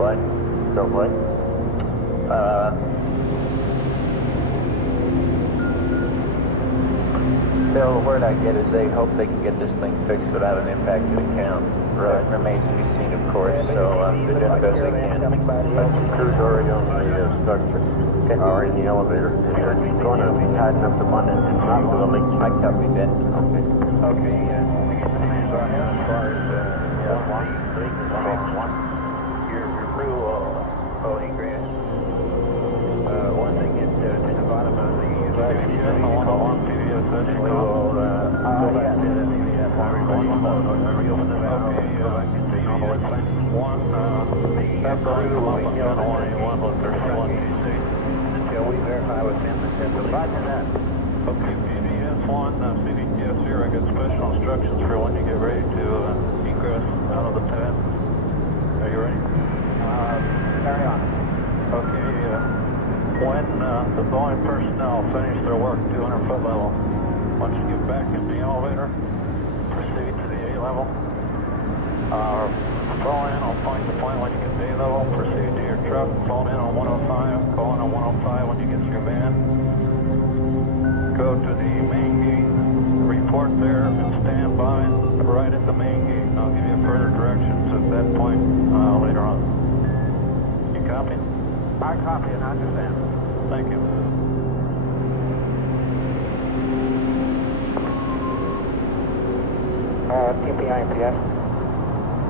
flight. Go flight. Bill, the word I get is they hope they can get this thing fixed without an impact to the count. Right. It remains to be seen, of course, so they're doing the best they can. That's the crews already on the structure. Okay. Or in the elevator. They're going to be tighten up the bundle and not to the leak. I copied that. Okay. Okay, we get the news on that as far as your crew egress. Once they get to the bottom of the PBS, I want to alarm PBS. we will go back to the PBS. Reopen the valve. Okay, I can see you. One, The crew will be held until we verify with them that the Roger that. Okay, PBS 1, CBTS 0, I got special instructions for when you get ready to egress out of the pad. Are you ready? Carry on. Okay, when the Boeing personnel finish their work 200-foot level, once you get back in the elevator, proceed to the A level. Fall in on point to point when you get to A level, proceed to your truck, fall in on 105, call in on 105 when you get to your van. Go to the main gate, report there, and stand by right at the main gate. And I'll give you further directions at that point later on. You copy? I copy and I understand. Thank you. TPI IPS.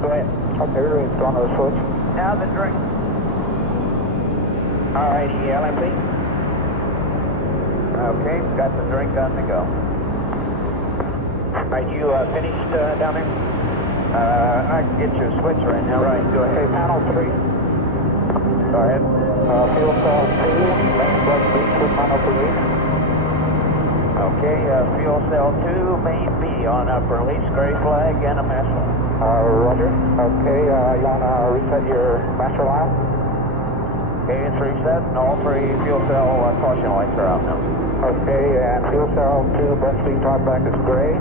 Go ahead. Okay, we're ready to on the switch. Now the drink. Alrighty, LMP. Okay, got the drink on the go. Alright, you finished down there? I can get your switch right now. Right, go ahead. Okay, panel 3. Go ahead. Fuel cell 2, main blood beach with panel 3. Okay, fuel cell 2, main B on upper release, gray flag and a master line. Roger. Okay, you want to reset your master line? Okay, it's reset, and all 3 fuel cell caution lights are out now. Okay, and fuel cell 2, bus B talkback is gray.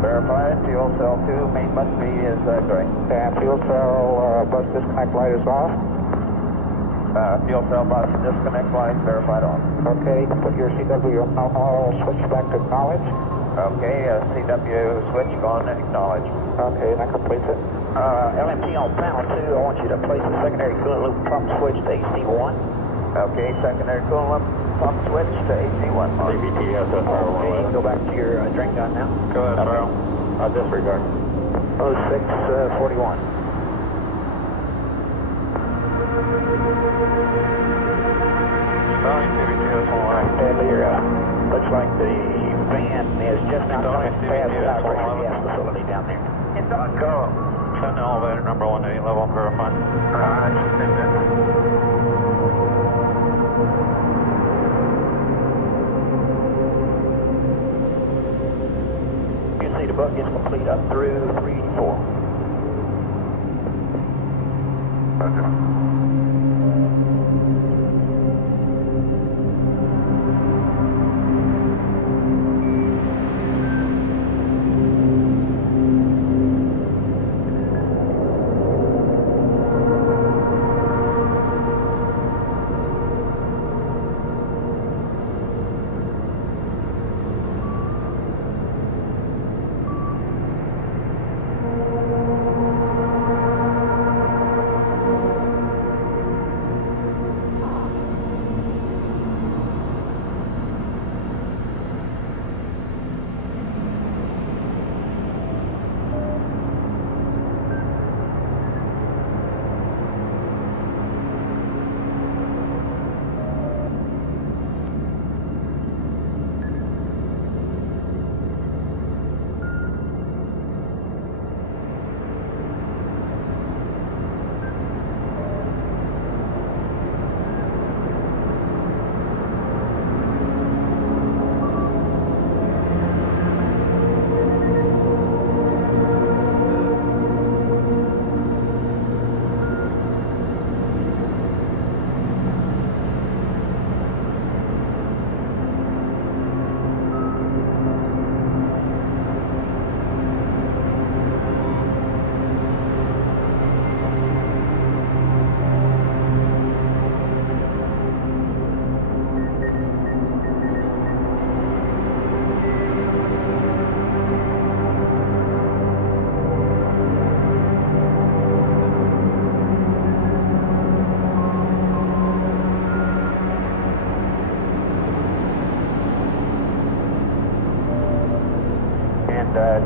Verified, fuel cell 2, main bus B is gray. And fuel cell bus disconnect light is off. Fuel cell bus disconnect light verified on. Okay, put your CW switch back to acknowledge. Okay, CW switch gone to acknowledge. Okay, that completes it. LMP on panel 2, I want you to place the secondary coolant loop pump switch to AC1. Okay, secondary coolant loop pump switch to AC1. CBTS, Okay, go back to your drink gun now. Go ahead, Farrell. I'll disregard. 0641. Starting CBTS 1. Looks like the van is just not coming past the operator gas facility down there. It's on go. Send the elevator number 1 to A level, verify. You see the book is complete up through 384.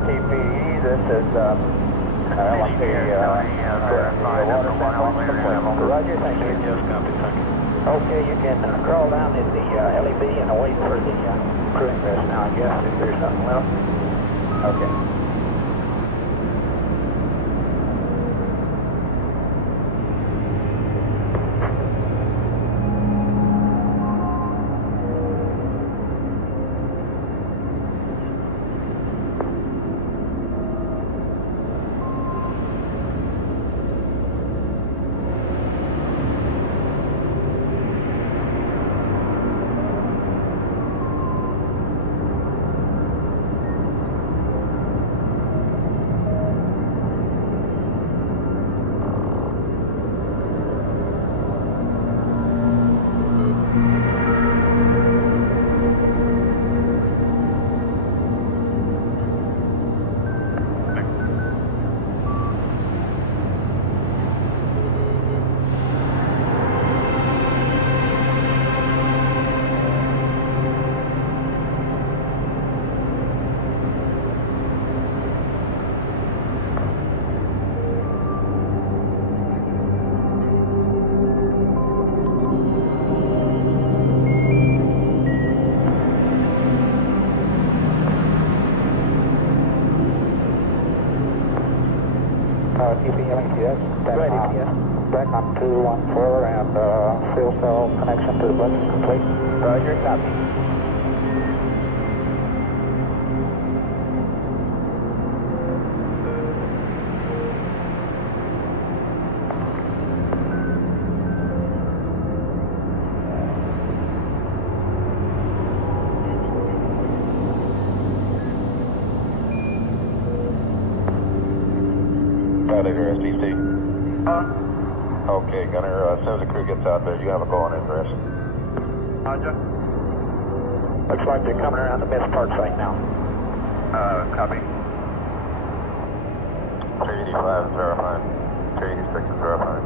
TPE, this is LMP, the water sample complete. Roger, thank you. Yes, copy, thank you. Okay, you can crawl down in the LEB and wait for the crewing rest now, I guess, if there's nothing left. Okay. TPLETS, back on 214 and fuel cell connection to the bus is complete. Roger, copy. Here, SDC. Okay, Gunner, as soon as the crew gets out there, you have a go-on address. Roger. Looks like they're coming around the mist park site now. Copy. 385 is verified. 386 is verified.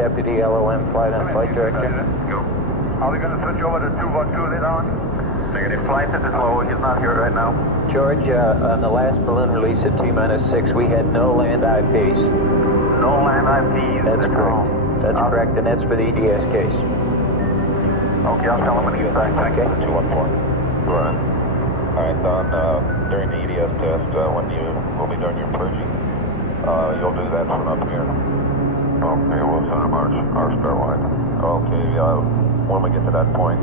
Deputy LOM, flight on flight director. Go. Are we going to switch over to 212 later on? Negative. Flight is low. He's not here right now. George, on the last balloon release at T-6, we had no land IPs. No land IPs. That's correct. That's correct, and that's for the EDS case. Okay, I'll tell him when he gets back. Okay. 214. Go ahead. All right, Don, during the EDS test, when you will be doing your purging, you'll do that from up here. Okay, we'll send him our spare line. Okay, when we get to that point,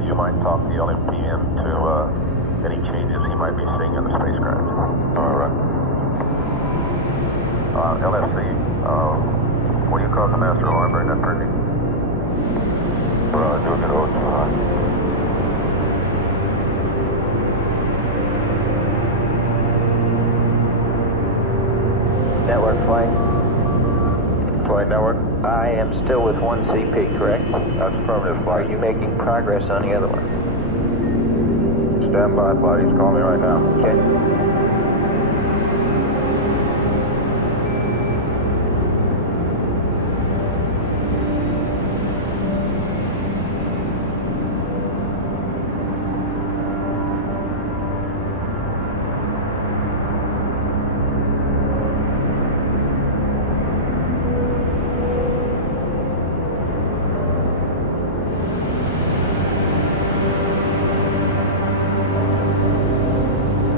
you might talk the LMPM to any changes he might be seeing in the spacecraft. All right. LSC, will you cause the master alarm during that purging? Do a good O2 high. Network flight. Flight network? I am still with 1 CP, correct? That's affirmative, Are flight. you making progress on the other one? Stand by, flight. He's calling me right now. Okay.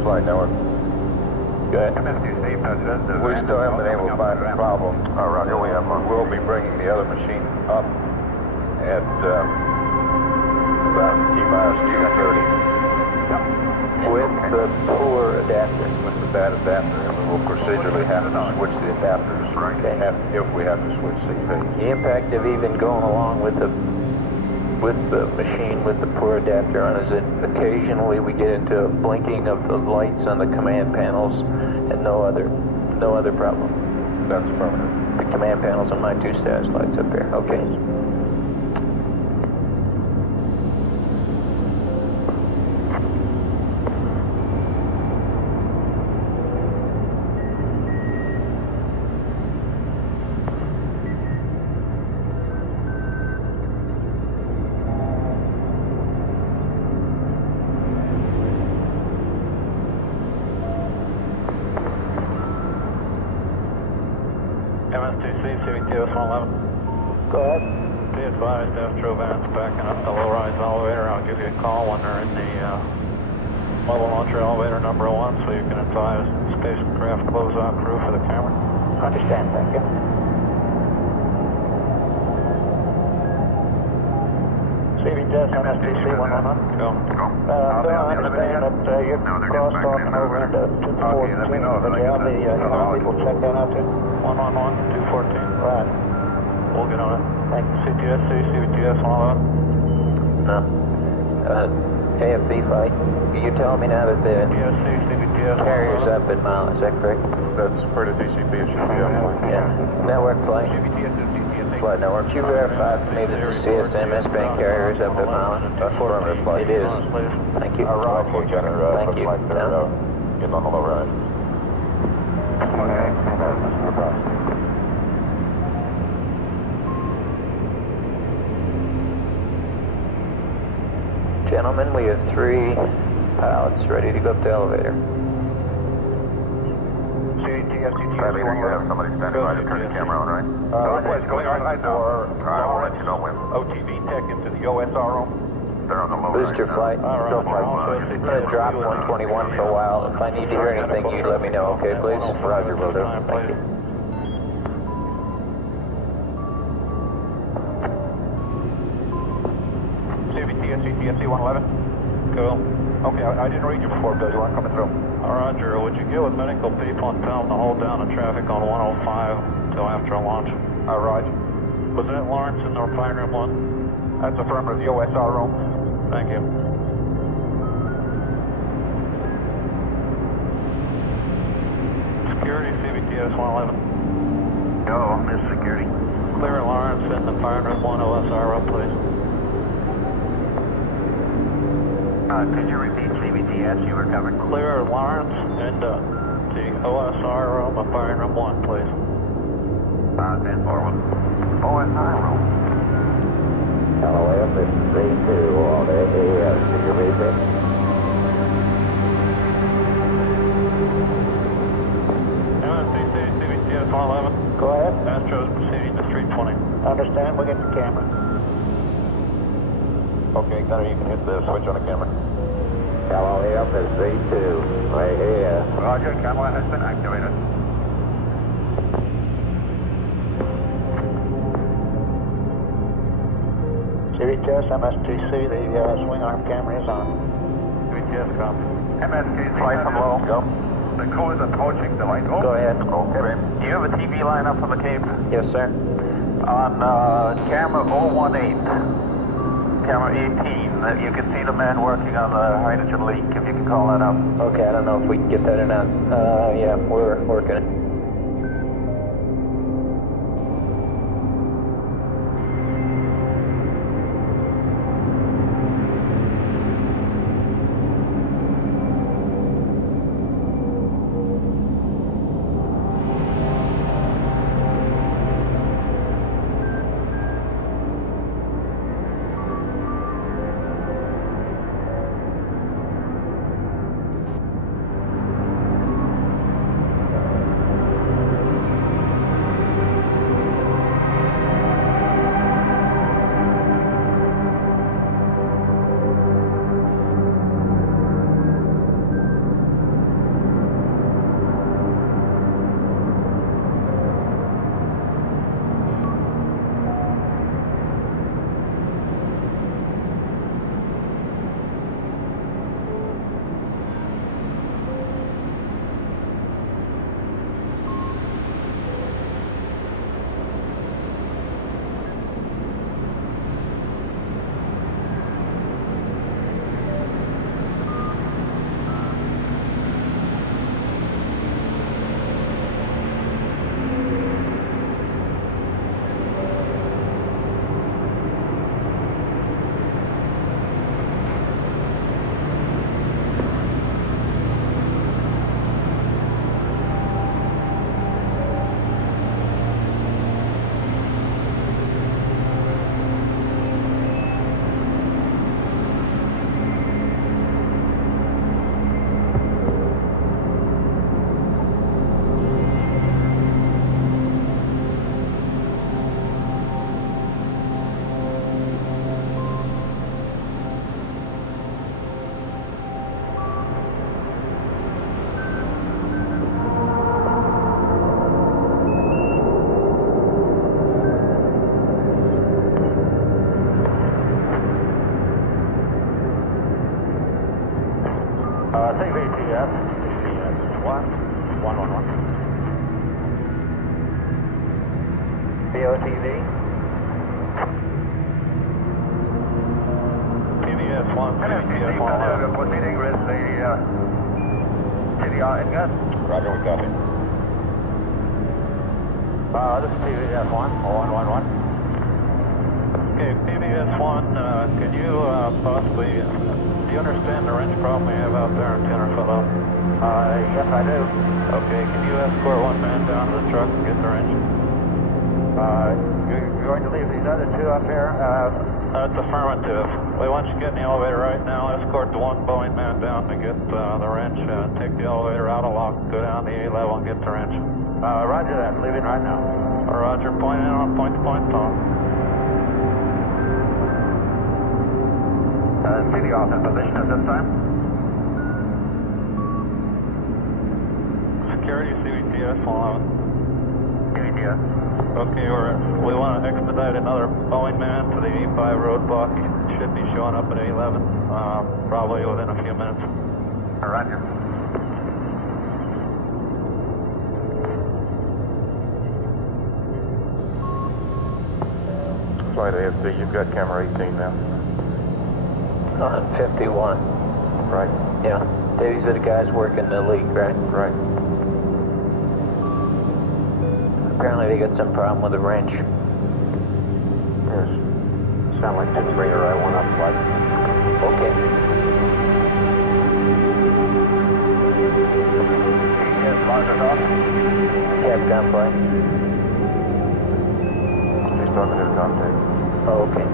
Flight network. Good. We still haven't been able to find a problem. Roger, we have one. We'll be bringing the other machine up at about T-minus 230. With the poor adapter. With the bad adapter, and we will procedurally have to switch the adapters Okay. if we have to switch CPs. The impact of even going along with the machine with the poor adapter on is that occasionally we get into a blinking of the lights on the command panels and no other problem. That's permanent. The command panels on my two status lights up here. Okay. MSTC, CVTS 111. Go ahead. Be advised, Astrovans backing up the low-rise elevator. I'll give you a call when they're in the mobile launcher elevator number 1, so you can advise spacecraft closeout crew for the camera. Understand, thank you. CVTS, MSTC 111. Go. Bill, I understand that you're cross-talking over into 214, but you have the people check that out too? 111, 214. Right. We'll get on it. Thank you. CTSC, CVTS 111. No. AFB flight. You're telling me now that the TSC, CVTS carrier's 111. up in mile, is that correct? That's for the DCP, it should be up. Yeah. Network flight. CVTS and CTSA. Flight network. You verified for me that the CSM S-band carrier is up at mile? Affirmative It is. Thank you. Roger, General. Thank you. Down. Get on the low ride. Okay. Gentlemen, we have 3 pilots ready to go up the elevator. CTS, Bradley, you have somebody standing by to turn the camera on, right? Northwest going on right now. I'll let you know when. OTV tech into the OSR room. They're on the low Booster ride now. flight. I'm going to drop 121 for a while. If I need to hear anything, you let me know, okay, please? Roger, will do. Thank you. CVTS, CTSC 111. Cool. Okay, I didn't read you before, Bill. You weren't coming through. Roger, would you get with medical people and tell them to hold down the traffic on 105 till after launch? Roger. Was that Lawrence in the refinery room 1? That's affirmative, the OSR room. Thank you. Security, CVTS 111. Yo, Miss Security. Clear Lawrence in the fire room 1 OSR room, please. Could you repeat CVTS? You were covered. Clear Lawrence and the OSR room, fire room 1, please. 10 forward. OSR room. LOF is 3-2 all day. Did you read me? MSTC, CVTS 111. Go ahead. Astro's proceeding to Street 20. Understand, we'll get the camera. Okay, Gunner, you can hit the switch on the camera. LOF is 3-2 right here. Roger, camera has been activated. CVTS, MSTC, the swing arm camera is on. CVTS, copy. MSTC, flight from low. Go. The crew is approaching the light. Go ahead. Okay. Do you have a TV line up from the Cape? Yes, sir. On camera 018, camera 18, you can see the man working on the hydrogen leak, if you can call that up. Okay, I don't know if we can get that or not. Yeah, we're working it. PBS. What? 111. POTV. PBS 1, PBS 111. Proceeding with the CDR ingot. Roger, we copy. This is PBS 111. Okay, PBS 1, can you possibly, do you understand the wrench problem we have out there in Tenderfoot? Yes, I do. Okay, can you escort one man down to the truck and get the wrench? You're going to leave these other two up here? That's affirmative. We want you to get in the elevator right now, escort the one Boeing man down to get the wrench, take the elevator out of lock, go down the A level and get the wrench. Roger that. Leaving right now. Roger, point in on point-to-point phone. CDR in position at this time. Security, CVTS 111. CVTS. Okay, we want to expedite another Boeing man to the E5 roadblock. He should be showing up at A11, probably within a few minutes. Roger. Flight AFC, you've got camera 18 now. On 51. Right, Yeah. These are the guys working the leak, right? right. Apparently they got some problem with the wrench. Yes. Sound like didn't bring her right one up, flight. Okay. Yes, Roger off. Cab gunplay. He's talking to the contact. Oh, okay.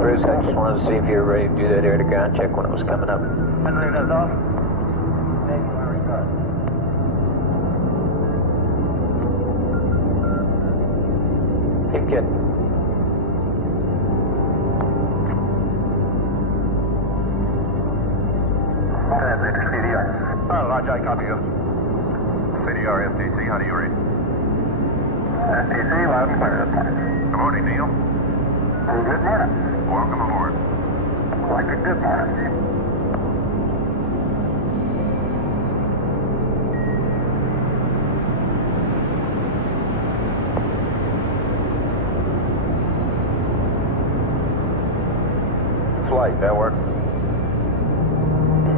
Bruce, I just wanted to see if you were ready to do that air to ground check when it was coming up. Ventilators off. Hey, kid. Translator CDR. Roger, I copy you. CDR, FTC, how do you read? FTC, loud and clear. Good morning, Neil. Good morning. Welcome aboard. Like a good morning. Flight, network.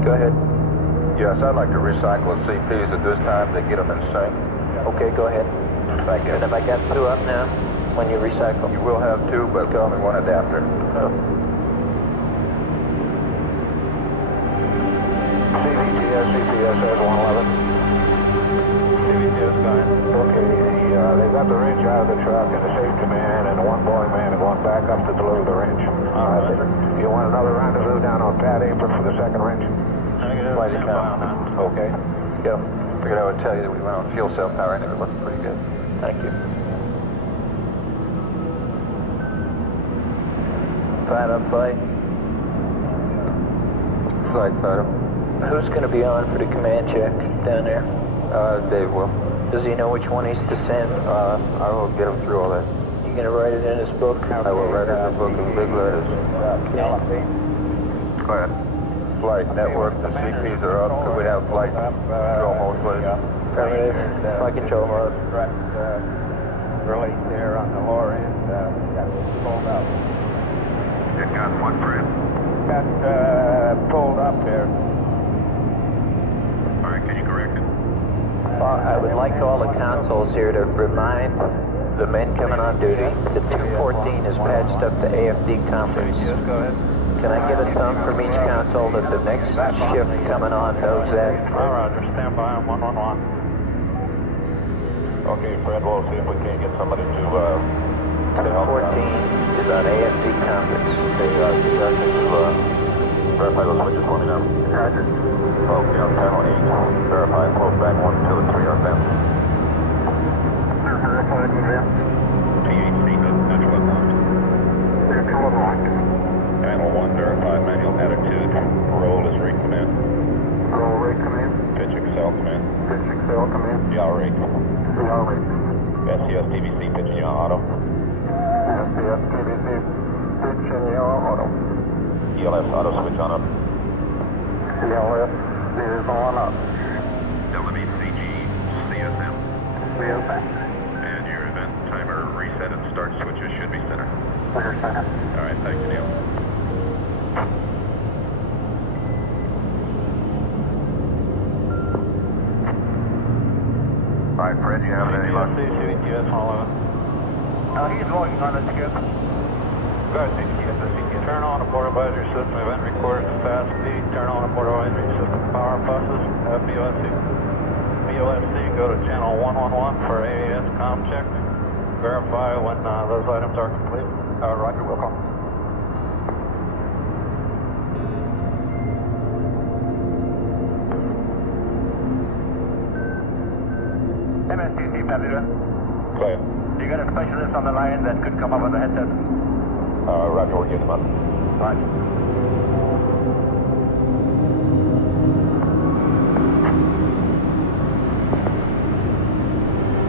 Go ahead. Yes, I'd like to recycle CPs at this time to get them in sync. Okay, go ahead. Thank you. And have I got two up now when you recycle? You will have two, but only one adapter. Oh. CVTS, CPS has 111. CVTS guy. Okay, they've got the wrench out of the truck and the safety man and the one Boeing man are going back up to deliver the wrench. You want another rendezvous down on pad apron for the second wrench? Negative, Flight stand by on account. that. Okay. Go. Figured I would tell you that we went on fuel cell power and it looked pretty good. Thank you. Flat up, flight. Flight title. Who's going to be on for the command check down there? Dave will. Does he know which one he's to send? I will get him through all that. You going to write it in his book? I will write it in the book in big letters. Okay. Go ahead. Flight, network, the CPs are up. Could we have flight control mode, please? Affirmative. Flight control mode. Really there on the lower end. Got pulled up. It got what, Fred? Got pulled up there. All right, can you correct it? I would like all the consoles here to remind the men coming on duty that 214 is patched up to AFD conference. Yes, go ahead. Can I get a thumb from each console that the next shift coming on knows that? Roger, stand by on 111. Okay, Fred, we'll see if we can't get somebody to help 214 out. is on AFD conference. Hey, can you verify those switches for me now? Roger. Okay, on panel 8, verify close back 1, 2, and 3 are bent. Verified and bent. THC, good. Natural locked. They're two unlocked. Panel 1. verified manual attitude. Roll is rate command. Roll rate command. Pitch excel command. Pitch excel command. Yaw rate. Yaw rate. SCS TVC pitch and yaw auto. SCS TVC pitch and yaw auto. ELS auto switch on up. ELS is on up. WCG CSM. CSM. And your event timer reset and start switches should be center. Center center. All right, thank you, Neil. All right, Fred, you have any luck? CBTS 111. He's working on it, Skip. Go ahead, CBTS. Turn on abort advisory system, event recorders to fast speed. Turn on abort advisory system, power buses, BOSC. BOSC, go to channel 111 for AAS comm check. Verify when those items are complete. Roger, will call. MSTC, Passenger. Go ahead. You got a specialist on the line that could come up with a headset? Roger, we're getting them up. Roger.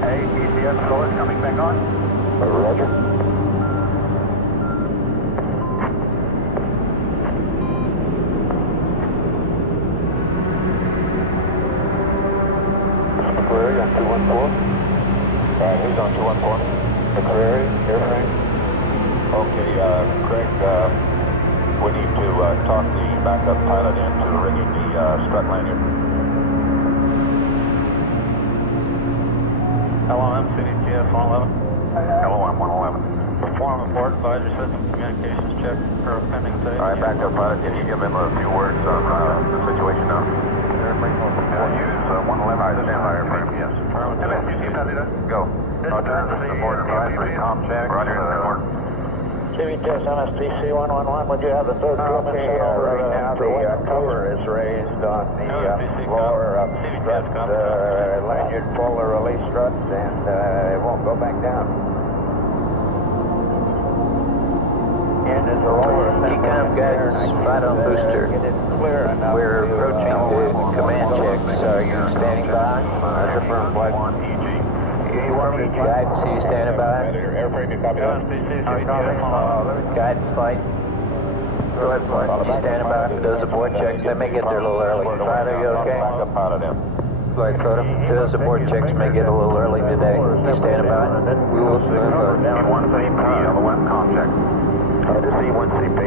Hey, ECS flow is coming back on. Roger. McCreary on 214. Who's on 214? McCreary, airframe. Okay, Craig, we need to talk the backup pilot into rigging the strut lanyard. LOM, CDTS 111. LOM 111. Perform abort advisory system communications check for pending safety. All right, backup pilot, can you give him a few words on the situation now? We'll use 111 to stand by airframe, yes. Go. Roger, Abort advisory, comm check. Roger, report. CBTS MSTC 111, would you have the third crewman sent over right now the cover is raised on the lower strut, lanyard puller release struts, and it won't go back down. And there's a lower Ecom guidance, right on booster. clear enough. We're approaching the command checks. Are you standing by? That's a firm flight. Guidance, are you standing by? Airframe, you copy that? Guidance flight. Go ahead, flight. You standing by for those abort checks? They may get there a little early. Flight, are you okay? Backup pilot in. Flight photo. Those abort checks may get a little early today. You standing by? We will soon go down. C1CP, LOM comm check. C1CP,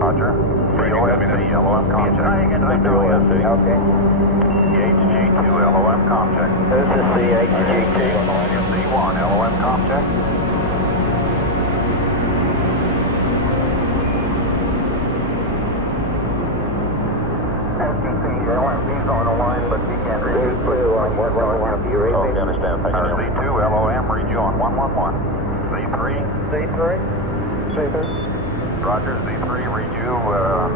Roger. BOSC, LOM comm check. Okay. HG2, LOM comm check. This is the HG2. C1, LOM comm check. LMP's on the line, but he can't read it. on 111. You read Okay, me? understand. Thank you, Neil. Z2, LOM, read you on 111. Z3, C3? C3? Roger, Z3, read you,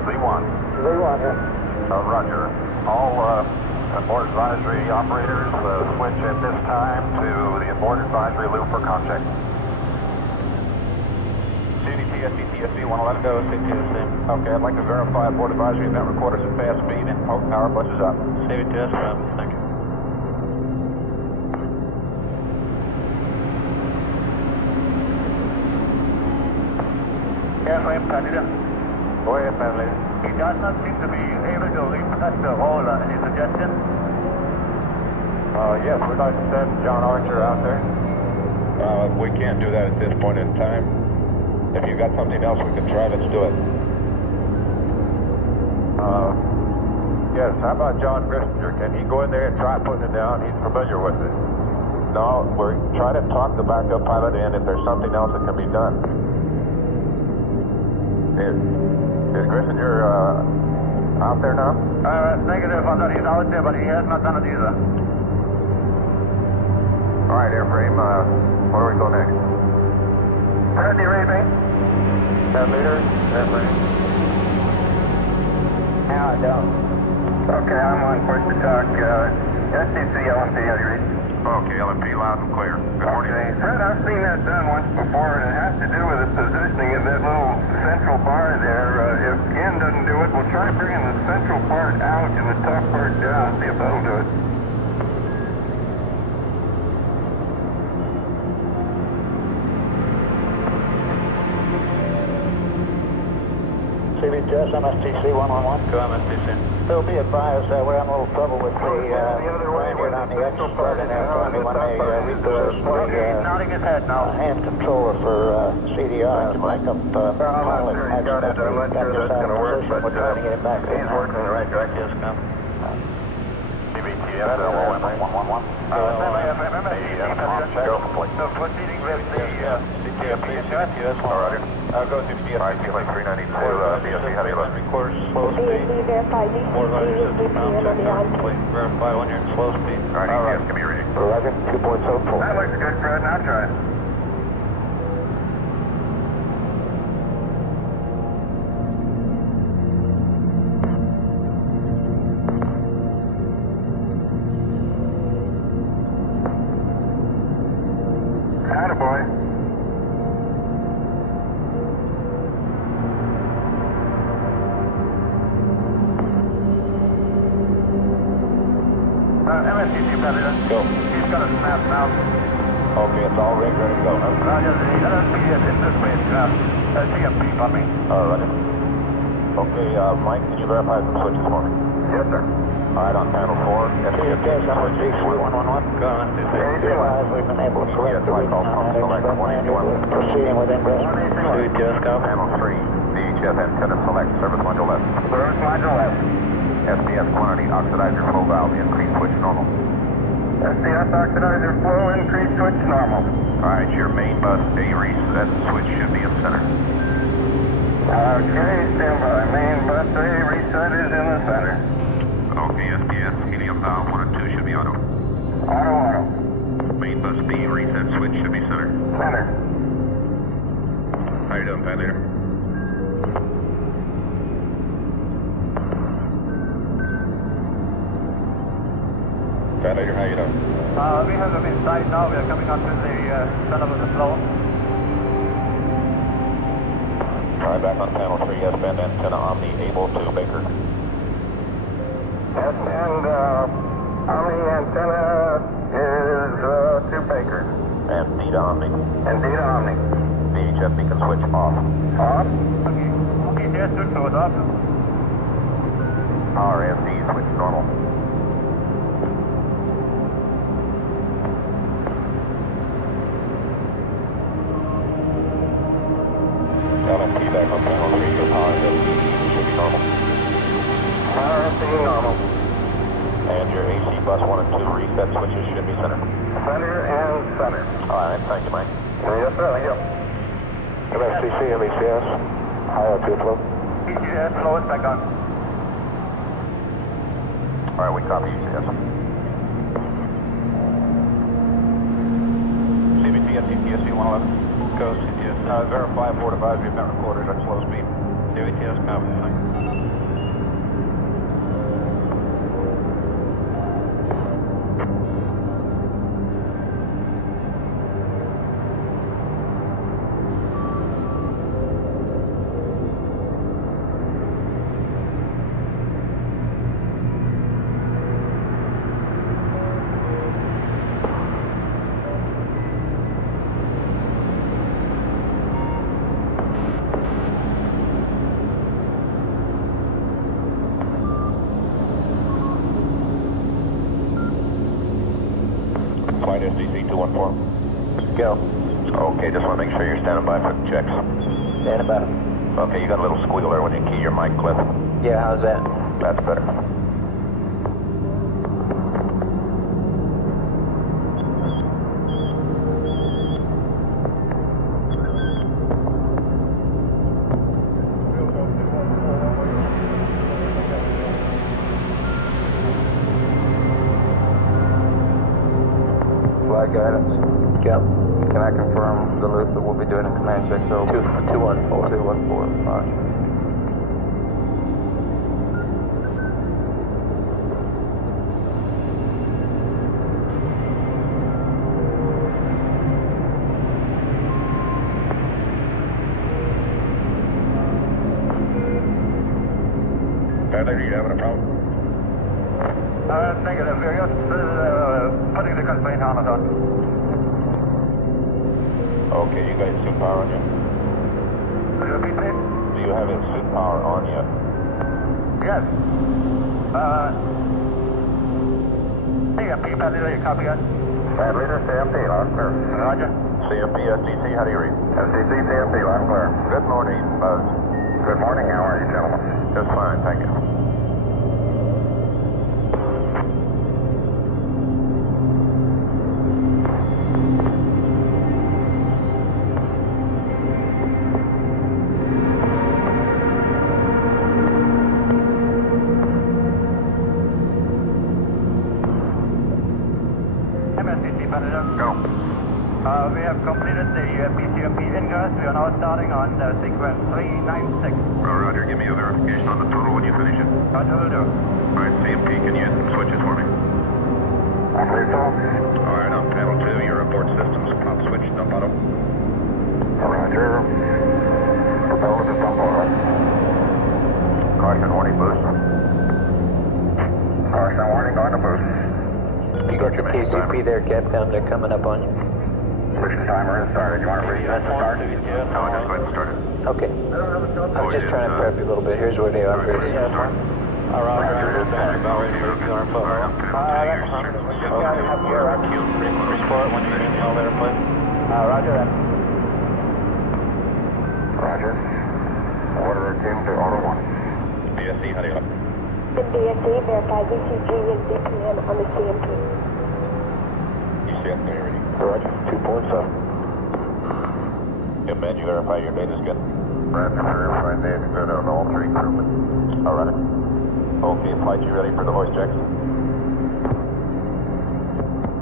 Z1. Z1, yeah. Roger. All abort advisory operators switch at this time to the abort advisory loop for comm check. CDTS, CTSC, 111, go, CTSC. Okay, I'd like to verify abort advisory event recorders at fast speed and power buses up. CDTS, thank you. Airframe, Passenger. Go ahead, Passenger. He does not seem to be able to repress the roller. Any suggestions? Yes, we'd like to send John Archer out there. We can't do that at this point in time. If you've got something else we can try, let's do it. Yes, how about John Grissinger? Can he go in there and try putting it down? He's familiar with it. No, we're trying to talk the backup pilot in if there's something else that can be done. Is Grissinger out there now? Negative on that. He's out there, but he has not done it either. All right, airframe, where do we go next? Ready, rating? Leader, airframe. Now I don't. Okay, I'm on push to talk. STC, LMP, how do you read? Okay, LMP, loud and clear. Good morning. Okay, Fred, I've seen that done once before, and it has to do with the positioning of that little central bar there. If Ken doesn't do it, we'll try bringing the central part out and the top part down. See if that'll do it. CBTS, MSTC 111. Go MSTC. They'll be advised that we're having a little trouble with the lanyard on the extra part in there. When they reverse the hand controller for CDR, it's like up pilot. I'm not sure that's going to work, but we're trying to get it back. he's working in the right direction. Yes, come. CBTS, 111. Go complete. So proceeding with the CTF, Alright. go to the Alright, feeling 392, DSC, how do you look? Record slow speed. Verify More than system sound check complete. Verify when you're in slow speed. Alright, ETS, give me your reading. 2.74. That looks good, Fred. Now try it. Attaboy. MSTC President. Go. He's got a snap now. Okay, it's all rigged, ready to go. Roger, the LSPS is this way. TMP on me. Roger. Okay, Mike, can you verify some switches for me? Yes, sir. Alright, on panel 4. CBTS, MSTC 111. Go MSTC. We've been able to correct the weak proceeding with ingress. CTS, come. Panel 3, VHF antenna select, service module left. Service module left. SDS quantity, oxidizer flow valve, increase switch normal. SDS oxidizer flow, increase switch normal. Alright, your main bus A reset switch should be in center. Okay, stand by. Main bus A reset is in the center. Okay, SDS, helium valve 1 and 2 should be auto. Auto. Main bus B reset switch should be center. Center. How you doing, Pat Leader? Pat Leader, how you doing? We have them inside now. We are coming onto the center of the flow. Alright, back on panel 3, S-band antenna Omni, able to Baker. S-band Omni antenna is to Baker. And D to Omni. And D to Omni. VHF beacon switch off. Off. Okay, there's good for it up. RSD switch normal. LFT back on panel 3, your power SD should be normal. Power SD normal. And your AC bus 1 and 2 reset switches should be center. Center and center. Alright, thank you, Mike. Yes, sir. Thank you. MSTC, MECS, high up flow. ECS flow is back on. Alright, we copy ECS. CBTS, CTSC 111. Go CTS. Verify 4 to 5 event recorders at slow speed. CBTS, copy. Flight SDC 214. Go. Okay, just want to make sure you're standing by for the checks. Stand by. Okay, you got a little squeal there when you key your mic clip. Yeah, how's that? That's better. Flight guidance. Go. Can I confirm the loop that we'll be doing a command check? So 214. 214. All right. Bradley, are you having a problem? Negative. We're just putting the constraint harness on. Okay, you guys suit power on you? Will you repeat, please? Do you have a suit power on you? Yes. CMP, Bradley, you copy that? Bradley to CMP, loud and clear. Roger. CMP, SDC, how do you read? SDC, CMP, loud and clear. Good morning, Buzz. Good morning, how are you, gentlemen? Just fine, thank you. MSDC, Predator. Go. We have completed the PCMP ingress. We are now starting on sequence 396. Roger, give me a verification on the total when you finish it. Roger, will do. All right, CMP, can you hit some switches for me? I believe so. All right, on panel 2, your report systems. Pop switch, dump auto. Roger. Propeller to dump auto. Caution warning boost. Caution warning going to boost. You got your TCP there, Capcom. They're coming up on you. Switching timer is started. You want to reset the start? No, just go ahead and start it. Okay. I was just trying to prep you a little bit. Here's where they are. Roger, standing about ready to review our foot. Report when you're in the elevator, please. Roger that. Roger. Order team to order 1. DSC, how do you look? The DSC verify VCG and DPM on the CMP. ECS, are you ready? Roger. 2.7. Yeah, man, you verify your data's good? Roger, verify data's good on all 3 crewmen. All right. Okay, flight, you ready for the voice checks?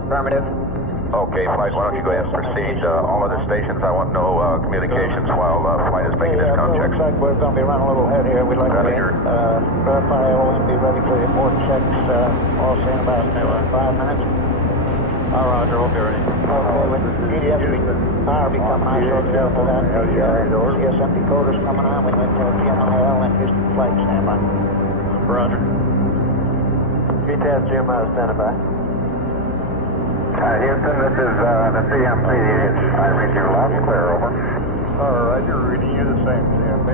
Affirmative. Okay, flight, why don't you go ahead and proceed? All other stations, I want no communications while flight is making its com checks. Looks like we're going to be running a little ahead here. We'd like to verify OM, be ready for the report checks. All say in about 5 minutes. Roger, we'll be ready. Okay, with GDS power become high, so careful that. CSM decoders coming on. We went to GMIL and Houston flight standby. Roger. VTAS GMIL standing by. Houston, this is the CMP. I read you loud and clear, over. Roger, reading you the same, CMP.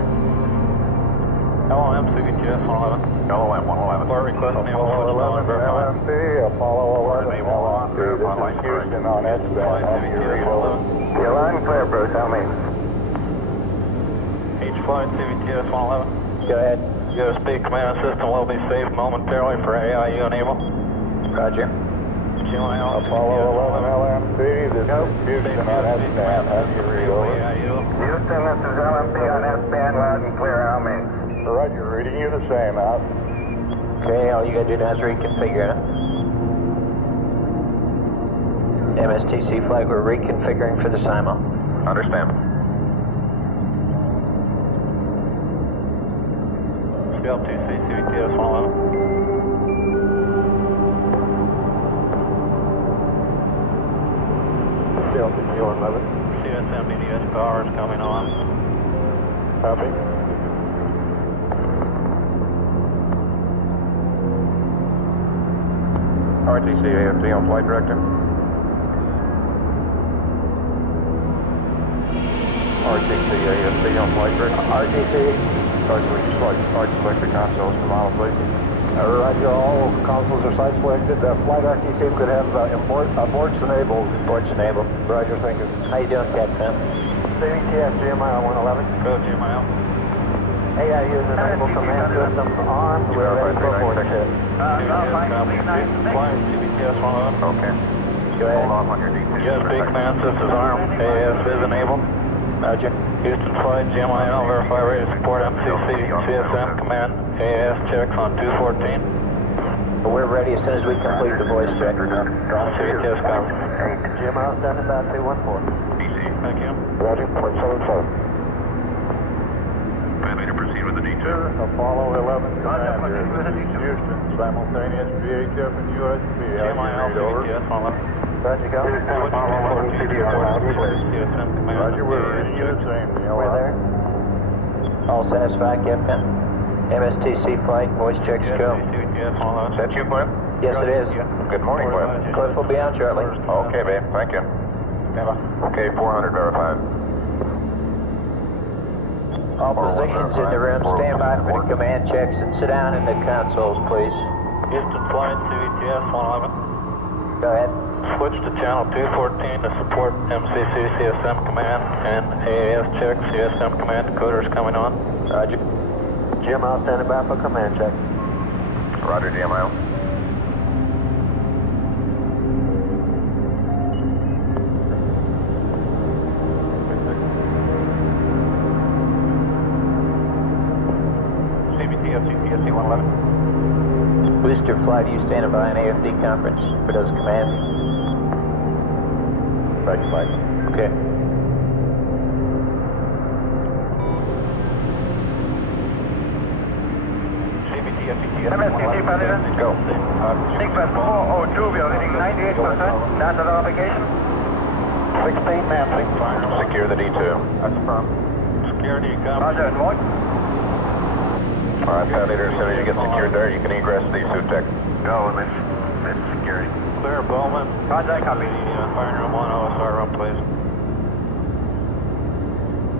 LOM, CVTS 111. LOM 111. Report request, naval switch down and verify. LMP, Apollo 11, LMP, this is Houston on S-band. CVTS 111. You're loud and clear, Bruce, how many? H flight, CVTS 111. Go ahead. Your speed command system will be saved momentarily for AIU enable. Roger. Apollo 11, LMP, this is Houston on S-band. How do you read over? Houston, this is LMP on S-band, loud and clear, how many? Roger, reading you the same, out. Okay, all you gotta do now is reconfigure it. MSTC flight, we're reconfiguring for the SIMO. Understand. CL2C, CVTS 111. CLTC 111. CSM BDS power is coming on. Copy. RTC AFC on flight director. RTC AFC on flight director. RTC. Flight selector consoles to model, please. Roger, all consoles are site selected. Flight RTC could have aborts enabled. Ports enabled. Roger, thank you. How you doing, Capcom? CVTS GMI 111. Go GMIL. AIU is enabled command system armed. We're ready for board check. Flight, CVTS 111. Okay. Go ahead. Hold on your D2. USB command system is armed. AAS is enabled. Roger. Houston flight, GMIL, verify rate of support MCC, CSM command, AAS checks on 214. We're ready as soon as we complete the voice check. CVTS cover. GMI standing by 214. Thank you. Roger, port 77. Ready to proceed with the D2. Apollo 11 commander. Houston, simultaneous VHF and USB. GMIL, CVTS 111. Roger, go. CSM command. Roger, we're reading you the same. We're there. All satisfied, Captain? MSTC flight, voice checks go. Is that you, Cliff? Yes, it is. Good morning, Cliff. Cliff will be on shortly. Okay, babe. Thank you. Okay, 400 verified. All positions in the room, stand by for the command checks and sit down in the consoles, please. Houston flight, CVTS 111. Go ahead. Switch to channel 214 to support MCC CSM command and AAS check. CSM command decoders coming on. Roger. Jim, I'll stand by for command check. Roger, GMIL. CVTS 111. Booster flight, you standing by an AFD conference for those commands? Roger, flight. Okay. CVTS MSTC President. Go. Sequence 402, we are hitting 98%. That's our obligation. 16 Nancy. Secure the D2. That's firm. Security comes. Roger, and what? All right, Pat Leader, as soon as you get secured there, you can egress the suit deck. Go, miss security. Clear Bowman. Contact copy. Firing room 1, OSR room, please.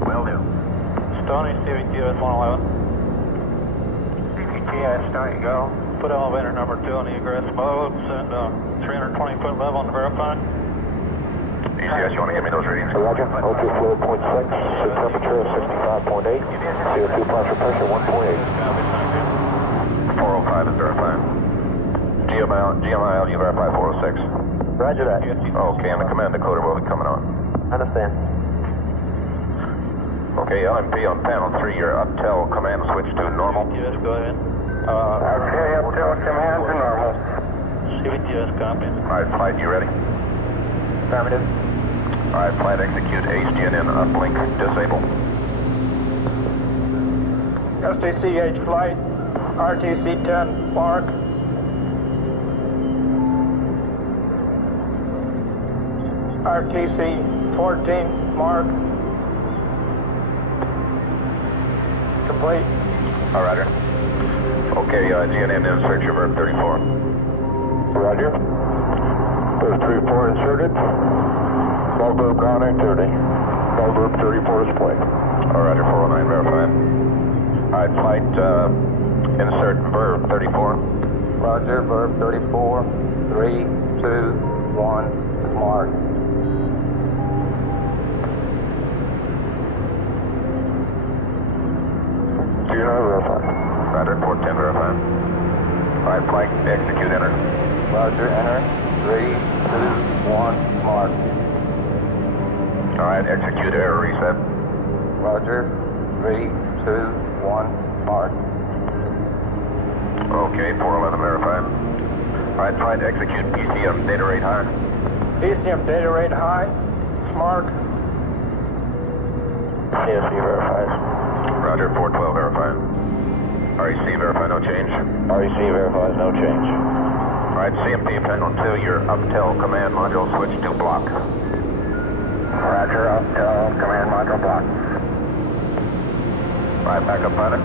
Will do. Stony, CVTS 111. CPTS, Stony, go. Put elevator number 2 on the egress mode. Send 320 foot level on the verify. ECS, you want to give me those readings? Roger. O2 flow 0.6. Temperature of 65.8. CO2 partial pressure 1.8. Copy, thank you. 405 is verified. GMIL, you verify 406. Roger that. Okay, and the command decoder will be coming on. Understand. Okay, LMP on panel 3, your uptel command switch to normal. CVTS, go ahead. Okay, up to command to normal. CVTS, copy. All right, flight, you ready? Affirmative. All right, flight, execute HGNN uplink disable. STCH flight, RTC 10, mark. RTC 14, mark. Complete. All right, roger. Okay, GNN in search of verb 34. Roger. Verb 34 inserted. Log verb ground activity. Log verb 34 display. All right, roger, 409 verified. All right, flight, insert verb 34. Roger, verb 34. 3, 2, 1, mark. Verified. Roger, 410 verified. All right, flight, execute, enter. Roger, enter. 3, 2, 1, mark. All right, execute, error, reset. Roger, 3, 2, 1, mark. Okay, 411 verified. All right, flight, execute PCM, data rate high. PCM data rate high. Mark. CSC verifies. Roger, 412 verified. REC verify, no change. REC verifies, no change. All right, CMP panel 2, your uptel command module switch to block. Roger, uptel command module block. All right, backup pilot.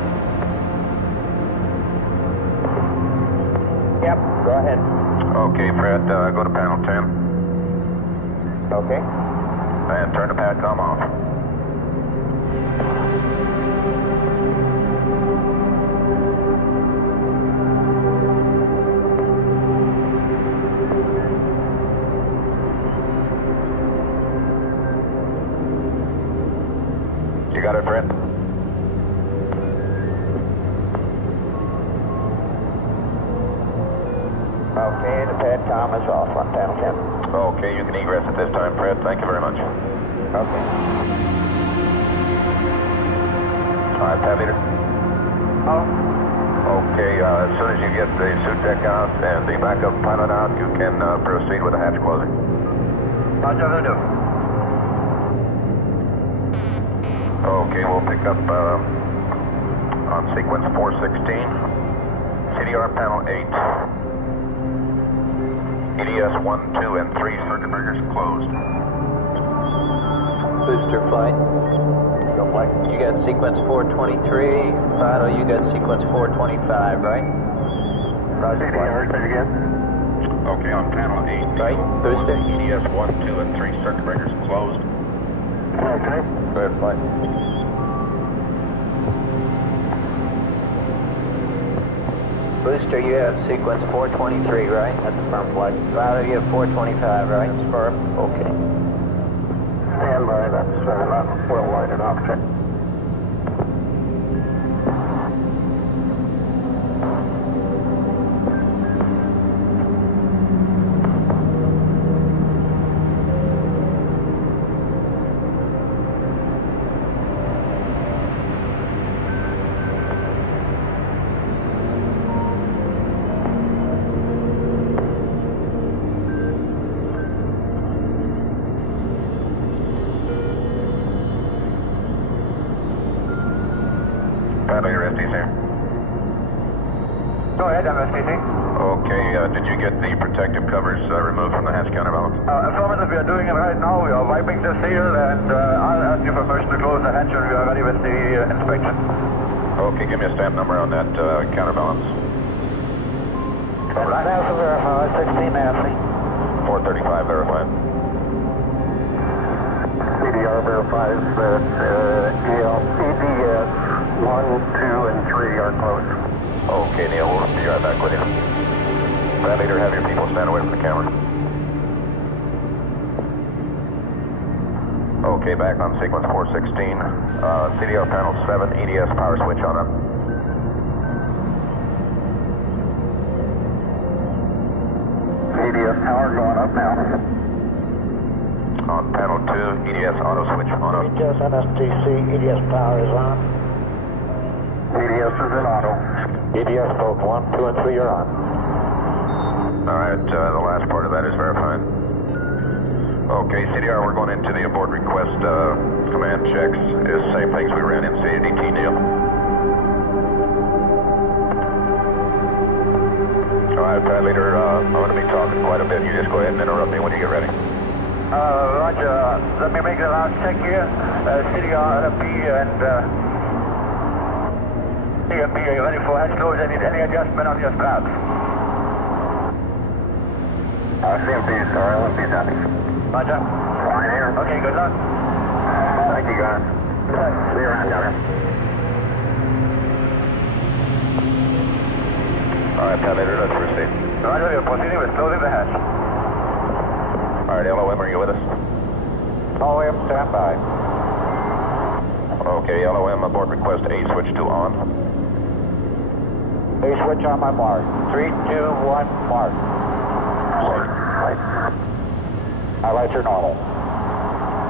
Yep, go ahead. Okay, Fred, go to panel 10 Okay. and turn the PADCOM off. You got it, Fred? Okay, the PADCOM is off on panel 10. Okay, you can egress at this time, Fred. Thank you very much. Okay. All right, Pat Leader. Oh. Okay, as soon as you get the suit deck out and the backup pilot out, you can proceed with the hatch closing. Roger, will do. Okay, we'll pick up on sequence 416. CDR panel 8. EDS 1, 2, and 3 circuit breakers closed. Booster flight. Go flight. You got sequence 423. Fido, you got sequence 425, right? Roger, flight. Say again. Okay, on panel 8. Right, booster? EDS 1, 2, and 3 circuit breakers closed. Okay. Go ahead, flight. Booster, you have sequence 423, right? That's a firm flight. Fido, you have 425, right? That's firm. Okay. Stand by, that's not well lighted up. Check. Paddle your STC. Go ahead, MSTC. Okay, did you get the protective covers removed from the hatch counterbalance? Affirmative, we are doing it right now. We are wiping the seal, and I'll ask you for permission to close the hatch when we are ready with the inspection. Okay, give me a stamp number on that counterbalance. NASA verified, 16 Nancy. 435 verified. CDR verifies that EDS 1, 2, and 3 are closed. Okay, Neil, we'll be right back with you. Bad leader, have your people stand away from the camera. Okay, back on sequence 416. CDR panel 7, EDS power switch on up. EDS power going up now. On panel 2, EDS auto switch on up. EDS MSTC, EDS power is on. EDS is in auto. EDS both 1, 2, and 3 are on. Alright, the last part of that is verified. Okay, CDR, we're going into the abort request command checks. Is the same things we ran in CADT, Neil. Alright, Pad Leader, I'm going to be talking quite a bit. You just go ahead and interrupt me when you get ready. Roger. Let me make the last check here. CDR, LFP, and CMP, are you ready for hatch close? Any adjustment on your straps? CMP, sir. LFP's happy. Roger. Fine here. Okay, good luck. Thank you, guys. See you around, down here. Alright, Pad Leader, let's proceed. Roger, you're proceeding with closing the hatch. Alright, LOM, are you with us? LOM, stand by. Okay, LOM, abort request A, switch to on. A switch on my mark. 3, 2, 1, mark. Highlights are normal.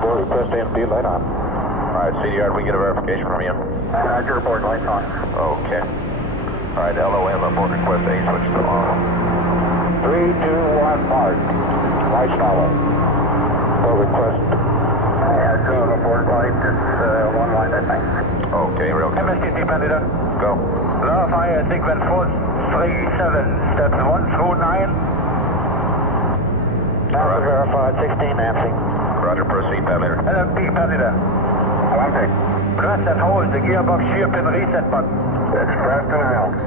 Board request A and B, light on. Alright, CDR, we get a verification from you? Roger, board lights on. Okay. Alright, LOM, abort request A, switch to on. 3, 2, 1, mark. Lights normal. Board request. Yeah, so the board light is one light, I think. Okay, real good. MSTC, Panda. Go. Verify sequence 437, steps 1 through 9. NASA verified, 16 Nancy. Roger, proceed, Pad Leader. LFP, Panda. Okay. Press and hold the gearbox shear pin reset button. It's pressed and held.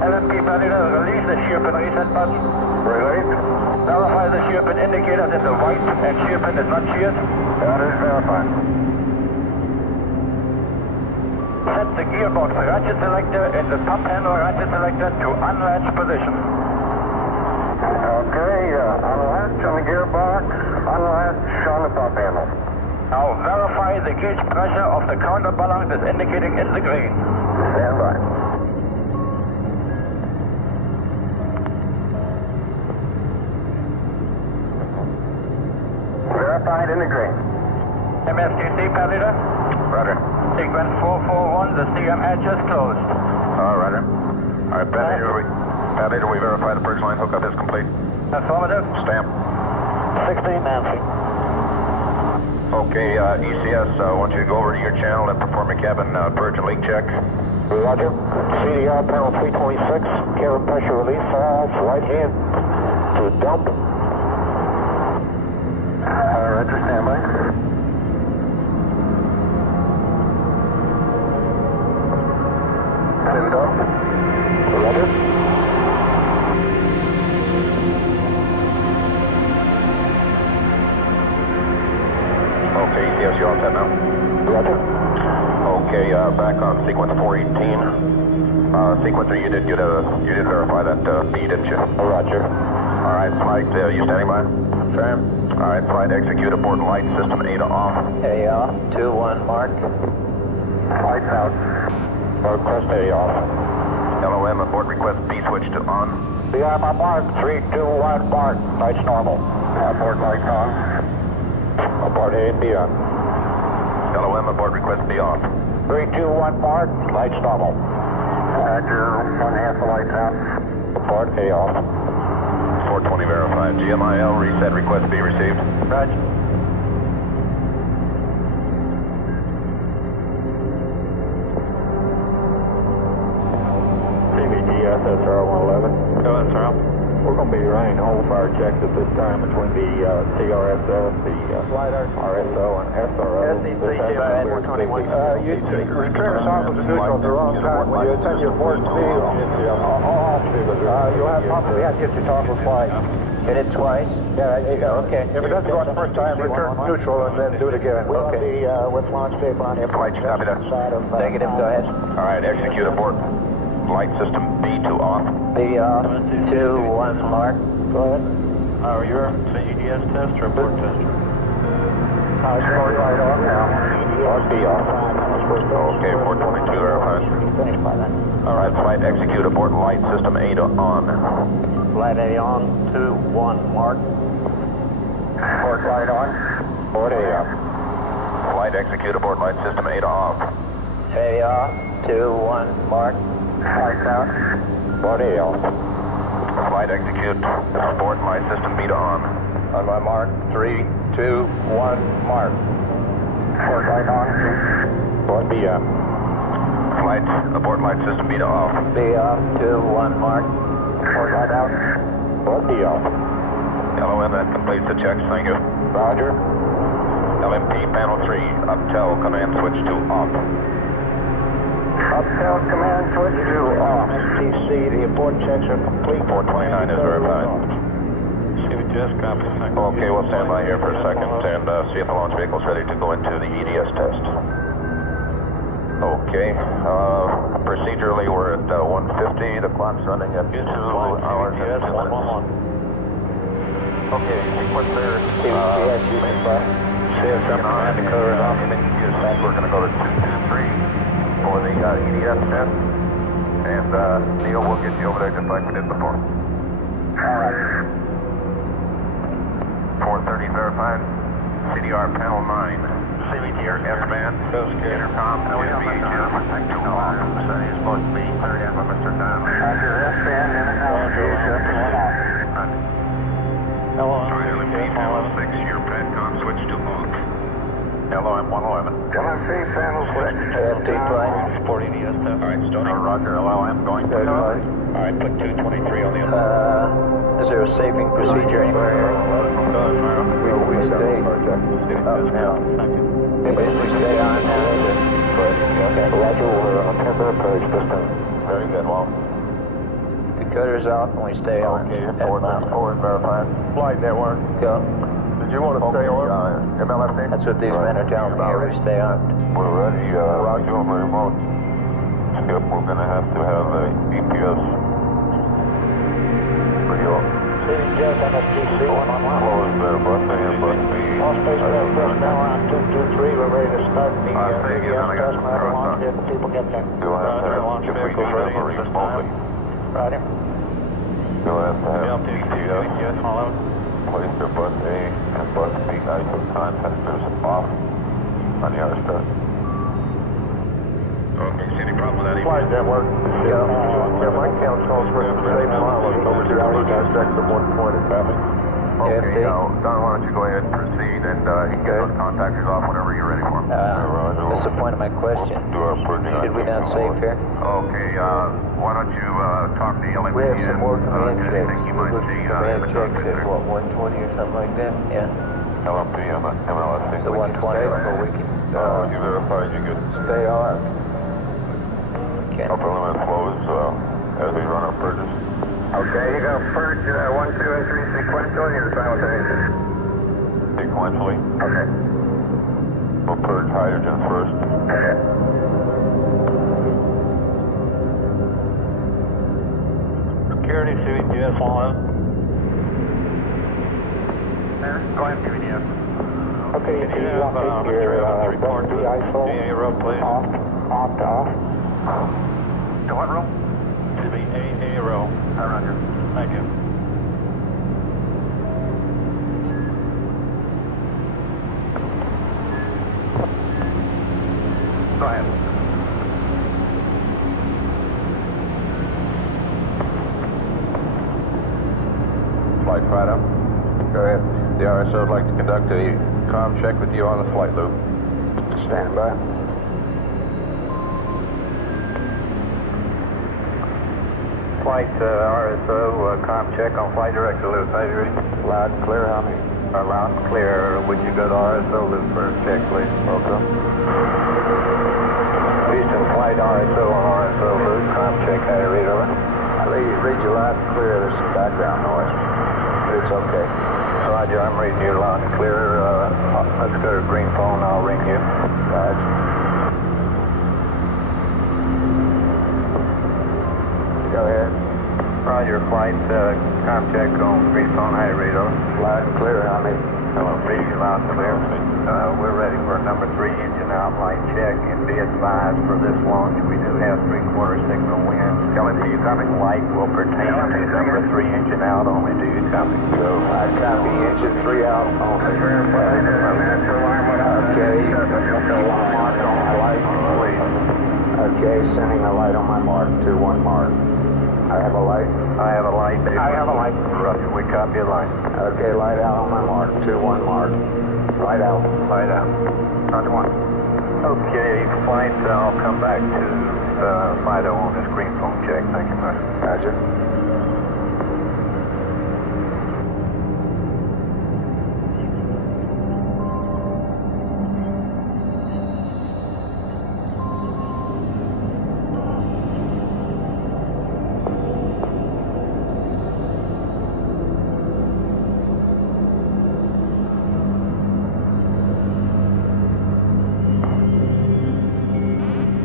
LFP, Panda, release the shear pin reset button. Release. Verify the shear pin indicator that the white and shear pin is not sheared. That is verified. Set the gearbox ratchet selector and the top handle ratchet selector to unlatch position. Okay, unlatch on the gearbox, unlatch on the top handle. Now verify the gauge pressure of the counterbalance is indicating in the green. Stand by. Verified in the green. MSTC, Pad Leader. Roger. Sequence 441, the CM hatch is closed. Roger. Alright, Pad Leader, we verify the purge line hookup is complete. Affirmative. Stamp. 16 Nancy. Okay, ECS, I want you to go over to your channel and perform a cabin purge and leak check. Roger. CDR panel 326, cabin pressure relief valve, right hand to dump. Roger, standby. Send it off. Roger. Okay, yes, you're all set now. Roger. Okay, back on sequence 418. Sequencer, you did verify that B, didn't you? Roger. All right, flight, you standing by? Firm. All right, flight, execute aboard light system A to off. A off. 2-1 mark. Lights out. Request A off. LOM, aboard request B switch to on. Be on my mark, 3, 2, 1, mark. Lights normal. Aboard lights on. Aboard A and B on. LOM, aboard request B off. 3, 2, 1, mark. Lights normal. Roger, 1/2 the lights out. Aboard A off. 420 verified. GMIL, reset, request B received. Roger. CVTS, SR 111. Go ahead, sir. We're going to be running whole fire checks at this time between the TRSS, the RSO, and SRO. You turn us off with the neutral at the wrong time. When you attend your port speed, you'll have possibly have to get your toggle twice. Hit it twice? Yeah, okay. If it doesn't go on the first time, return to neutral and then do it again. Okay. With launch tape on the Flight, copy that. side of... Negative, go ahead. All right, execute aboard light system B to off. B off. 2-1 mark. Go ahead. You're CGDS test or port tester? Start right off now. Start B off. Okay, 422 verified. Finished by then. All right, flight, execute aboard light system A to on. Flight A on. 2-1 mark. Port light on. Port A off. Flight, execute aboard light system A to off. A off. 2-1 mark. Lights out. Port A off. Flight, execute aboard light system B to on. On my mark, 3, 2, 1, mark. Port light on. Port B on. Flight, aboard light system B to off. B off. 2-1 mark. Port light out. Port B off. LOM, that completes the checks. Thank you. Roger. LMP panel 3, uptel command switch to off. Uptown command switch to off. STC, the abort checks are complete. 429 is verified. CVTS copy. Okay, we'll stand by here for a second and see if the launch vehicle is ready to go into the EDS test. Okay, procedurally we're at 150, the clock's running at 2 hours and 2 minutes. Okay, sequencer, CSM command to cover it off. We're going to go to 223 for the EDS test, and Neil will get you over there just like we did before. 430 verified, CDR panel 9. CVTR S-band, intercom, SBHF, 2 off. He's supposed to be cleared in by Mr. Donnelly. S-band, intercom, SBHF, 1 off. LMP panel 6, your PATCOM switch to off. LOM 111. LMP panel switch. AFT flight. Support EDS test. All right, Stony. Roger, LOM going to All right, put 223 on the Is there a saving procedure anywhere here? We stay up now. If we stay on now, is it? Okay. Roger, we're on temporary approach this time. Very good, well. The cutter's off and we stay on. Okay, forward verified. Flight network. Go. Did you want to stay on? MLFD? That's what these men are telling me here. We stay on. We're ready, Roger, over remote. Skip, we're going to have a EPS. Pretty off. CVTS, MSTC, 111. Close there, bus A and bus B. All space personnel on 223. We're ready to start the say again, I got test whenever launch vehicle people get there. You'll have to have if we can ready remotely. Roger. You'll have to have EPS. Place your bus A and bus B ISO contactors off on the other start. Okay, see any problem with that? Flight network. Yeah, my count calls for the same mileage over 2 hours except at one point in traffic. Okay, now, Don, why don't you go ahead and proceed, and you can get those contactors off whenever you're ready for them. Disappointed my question. Should we not safe here? Okay, why don't you talk to LMP? We have some more command checks. Anything you might see in the command checks at what, 120 or something like that? Yeah. LMP on the MLSC. The 120, but we can You verified you could stay on. upper limit flows as we run our purges. Okay, you go purge 1, 2, and 3 sequentially or simultaneously? Sequentially, Okay. we'll purge hydrogen first. Okay. Security, CVTS, all in. Go ahead, PVDF. Okay, Can you you want have to your report to the ISO GA row, please? on to off? To what row? To the AA row. Roger. Thank you. Go ahead. Flight Fido. Go ahead. The RSO would like to conduct a comm check with you on the flight loop. Stand by. Flight RSO, comm check on flight director loop. Are you ready? Loud and clear, how many? Loud and clear. Would you go to RSO loop for a check, please? Okay. Houston, flight RSO on RSO loop. Comm check. How do you read over? Read you loud and clear. There's some background noise. But it's okay. Roger, I'm reading you loud and clear. Let's go to green phone. I'll ring you. Roger. Go ahead. Roger, flight comm check on green phone. How do you read over? Loud and clear, how many? Hello, reading you loud and clear. We're ready for a number 3 engine outline check, and be advised for this launch we do have 3/4 signal winds. LMP, you copy? Light will pertain to number 3 engine out only. Do you copy? So, I copy engine 3 out only. Natural alarm went off. Okay. Mark on my light. Please. Okay, sending a light on my mark, 2-1 mark. I have a light. I have a light. I have a light. Roger, we copy a light. Okay, light out on my mark, 2-1 mark. Light out. Light out. Roger 1. Okay, flight, I'll come back to Fido on this green phone check. Thank you, Roger. Roger.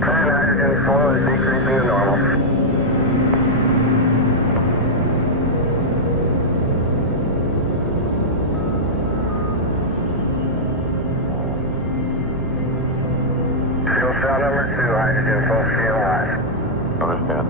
Hydrogen flow is decreasing to normal. Fuel cell number 2, hydrogen full CLI. Understand.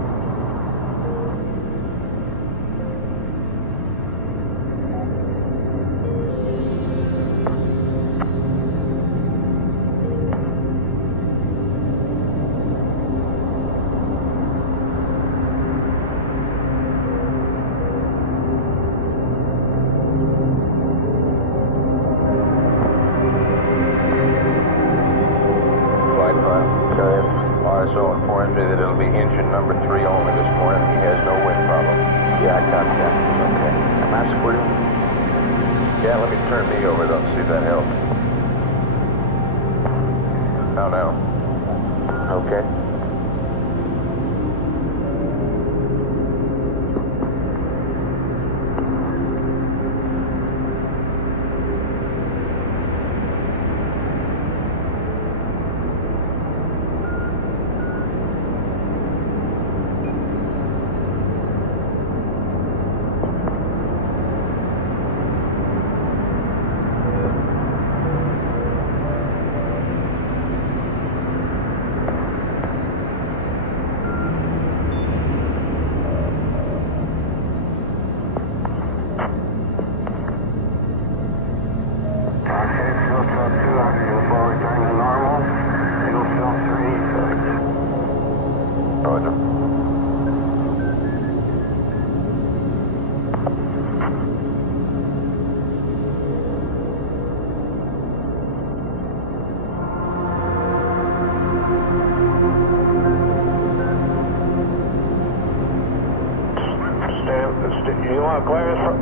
Flight 5. Go ahead. RSO informs me that it'll be engine number 3 only this morning. He has no wind problem. Yeah, I copy that. Okay. Am I squealing? Yeah, let me turn me over though, see if that helps. How now? Okay. Okay, fuel cell 2, oxygen flow return to normal. Fuel cell 3, Roger. You want to clear us from...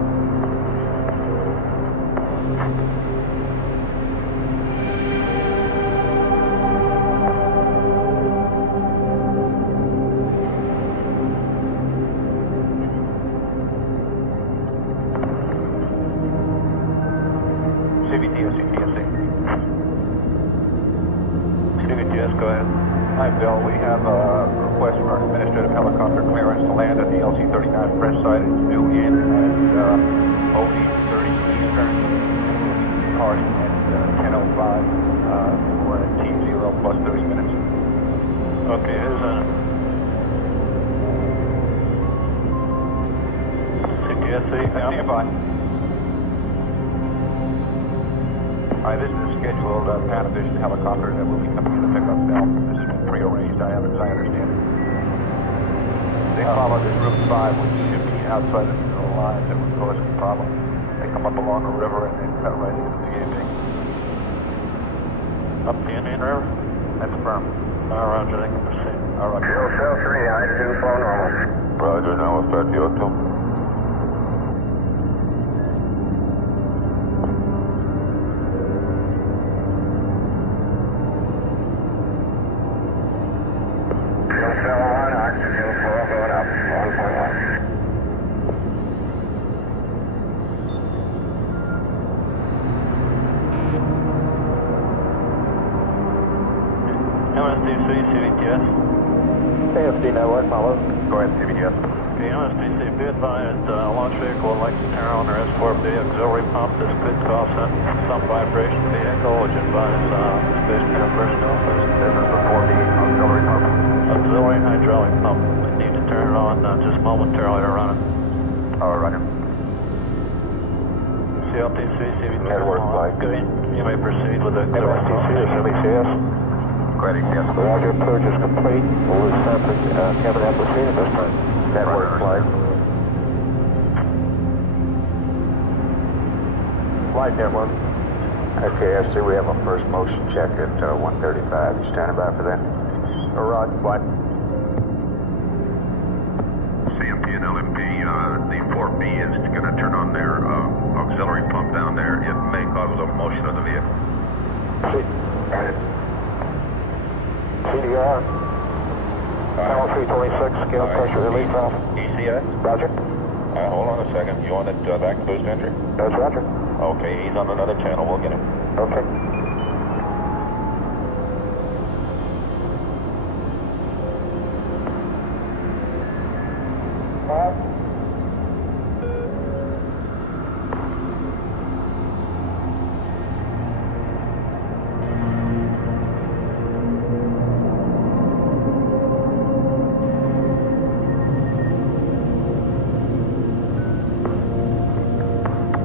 CBTS, go ahead. Hi, Bill. We have a request for administrative helicopter clearance to land at the LC-39 Fresh site. It's due in at 08:30 Eastern, and we'll be departing at 10:05 for a T0 plus 30 minutes. Okay, who's in it? CPSC, Stand by. Hi, this is a scheduled Panavision helicopter that will be coming in to pick up Bill. This has been prearranged, as I understand it. They follow this Route 5, which should be outside of the lines that would cause any problem. They come up along the river and then cut right into the VAB. up the Indian River? That's firm. Roger, they can proceed. All right. Fuel cell 3, hydrogen flow normal. Roger, now we'll start the O2. Fuel cell 1, oxygen flow going up, 1.1. MSDC, CBTS. AFD network, follow. Go ahead, CBTS. Okay, MSDC, be advised, launch vehicle would like to turn on their S4B auxiliary pump. This could cause some vibration in the vehicle, which advise Space Camp personnel first. This is the 4B auxiliary pump. Auxiliary hydraulic pump. We need to turn it on just momentarily to run it. All right, Roger. CLTC, CBTS. Network flight. Good. You may proceed with the auxiliary pump. MBCS. Go ahead, ATS. Roger, purge is complete. We'll start the cabin application at this time. Network flight. Flight network. Okay, I see we have a first motion check at 1:35. You standing by for that? Roger, flight. CMP and LMP, the 4B is going to turn on their auxiliary pump down there. It may cause a motion of the vehicle. CDR. Channel 326, scale pressure relief off. ECS? Roger. Hold on a second. You want it back to boost entry? That's Roger. Okay, he's on another channel. We'll get him. Okay.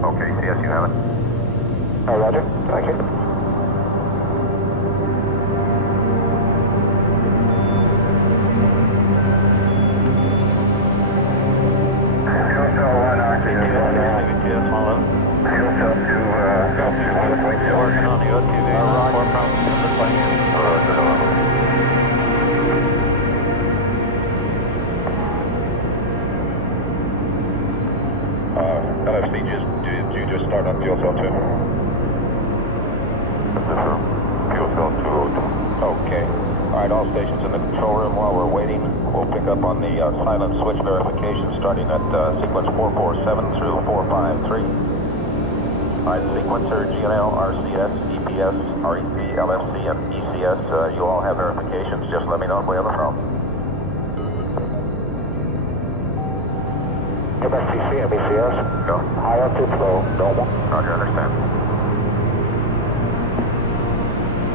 Okay, yes, you have it. Roger. Thank you. Fuel cell 1, oxygen flow normal. CBTS, all up. Fuel cell 2, You're working on the OTV. Four problems in the plane. LFC, did you just start on fuel cell 2? Fuel cell 202. Okay. All right, all stations in the control room. While we're waiting, we'll pick up on the silent switch verification starting at sequence 447 through 453. All right, sequencer, GNL, RCS, EPS, REC, LFC, and ECS, you all have verifications. Just let me know if we have a problem. MSTC, MBCS. Go. High altitude flow, normal. Roger, understand.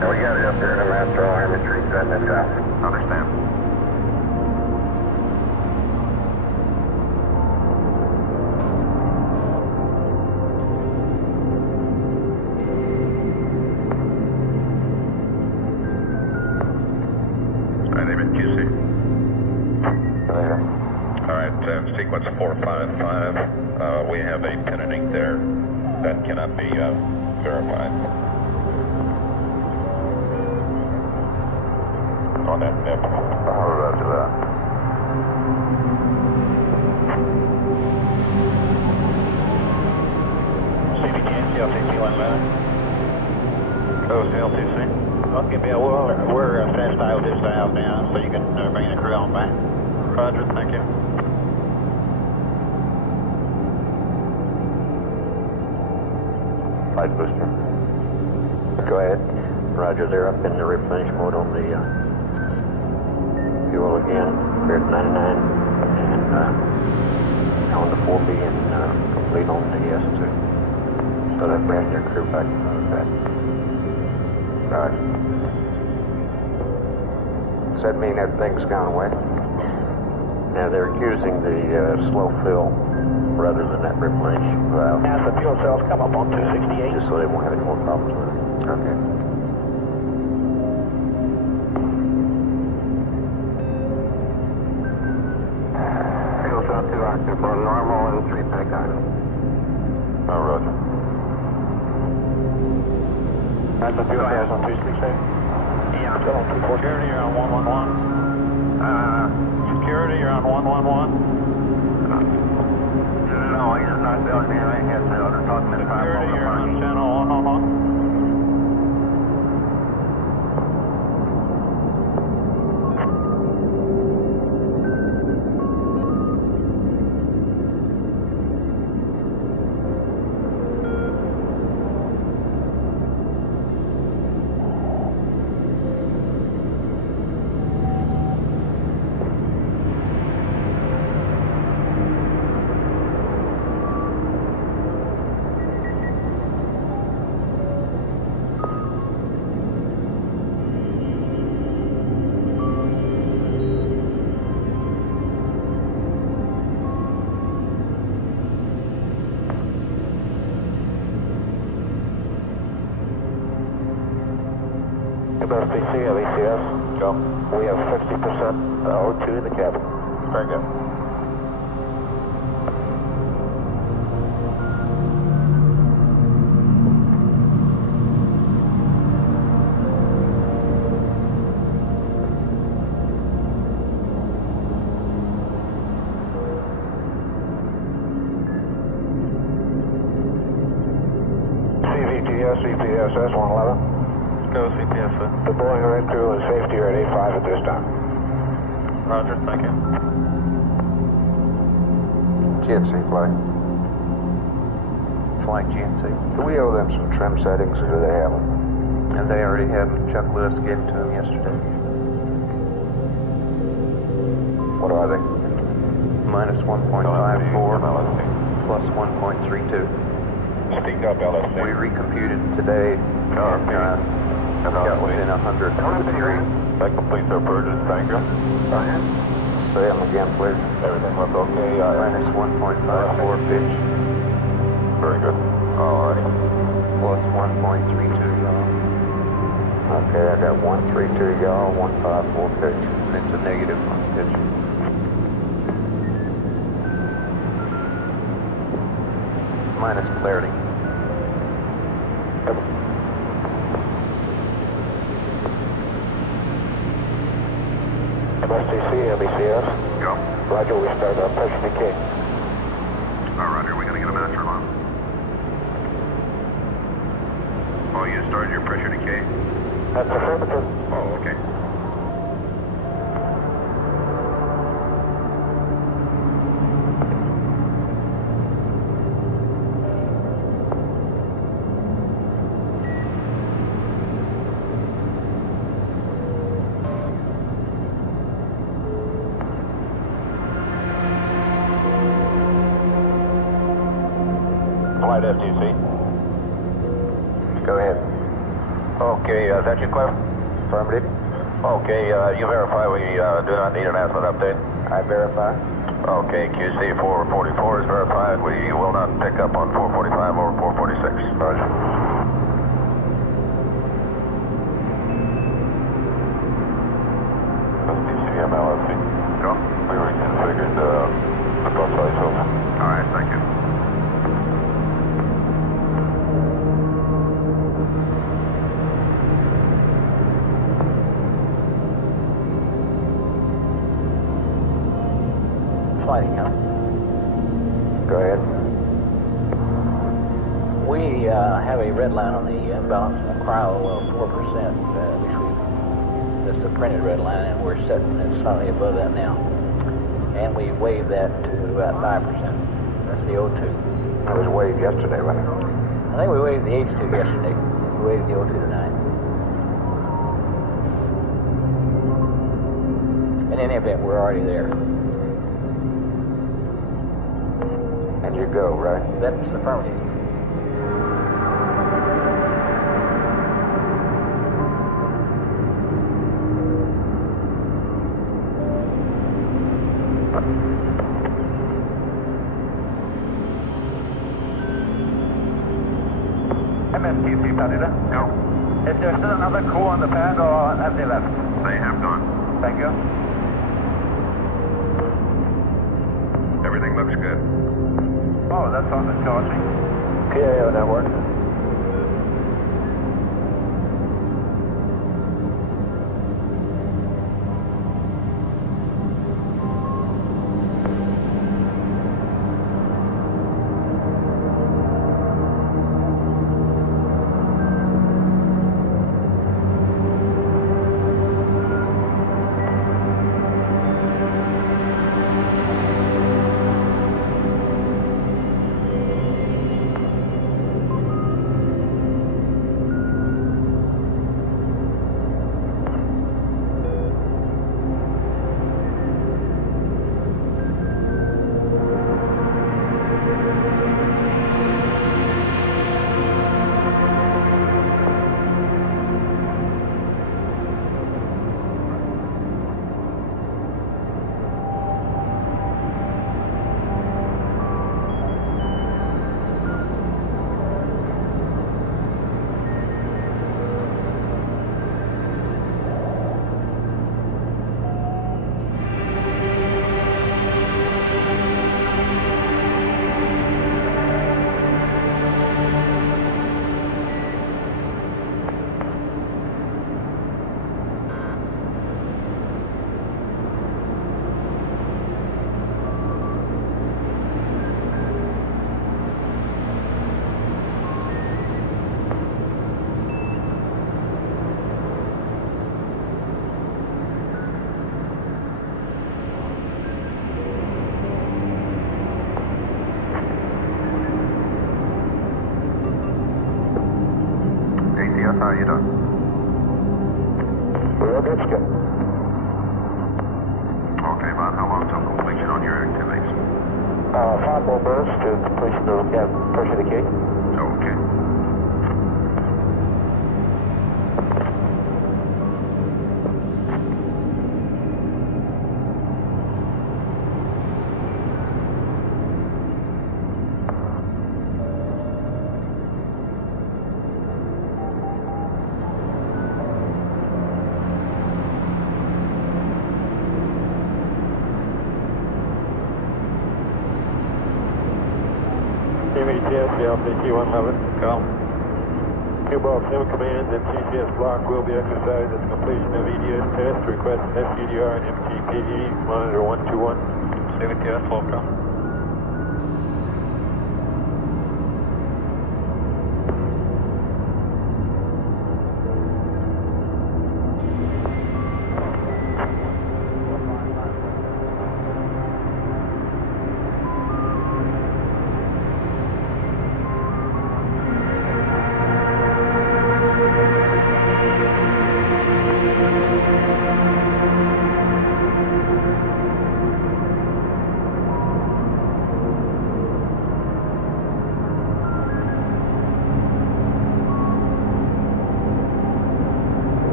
We got it up there to master telemetry, setting it south. Understand. All right, they've been QC. All right, sequence 455. We have a pinning there that cannot be verified. On that nip. Roger that. CBTS, CLTC, 1 minute. Oh, CLTC. Okay, Bill, we're satisfied with this valve now, so you can bring the crew on back. Roger, thank you. Flight booster. Go ahead. Roger. Roger, they're up in the replenish mode on the fuel again. We're at 99 and on the 4B and complete on the S2. So they're bringing their crew back to that. Right. Does that mean that thing's gone away? Now they're using the slow fill rather than that replenish valve. As the fuel cells come up on 268. Just so they won't have any more problems with it. Okay. Fuel cell 2 octave for normal and 3 takeoff. Oh, roger. As the fuel cells on 268. Yeah, I'm still on 240. Security, you're on 111. Security, you're on 111. No, he's not building anything yet, so they're talking to the Security, you're on 511. channel 111. MSPC, LECS. Go. We have 50% O2 in the cabin. Very good. CVTS, CPSS 111. Go CPS. Deploying red crew and safety are at 85 at this time. Roger, thank you. GNC flight. Flight GNC. Do we owe them some trim settings, or do they have them? And they already have them. Chuck Lewis gave them to them yesterday. What are they? Minus 1.54 plus 1.32. Speak up, LSC. We recomputed today. Got within 100 of the degree. That completes our purges, thank you. Say them again, please. Everything looks okay. Minus 1.54 pitch Very good. Alrighty. plus 1.32 yaw. Okay, I got 132 yaw, 154 pitch. And it's a negative on pitch. Minus clarity. MSTC, LECS. Go. Roger, we start pressure decay. Roger, we're going to get a master alarm. Oh, you started your pressure decay? That's affirmative. Oh, okay. Flight FTC. Go ahead. Okay, is that you, Cliff? Affirmative. Okay, you verify we do not need an azimuth update? I verify. Okay, QC 444 is verified. We will not pick up on 445 or 446. Roger. SDCM LSC. Go. We reconfigured the bus ISO. All right, thank you. Flight account. Go ahead. We have a red line on the imbalance on cryo of 4%, which that's the printed red line, and we're sitting slightly above that now. And we waved that to about 5%. That's the O2. It was waived yesterday, wasn't it? I think we waved the H2 yesterday. We waved the O2 tonight. any event, we're already there. And you go, right? That's affirmative. MSTC, Padilla. No, Is there still another crew on the pad or have they left? they have gone. Thank you. Everything looks good. Oh, that sounds encouraging. PAO network. How are you doing? Real good, Skip. Okay, about how long till completion on your activities? 5 more bursts to completion of pressure the key. Okay. CVTS, Alpha Q111. Go. Q-Ball Sim Command and CCS block will be exercised at the completion of EDS test. Request SCDR and MTPE. Monitor 121. CVTS, welcome.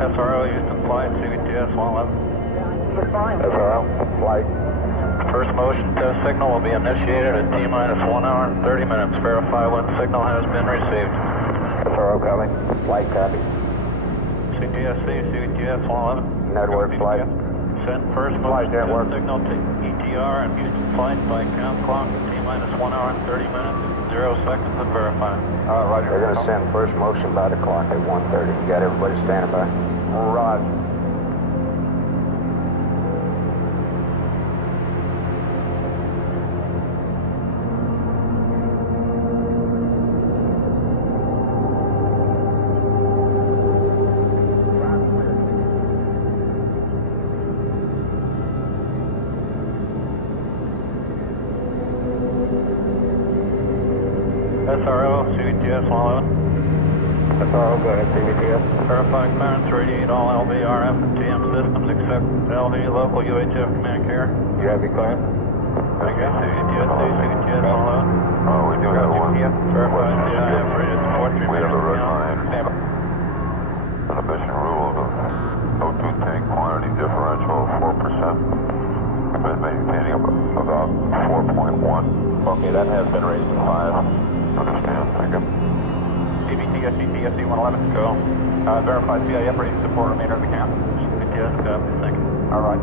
SRO, Houston Flight, CVTS 111. SRO, flight. First motion test signal will be initiated at T-minus 1 hour and 30 minutes. Verify when signal has been received. SRO coming. Flight copy. CGS 111. Network flight. Send first motion test signal to ETR and Houston flight by count clock at T-minus 1 hour and 30 minutes, 0 seconds and verify. Roger. They're going to send first motion by the clock at 1:30. You got everybody standing by? Roger. SRO, CVTS 111. SRO, go ahead, CVTS. Verify clearance, radiate all LV, RF, and TM systems except LV, local UHF command carrier. You have your clearance? Thank you. CVTS 111. We do have one. Verify CIF rated support 3 We have a red minutes. line. Mission rules of O2 tank quantity differential of 4%. We've been maintaining about 4.1. Okay, that has been raised to 5. Understand, thank you. CVTS, CTSC 111, go. Verify CIF ready to support remainder of the count. CVTS, copy. Thank you. All right.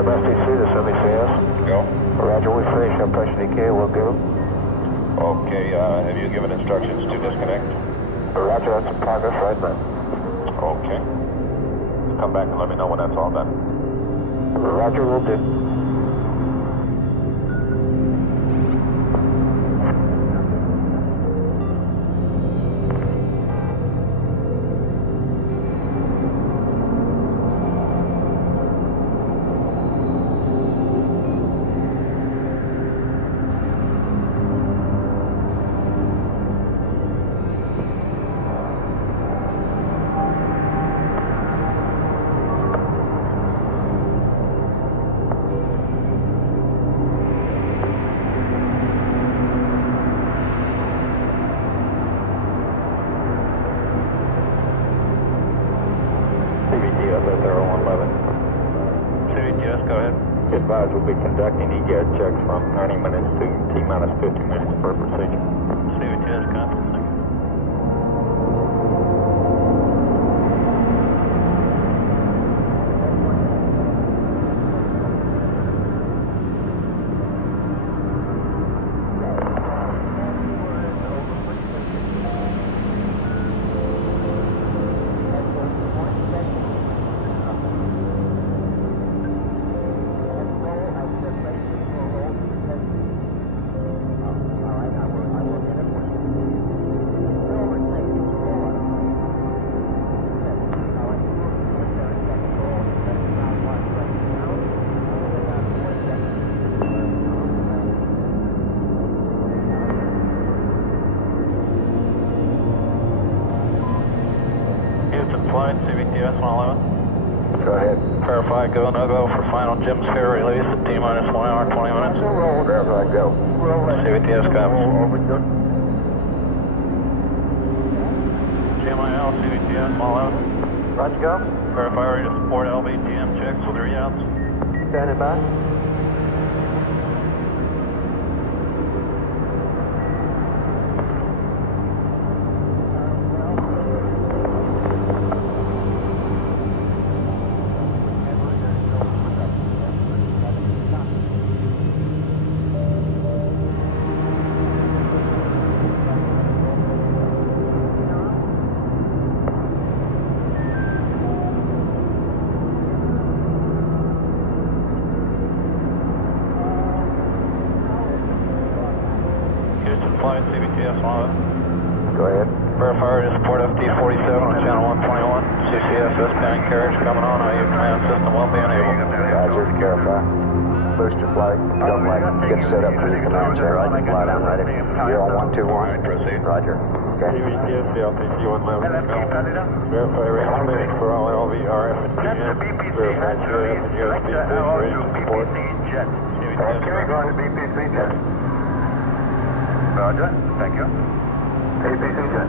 MSTC, this is MECS. Go. Roger, we finish up touch decay, we'll go. Okay, have you given instructions to disconnect? Roger, that's in progress right now. Okay. Come back and let me know when that's all done. Roger, will do. CVTS, go ahead. Advised we'll be conducting EGAD checks from 90 minutes to T-minus 50 minutes per procedure. CVTS, copy. Thank you. All right, I will flight, CBTS 111. Go ahead. Verify go, no go for final Jim's fair release at T-minus 1 hour, 20 minutes. Verify go. CBTS comes. GMIL, CBTS 111. Roger, go. Verify ready to support LVTM checks with readouts. Standing by. Flight CBTS 111. Go ahead. Verify ready to support FT47 on channel 121. CCSS panning carriage coming on. IU command system will be enabled. Roger, verify. Booster flight, jump light, get set up for the command center. Roger, flight, I'm ready. You're on 121. Proceed. Roger. Okay. CBTS, LTC 111. Verify ready to finish for all LV, RF, and GM. Verify GF and USB ready to support. Okay, going to BPC jet. Roger, thank you. APC jet.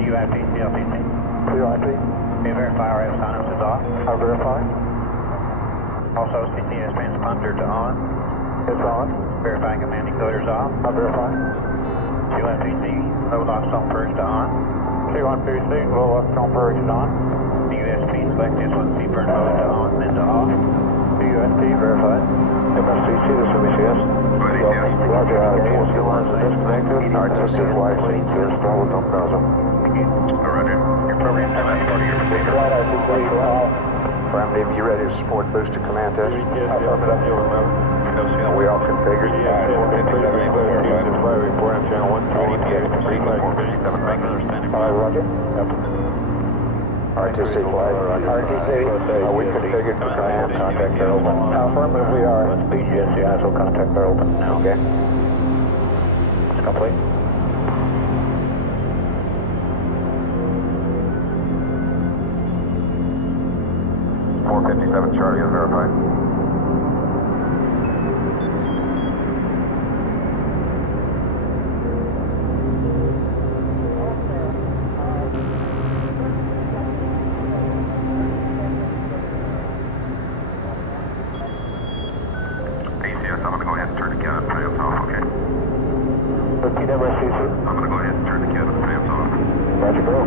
UIPC, LPC. UIP. May verify RF silence is off. I verify. Also, CTS transponder to on. It's on. Verifying command decoders off. I verify. UIPC, low lock zone purge to on. C1PC, low lock zone purge is on. USP, select S1C burn mode to on, then to off. USP, verified. MSCC to CBCS. Roger, RTC lines are disconnected. RTC flight, CTS, forward, no nozzle. Roger. Your program time is part of your procedure. Affirmative, you ready to support booster command test? Affirmative. We all configured? Report on channel 121. Roger. RTC flight. RTC. We configured for command, contact bear open. Affirmative, we are. BGSCI, so contact bear open now. Okay. It's complete. Charlie is verified. ACS, I'm going to go ahead and turn the cabin fans off, okay? Repeat MSCC. I'm going to go ahead and turn the cabin fans off. Roger, go.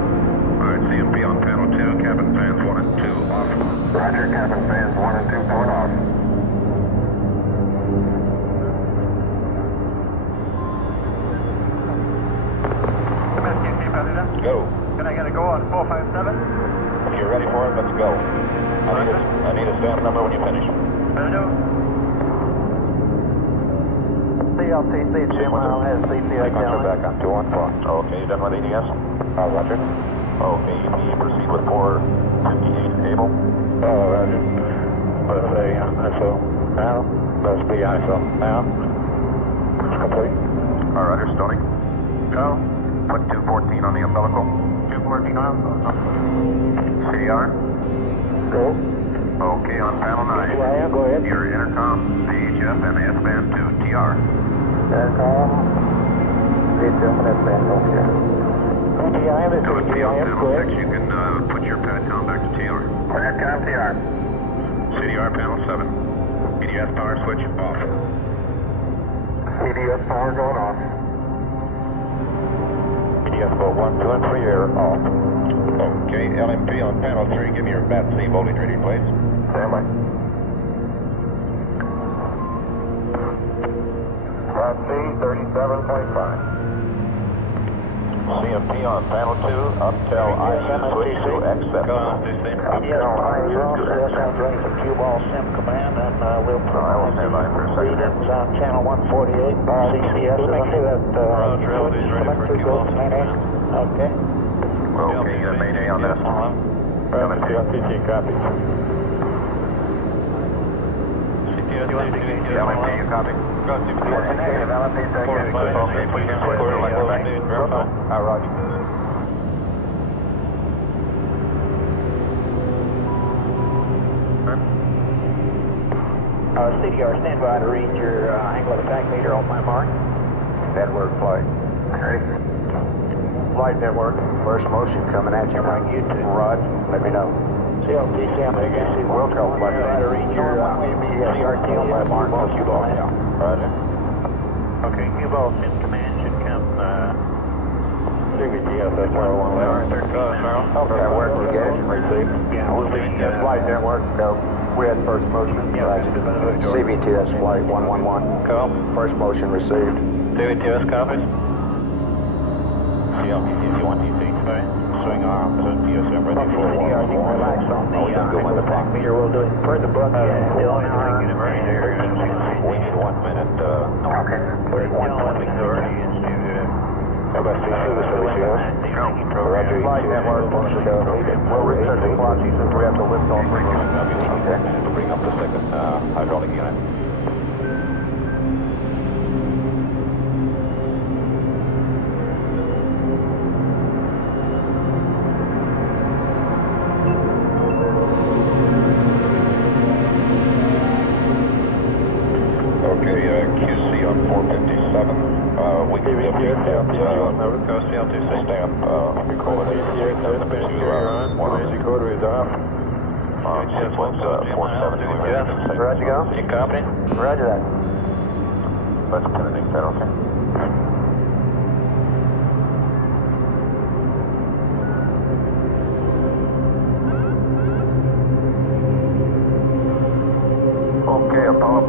Alright, CMP on panel 2, cabin fans 1 and 2 off. Roger, cabin fans 1 and 2 going off. MSCC, President. Go. Can I get a go on 457? If you're ready for it, let's go. I need a stand number when you finish. Hello. CLTC, GMIL has CTS Sequencer down. back on 214. Okay, you done with EDS? Roger. Okay, you need to proceed with 458 able. Roger. Let's say ISO now. Let's be ISO now. It's complete. All right, Stoney. Go. Put 214 on the umbilical. 214 on. CR. Go. Okay, on panel 9. Yeah, go ahead. Your intercom, VHF, and S-band 2, TR. Intercom. VHF and S-band, okay. PTIM is Go to PTIM, panel go 6, ahead. you can put your PATCOM back to TR. PATCOM, TR. CDR panel 7. EDS power switch off. EDS power going off. EDS go 1, 2, and 3 air off. Okay, LMP on panel 3, give me your BAT-C voltage reading, please. Stand by. BAT-C 37.5. CMP on panel 2, up till IU switch to X7. EDS power is off. Sounds ready for cue ball sim command, and we'll put I will stand by for a second. readings on channel 148. CCS is make sure that switch selector goes to main A. Okay. Okay, you got main A on this. CLTC copies. CTS LMP, you copy? Go to Negative, LMP, Roger. CDR, stand by to read your angle of attack meter on my mark. Network flight. Flight network. First motion coming at you. Rod, let me know. CLTC, I'm going to see Wilco, stand by to read your CRT on my mark. Roger. Okay, U-Boat in command should come, CVTS, that's where I want to Okay, where did you get it? Received. Yeah, we'll be, Flight network, go. We had first motion. Roger. CVTS flight 111. Go. First motion received. CVTS copies. CLTC 126, right? Swing arms and PSM ready for CDR, you can relax on the angle of attack meter. We'll do it per the book. Still an hour. We need 1 minute, Okay. 31:20. Roger. Flight network, wants to go. We'll reset the clock since we have to lift off. Okay. Bring up the second hydraulic unit. Okay, QC on 457. We can get the CLTC stamp, recorded to 1 sequence 470. Roger, go. You copy? Roger that. Let's put it in there, okay? Okay, Apollo.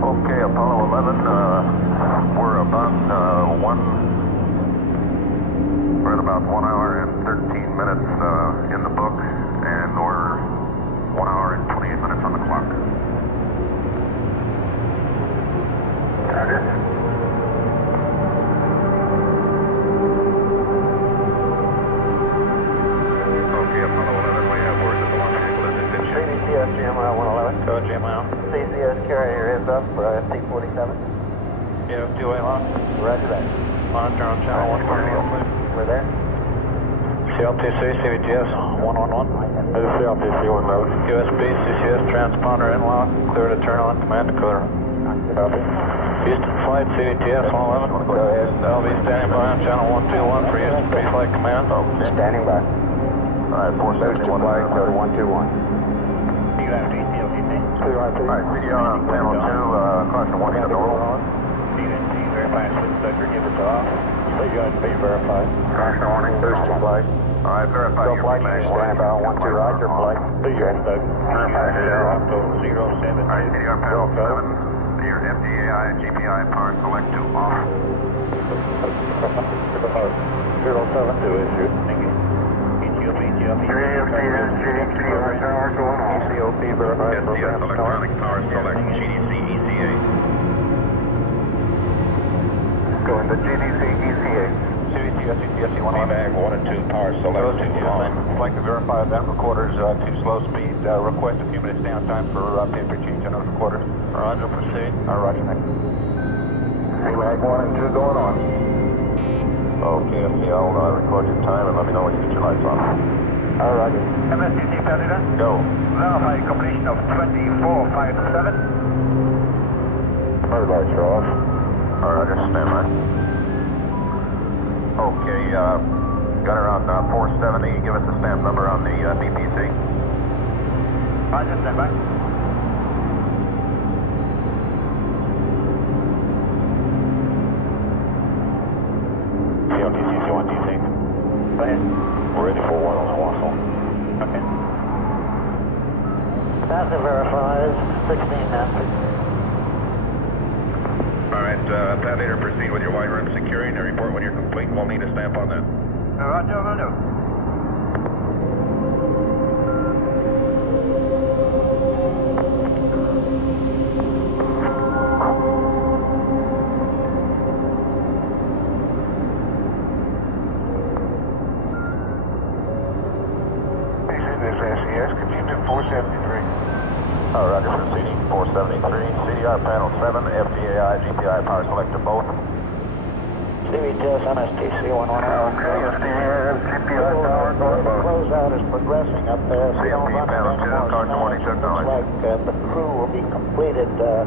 Okay, Apollo 11, we're about we're at about 1 hour and 13 minutes in the book, and we're 1 hour and 28 minutes on the clock. Roger. Okay, Apollo 11, we have word that the launch vehicle is in good shape. CVTS GML 111. Go, GML. CCS carrier is up for FT47. You have two-way lock. Roger that. Monitor on channel 141. We're there. CLTC, CVTS 111. This is CLTC 111. USB, CCS, transponder in lock. Clear to turn on command decoder. Copy. Houston flight, CVTS 111. Go ahead. I'll be standing by on channel 121 for Houston pre-flight command. Standing by. All right, 471. Booster flight, go to 121. All right, CDR on channel 2, caution 1 in the roll. Caution warning. Booster flight. All right, verify Go your flight, command. standing by on 12 Roger, flight. Verify CDR. All right, CDR panel 7, your FDAI and GPI power select to off. 072 issue. ECOP verified SDS program electronic power select, GDC ECA. Going to GDC ECA. CVTS, CTS 111. VMAG 1 and 2 power select to on. I'd like to verify event recorders to slow speed. Request a few minutes downtime for paper change on those recorders. Roger, proceed. Roger, thank you. VMAG 1 and 2 going on. Okay, I'll record your time and let me know when you get your lights on. Roger. MSTC Canada, Go. verify completion of 2457. Bird lights are off. All right, just stand by. Okay, got her on 470. Give us the stamp number on the BPC. Roger, stand by. CLTC 1, do you think? Go ahead. We're ready for one on the Wassel. Okay. NASA verifies 16 knots. All right, Pat Leader, proceed with your white room securing and report when you're complete. We'll need a stamp on that. Roger, will do. could you do 473? Roger, proceeding 473. CDR panel 7, FDAI, GPI power selector both. CVTS MSTC 110. Okay, GPI power going both. Closeout is progressing up there. So don't CFP run panel into 2, any more car 20 snags. took Looks knowledge. like the crew will be completed at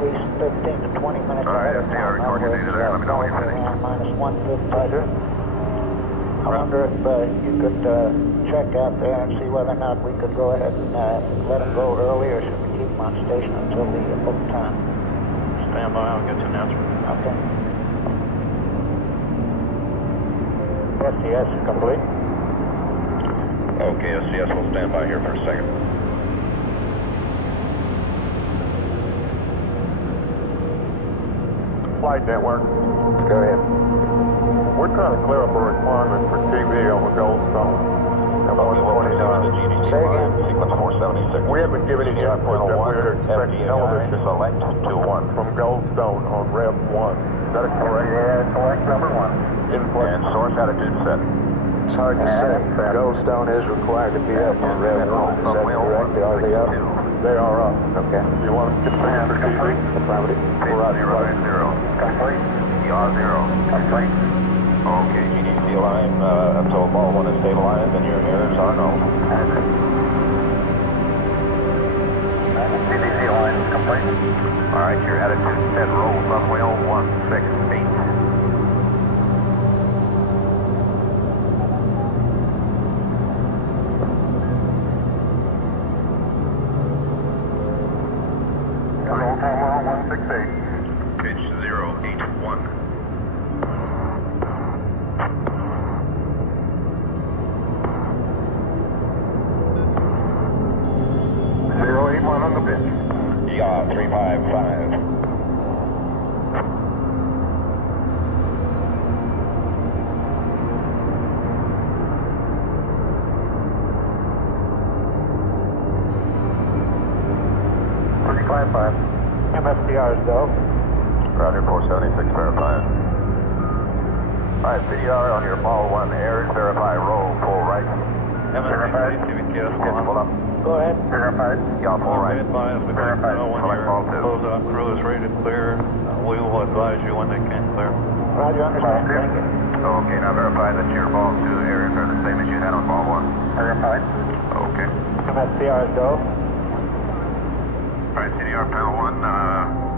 least 15 to 20 minutes All right, ahead of FDR, time. record your data there. Let me know when you're finished. Minus 150. I wonder if you could check out there and see whether or not we could go ahead and let them go early, or should we keep them on station until the book time? Stand by, I'll get you an answer. Okay. SCS is complete. Okay, SCS will stand by here for a second. Flight network. Go ahead. We're trying to clear up a requirement for TV on the Goldstone. Okay, we'll proceed to the GDC line, sequence 476. We haven't given any CDR input panel that 1, we'd expect FDAI, television select 21. from Goldstone on Rev 1. Is that correct? Yeah, select number 1. Input. And source attitude set. It's hard to say. Goldstone is required to be up on Rev 1. Is that correct? Are they up? They are up. Okay. You want to configure for TV? Affirmative. Roger, 090. Complete. Yaw 0. Complete. Okay, GDC line until ball 1 is stabilized and your errors are null. CDC line is complete. All right, your attitude set, roll from wheel 168. Roll from 168. Pitch 081. On the pitch. Yaw 355. MSDRs go. Roger, 476, verified. All right, CDR on your ball 1, errors, verify, roll, full right. MSTC, CVTS, Pitch full up. Go ahead. Verified. Yaw full right. Advise the guys know when Select ball your 2. closeout crew is ready to clear. We will advise you when they can clear. Roger, understand. Thank you. Okay, now verify that your ball 2 errors are the same as you had on ball 1. Verified. Okay. MSDRs go. All right, CDR panel 1,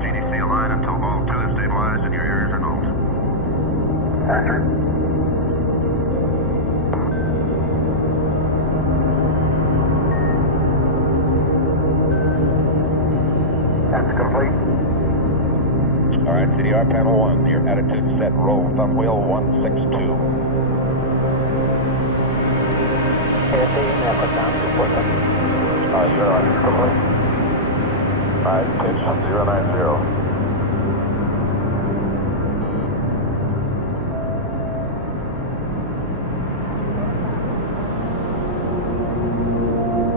GDC align until ball 2 is stabilized and your errors are null. Roger. That's complete. All right, CDR panel 1, your attitude set, roll thumb wheel 162. ASA, put down, report them. Sure, I'm complete. All right, pitch 090.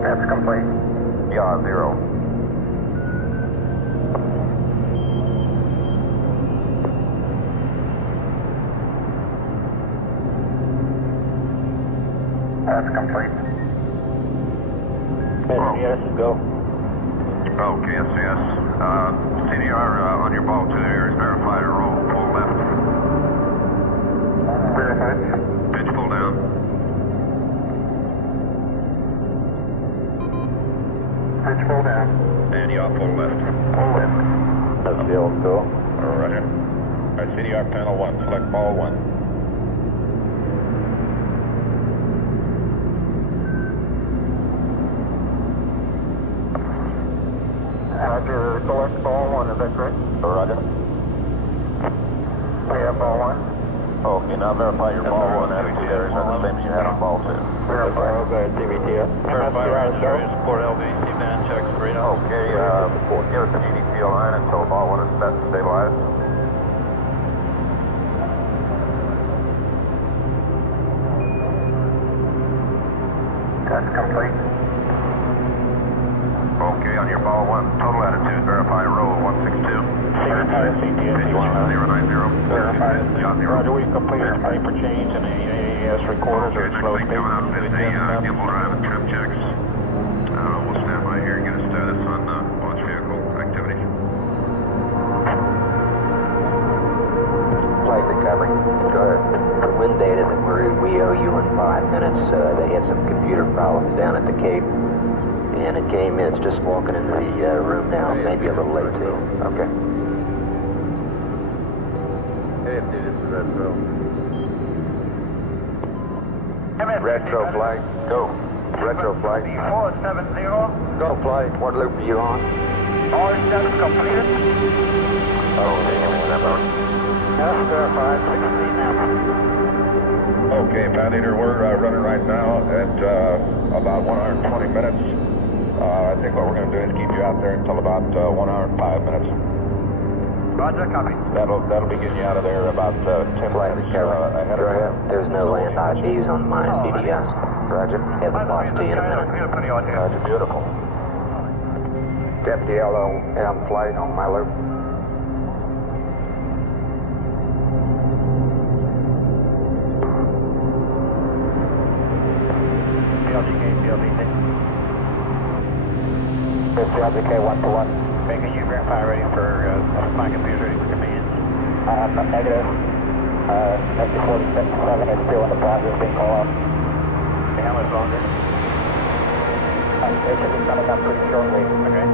That's complete. Yaw 0. That's complete. SCS, go. Okay, SCS. CDR on your ball 2 errors, verify, roll full left. Verified. Pitch full down. Pitch full down. And yaw full left. Full left. SCS go. Roger. All right, CDR panel 1, select ball 1. Roger, select ball 1, is that correct? Roger. We have ball 1. Okay, now verify your ball 1 attitude errors are the same as you had on ball 2. Verify. Okay, CVTS. Verify range areas, port LVC band checks, radar. Okay, give us the GDC line until ball 1 is set and stabilized. That's complete. Okay, on your ball 1, total attitude, verify, roll 162. Verified. CTS, 090. Verified. Yaw 0. Roger, we completed paper change and the AAS recorders are slow Coming out speed. 50, gimbal drive at you in 5 minutes. They had some computer problems down at the Cape, and it came in. It's just walking into the room now, maybe a little late too. Okay. Hey, this is Retro. Retro flight, go. Retro flight. 470. Go flight. What loop are you on? All steps completed. Oh, remember. Yes, verified. 16 now. Okay, Pat Eater, we're running right now at about 1 hour and 20 minutes. I think what we're going to do is keep you out there until about 1 hour and 5 minutes. Roger, copy. That'll be getting you out of there about 10 minutes ahead of time. There's no land IDs on my CDS. Roger. Have it lost to you in a minute. Roger, beautiful. Deputy LOM flight on my loop. CLDK 1-1. Making you verify ready for my computer ready for command. Negative. SC-47 is still in the process of being called out. Okay, how much longer? They should be coming up pretty shortly. Okay.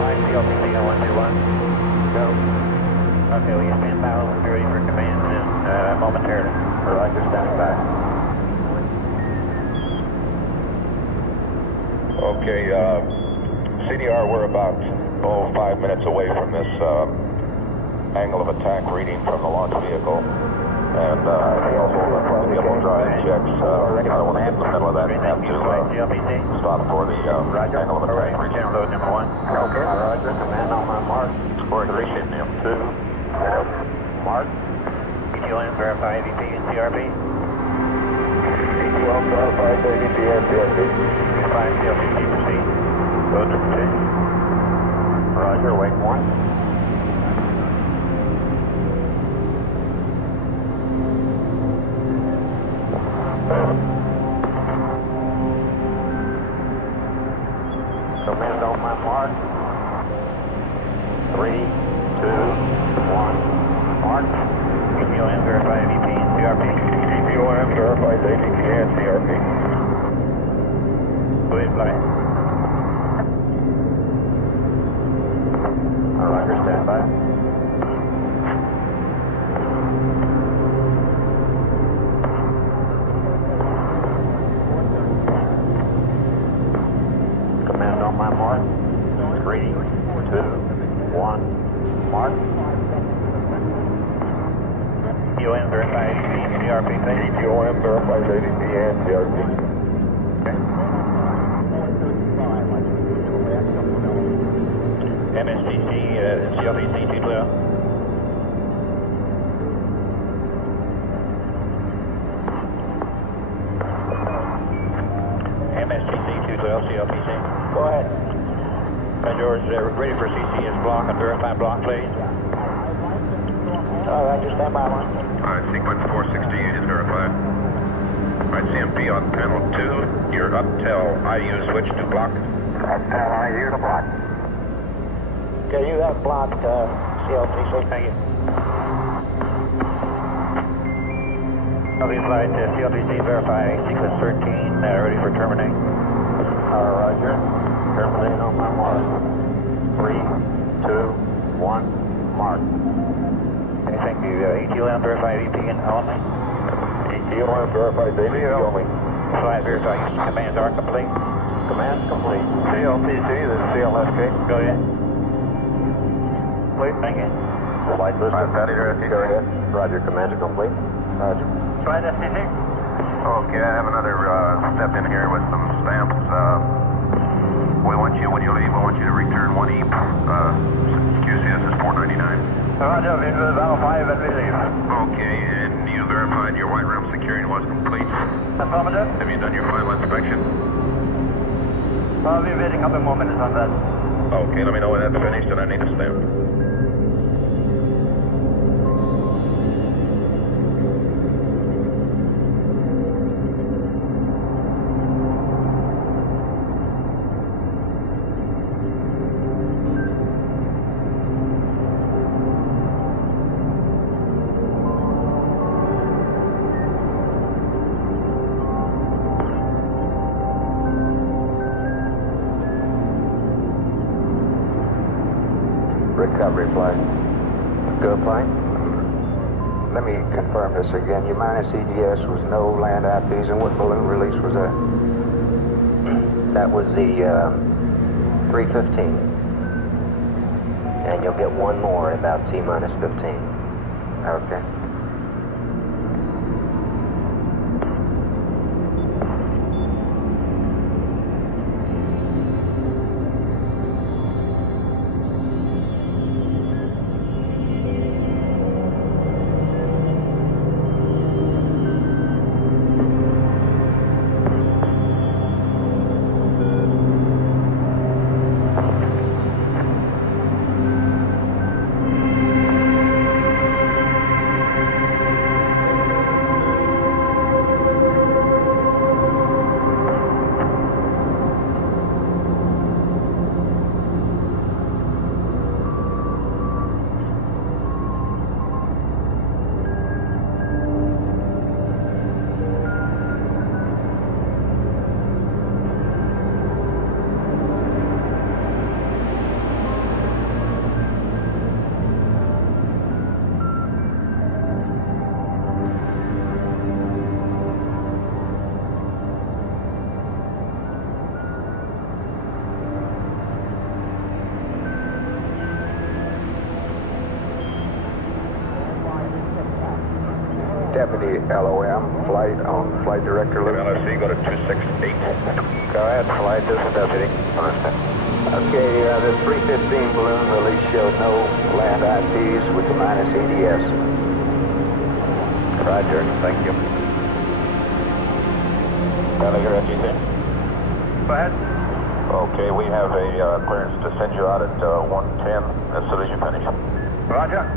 My CLDK 1-1. Go. Okay, will you stand by? We'll be ready for command momentarily. Roger, standing by. Okay, CDR, we're about 5 minutes away from this angle of attack reading from the launch vehicle. And also the able drive checks. I don't want to get in the middle of that and have to stop for the angle of attack reading. Load number 1. Okay. Roger. Command on my mark. Scoring 3 2. Mark. ETLM, verify AVP and CRP. ETL verified AVP and CRP. 5 CLPC, proceed. Load number 2. Roger, wake 1. Command on my mark. 3, 2, 1. Mark. ETLM, verify AVP and CRP. ETLM verifies AVP and CRP. Go ahead, fly. Roger, stand by. Command on my mark. 3, 2, 1. Mark. ETLM, verify AVP and CRP, thank you. ETLM verifies AVP and CRP. MSTC, CLPC 212. MSTC 212, CLPC. Go ahead. George, ready for CCS block and verify block, please. All right, just stand by one. Alright, sequence 468 is verified. Alright, CMP on panel 2, you're up till IU switch to block. Up till IU to block. Okay, you have blocked CLPC. Thank you. Copy flight CLPC, verify sequence 13, ready for terminate. Roger. Terminating on my mark. 3, 2, 1. Mark. Okay, thank you. ETLM, verify AVP and only. ETLM verifies AVP only. Flight verify commands are complete. Command complete. CLPC, this is CLSK. Go ahead. Wait, thank you. Flight booster. Pat Eater, STC. Go ahead. Roger, commands are complete. Roger. Flight STC. Okay, I have another step in here with some stamps. We want you, when you leave, we want you to return 1 EAP. QCS is 499. Roger, visual level 5 and we leave. Okay, and you verified your white room securing was complete. Affirmative. Have you done your final inspection? I'll be waiting a couple more minutes on that. Okay, let me know when that's finished and I need a stamp. recovery flight. Good flight. Let me confirm this again. Your minus EDS was no land IPs, and what balloon release was that? That was the 315. And you'll get one more at about T-minus 15. Okay. Deputy LOM, flight on flight director. LSC, go to 268. Go ahead, flight. This is Deputy. Okay, the 315 balloon release showed no land IPs with the minus EDS. Roger, thank you. Validator FTC. Go ahead. Okay, we have a clearance to send you out at 110 as soon as you finish. Roger.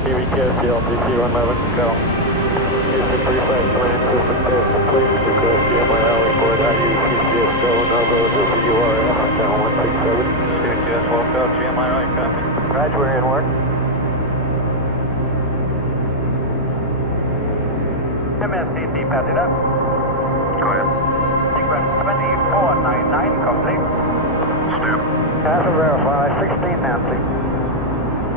TVTS, LTC 111, go. Houston 35 plan system test complete. Request GMIR report IUCCS go, no go to VURF, channel 167. CTS, walkout, GMI, copy. Roger, we're in work. MSTC passenger. Go ahead. Sequence 2499 complete. Step. Pass verify, 16 Nancy.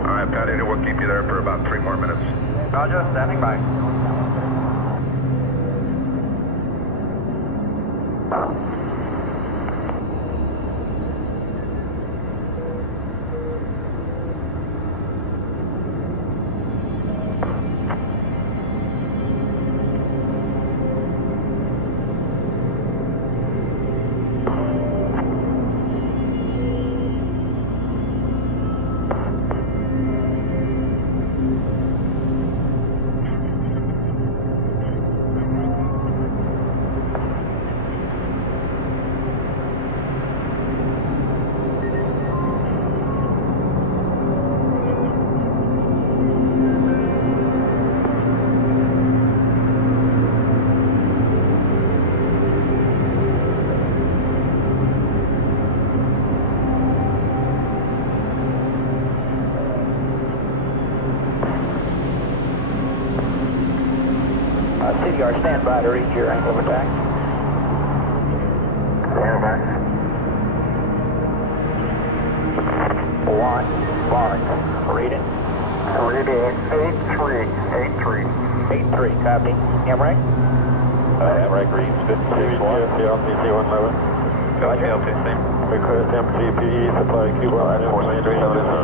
All right, Patty, we'll keep you there for about 3 more minutes. Roger, standing by. CDR, stand by to reach your angle of attack. Stand by. One, mark. Reading. Reading 83. 83, copy. MRAC? MRAC reads 56. TVTS, LTC 111. Copy, LTC. Request MTPE supply Q1 and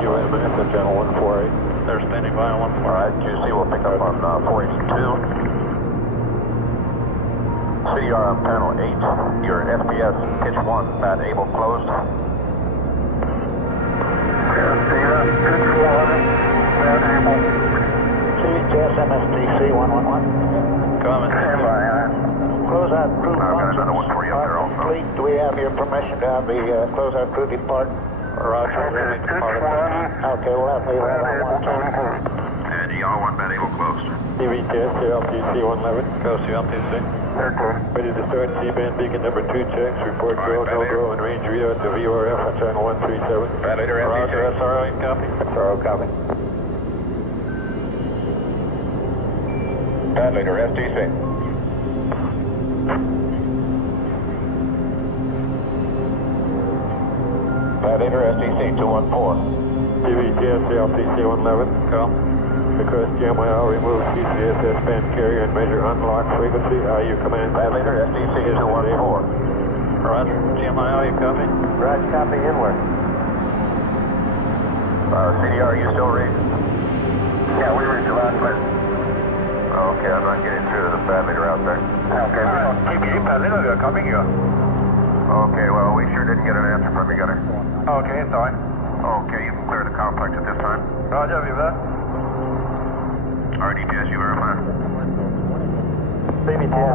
UMS at channel 148. They're standing by on 1 4. All right, QC will pick up on 482. CDR on panel 8. Your FPS pitch 1, bad able closed. CHS MSTC 111. Comment. Close out crew I've got functions another one for you up there are also. complete. Do we have your permission to have the close out crew depart? Roger, we'll make the part of it. Okay, we'll have to leave that on 1. And ER1, bad able closed. TVTS, LTC 111. Go, CLTC. Ready to start C-band beacon number 2 checks. Report All go, right, no Validator. go, and range readout to VORF on channel 137. Validator, Roger, FTC. SRO, copy. SRO, copy. Validator, FTC. Violator STC 214. TVTS LTC 111. Go. Request GMIL remove CCS S-band carrier and measure unlock frequency. IU command. Violator STC 214. Roger. GMIL, you copy? Roger, copy inward. CDR, you still read? Yeah, we read you loud and clear. Okay, I'm not getting through to the bad leader out there. Okay, TBA, Pasadena, copy you. Okay, well, we sure didn't get an answer from you, Gunner. Okay, it's all right. Okay, you can clear the complex at this time. Roger, Viva. RDPS, you verify. CVTS,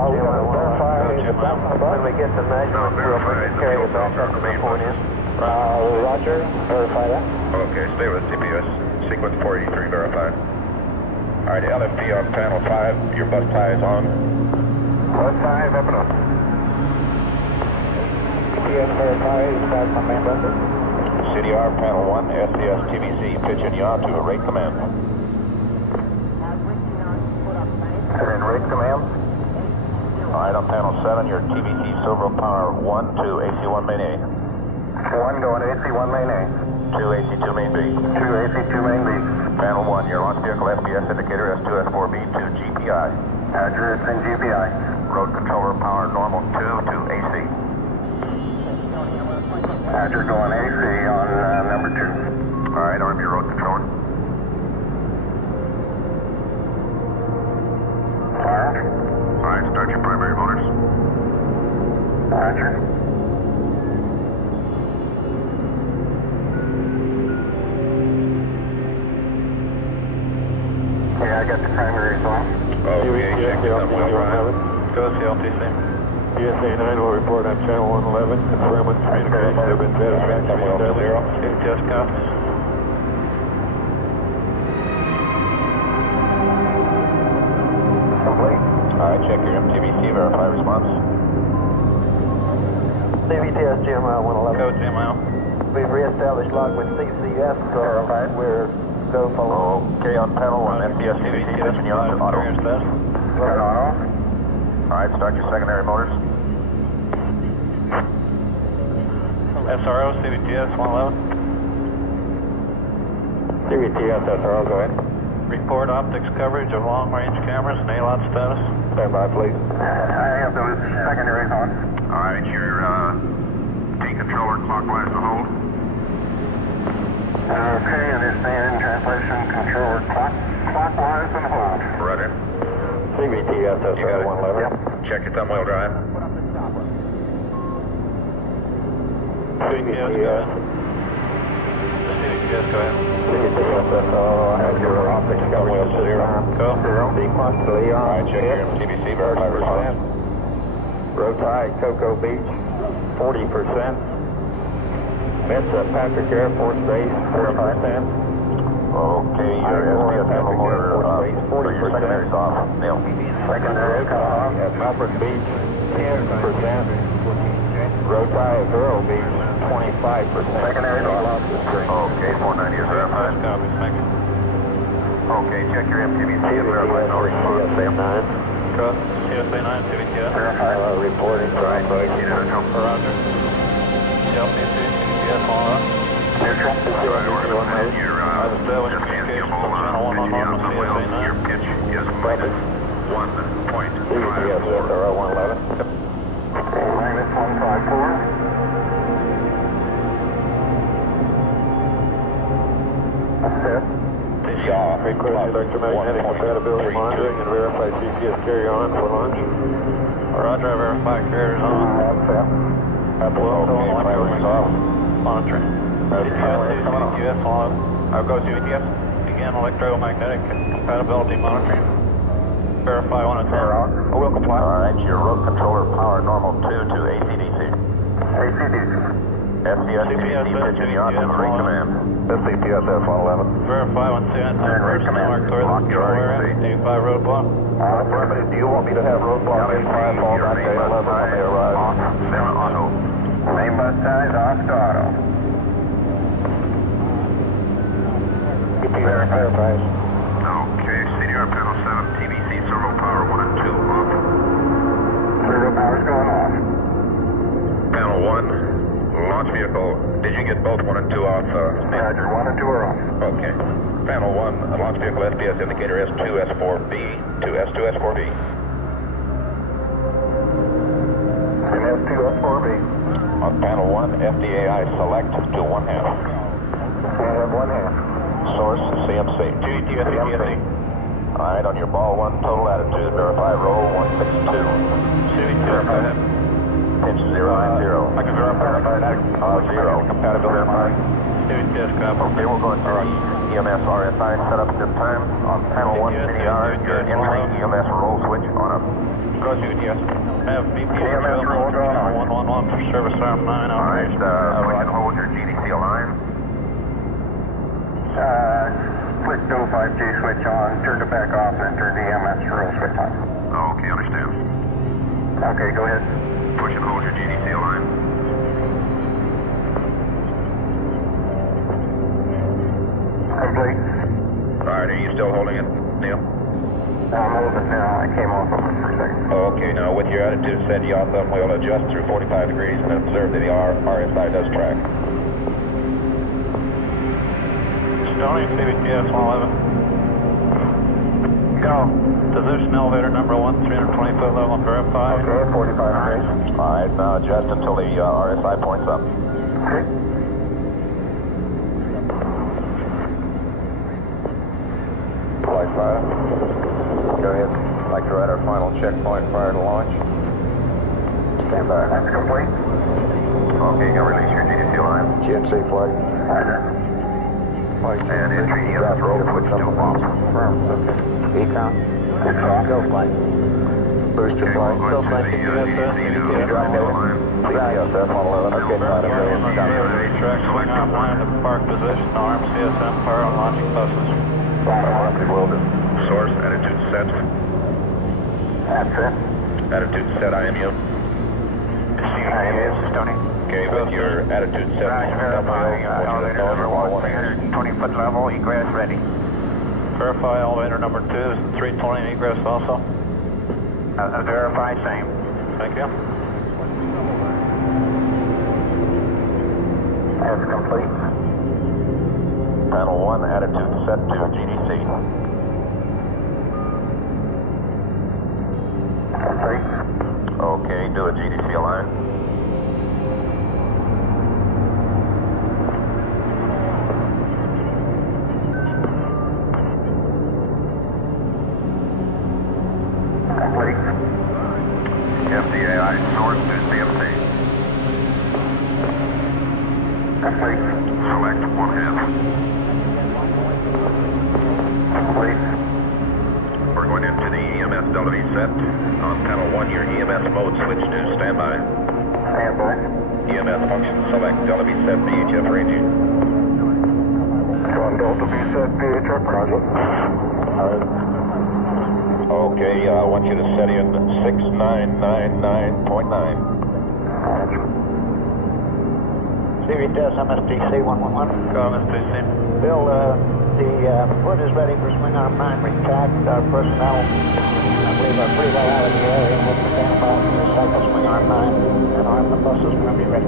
when we get the measurement, we'll bring the carrier back up to the point in. Roger, verify that. Okay, stay with CPS. Sequence 483 verified. Alright, LFP on panel 5. Your bus tie is on. Bus tie is up and up. CPS verify, is back from main buses. CDR, panel 1, SCS TVC, pitching yaw to rate command. And rate command? Alright, on panel 7, your TVC servo power 1 to AC1 main A. 1 going to AC1 main A. 2 AC2 main B. 2 AC2 main B. Panel 1, your launch vehicle FPS indicator S2, S4B to GPI. Roger, it's in GPI. Road controller power normal 2 to AC. Roger, going AC on number 2. Alright, arm your road controller. Fire. Alright, start your primary motors. Roger. Yeah, I got the primaries on. Okay, check it out, well, Go CLTC. USA 9 will report on channel 111. Confirm with communications have been satisfactory established. CVTS copies. Alright, check your MTVC, verify response. CVTS GMI 111. Go GMIL. We've reestablished lock with CCS, so we're go follow. Okay, on panel 1, SCS TVC, pitching yaw to auto. Turn on. Alright, start your secondary motors. SRO, CVTS 111. CVTS, SRO, go ahead. Report optics coverage of long-range cameras and ALOT status. Stand by, please. I have those secondaries on. Alright, your T controller clockwise to hold. Okay, understand. Translation controller clockwise and hold. Roger. CVTS SRO 111. Yep. Check your thumb wheel drive. CVTS, go ahead. CVTS, go ahead. CVTS, I have your optics coverage to 0. Go. Sequence to Leon. Alright, check your MTVC, verify response. Road tie, Cocoa Beach, 40%. Mesa Patrick Air Force Base, 40%. Okay, your SDS level motor, for your secondaries off. Neil. Secondary off. At Melbourne Beach, 10%. Road tie at Vero Beach, 25%. Secondary off. Okay, 490 is verified. Copy, thank you. Okay, check your MTVC and verify no response. Go. CSA 9, CVTS. Reporting Alright, you know, jump. Roger. CLTC, CVTS 111. Neutral. Alright, we're gonna put in your, established just communications ansible, on channel 111 pitching with yaw wheel. CSA 9. Your pitch is minus 1.54. SRO 111. Minus 154. Set. Yaw. Request electromagnetic compatibility monitoring and verify CPS carry on for launch. Roger, I verify carriers on. Okay, priorities off. Monitoring. CVTS on. I'll go CVTS. Begin electromagnetic compatibility monitoring. Verify when it's on. We'll comply. Alright, your road controller power normal 2 to ACDC. ACDC. SDS CPS, TVC pitching yaw to rate command. CPS F111. Verify when CN first mark towards the Lock your control area. RC. 85 roadblock. Affirmative. Do you want me to have roadblock 85 all back to 11 when they arrive? Then auto. Main bus ties off to auto. Verified. Okay, CDR panel 7, TVC servo power 1 and 2 off. Servo power's going off. Panel 1, launch vehicle. Did you get both Roger, 1 and 2 are off. Okay. Panel 1, launch vehicle SPS indicator S2, S4B, to S2, S4B. And S2, S4B. On panel 1, FDAI select to 1/2. We have 1/2. Source, CMC. CMC. All right, on your ball 1, total attitude, verify roll 162. CVTS, go ahead. Pitch 090. I can verify. 0. Compatibility line. CVTS, copy. Okay, we'll go into the EMS RSI setup at this time. On panel 1 CDR, your entry EMS roll switch on up. Go CVTS. Have BPS EMS roll going on. 111 for service arm 9 All right, operation. push and hold your GDC line. Flick the 5G switch on, turn it back off, and turn the EMS roll switch on. Okay, understand. Okay, go ahead. Push and hold your GDC line. Complete. All right, are you still holding it, Neil? I'm moving now. I came off of it for a second. Okay, now with your attitude set Yatham, we'll adjust through 45 degrees and observe that the RSI does track. Stony, CVTS 111. Go. Position elevator number 1, 320 foot level, verify. Okay, 45 degrees. All right, now adjust until the RSI points up. Okay. Flight fighter. Go ahead. Like to ride our final checkpoint prior to launch. Stand by. That's complete. Okay, you can release your GDC line. GNC flight. Roger. And entry EMS roll switch to off. Econ. It's off. Go flight. Booster flight. Go flight. CSF 111. Okay, flight. Track swing off line to park position, arm CSM power on launching buses. Will do. Source, attitude set. That's it. Attitude set, IMU. Stony. Okay, with your attitude set. Elevator 320 foot level, egress ready. Verify elevator number 2 is 320 egress also. Verify same. Thank you. That's complete. Panel 1, attitude set to GDC. Complete. Okay, do a GDC line. Complete. FDAI source to CMC. Complete. Select 1/2. Complete. We're going into the EMS Delta V set. On panel 1, your EMS mode switch to standby. Stand by. EMS function select Delta V set VHF ranging. Going Delta V set VHF, Roger. Okay, I want you to set in 6999.9. CVTS MSTC 111. Go MSTC. Bill, the foot is ready for swing arm 9 retract. Our personnel, I believe, are pretty well out of the area. We'll stand by to cycle swing arm 9 and arm the buses when we be ready.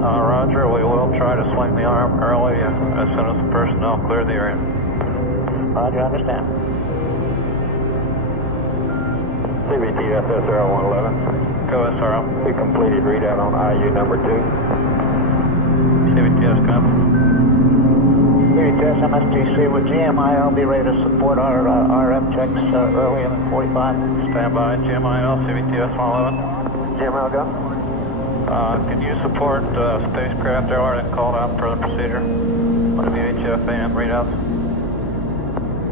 Roger, we will try to swing the arm early as soon as the personnel clear the area. Roger, understand. CVTS SRO 111. Go SRO. We completed readout on IU number 2. CVTS, come. CVTS MSTC with GMIL be ready to support our RF checks early in 45. Stand by, GMIL, CVTS 111. GMIL go. Can you support spacecraft airline that called out for the procedure? On the VHF AM readouts?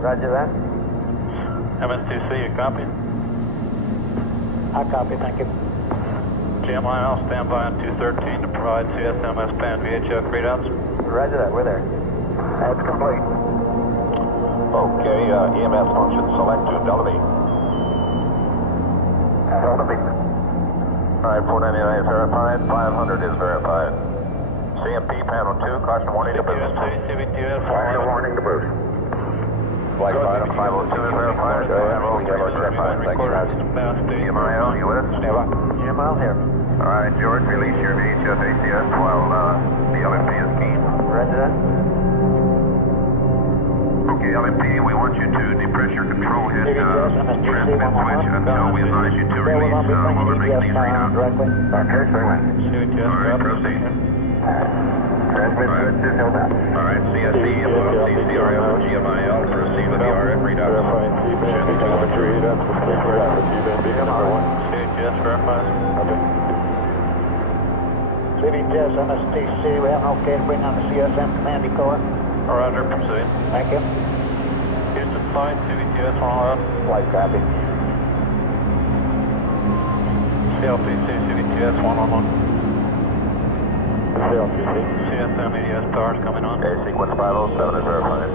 Roger that. MSTC, you copy? I copy, thank you. GMIL, stand by on 213 to provide CSMS band VHF readouts. Roger that, we're there. That's complete. Okay, EMS function select to Delta V. Delta V. All right, 499 is verified, 500 is verified. CMP panel 2, caution warning to boost. CVTS, Fire warning to boost. Flight item 502 is verified. We have our checkpoint. Thanks, guys. GMIL, US. GMIL here. All right, George, release your VHF ACS while the LFP is keen. Roger that. Okay, LMP, we want you to depress your control head transmit switch until we advise you to release while we're making these readouts. Okay, certainly. All right, proceed. Transmit switch is held out. All right, CSE, CCRL, GMIL, proceed with the RF readouts. CHS verified. CBTS, MSTC, we have an okay to bring on the CSM command decoder. Roger, proceed. Thank you. Houston flight, CBTS 111. Flight copy. CLPC, CBTS 111. CSM EDS towers coming on. Okay, sequence 507 is verified.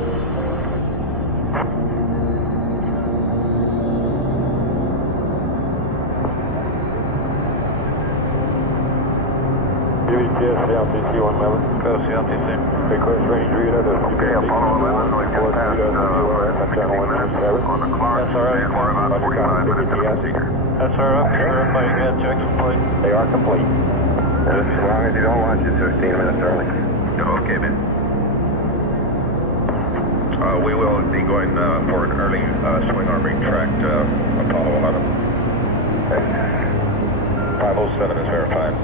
CBTS, CLPC 111. Go CLPC. Request range readout of Okay, Apollo 11, we just passed 60 minutes on the clock, and we're about 45 minutes into the procedure. SRF, verify you got checks complete. They are complete. As long as you don't launch it 15 minutes early. Okay, man. We will be going for an early swing arm retract, Apollo 11. 507 is verified.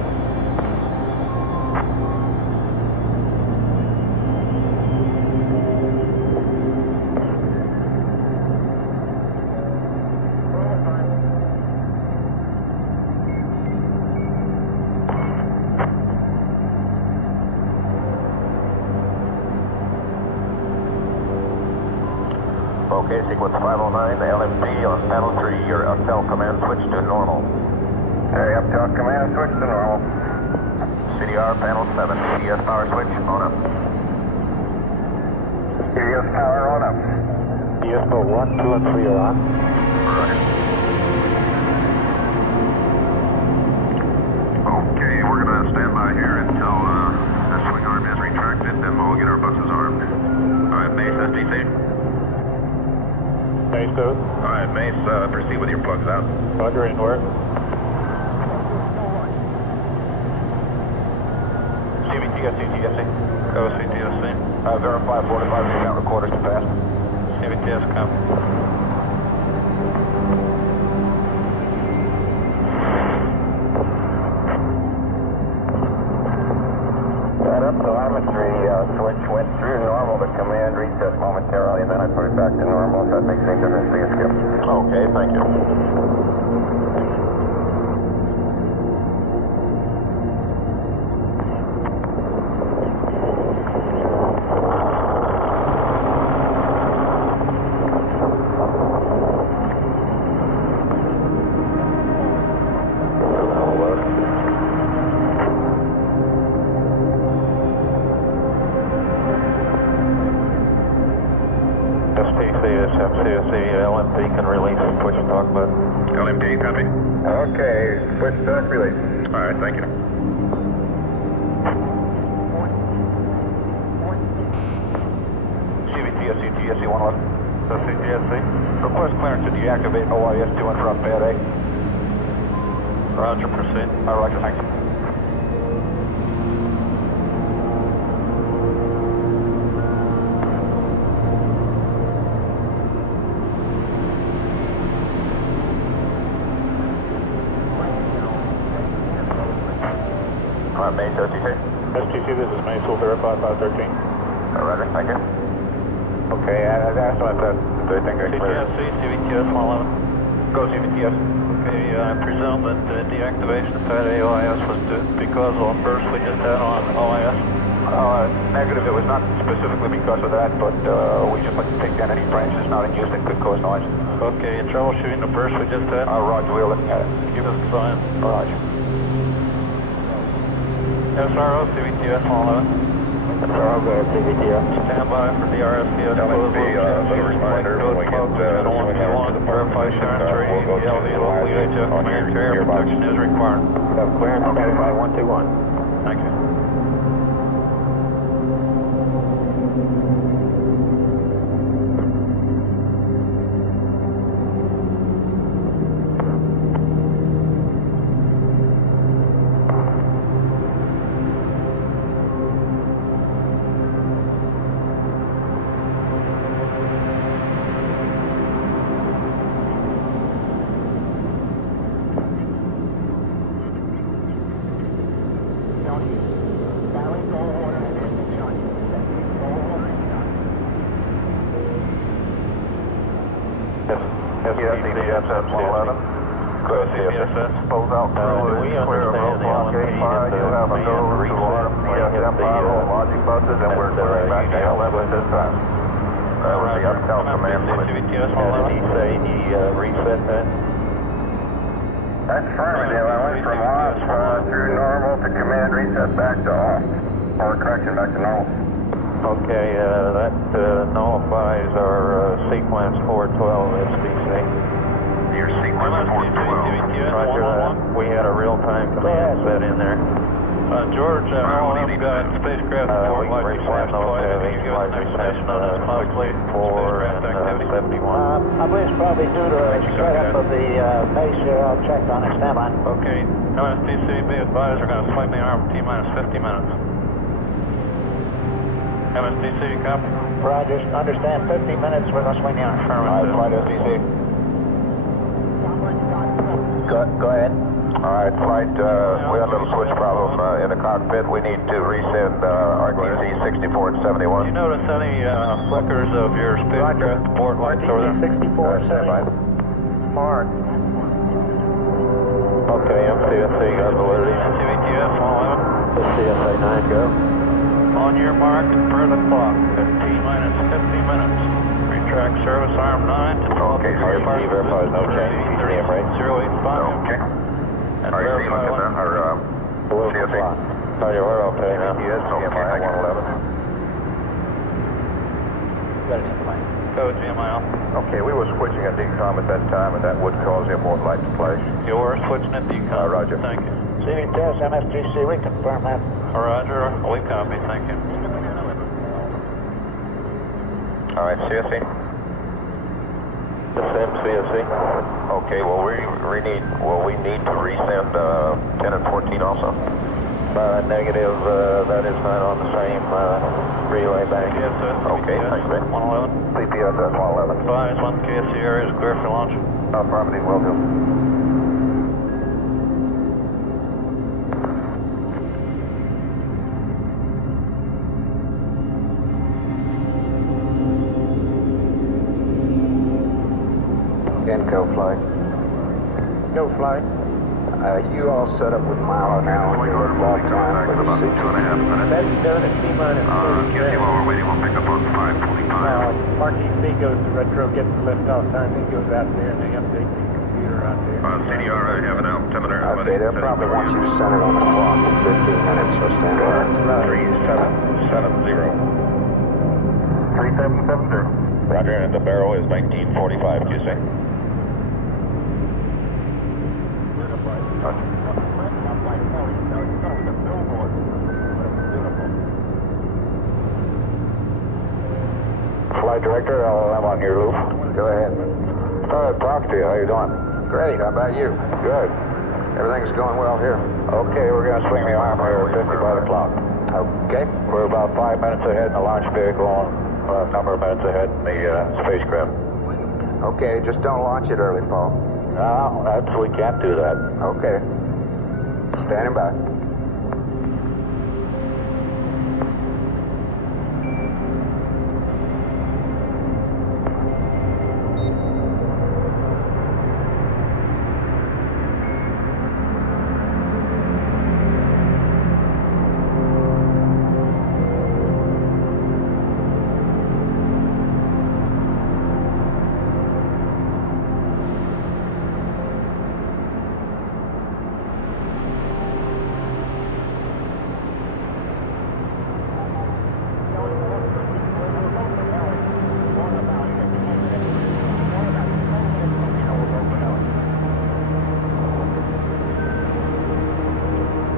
Okay, sequence 509, LMP on panel 3, your uptel command switch to normal. Hey, uptel command switch to normal. CDR panel 7, EDS power switch on up. EDS power on up. ES mode 1, 2, and 3 are on. Roger. Okay, we're going to stand by here until the swing arm is retracted, then we'll get our buses armed. All right, Mace, SDC. Base code. All right, Mace, proceed with your plugs out. Roger, inward. CBTS, CTSC. Go CTSC. Verify 45 count recorders to pass. CBTS come. That up telemetry switch went through normal to command reset momentarily, and then I put it back to normal. If that makes any difference to you, Skip. Okay, thank you. LMP can release and push and talk button. LMP, copy. Okay, switch to release. All right, thank you. CBTS, CTSC 111. So CTSC. Request clearance to deactivate OIS to and from pad A. Roger, proceed. Roger, thanks. Mace, STC. STC, this is Mace, we'll verify 513. Roger, thank you. Okay, I asked about that. Do you think I clear? CTSC, CBTS 111. Go CBTS. Okay, I presume that the deactivation of pad AOIS was because of the burst we just had on OIS? Negative, it was not specifically because of that, but we just like to take down any branches not in use that could cause noise. Okay, you're troubleshooting the burst we just had? Roger, we're looking at it. Give us a sign. Roger. SRO, CBTS 111. SRO, go ahead, CBTS. Stand by for DRSPS. LMP, little reminder, when we get swing arm to the verify position, Sharon 3, we'll go to LV the local last UHF on command your carrier gearbox. protection is required. Clearance, standby 121. Thank you. SPDSS 111. Go ahead, CSS. Close out crew is clear of roadblock A5. You'll have a go to RMCSM 5 logic buses, and we're clearing back to LF at this time. That was the Uptown Command switch. Did he say he reset that? That's affirmative. I went from off through normal to command reset back to off. Or correction, back to normal. Okay, that nullifies our sequence 412 SBC. Your sequence 412. Roger that. We had a real-time command set in there. George, how long have you got spacecraft We can reset those heavy, like reset 4 and 71. I believe it's probably due to a setup of the base here. I'll check on it. Stand by. Okay, MSTC, be advised, we're going to swing the arm T-minus 50 minutes. MSTC, copy? Roger. Understand. 50 minutes. We're going to swing the arm. Affirmative. Flight SBC. Go ahead. All right, flight, we had a little switch problem in the cockpit. We need to resend RTZ 64 and 71. Do you notice any flickers of your spacecraft port lights over there? 64, 71. Mark. Okay, MCSC got validity. CVTS 111. CSA 9 go. On your mark and per the clock, 15 minus 50 minutes. Retract service arm 9 to 12. Okay, RTZ verifies no change. PCM rate. 085. Okay. And Are you seeing verify at that? Or, CSC? Oh, you are okay now. Yes, okay, I got 111. Got it in plane. Code GMIL. Okay, we were switching a decom at that time, and that would cause import light to flash. You were switching at decom. Roger. Thank you. CVTS, MSGC, we confirm that. Roger, we copy, thank you. All right, CSC. This is MCSC. Okay, well we need to resend 10 and 14 also. Negative, that is not on the same relay bank. CSS, Okay, thanks, Vic. 111. CPSS 111. Advise 1 KSC area is clear for launch. Affirmative, will do. Go flight. Go flight. You all set up with Milo now on your log time for the about 2.5 minutes. That's done at T-minus QC, while we're waiting, we'll pick up on 5:45. Marquis B goes to retro, gets the lift-off time, he goes out there and they update the computer out there. CDR, I have an altimeter. Okay, they'll probably want you centered on the clock in 15 minutes, so stand by. 3770. 3770. Roger, and the barrel is 1945 QC. Flight director, I'm on your loop. Go ahead. Talk to you. How you doing? Great, how about you? Good. Everything's going well here. Okay, we're going to swing the arm here at 50 by the clock. Okay. We're about 5 minutes ahead in the launch vehicle and a number of minutes ahead in the spacecraft. Okay, just don't launch it early, Paul. No, we can't do that. Okay. Standing by.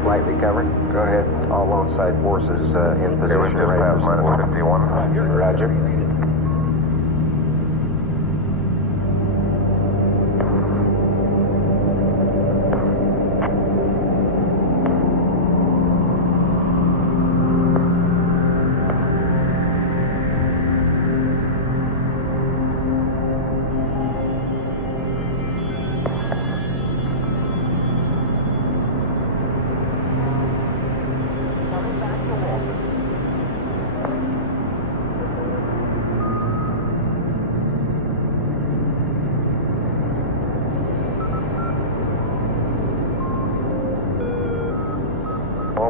Flight recovery. Go ahead. All lone side forces in position. Okay, we just passed minus 51. Roger.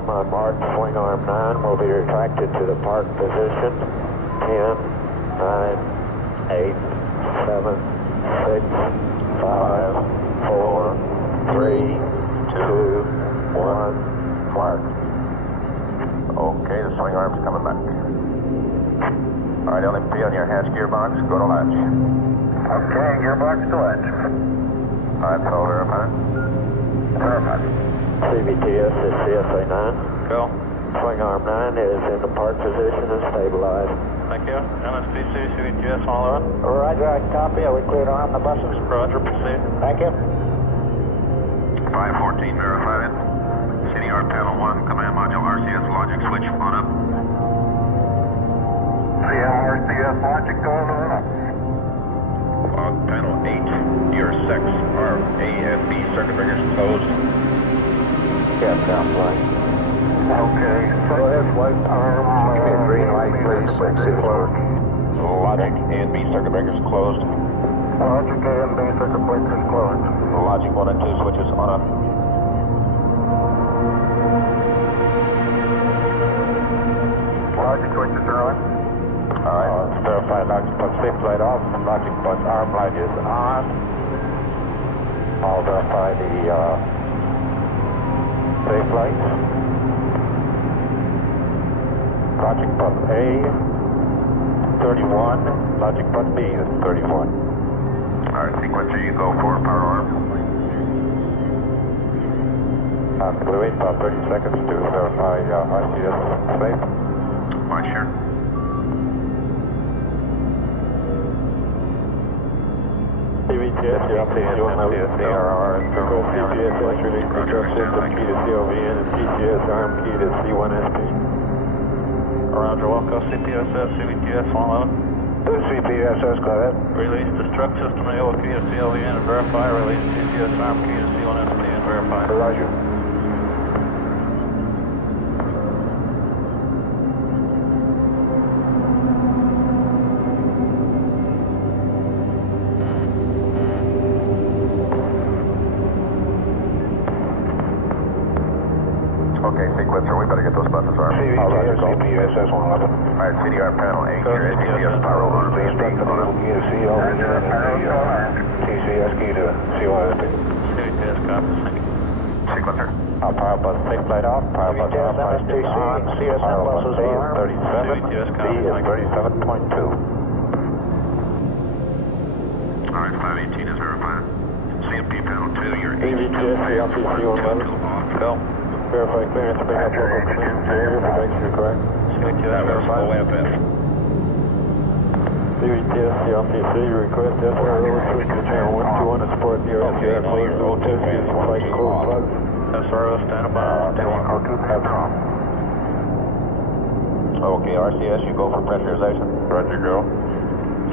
arm on mark, swing arm 9 will be retracted to the park position. 10, 9, 8, 7, 6, 5, 4, 3, 2, 1, mark. Okay, the swing arm's coming back. All right, LMP on your hatch gearbox, go to latch. Okay, gearbox to latch. All right, so verify. Verified. CBTS is CSA 9. Go. Swing arm 9 is in the park position and stabilized. Thank you. NSPC, CVTS 111. Roger, I copy. Are we clear to arm the buses? Roger, proceed. Thank you. 514 verified. CDR panel 1, command module RCS logic switch on up. CMRCS logic going on. On panel 8, your sex are A and B circuit breakers closed. Yes, down flight. Okay. Go ahead, flight. Give me a green light, please. Let's see if it works. Logic A and B circuit breakers closed. Logic A and B circuit breakers closed. Logic 1 and 2 switches on up. Logic switches are on. All right, let's verify logic bus safe light off. Logic bus arm light is on. I'll verify the safe lights. Logic bus A, 31. Logic bus B is 31. All right, sequence G, go for power arm. We'll wait about 30 seconds to verify RCS safe. Why, sure. CVTS, you're up to CRR, and CGS release control system key to COVN and CGS arm key to C1SP. Roger, welcome. CPSS, CVTS 111. CPSS, go ahead. Release destruct system AO key to CLVN and verify. Release CGS arm key to C1SP and verify. Roger. Okay, sequencer, we better get those buses armed. CPSS 111. All right, CDR panel 8, your SPCS power arm, B and D on up. Key to CLVN and the TCS key to C1SP. CVTS copies. Thank you. Sequencer. Power bus safe light off. Power bus arm light is on. Power bus A is 37. B is 37.2. All right, 518 is verified. CMP panel 2, your CVTS, CLPC 111. Go. Verify clearance to bring up local command carrier for make sure correct. CVTS verified. OFF. CVTS, CLPC, request SRO switch to channel 121 to support near SRO closed roll test using flight code plug. SRO standing by. Okay, RCS, you go for pressurization. Roger, go.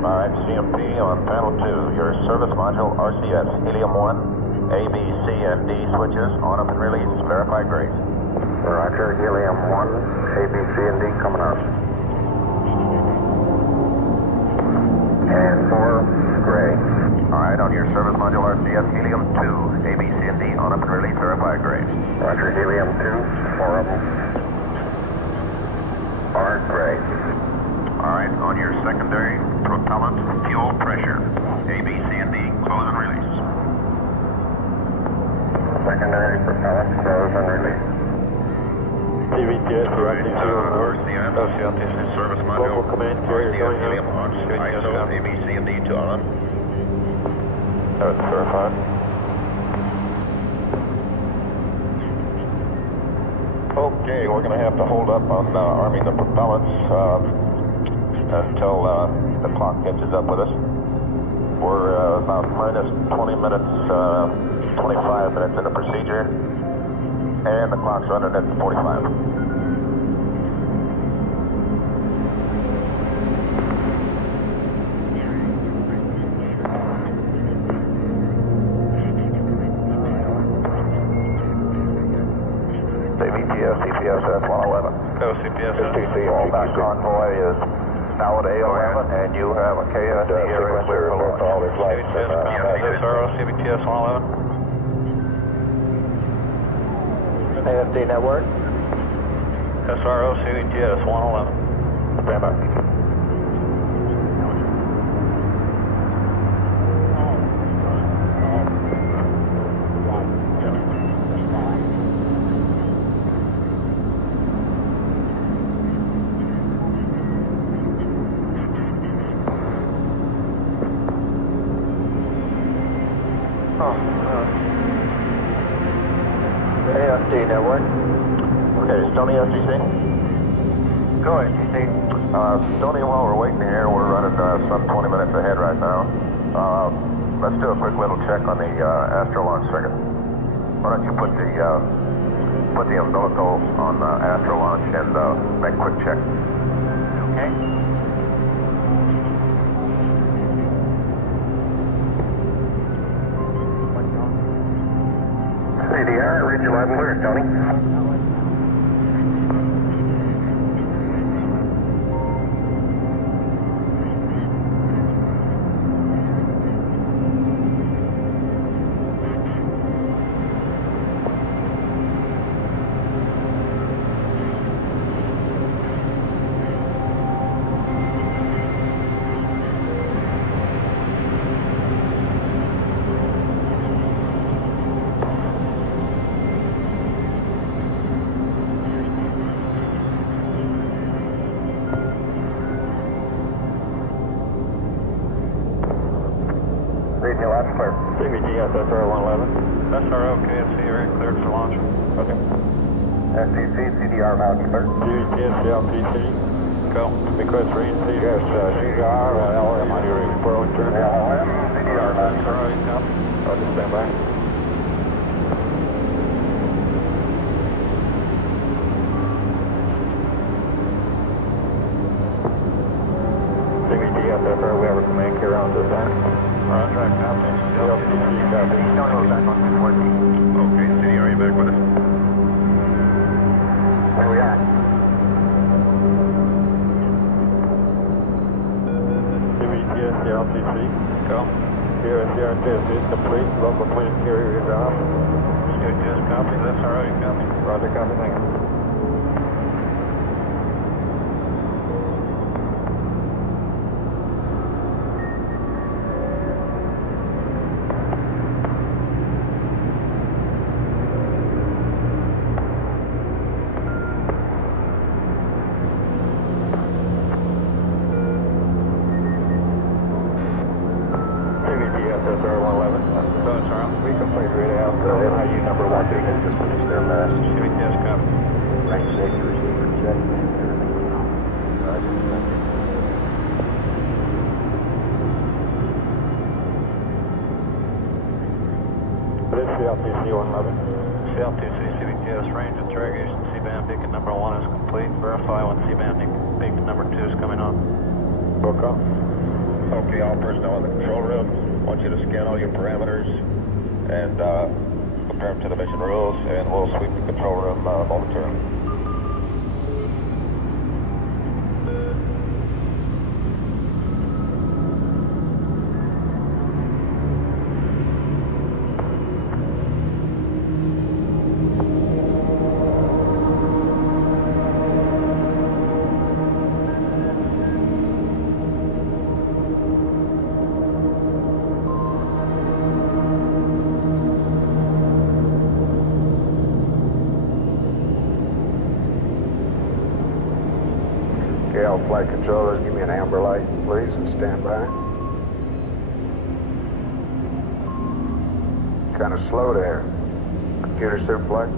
All right, CMP on panel 2, your service module RCS, helium 1, A, B, C, and D switches on up and release, verify grade. Roger, helium 1, A, B, C, and D coming up. And 4, gray. All right, on your service module RCS, helium 2, A, B, C, and D on up and release, verify grade. Roger, helium 2, 4 of them are gray. All right, on your secondary propellant fuel pressure, A, B, C, and D, close and release. Secondary propellant, close and release. CVTS, RCS, CLTC. service local module command carrier RCS, going helium out. on, ISO, A, B, C, and D to on. That's verified. Okay, we're going to have to hold up on arming the propellants until the clock catches up with us. We're about minus 20 minutes, 25 minutes in the procedure, and the clock's running at 45. CPSS 111. Go CPSS. STC, fallback convoy is now at A11, and you have a KSD area clear for all these lights. SRO, CVTS 111. AFD network. SRO CVTS 111. Stand by. AFD network. Okay, Stony STC. Go STC. Stony, while we're waiting here, we're running some 20 minutes ahead right now. Let's do a quick little check on the Astro launch circuit. Why don't you put the umbilical on Astro launch and make a quick check. Okay. CDR, Ridge 11 clear, Tony. Ridge 11 clear. CVTS SRO 111. SRO KFC area cleared for launch. Okay. STC, CDR loud and clear. CVTS LTC. Go. Request for ENC. Yes, CDR, LM on your explore turn. LM, CDR loud and clear. SRO, you copy? Roger, stand by. CVTS, SRO, we have a command carrier on this time. Roger, I copy. LTC, copy. Okay, CDR, you back with us? Where we at? CVTS LTC. Go. CRT is complete. Local command carrier is off. CVTS copy. SRO, you copy? Roger, copy, thank you. SR 111. Go, SRO. We complete read out. IU number 1. Just finished their last CVTS copy. range safety receiver check. This is CLTC 111. CLTC CVTS range interrogation C-band beacon number 1 is complete. Verify when C-band beacon number 2 is coming on. Book up. Okay, all personnel in the control room. I want you to scan all your parameters and compare them to the mission rules, and we'll sweep the control room momentarily. All flight controllers, give me an amber light, please, and stand by. Kind of slow there. Computer superflight.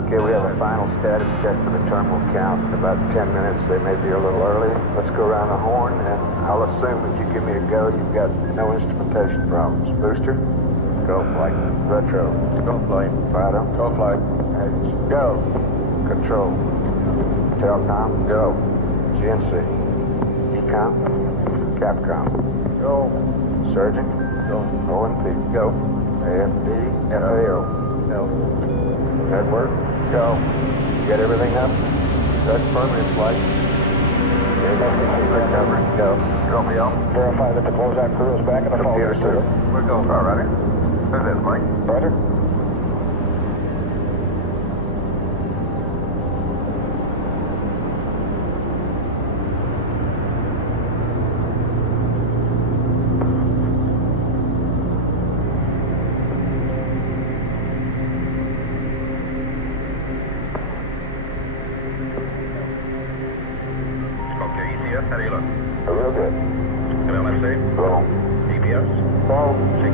Okay, we have a final status check for the terminal count. In about 10 minutes, they may be a little early. Let's go around the horn, and I'll assume if you give me a go, you've got no instrumentation problems. Booster? Go flight. Retro? Go flight. Fido? Go flight. H. Go. Control. Telcom, go. GNC, Ecom, Capcom, go. Surgeon, go. ONP, go. AFD, FAO, no. Network, go. Get everything up? That's permanent flight. Recovery, go. Romeo. Verify that the closeout crew is back in the computer, sir. We're going. All righty. Who's this, Mike? Roger.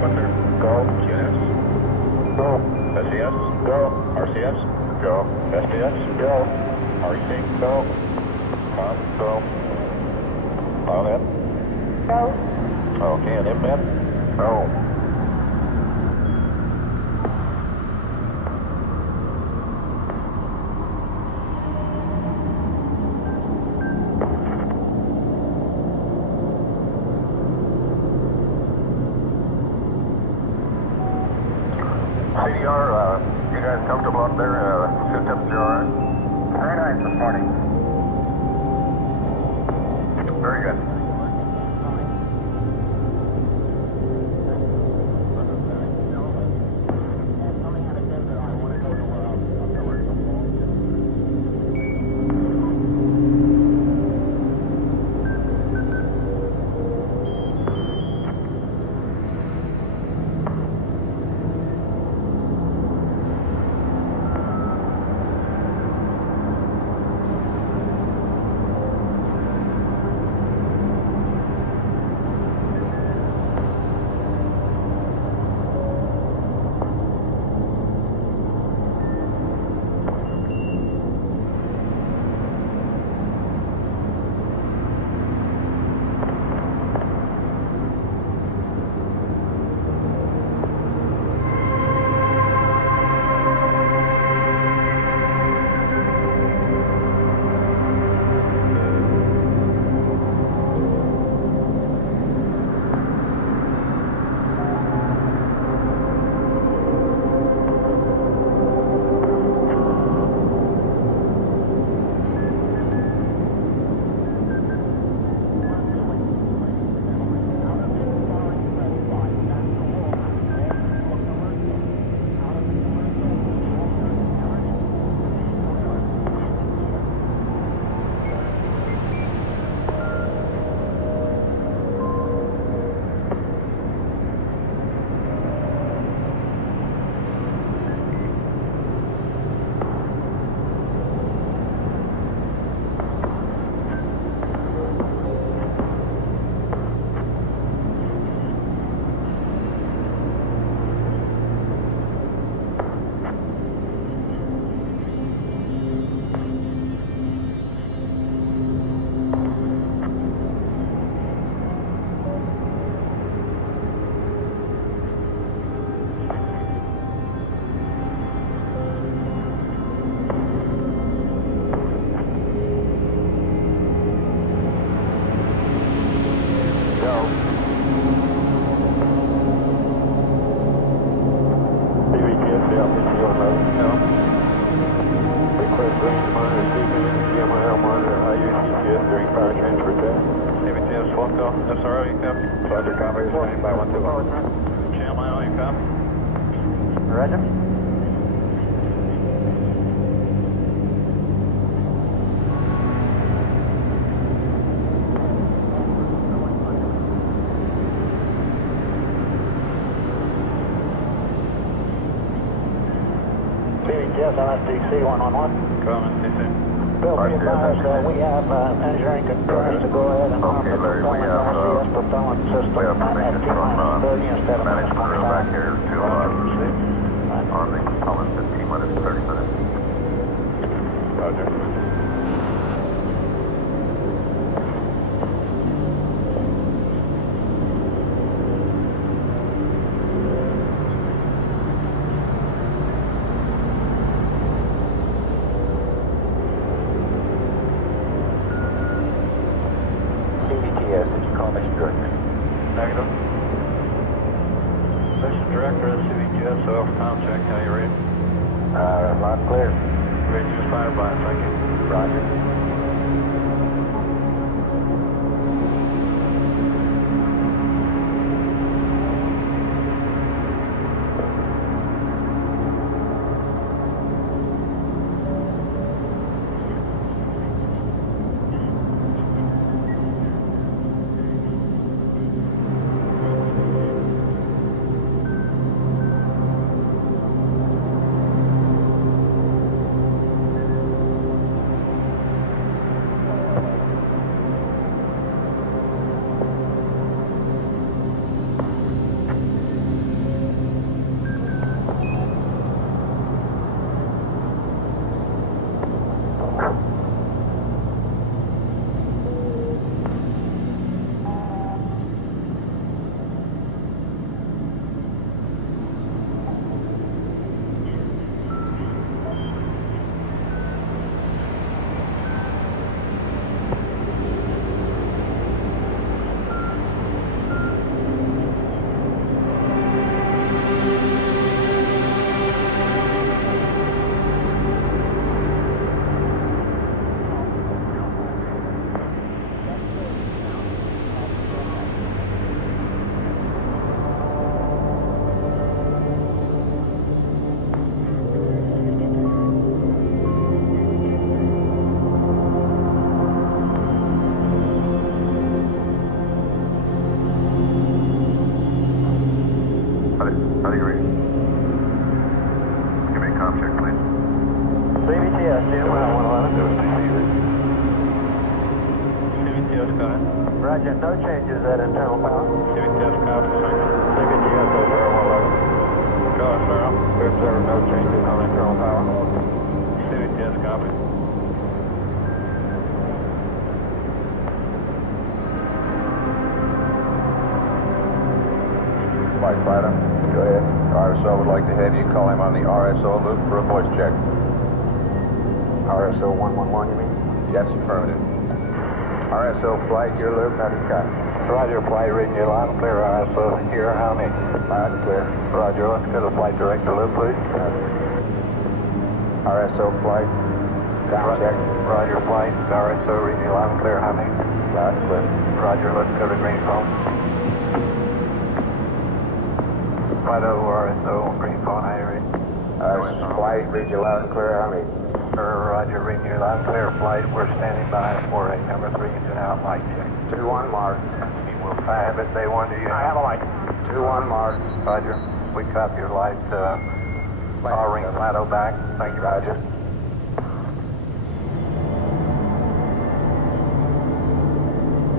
sequencer. Go. QNS. Go. SCS. Go. RCS. Go. SDS. Go. REC. Go. Com. Go. Pilot. Go. Okay, and inmet. Go. CDR, you guys comfortable up there? Systems are all right? Very nice this morning. Very good. SRO, you copy? Roger, copy. Standing by 120. Channel IO, you copy? Roger. CVTS, NSDC 111. Comment, DC. Bill, we advise we have engineering concurrence to go ahead and run the Larry, we have, RCS propellant system we have at permission T-minus 30 instead of management room back here to Right. on the propellant at T-minus 30 minutes. Roger. CVTS, did you call Mission Director? Negative. Mission Director of CVTS, so sound check, how you read? Line clear. Read use 5 by, thank you. Roger. How do you read? Give me a com check, please. CVTS, Jim, 111. CVTS, go ahead. Roger, no changes at internal power. CVTS, copy, thank you. CVTS, 0111. Go ahead, sir. We observe no changes on internal power. CVTS, copy. Flight fighter, go ahead. RSO would like to have you call him on the RSO loop for a voice check. RSO 111, you mean? Yes, affirmative. RSO flight, your loop, how do you got? Roger, flight reading you loud and clear. ISO here, how many? Loud and clear. Roger, let's go to flight director loop, please. RSO flight, down check. Roger, flight, RSO reading you loud and clear, how many? Loud and clear. Roger, let's go to green phone. Flight over RSO, green phone, how you read? Flight, read you loud and clear, how many? Roger, reading you loud and clear, flight. We're standing by for a number 3 engine out light check. 2-1 mark. We'll have it, they want you. I have a light. 2-1 mark. Roger, we copy your light. I'll ring Lado back. Thank you, Roger.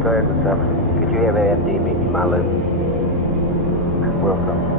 Go ahead, Lieutenant. Could you have AFD meet me in my loop? Welcome.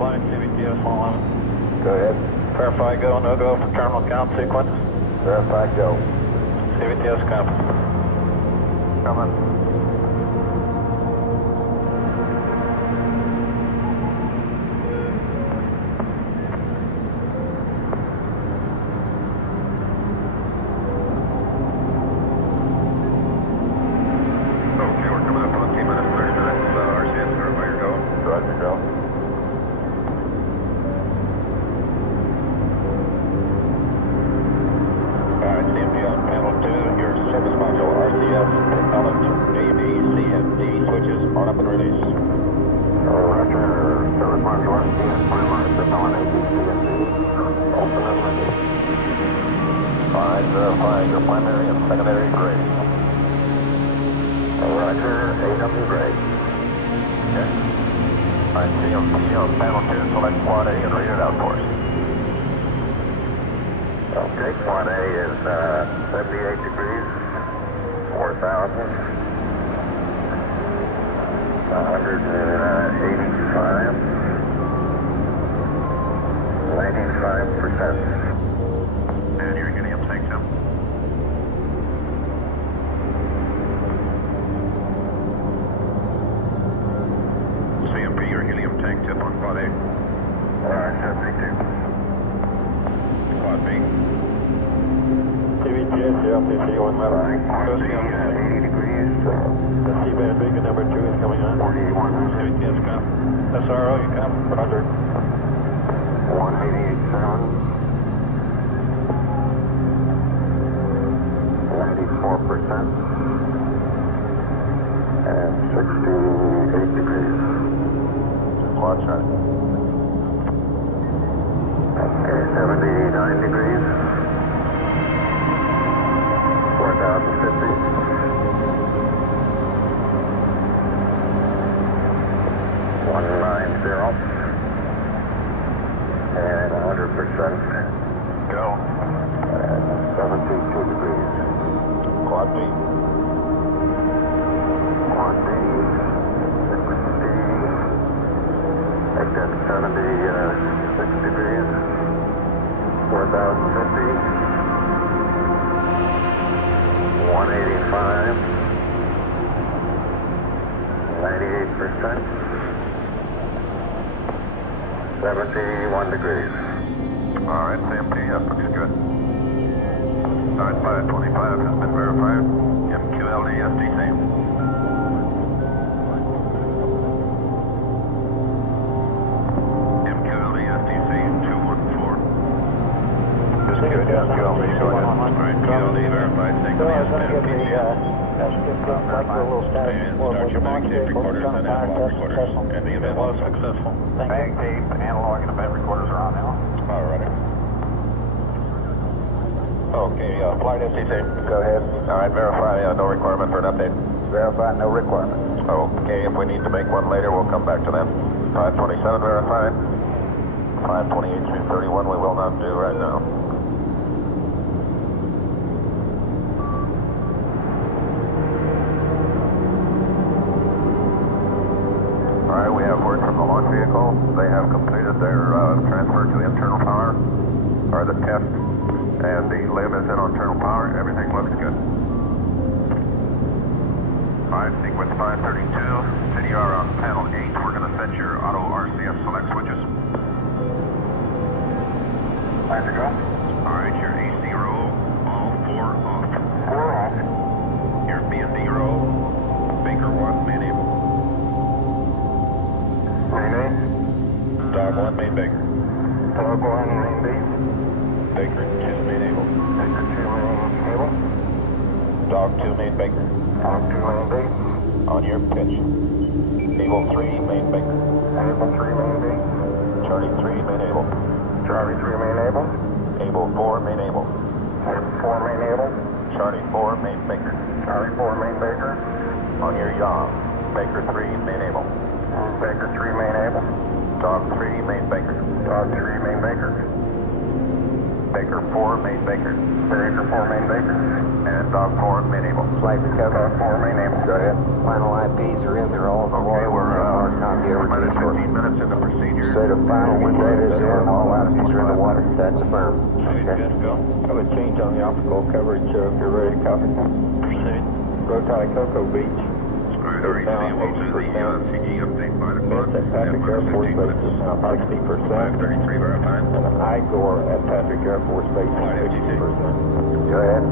Flying CVTS 111. Go ahead. Verify go, no go for terminal count sequence. Verify go. CVTS copy. Coming. Okay, we're coming up on T-minus 30 minutes. RCS, verify your go. Roger, go. CMP on panel 2, your service module RCS, acknowledge AB, CMD switches on up and release. Roger, service module RCS, on ABCMD. Open and release. Alright, verify your primary and secondary grade. Roger, AW grade. Okay. Alright, CMP on panel 2, select quad A and read it out for us. Okay, quad A is 78 degrees, 4,000, 185, 95%. And your helium tank temp. CMP, your helium tank tip on quad A. 72. Quad B. CVTS, LTC 111. Go CMC. 80 degrees, The C-band beacon number 2 is coming on. 41, CVTS copy. SRO, you copy. Roger. 188.7, 94%, and 68 degrees. Quad launch right. Okay, 79 degrees. 4,050. 190. And 100%. Go. 72 degrees. Quad B. Quad D. Make that 76 degrees. 4,050. 185. 98%. 71 degrees. All right, CMP, that looks good. All right, 525 has been verified. MQLD STC. MQLD STC 214. This is QLD, go ahead. All right, QLD verified. Take the Let's get STC. like a little status report. Start your bank tape recorders and analog recorders. And the event was successful. Bank tape, analog, and event recorders are on now. All righty. Okay, flight STC. Go ahead. All right, verify no requirement for an update. Verify no requirement. Okay, if we need to make one later, we'll come back to them. 527 verified. 528 through 31 we will not do right now. All right, we have word from the launch vehicle. They have completed their transfer to internal power, or the test, and the limb is in internal power. Everything looks good. All right, sequence 532, CDR on panel 8. We're going to set your auto RCS select switches. Time to go. All right, your AC row, all 4 off. 4 off. Your B&D row, Baker 1, main able. Main A. Dog 1, main Baker. Dog 1, main B. Baker 2, main able. Baker 2, main able. Dog 2, main Baker. Dog 2, main B. On your pitch. Able 3, main Baker. Able 3, main B. Charlie 3, main able. Charlie 3, main able. Able 4, main able. Able 4, main able. Charlie 4, main Baker. Charlie 4, main Baker. On your yaw. Baker 3, main able. Baker 3, main able. Dog 3, main Baker. Dog 3, main Baker. Baker 4, main Baker. Baker 4, main Baker. And dog 4, main able. Flight recovery. Dog 4, main able. Go ahead. Final IPs are in. They're all in the Okay, water. we're minus 15 minutes in the procedure. Say the final wind data is in. All IPs are in the water. That's affirmed. Okay, good, go. Have a change on the optical coverage if you're ready to copy. Proceed. Rotai Cocoa Beach. Alright, REC will do the CG update 5 o'clock. At Patrick Air Force Base is now 60%. 533 verified. And Igor at Patrick Air Force Base is 60%. Go ahead.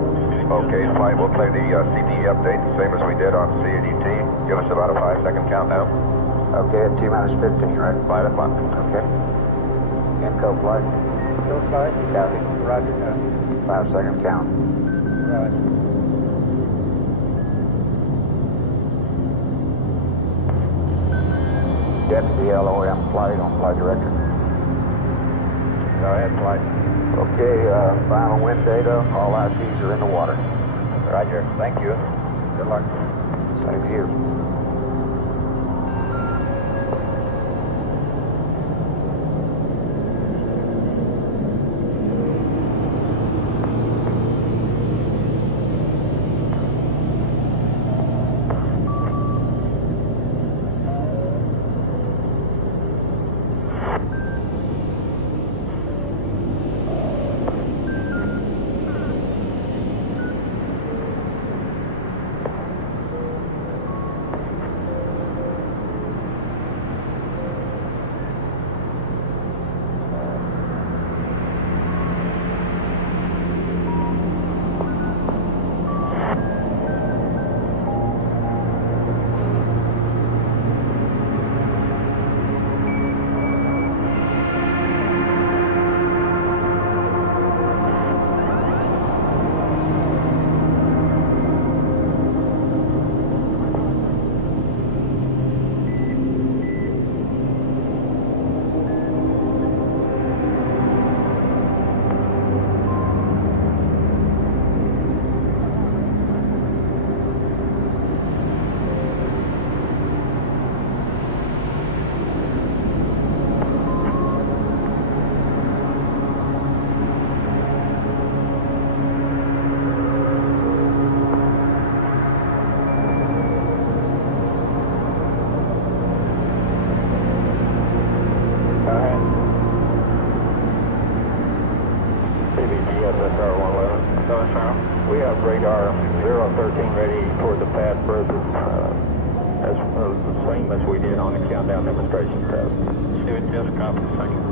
Okay, flight, we'll play the CG update the same as we did on CADT. Give us about a 5-second countdown. Okay, at T-minus 15, right? 5 o'clock. Okay. Inco flight. Go flight. Copy. Roger, 5-second count. Right. Deputy LOM flight on flight director. Go ahead, flight. Okay, final wind data. All IPs are in the water. Roger. Thank you. Good luck. Same to you. We have radar 013 ready toward the pad further, as the same as we did on the countdown demonstration test. CBTS copy, thank you.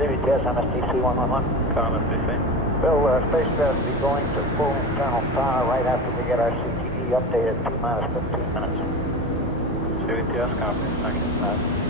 CBTS, MSTC 111. MSTC. Bill, spacecraft will be going to full internal power right after we get our CTE updated T minus 15 minutes. CBTS copy, thank you.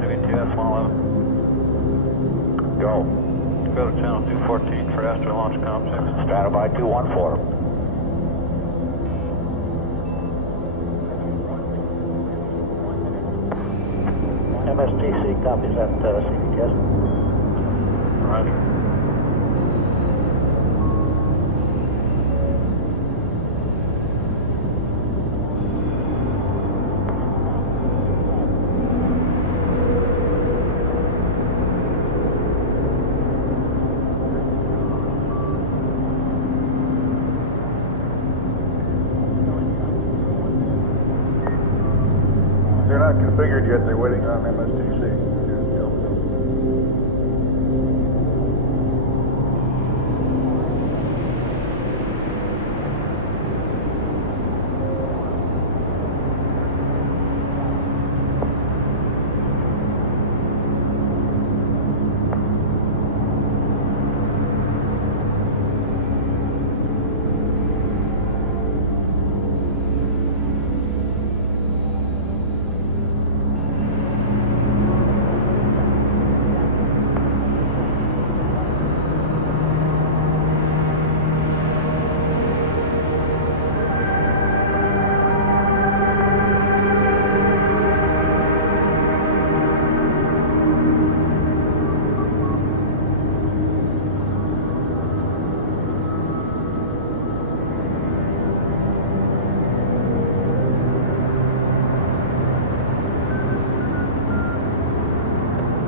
CVTS 111. Go. Go to channel 214 for astro launch comp check. Stand by 214. MSTC copies that CVTS. Roger. They're not configured yet, they're waiting on MSTC.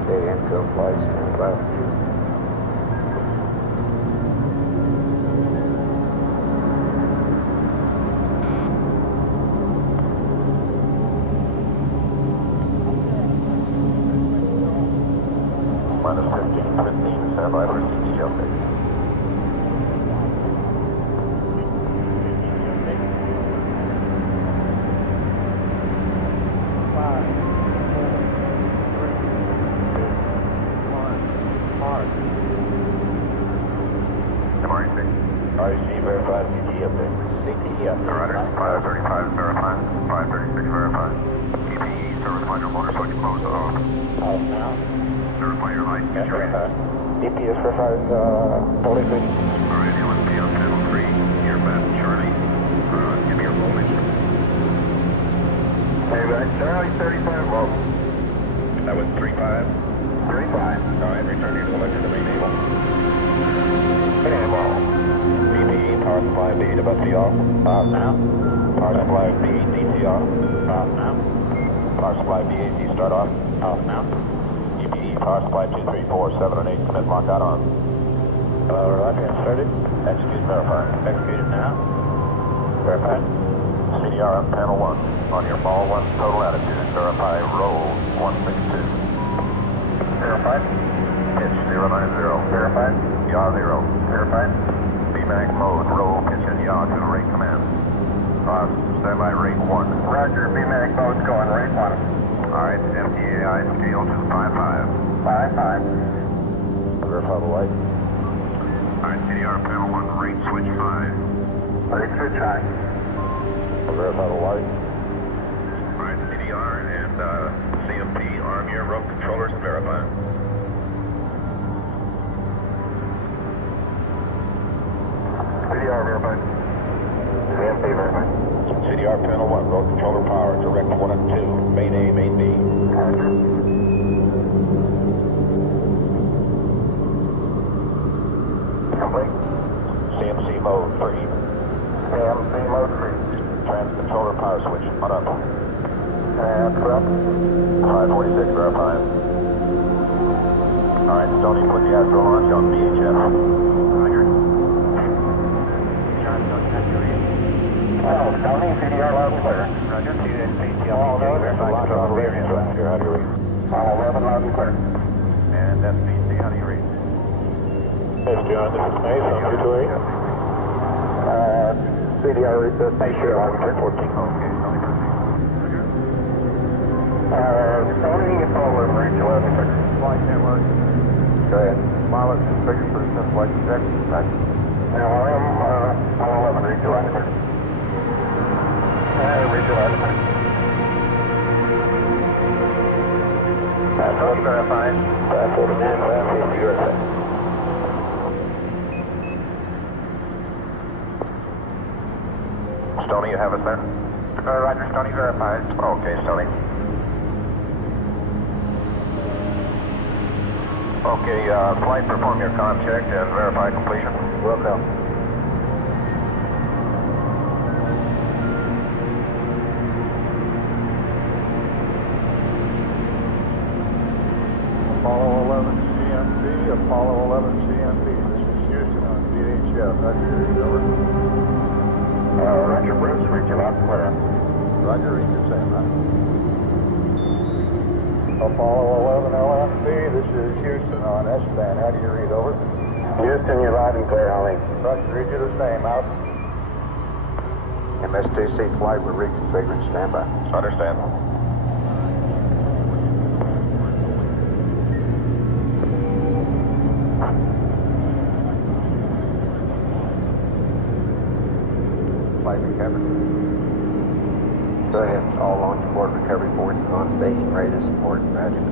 Intel flights and about Minus 15, stand by for CT update. REC verified CT update. CT update. Roger. 535 is verified. 536 verified. EPE service module motor switch closed off. Off now. Verify your light. Yes, verified. DPS verified, fully good. Alright, LSP on channel 3. You're back, Charlie. Give me your voltage. Hey, back Charlie 35 volts. That was 3.5. 35. Alright, return your selector to enable. Enable. PPE, power supply B to bus off. Off now. Power supply B, DC off. Off now. Power supply B, AC start off. Off now. EPE, power supply 2, 3, 4, 7, and 8, commit lockout on. Roger, inserted. Execute verified. Executed now. Verified. CDR on panel 1. On your ball 1 total attitude, verify roll 162. Verified. Pitch 090. Verified. Yaw 0. Verified. BMAC mode, roll, pitch and yaw to rate command. Stand by rate 1. Roger, BMAC mode's going, rate 1. Alright, MTAI scale to 5.5. 5.5. Verify the light. Alright, CDR panel 1, rate switch 5. Rate switch high. Verify the light. Alright, CDR and CMP, arm your rope controllers and verify. CDR verified. CMP verified. CDR panel 1, road controller power, direct 1 and 2, main A, main B. Roger. Complete. CMC mode 3. CMC mode 3. Trans controller power switch, on up. And up. 546, verifying. Alright, Stoney, put the astro launch on VHF. Roger. Oh, Stoney, CDR loud and clear. Roger. CDR All those verified. loud and clear. How do you read? All 11 loud and clear. And SPC, how do you read? SDR, this is Mason, 228. CDR reset. Make sure loud and clear. 14. Okay, Stoney, proceed. Stoney, forward, range 11 clear. Flight network. Go ahead. Pilot configured for the flight check. Back. Now, I'm 11, read 11 clear. Read 11 clear. Stony verified. 549, 550, USA. Stony, you have us there? Roger, Stony verified. Okay, Stony. Okay, flight, perform your con check and verify completion. Welcome. Apollo 11 CMP, Apollo 11 CMP. This is Houston on VHF. That's your over. Roger, Bruce, read you loud and clear. Roger, read the same, huh? Apollo 11 LMP, this is Houston on S-band. How do you read, over? Houston, you're loud and clear, Holly. Roger, read you the same, out. MSTC flight, we're reconfiguring standby. Understand. Flight recovery. Go ahead. All launch board recovery boards on station ready to support. Roger.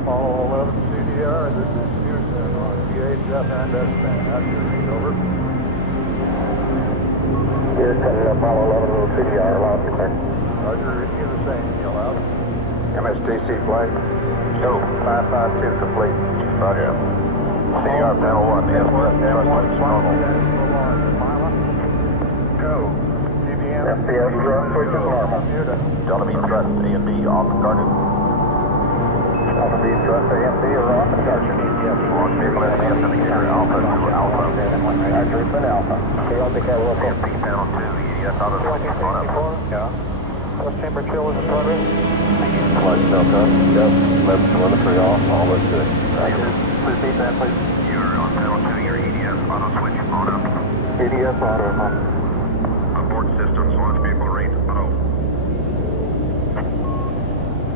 Apollo 11 CDR, this is Houston on VHF and S-band. How do you read, over? Houston, Apollo 11 CDR, loud and clear. Roger, read you the same, you loud. MSTC flight, Go. 552 complete. Roger. CDR panel 1, the S1 thrust normal. Go. CBM. FPS thrust switch is normal. Delta V thrust A and B off and guarded. Delta V thrust AMD are off and Sergeant EPS. Launch vehicle SDS indicator Alpha to Alpha. Roger, it's been Alpha. CMP panel 2, EDS auto switch on up. Yeah. Thrust chamber chill is in progress. Flight Delta. Yep. 11 telemetry off. All looks good. Roger. Repeat that, please. You're on panel 2, your EDS auto switch on up. EDS auto, Abort systems, launch vehicle rate auto.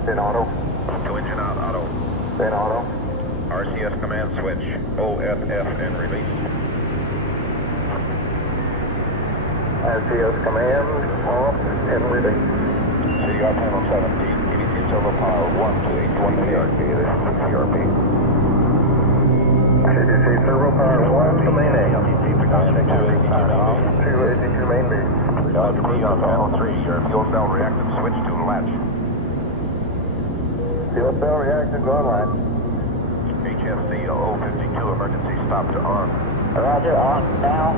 in auto. To engine out auto. In auto. RCS command switch OFF and release. RCS command off and release. CDR panel 17, EDC servo power 1 to 81 PRP. This is PRP. CDC servo power 1 to main A. 2 282 main B. Roger, B on panel 3, your fuel cell reactant switch to latch. Fuel cell reactant online. HFC 052 emergency stop to on. Roger, on now.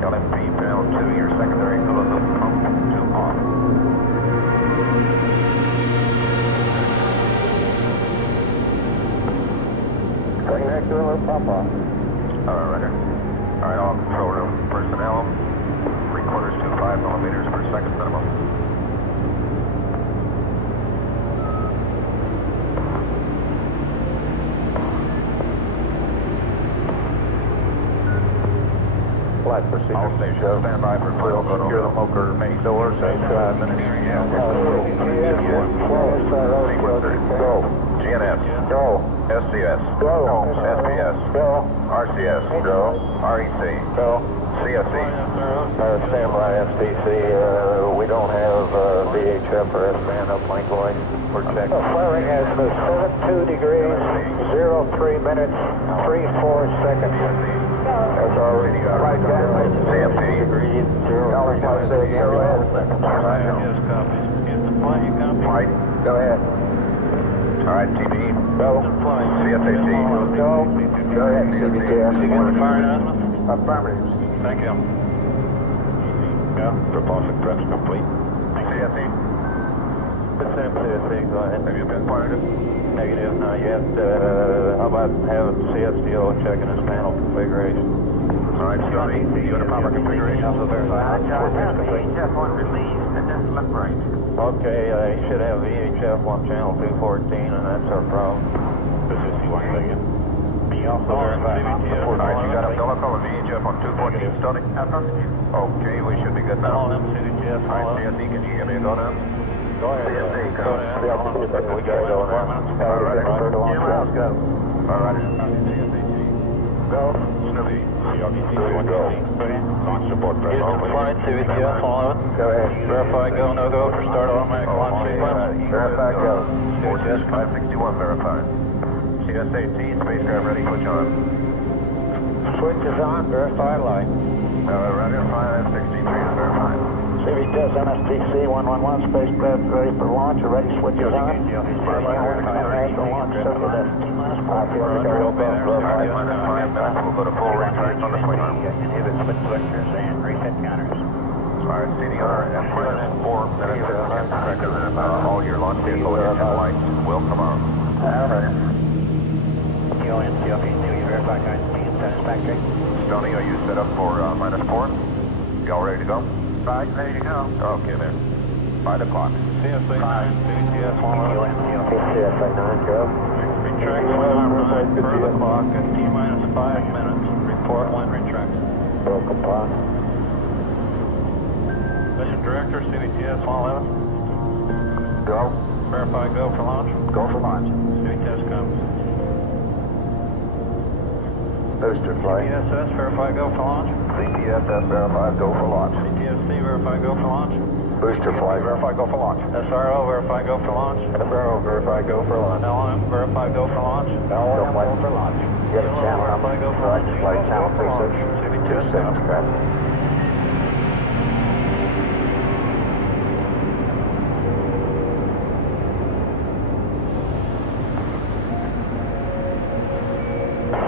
LMP panel 2, your secondary coolant pump to on. Secondary coolant pump on. Roger. Alright, all control room personnel. 3/4 to 5 millimeters per second minimum. Flight procedure. All stations stand by for fuel. Secure the Moker main doors. 5 minutes. Go. GNS. Go. SCS. Go. SPS. Go. RCS. Go. REC. Go. CSE. Stand by STC. We don't have VHF or S-band uplink going. We're checking. Flaring is 72 degrees, 03 minutes, 34 seconds. That's already Right down. CMP. Flight. Go ahead. Alright, TB. Go. CSAC. Go. Go ahead, CBTS. Affirmative. Thank you. Yeah. Propulsion preps complete. CSE. It's CSE, go ahead. Have you been fired? Negative, not yet. How about having CSDO checking his panel configuration? Alright, Scotty. You in a proper configuration? Also verify. VHF1 released and then left right. Okay, you should have VHF on channel 214, and that's our problem. This is C1 again. Be also verified. All right, you got a Bellico and VHF on 214 starting. Okay, we should be good now. All them CVTS, All right, CSE, can you give me a go now? Go ahead. Go ahead. We got to go now. All right, Ready to launch. Let's go. all right. Go. Snoopy, Ready to go. launch support press. Houston flight, CVTS 11. Go ahead. Verify go, no go for start automatic launch sequence. Verify go. CVTS 561 verified. CSAT, spacecraft ready, switch on. Switch is on. Verify light. Roger, 563 is verified. CVTS MSTC 111, spacecraft ready for launch. Ready, switch is on. Launch circle T-minus 5. We'll go to full retract on the swing arm. Inhibit split selectors and reset counters. All right, CDR, and 4 minutes and 10 seconds. All your launch vehicle engine lights will come on. All right. CON, COP, you verify guidance being satisfactory? Stony, are you set up for -4? Y'all ready to go? Right, ready to go. Okay, then. By the clock. CSA 9, CVTS 11. CSA 9, go. Retract swing arm 9 per the clock at T-minus 5 minutes. Report when retract. Broken pot. Mission Director, CVTS 111. Go. Verify go for launch. Go for launch. CVTS comes. Booster flight. CPSS, verify go for launch. CPSS verified, go for launch. CTSC, verify go for launch. Booster flight. Verify, go for launch. SRO, verify go for launch. SRO, verify go for launch. LM, verify go for launch. LM, go for launch. You have a channel number? Verify go for Right, launch. flight channel 26. CVTS 26, comes. correct.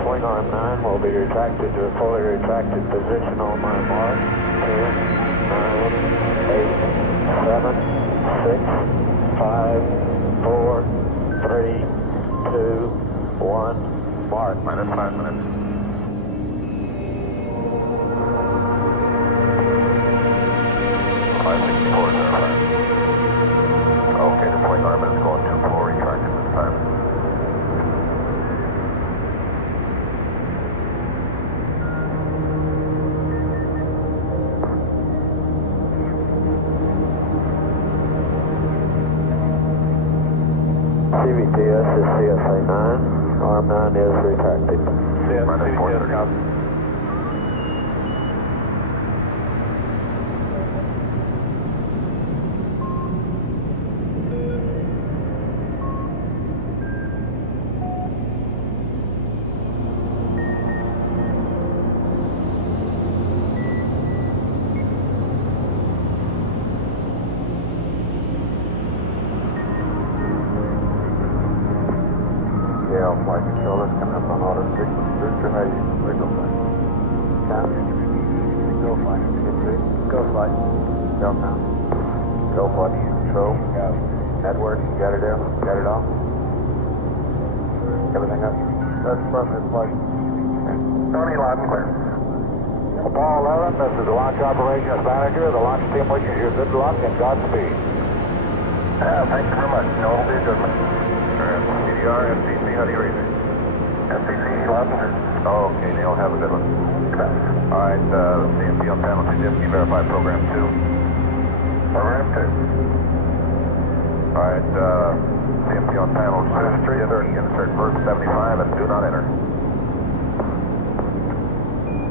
Swing arm 9 will be retracted to a fully retracted position on my mark. 10, 9, 8, 7, 6, 5, 4, 3, 2, 1, mark. -5 minutes. Okay, the swing arm is going to full retract at this time. CVTS is CSA 9. Arm 9 is retracted. -430. Yeah, flight controllers coming up on auto signal. Booster, how you wiggle flight? Count. Go flight. Go flight. Go now. Go flight control. Network, you got it in? Got it on? Everything up? That's perfect flight. Tony, loud and clear. Apollo 11, this is the launch operations manager. The launch team wishes you good luck and Godspeed. Thank you very much. No, it'll be a good one. CDR, FCC, how do you read it? FCC, loud and clear. Okay, Neil, have a good one. All right, CMP on panel 250, verify program 2. Program 2. All right, CMP on panel 230, insert verb 75 and do not enter.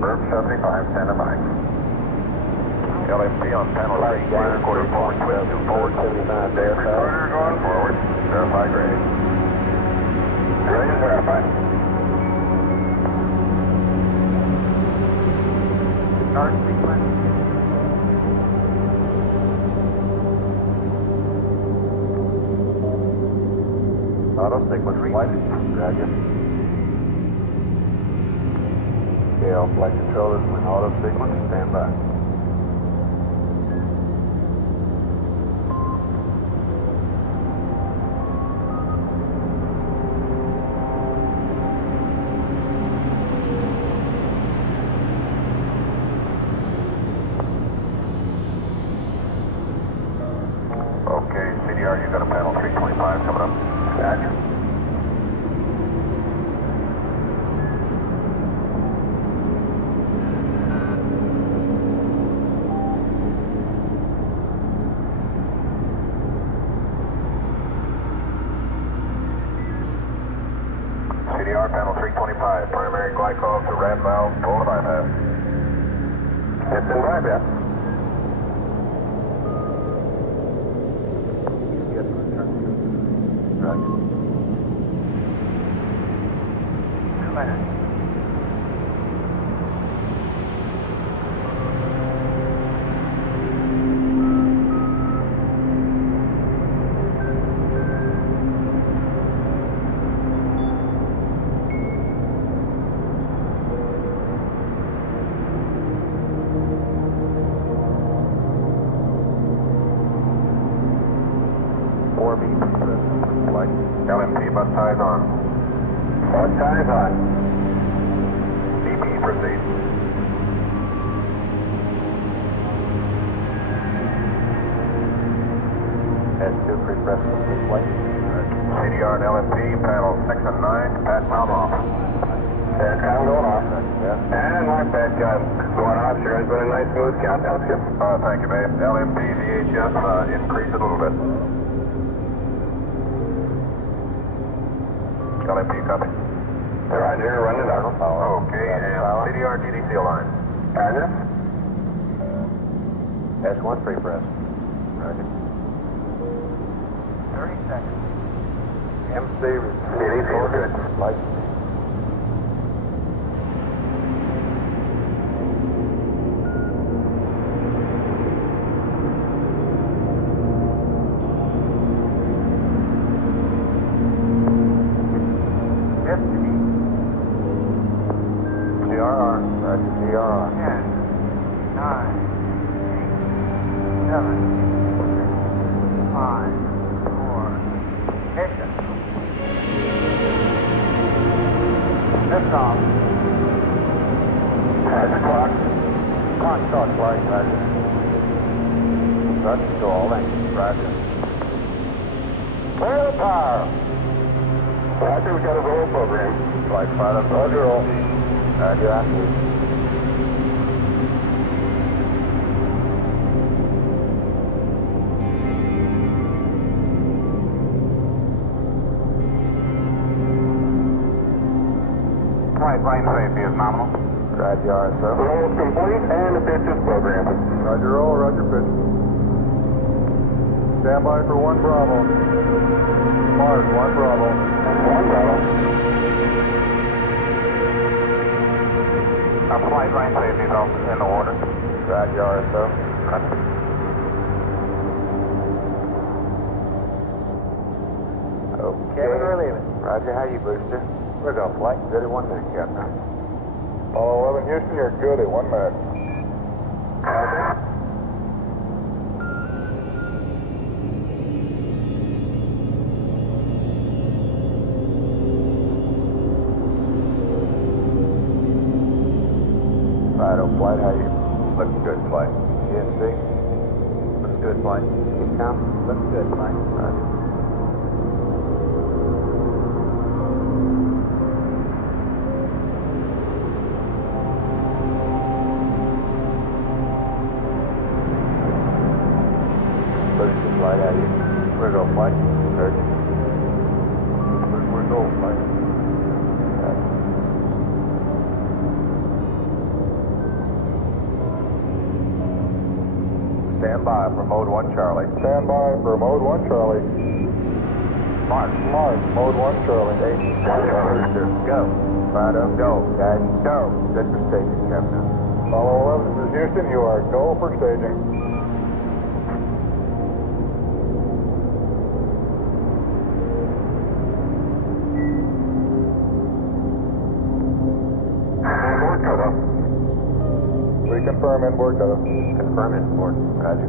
Verb 75, stand by. LMP on panel 3, quarter forward, twist to forward. 79 Recorder going forward, verify grade. Grade is verified. Start sequence. Auto sequence flight. Roger. KL flight controllers when auto sequence, stand by. Okay, high. Primary glycol to red valve, full to bypass. It's in bypass. LMP bus ties on. Bus ties on. BP proceed. S2 pre-press complete flight. CDR and LMP, panels 6 and 9, pat com off. Patcom going off. And my Patcom going off. Sure has been a nice smooth countdown, Skip. Thank you, babe. LMP, VHF, increase it a little bit. LMP copy. Roger, run it out. Okay, and CDR GDC line. Roger. S1 pre-press. Roger. 30 seconds. MC GDC is good. Light. Line safety is nominal. Roger, RSO. Roll is complete and the pitch is programmed. Roger roll, roger pitch. Stand by for 1 Bravo. Mars, 1 Bravo. 1 Bravo. Our flight line safety is also in the order. Roger, RSO. Okay. We're leaving. Roger, how you, booster? We're going flight. Good at 1 minute, Captain. Apollo 11 Houston, you're good at 1 minute. Fido flight, how you? Looks good, flight. GNC? Looks good, flight. Keep looks good, flight. Roger. Flight out here. We're going flight. Surgeon. We're going flight. Stand by for mode 1 Charlie. Stand by for mode 1 Charlie. Mark, mode 1 Charlie. Go. Fido, go. Guys, go. Good for staging, Captain. Apollo 11, this is Houston. You are go for staging. Confirm inboard cutoff. Confirm inboard. Roger.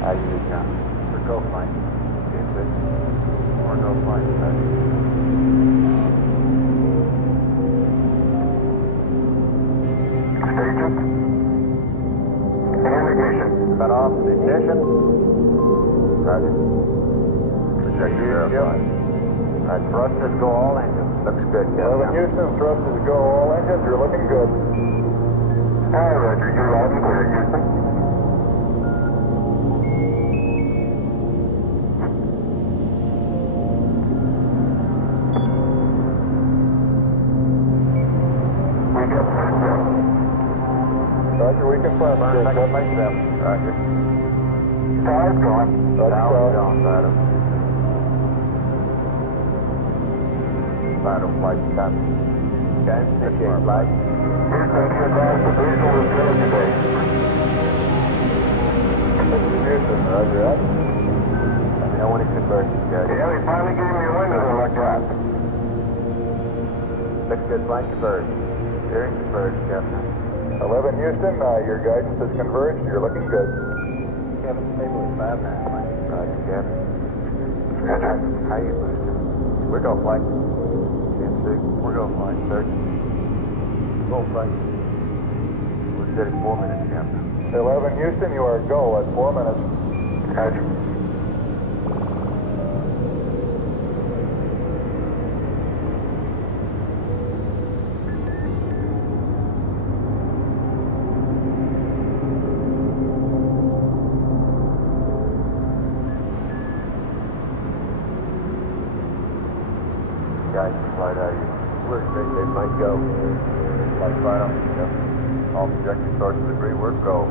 How you do, John? We're go flight. We're go flight. Station. And ignition. Cut off the ignition. Roger. Trajectory verified. Right, thrusters go all engines. Looks good, Captain. 11 Houston, thrusters go all engines. You're looking good. Roger, you're loud and clear, Houston. We got Roger, we confirm. Second flight 7. Roger. Tower's going. Tower's going, Vital. Vital flight 7. Okay, initiate flight. Houston, be advised the visual is good today. Houston, Roger that. Let me know when it converts, guys. Yeah, they finally gave me a window to look at. Looks good, flight converged. Steering converged, Captain. 11 Houston, your guidance is converged. You're looking good. Kevin, stable at 5 now. Roger, Captain. How you boosting? We're going flight. 10-6. We're going flight. 30. Go flight. We're set at 4 minutes, Captain. 11 Houston, you are go at 4 minutes. Roger. Guys, flight out here. We're great, they might go. Flight final. Yep. All projected towards the degree, we're go.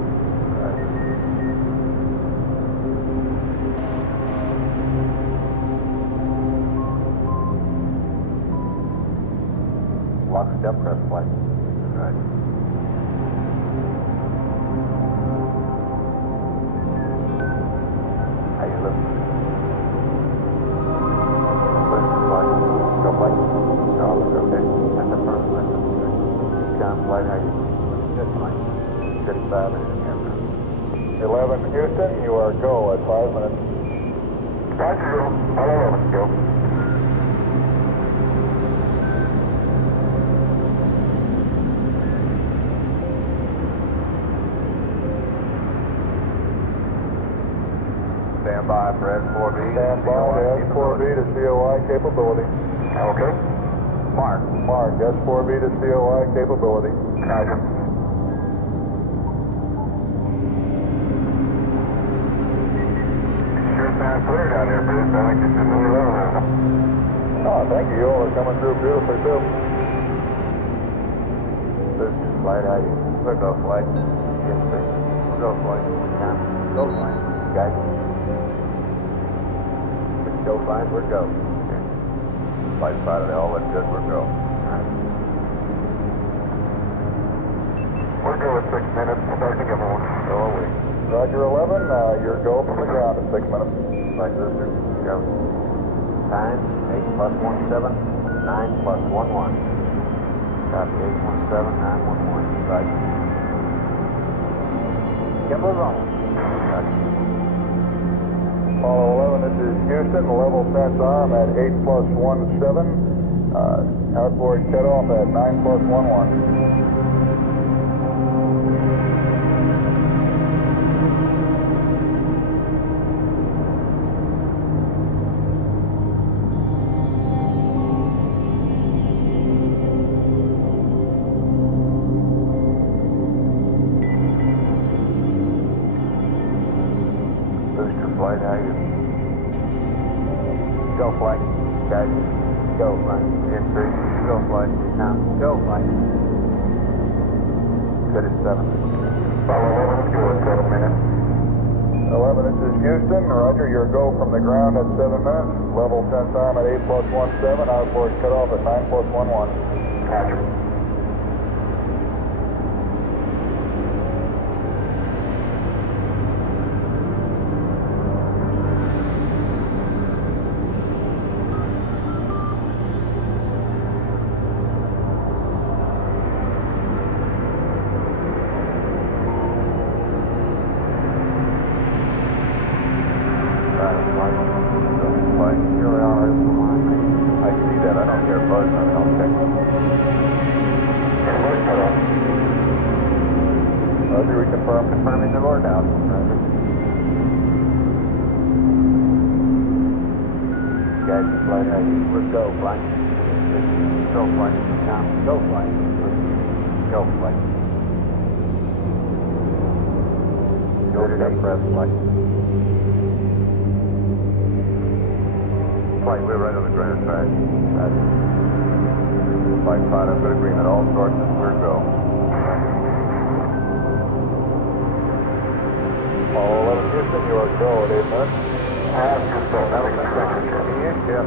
Lock step press flight. Right. How you look? Go flight. No, look okay. That's the first flight. Down flight, how you? Good flight. 35 minutes, Captain. 11 Houston, you are go at 5 minutes. Roger, hello, go. Stand by for S4B. Stand by to S4B to COI capability. Okay. Mark. Mark, S4B to COI capability. Roger. Sure sounds clear down there, Bruce. I think it's in the level now. Oh, thank you. You all are coming through beautifully, too. Boosters, flight out here. We're go flight. Yes, sir. We're go flight. Time. Go flight. Guys. Go flight, we're go. Flight spotted, all that's good, we're go. We're good at 6 minutes. Starting everyone. So are we. Roger 11, you're go from the ground at 6 minutes. Flight booster, go. Time, 8 plus 17, 9 plus 11. Copy, 817, 911. Right. Gimbal wrong. Roger. Apollo 11, this is Houston. Level sense arm at 8 plus 17. Outboard cutoff at 9 plus 11. Booster flight, how you? Go flight. Guys, go flight. N3, go flight. Now, go flight. Good at 7. Apollo 11, good at 7 minutes. 11, this is Houston. Roger, your go from the ground at 7 minutes. Level sense arm at 8 plus 17. Outboard cutoff at 9 plus 11. Roger. Roger, we confirm. Confirming the Lord out. Roger. Guys, flight, how you? We're go, flight. Go, flight. Now, go, flight. Go, flight. Go step press, flight. Flight, we're right on the ground track. Flight pilot, good agreement. All sources, we're go. Apollo 11 Houston, you are go at 8 minutes. Yep.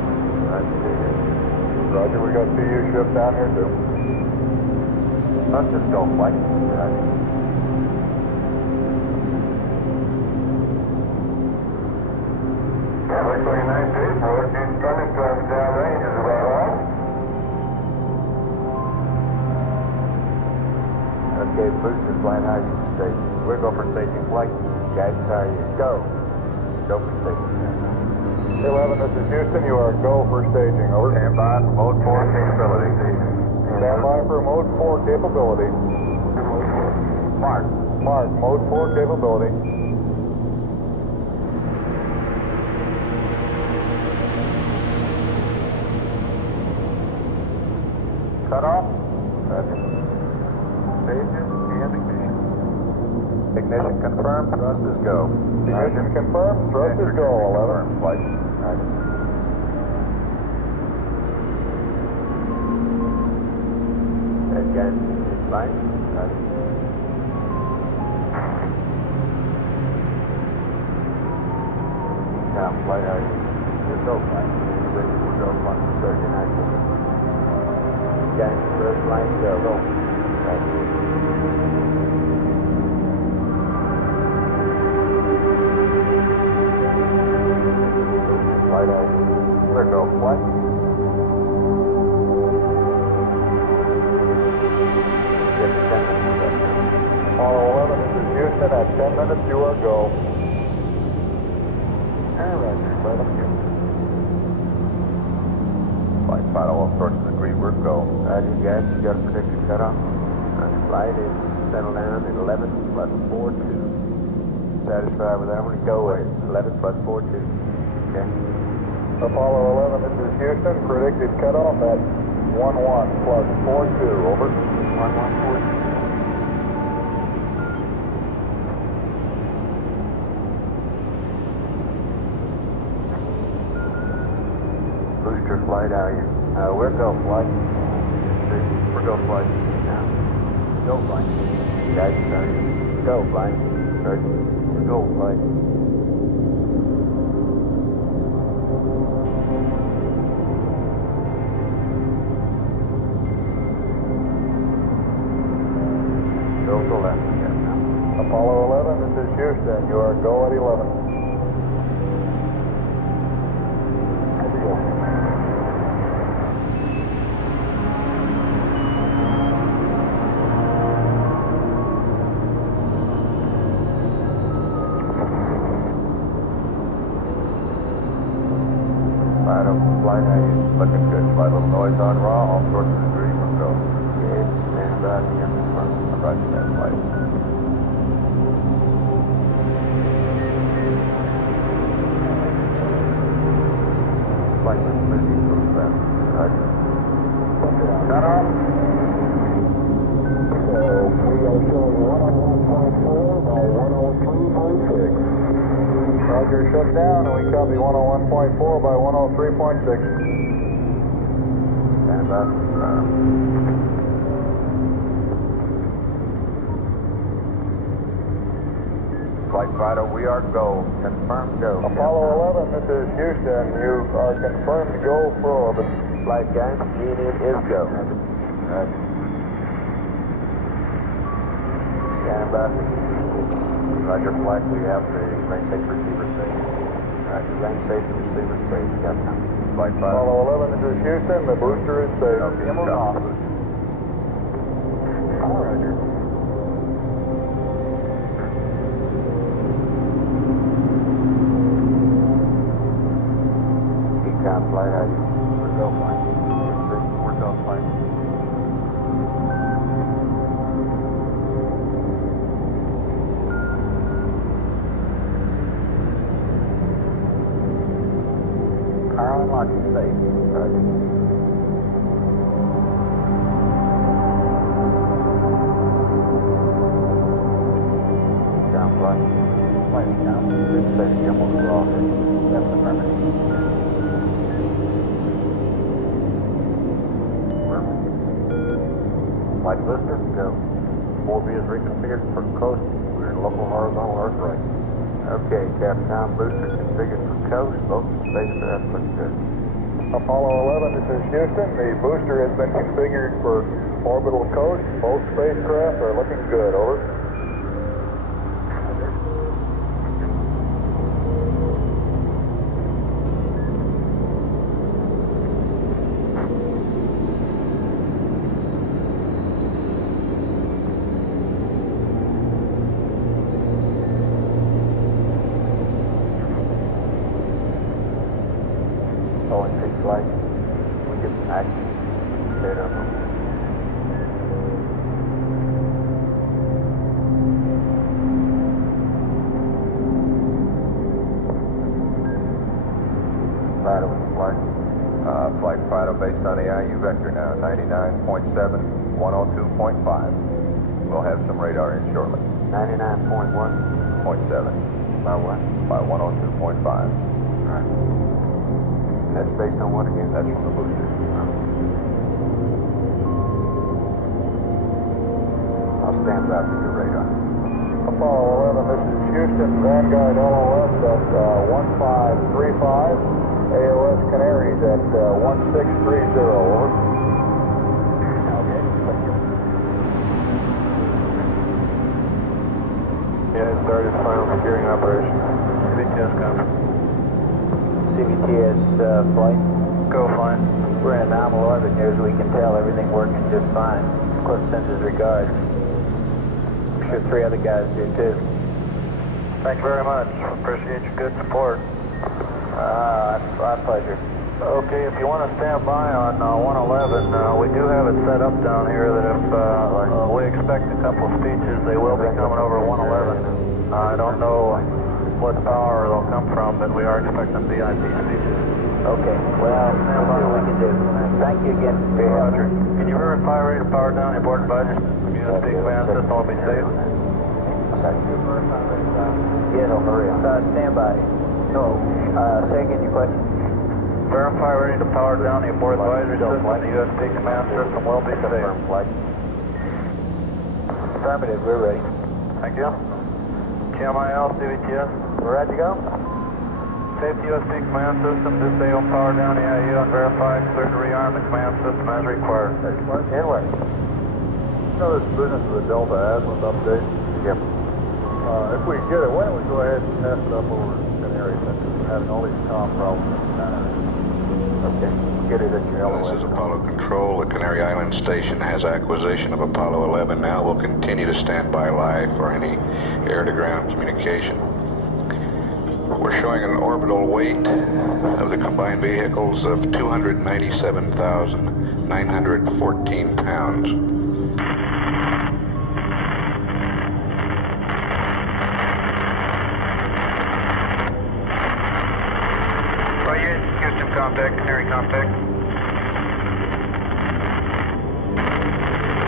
Roger, we got PU ship down here too. Let's just go, flight. Okay, booster flight, how you station? We're go for safety flight. Guys, how you go? Go for safety. 11, this is Houston, you are go for staging, over. Stand by for mode 4 capability. Stand by for mode 4 capability. Mark. Mark, mode 4 capability. Cut off. Stages and ignition. Ignition confirmed. Thrust is go. Ignition confirmed, thrust is go, 11. Flight. Again, flight. Now, flight, how you? There's no flight. We're go, 139. Again, first line, go. Flight, how you? We're go. Flight. Apollo 11, this is Houston, at 10 minutes, you are go. Flight pilot, all sources agree. We're go. Roger, guys, you got a predicted cutoff? Flight is settled down at 11 plus 42. Satisfied with that one? Go at 11 plus 42. Okay. Apollo 11, this is Houston, predicted cutoff at 11 plus 42, over. 1142. Booster flight, how are you? We're go flight. We're go flight. Go flight. Guys, how are you? Go flight. We're go flight. Go to left. Yeah. Apollo 11, this is Houston. You are go at 11. Flight, how you? Looking good. Flight, little noise on raw. All sources agree. We're go. Okay, stand by the I'm roger that flight. Flight was busy for left. Roger. Cut off. So we are showing 101.4 by 103.6. Roger, shut down, and we copy 101.4 by 103.6. Stand by. Flight fighter, we are go. Confirmed go. Apollo 11, this is Houston. You are confirmed to go for orbit. Flight guys, Union is go. Stand by. Roger, flight, we have the range safe receiver safe. Roger, range safe and receiver safe. Captain. Flight fighter. Apollo 11, this is Houston. The booster is safe. Okay, copy. Roger. Econ flight, how you? We're go flight. We're go flight. Power unlocking safe. Roger. Econ flight. Flight booster, go. 4B is reconfigured for coast. We're in local horizontal Earth right. Okay, Capcom booster configured for coast. Both spacecraft look good. Apollo 11, this is Houston. The booster has been configured for orbital coast. Both spacecraft are looking good. Over. Flight. We get some action. Straight up. Fido with the flight. Flight Fido based on the IU vector now, 99.7, 102.5. We'll have some radar in shortly. 99.1. 0.7. By what? By 102.5. Right. That's based on what again? That's from the booster. I'll stand by for your radar. Apollo 11, this is Houston. Vanguard LOS at 1535. AOS Canaries at 1630. Over. Okay, thank you. Yeah, it started final securing operation. CBTS conference. CBTS flight. Go fine. We're in a nominal orbit here, as we can tell. Everything working just fine. Cliff sends his regards. I'm sure 3 other guys do too. Thank you very much. Appreciate your good support. Our pleasure. Okay, if you want to stand by on 111, we do have it set up down here that if we expect a couple speeches, they will be coming over 111. I don't know what power they'll come from, but we are expecting VIP speeches. Okay, well, we'll see what we can do. Thank you again for your help. Roger. Can you verify rate of power down your board advisor? USB command system will be safe. Yes, stand by. No. Say again your question. Verify ready to power down your board advisory system. The USB command system will be safe. Affirmative, we're ready. Thank you. QMIL, CVTS. We're ready to go? Safety USB command system, disable power down EIU and verify clear to rearm the command system as required. Inward. You know this business of the Delta Azimuth update? Yep. If we get it, why don't we go ahead and pass it up over Canary since we're having all these comm problems. Okay, get it at your LOS. This is Apollo Control. The Canary Island Station has acquisition of Apollo 11 now. We'll continue to stand by live for any air-to-ground communication. We're showing an orbital weight of the combined vehicles of 297,914 pounds. Houston contact, Canary contact.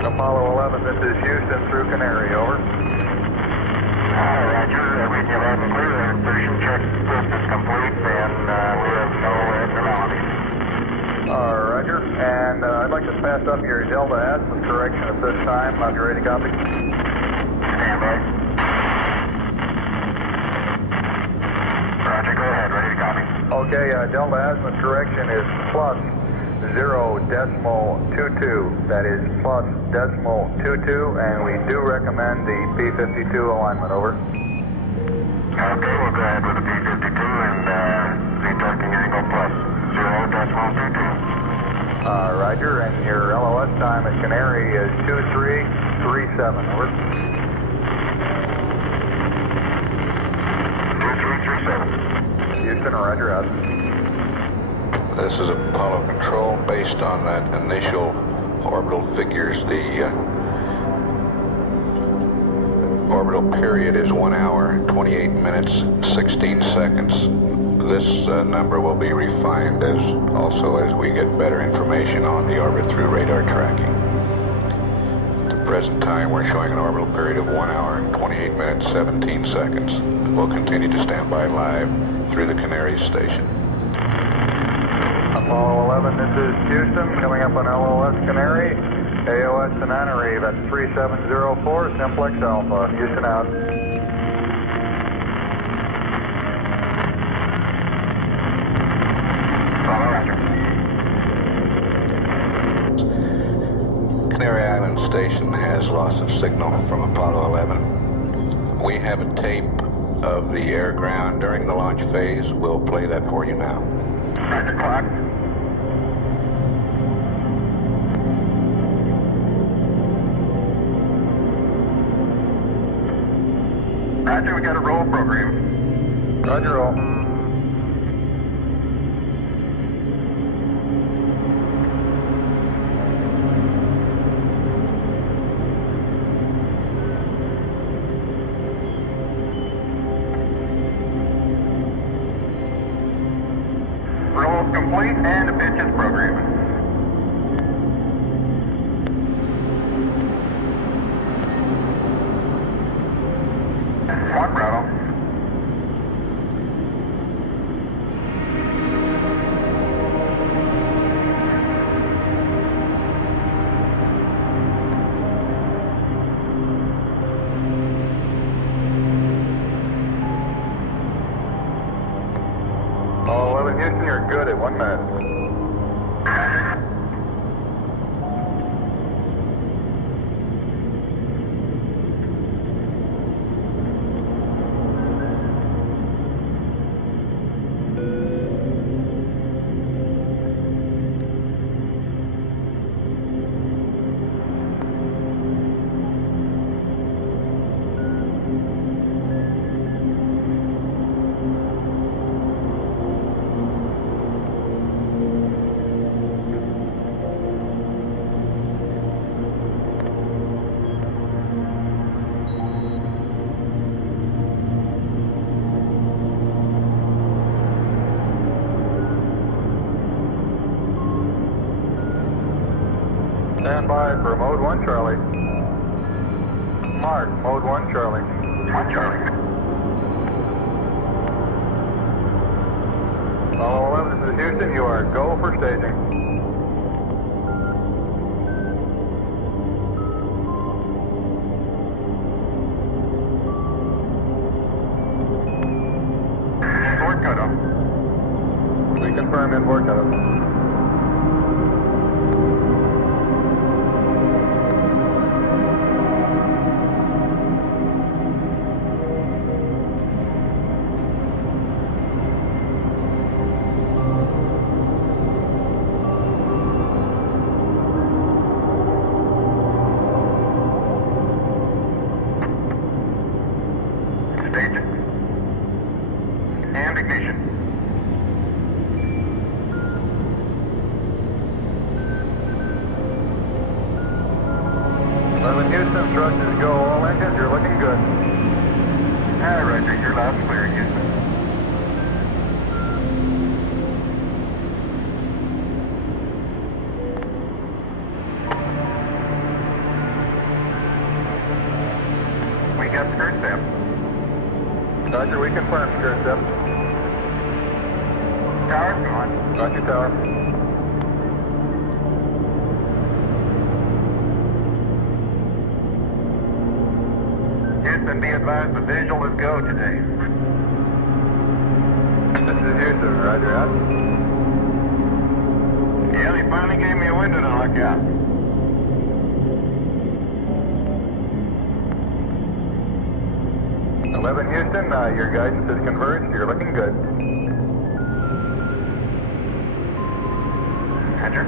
Apollo 11, this is Houston through Canary, over. Roger, everything you have clear. Our insertion check is complete, and we have no abnormalities. Roger, and I'd like to pass up your Delta Azimuth correction at this time. I'll be ready to copy. Stand by. Roger, go ahead, ready to copy. Okay, Delta Azimuth correction is plus 0.22. That is plus 0.22, and we do recommend the P52 alignment, over. Okay, we'll go ahead with the P52 and the torquing angle plus 0.22. Roger, and your LOS time at Canary is 2337, over. 2337. Houston, Roger, out. This is Apollo Control. Based on that initial orbital figures, the orbital period is 1 hour, 28 minutes, 16 seconds. This number will be refined as we get better information on the orbit through radar tracking. At the present time, we're showing an orbital period of 1 hour, 28 minutes, 17 seconds. We'll continue to stand by live through the Canary station. Apollo 11, this is Houston, coming up on LOS Canary. AOS to Nanaree, that's 3704, Simplex Alpha, Houston out. Canary Island Station has loss of signal from Apollo 11. We have a tape of the air-ground during the launch phase. We'll play that for you now. Roger, clock. Roger, we got a roll program. Roger, roll. Roll complete and the pitch is programmed. One Bravo. Oh, 11 Houston, you're good at 1 minute. Stand by for mode 1 Charlie. Mark, mode 1 Charlie. 1 Charlie. All 11, this is Houston, you are go for staging. Inboard cutoff. We confirm inboard cutoff. Staging. And ignition. Houston, thrust is go. All engines, you're looking good. Ah, Roger, you're loud and clear, Houston. We got skirt step. Roger, we confirm skirt step. Tower's gone. Roger, tower. Houston, be advised the visual is go today. This is Houston, roger out. Yeah, they finally gave me a window to look out. Houston, your guidance is converged. You're looking good. Roger.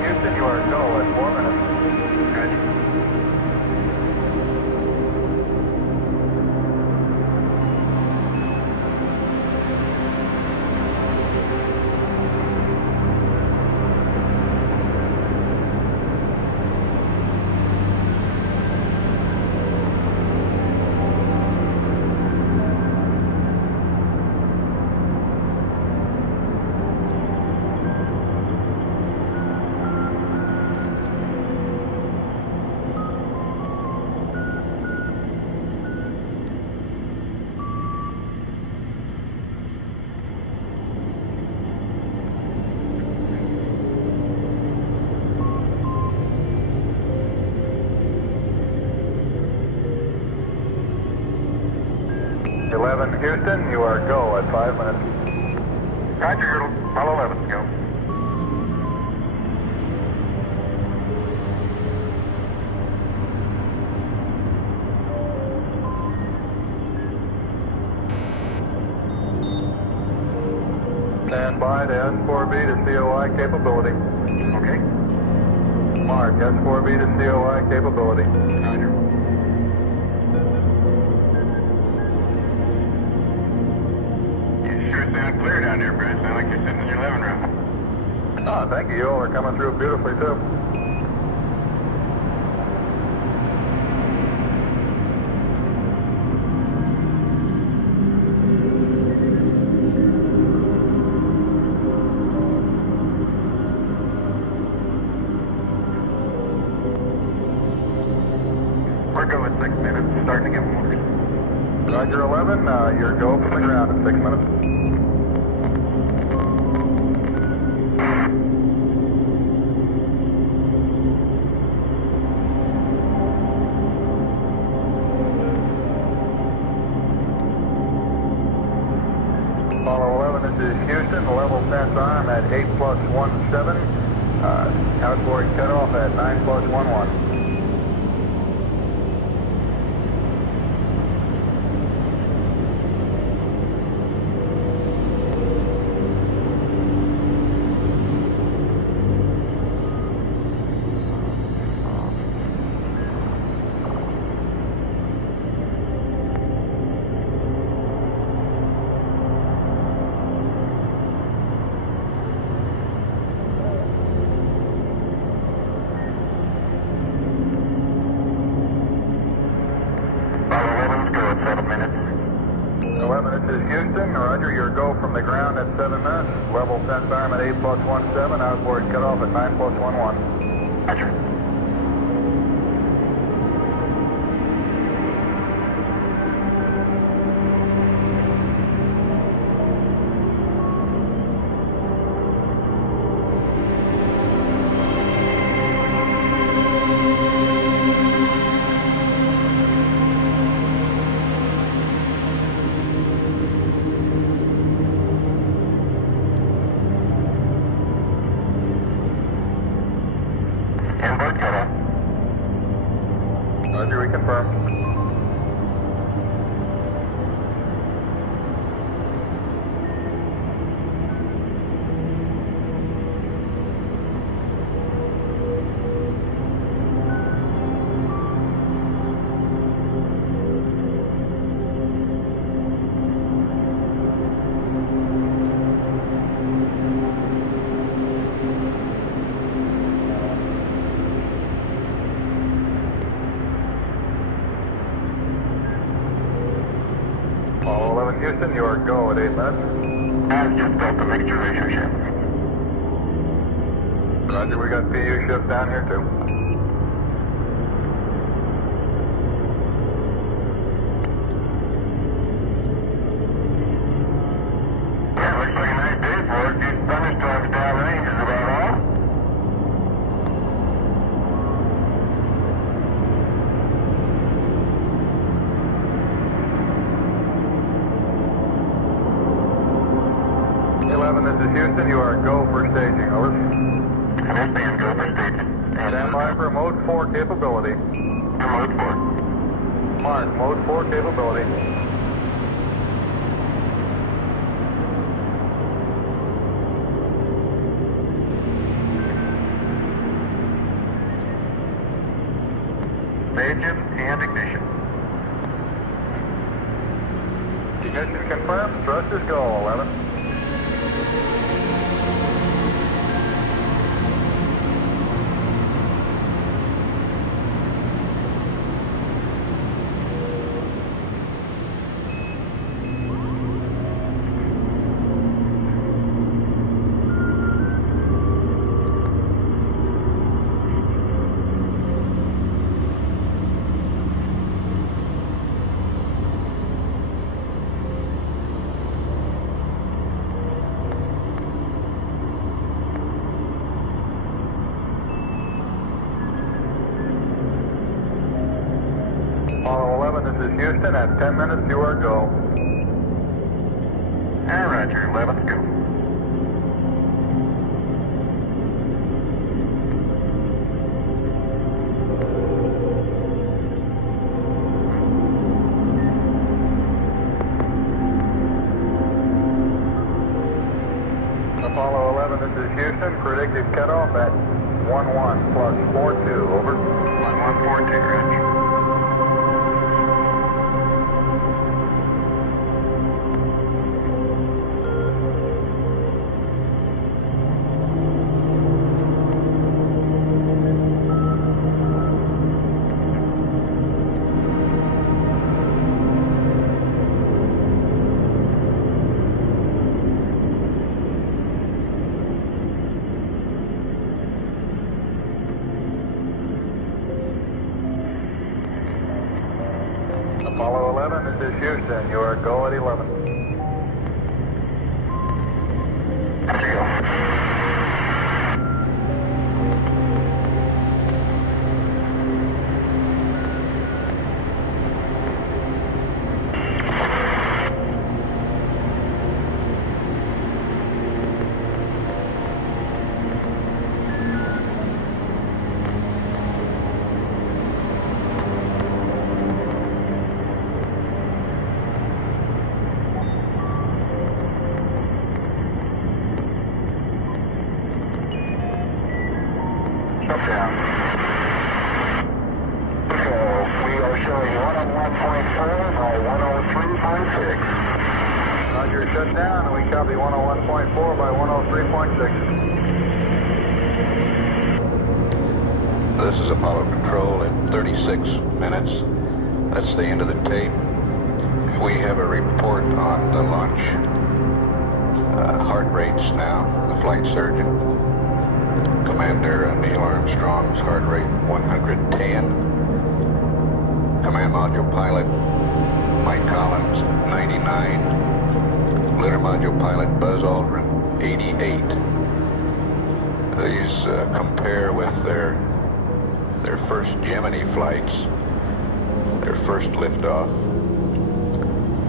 Houston, you are go at 4 minutes. Good. 11 Houston, you are go at 5 minutes. Roger, you're Apollo 11, go. Stand by to S4B to COI capability. Okay. Mark, S4B to COI capability. Roger. You sure sound clear down there, Brad. Sound like you're sitting in your living room. Ah, thank you. You all are coming through beautifully, too. We're go at 6 minutes. Starting to get more. Roger 11, you're go from the ground at 6 minutes. Apollo 11, this is Houston, level sense arm at 8+17, outboard cutoff at 9+11. Houston, Roger, your go from the ground at 7 minutes. Level sense arm at 8+17, outboard cutoff at 9+11. Roger. Roger, we confirm. Apollo 11 Houston, you are go at 8 minutes. I've just built the mixture ratio shift. Roger, we got PU shift down here too. Yeah, looks like a nice day for it. These thunderstorms downrange is about all. This is Houston, you are go for staging, over. This being go for staging. Stand by for mode 4 capability. Mode 4. Mark, mode 4 capability. Staging and ignition. Ignition confirmed, thrusters go, 11. Houston. At 10 minutes, you are go. Roger, 11, go. Apollo 11, this is Houston. Predicted cutoff at 11 plus 42, over. 1142, roger. Apollo 11, this is Houston. You are go at 11. Down. So we are showing 101.4 by 103.6. Roger, shut down, and we copy 101.4 by 103.6. This is Apollo Control at 36 minutes. That's the end of the tape. We have a report on the launch heart rates now. The flight surgeon, Commander Neil Armstrong's heart rate 110. Command Module Pilot Mike Collins 99. Lunar Module Pilot Buzz Aldrin 88. These compare with their first Gemini flights, their first liftoff.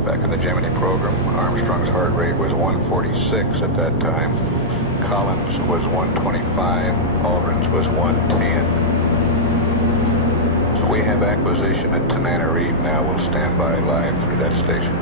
Back in the Gemini program, Armstrong's heart rate was 146 at that time. Collins was 125, Aldrin's was 110. So we have acquisition at Tananarive now. We'll stand by live through that station.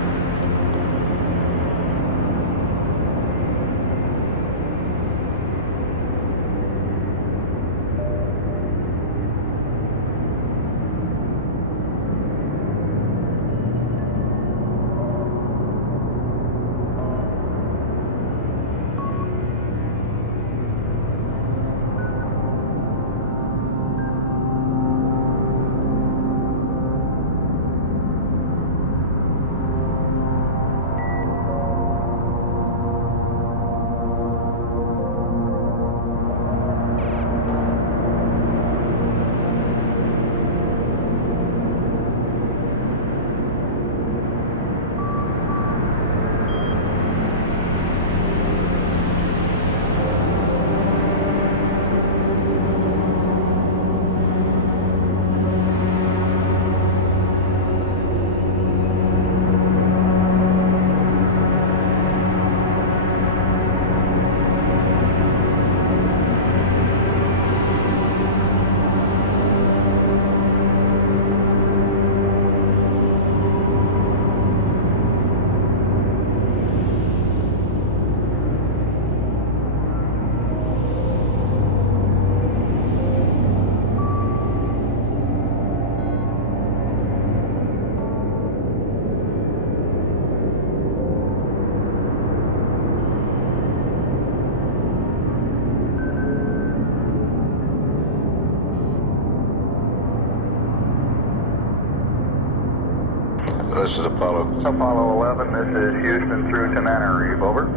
This is Apollo. Apollo 11, this is Houston through Tananarive, over.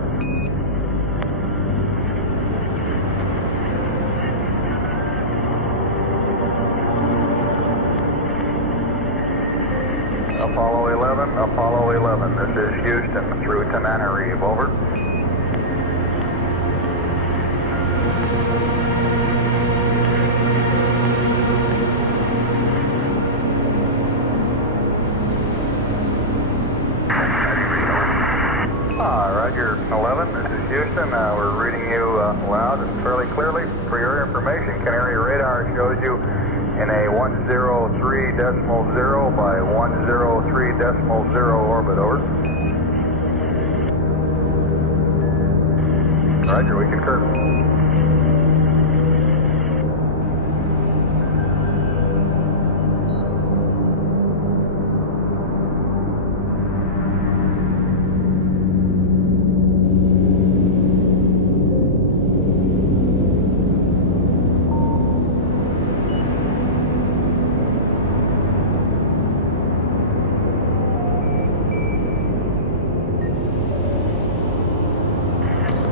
Apollo 11, this is Houston through Tananarive, over. Roger, 11, this is Houston. We're reading you loud and fairly clearly. For your information, Canary radar shows you in a 103.0 by 103.0 orbit, over. Roger, we concur.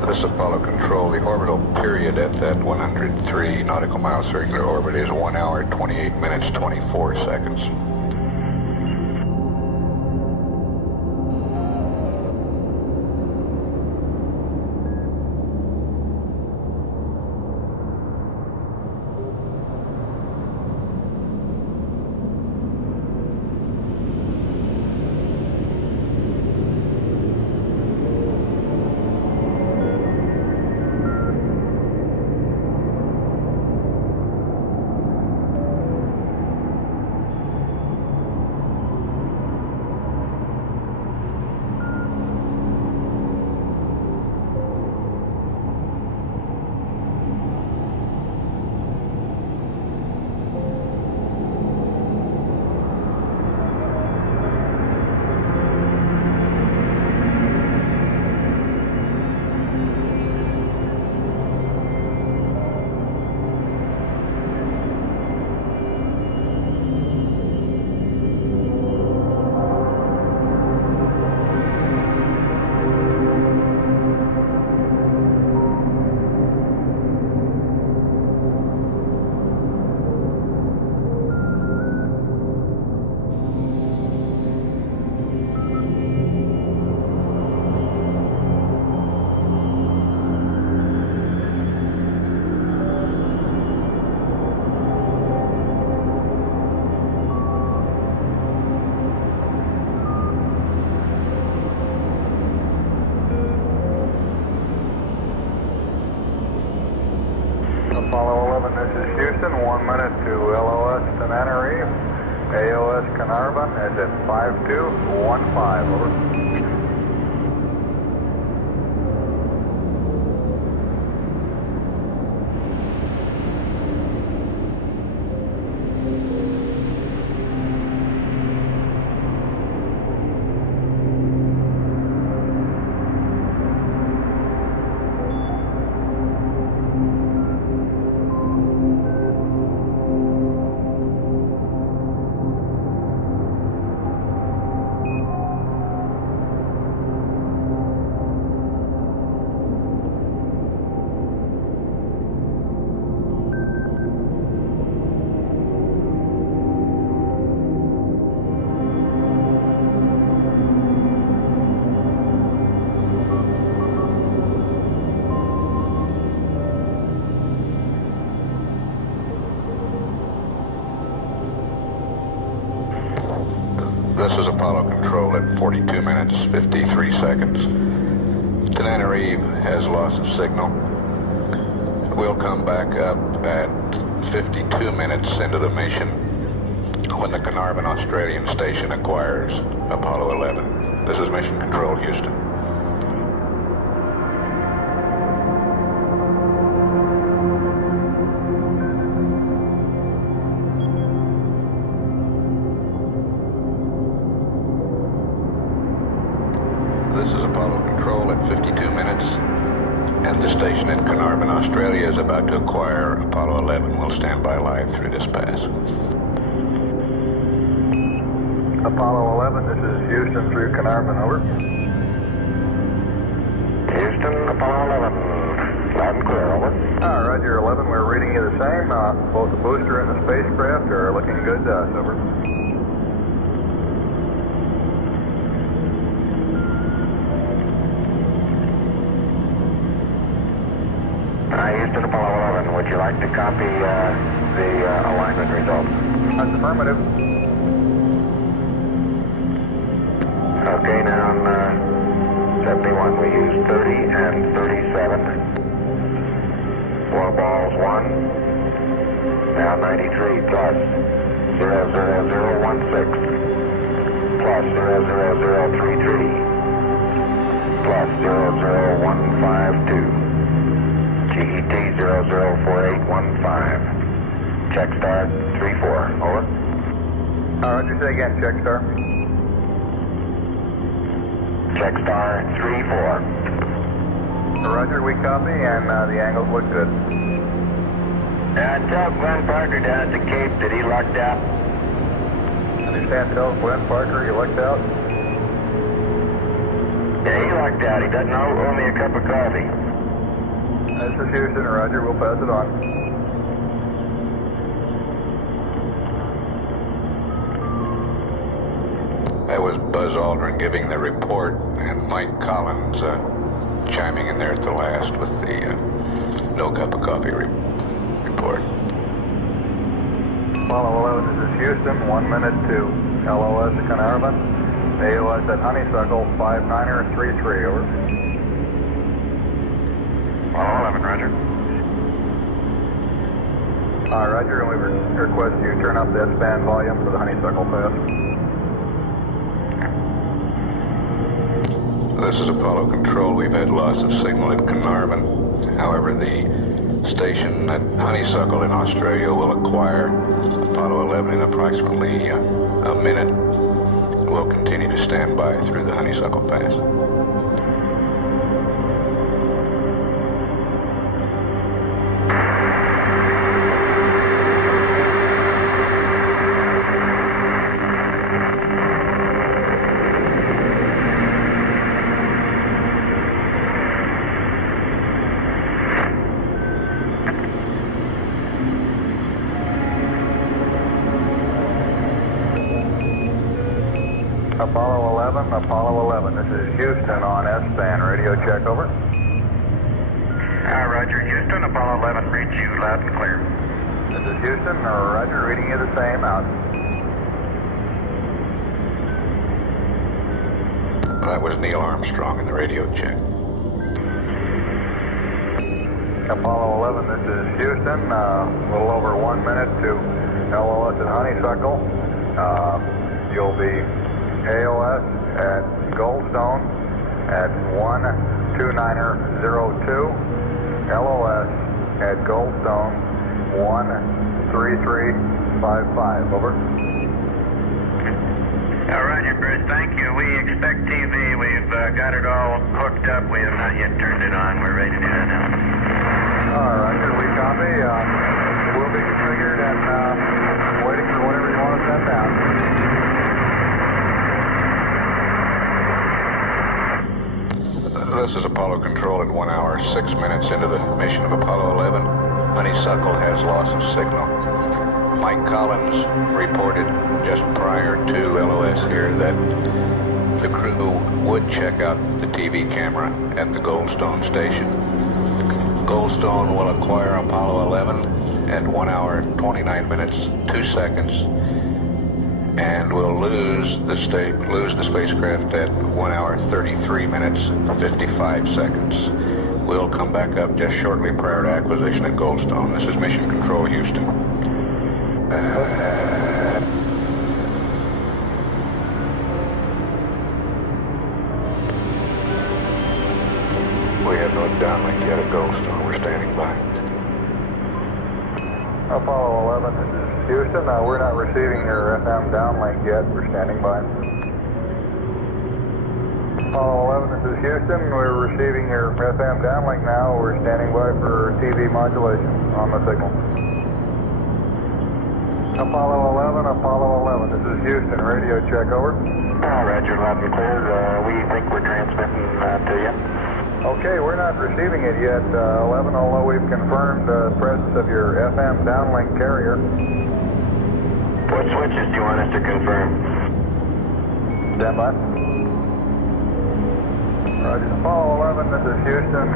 This is Apollo Control. The orbital period at that 103 nautical mile circular orbit is 1 hour, 28 minutes, 24 seconds. Apollo 11, this is Houston. 1 minute to LOS Tenerife. AOS Carnarvon is at 5215, over. This is Apollo Control at 42 minutes, 53 seconds. Tenerife has lost signal. We'll come back up at 52 minutes into the mission when the Carnarvon Australian station acquires Apollo 11. This is Mission Control, Houston. This is Apollo Control at 52 minutes, and the station in Carnarvon, Australia is about to acquire Apollo 11. We'll stand by live through this pass. Apollo 11, this is Houston through Carnarvon, over. Houston, Apollo 11, loud and clear, over. Roger, 11, we're reading you the same. Both the booster and the spacecraft are looking good to us, over. Houston, Apollo 11, would you like to copy the alignment results? That's affirmative. Okay, now on 71, will you Cruise 30 and 37. 4 balls 1. Now 93 plus 00016 plus 00033 plus 00152. GET 004815. Check star 34. Over. Roger, say again, check star. Check star 34. Roger, we copy, and the angles look good. Tell Glenn Parker down at the Cape that he lucked out. Understand, tell Glenn Parker you lucked out? Yeah, he lucked out. He doesn't owe me a cup of coffee. This is Houston, Roger, we'll pass it on. That was Buzz Aldrin giving the report, and Mike Collins chiming in there at the last with the no cup of coffee report. Apollo 11, this is Houston, 1 minute to LOS at Carnarvon. AOS at Honeysuckle, 59er33, over. Apollo 11, roger. Roger, and we request you turn up the S-band volume for the Honeysuckle pass. This is Apollo Control. We've had loss of signal at Carnarvon. However, the station at Honeysuckle in Australia will acquire Apollo 11 in approximately a minute. We'll continue to stand by through the Honeysuckle pass. Apollo 11, this is Houston on S-band, radio check, over. Roger, Houston, Apollo 11, reads you loud and clear. This is Houston, Roger, reading you the same, out. That was Neil Armstrong in the radio check. Apollo 11, this is Houston, a little over 1 minute to LOS at Honeysuckle. You'll be AOS at Goldstone at 129er02, LOS at Goldstone 13355, over. Roger, Bruce, thank you. We expect TV. We've got it all hooked up. We have not yet turned it on. We're ready to do that now. Roger, we copy. We'll be configured and waiting for whatever you want to send out. This is Apollo Control at 1 hour, 6 minutes into the mission of Apollo 11. Honeysuckle has loss of signal. Mike Collins reported just prior to LOS here that the crew would check out the TV camera at the Goldstone station. Goldstone will acquire Apollo 11 at 1 hour, 29 minutes, 2 seconds, and will lose the spacecraft at 1 hour, 33 minutes, 55 seconds. We'll come back up just shortly prior to acquisition at Goldstone. This is Mission Control, Houston. We have no downlink yet at Goldstone. We're standing by. Apollo 11, this is Houston. We're not receiving your FM downlink yet. We're standing by. Apollo 11, this is Houston. We're receiving your FM downlink now. We're standing by for TV modulation on the signal. Apollo 11, this is Houston. Radio check, over. Roger, loud and clear. We think we're transmitting to you. Okay, we're not receiving it yet, 11, although we've confirmed the presence of your FM downlink carrier. What switches do you want us to confirm? Stand by. Roger, Apollo 11, this is Houston.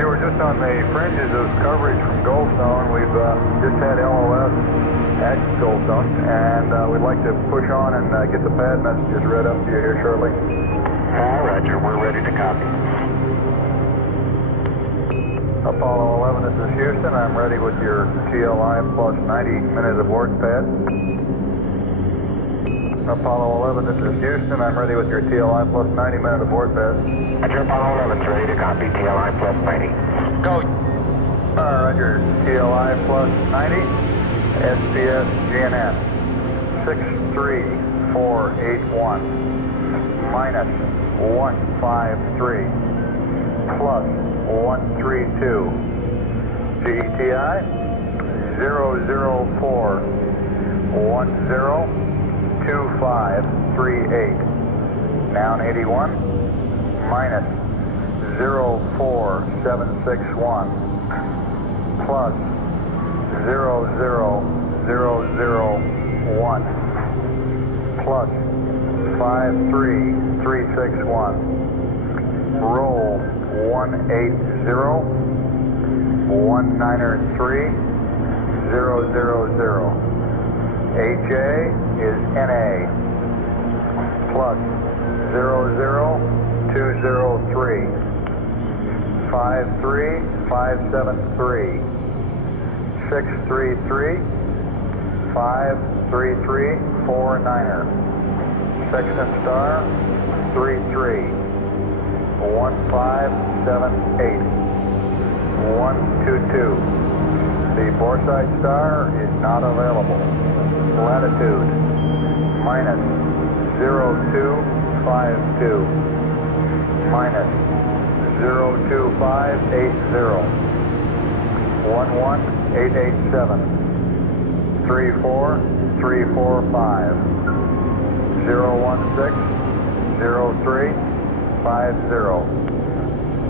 You were just on the fringes of coverage from Goldstone. We've just had LOS at Goldstone, and we'd like to push on and get the pad messages read up to you here shortly. Roger, we're ready to copy. Apollo 11, this is Houston. I'm ready with your TLI plus 90 minute abort pad. Apollo 11, this is Houston. I'm ready with your TLI plus 90 minute abort pad. Roger, Apollo 11's ready to copy. TLI plus 90. Go. Roger, TLI plus 90. SPS GNN 63481 minus 153 plus 132. GETI 004 102538. Noun 81 minus 04761 plus 00001 plus 53361. Roll 180 193 000. HA is NA plus 00203 53573 633 53349er. Section star 33 1578 122. The boresight star is not available. Latitude minus 0252 minus 02580 11887 34345 0160350.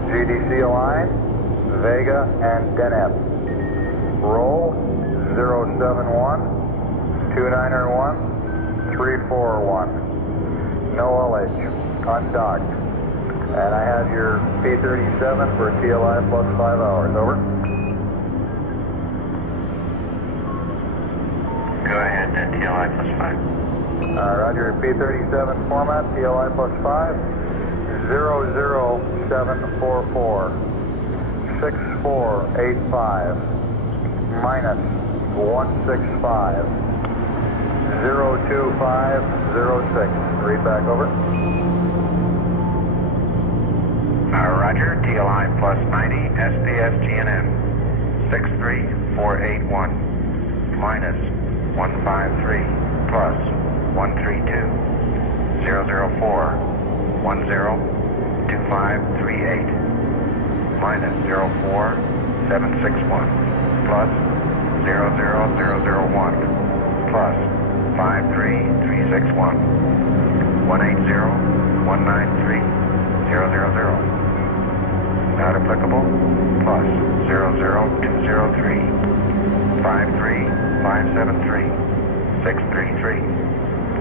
GDC align Vega and Deneb. Roll 071 291 341. No LH. Undocked. And I have your P37 for TLI plus 5 hours. Over. Go ahead, TLI plus 5. Roger, P37 format, TLI plus 5. 00744 6485 minus 165 02506. Read back over. Roger, TLI plus 90, SPS GNN 63481 minus 153 plus 132 004 102538 minus 04761 plus 00001 plus 53361 180 193 000. Not applicable, plus 00203 53573 633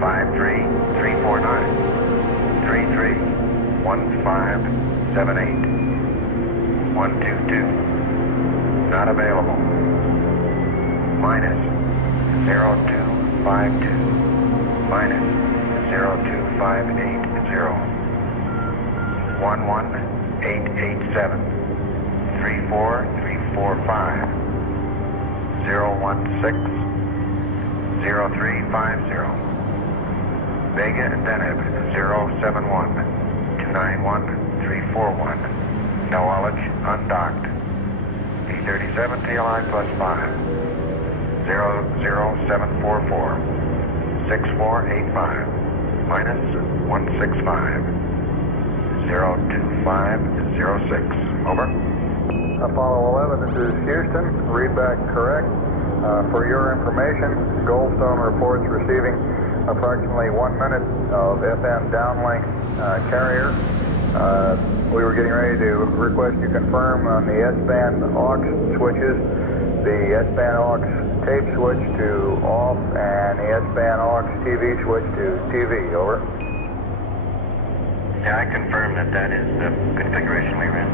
53349 331578 122. Not available. Minus 0252 minus 02580 11887 34345 016 0350. Vega and Deneb 071 291 341. Knowledge undocked. P37 TLI plus 5 00744 6485 minus 165 02506. Over. Apollo 11, this is Houston. Read back correct. For your information, Goldstone reports receiving approximately 1 minute of FM downlink carrier. We were getting ready to request you confirm on the S-band aux switches, the S-band aux tape switch to off, and the S-band aux TV switch to TV. Over. Yeah, I confirm that is the configuration we ran.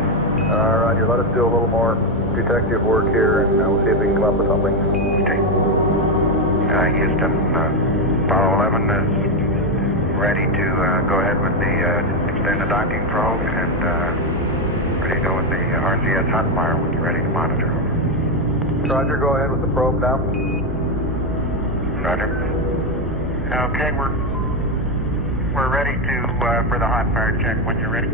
Roger, let us do a little more detective work here, and we'll see if we can come up with something. Okay. Houston, Apollo 11 is ready to go ahead with the extended docking probe and ready to go with the RCS hot fire when you're ready to monitor. Roger, go ahead with the probe now. Roger. Okay, we're ready to for the hot fire check when you're ready.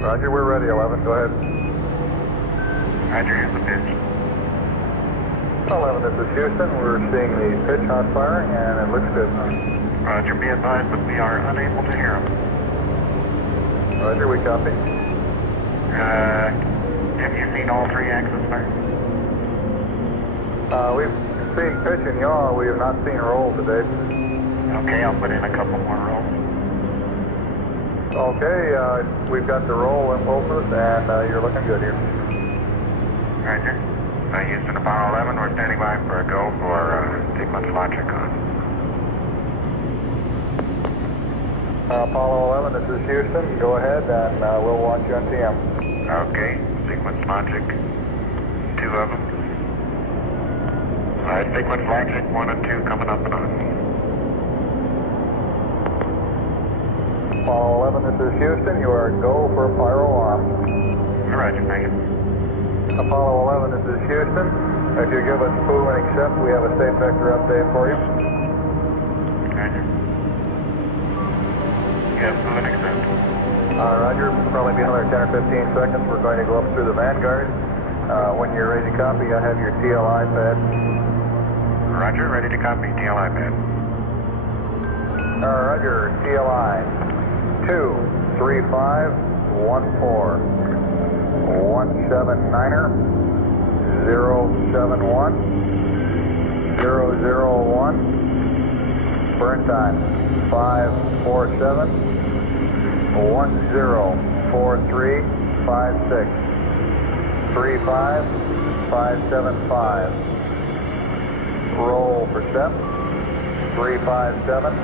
Roger, we're ready, 11. Go ahead. Roger, here's the pitch. 11, this is Houston. We're seeing the pitch hot fire, and it looks good. Roger, be advised that we are unable to hear him. Roger, we copy. Have you seen all three axes fire? We've seen pitch and yaw. We have not seen roll today. Okay, I'll put in a couple more rolls. Okay, we've got the roll in pulses, and you're looking good here. Roger. Houston, Apollo 11, we're standing by for a go for sequence logic on. Apollo 11, this is Houston. Go ahead, and we'll watch you on TM. Okay, sequence logic, 2 of them. Sequence logic 1 and 2 coming up and on. Apollo 11, this is Houston. You are go for pyro arm. Roger, thank you. Apollo 11, this is Houston. If you give us foo and accept, we have a safe vector update for you. Roger. Yes, foo and accept. Roger, it'll probably be another 10 or 15 seconds. We're going to go up through the Vanguard. When you're ready to copy, I have your TLI pad. Roger, ready to copy, TLI pad. Roger, TLI 23514. 179er 071 001. Burn time 547 104356 35575. Roll for step 357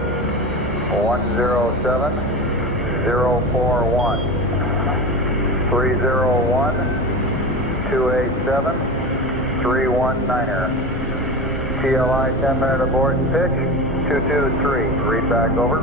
107 041. 301 287 319er. TLI 10-minute abort pitch 223. Read back over.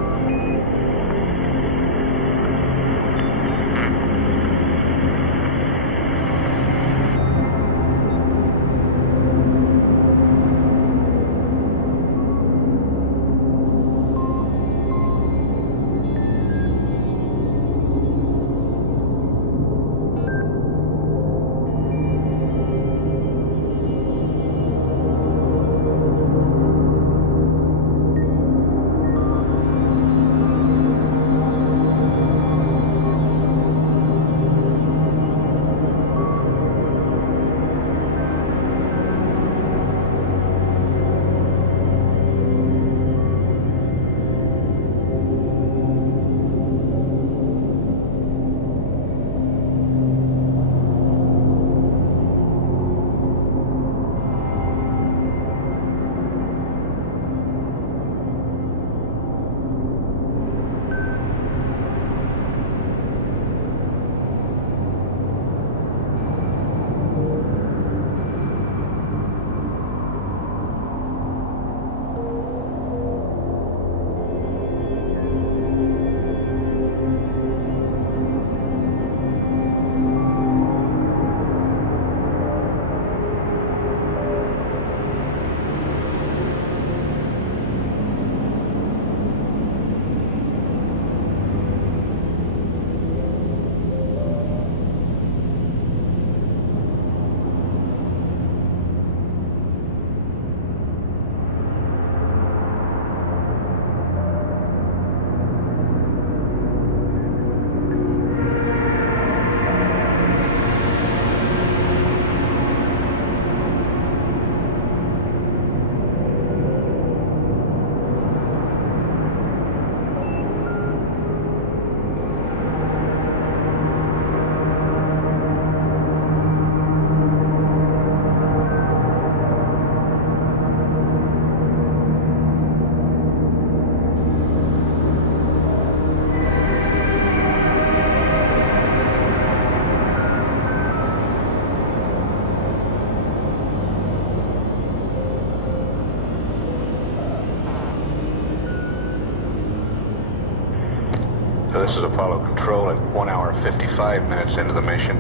So this is Apollo Control at 1 hour 55 minutes into the mission.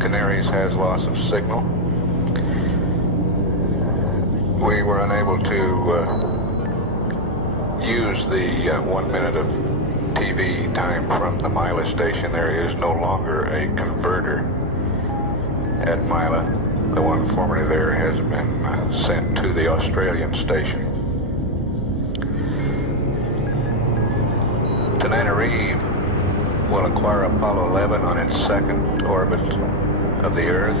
Canaries has loss of signal. We were unable to use the 1 minute of TV time from the Mila station. There is no longer a converter at Mila. The one formerly there has been sent to the Australian station. Tananarive will acquire Apollo 11 on its second orbit of the Earth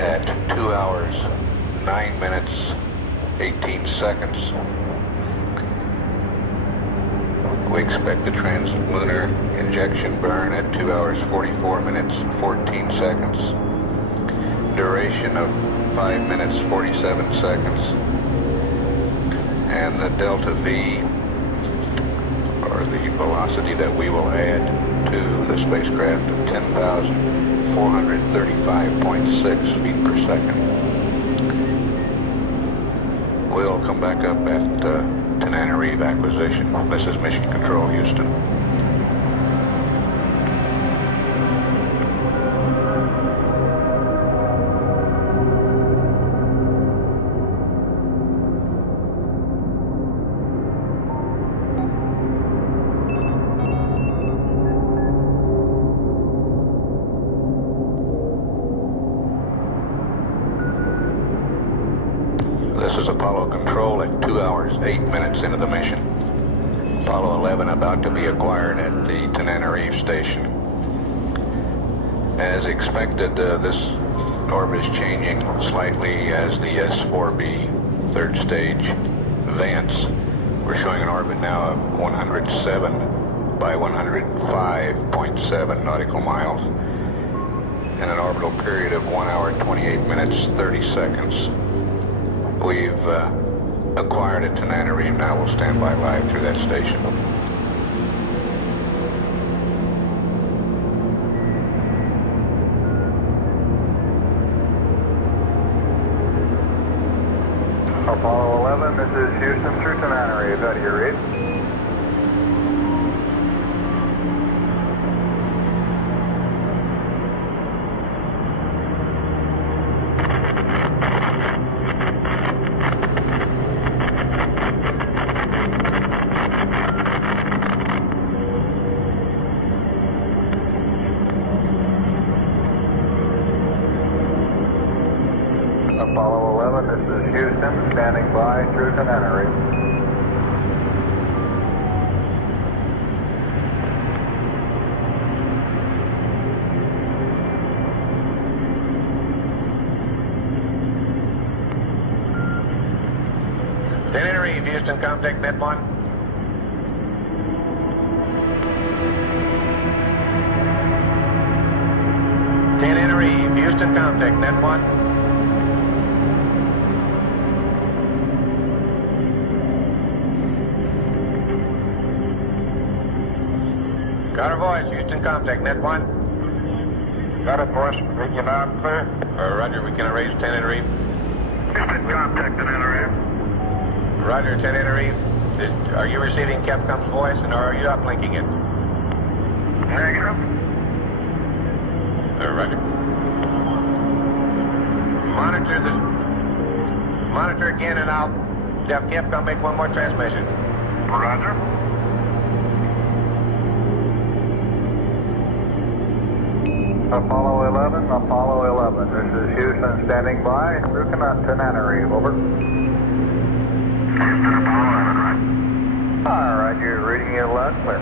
at 2 hours, 9 minutes, 18 seconds. We expect the trans-lunar injection burn at 2 hours, 44 minutes, 14 seconds. Duration of 5 minutes, 47 seconds. And the delta V, or the velocity that we will add to the spacecraft, of 10,435.6 feet per second. We'll come back up at Tananarive acquisition. This is Mission Control, Houston. This is Apollo Control at 2 hours, 8 minutes into the mission. Apollo 11 about to be acquired at the Tananarive station. As expected, this orbit is changing slightly as the S4B third stage advance. We're showing an orbit now of 107 by 105.7 nautical miles and an orbital period of 1 hour, 28 minutes, 30 seconds. We've acquired at Tananarive. Now we'll stand by live through that station. Apollo 11, this is Houston through Tananarive. How do you read? Apollo 11, this is Houston, standing by through Tananarive. Tananarive, Houston, contact net 1. Tananarive, Houston, contact net 1. Got our voice, Houston, contact net 1. Got it, boys. Read you loud and clear. Roger, we can arrange Tananarive. Houston, contact Tananarive. Roger, Tananarive. Are you receiving Capcom's voice, and are you uplinking it? Negative. Roger. Monitor again, and I'll have Capcom make one more transmission. Roger. Apollo 11, Apollo 11. This is Houston standing by through Tananarive. Over. Houston, Apollo 11, right? All right, you're reading it loud and clear.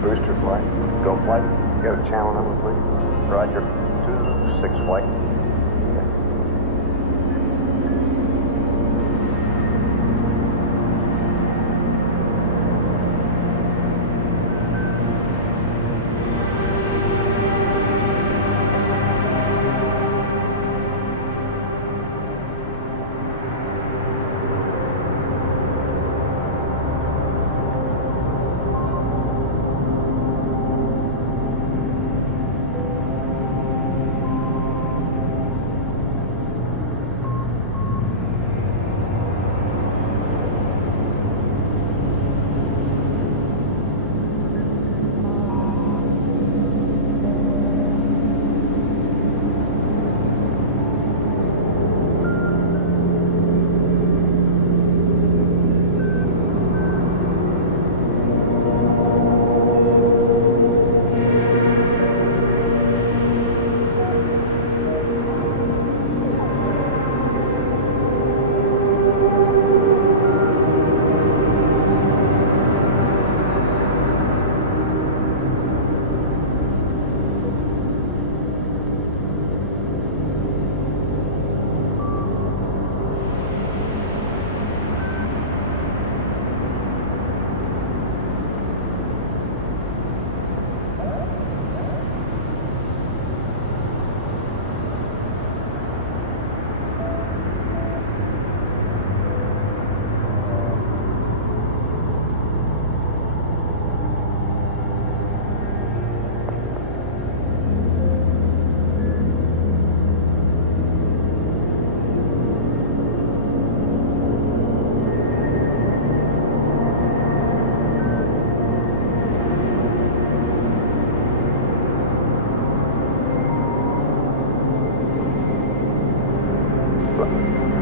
Booster flight. Go flight. Go to channel number, please. Roger. 26 flight.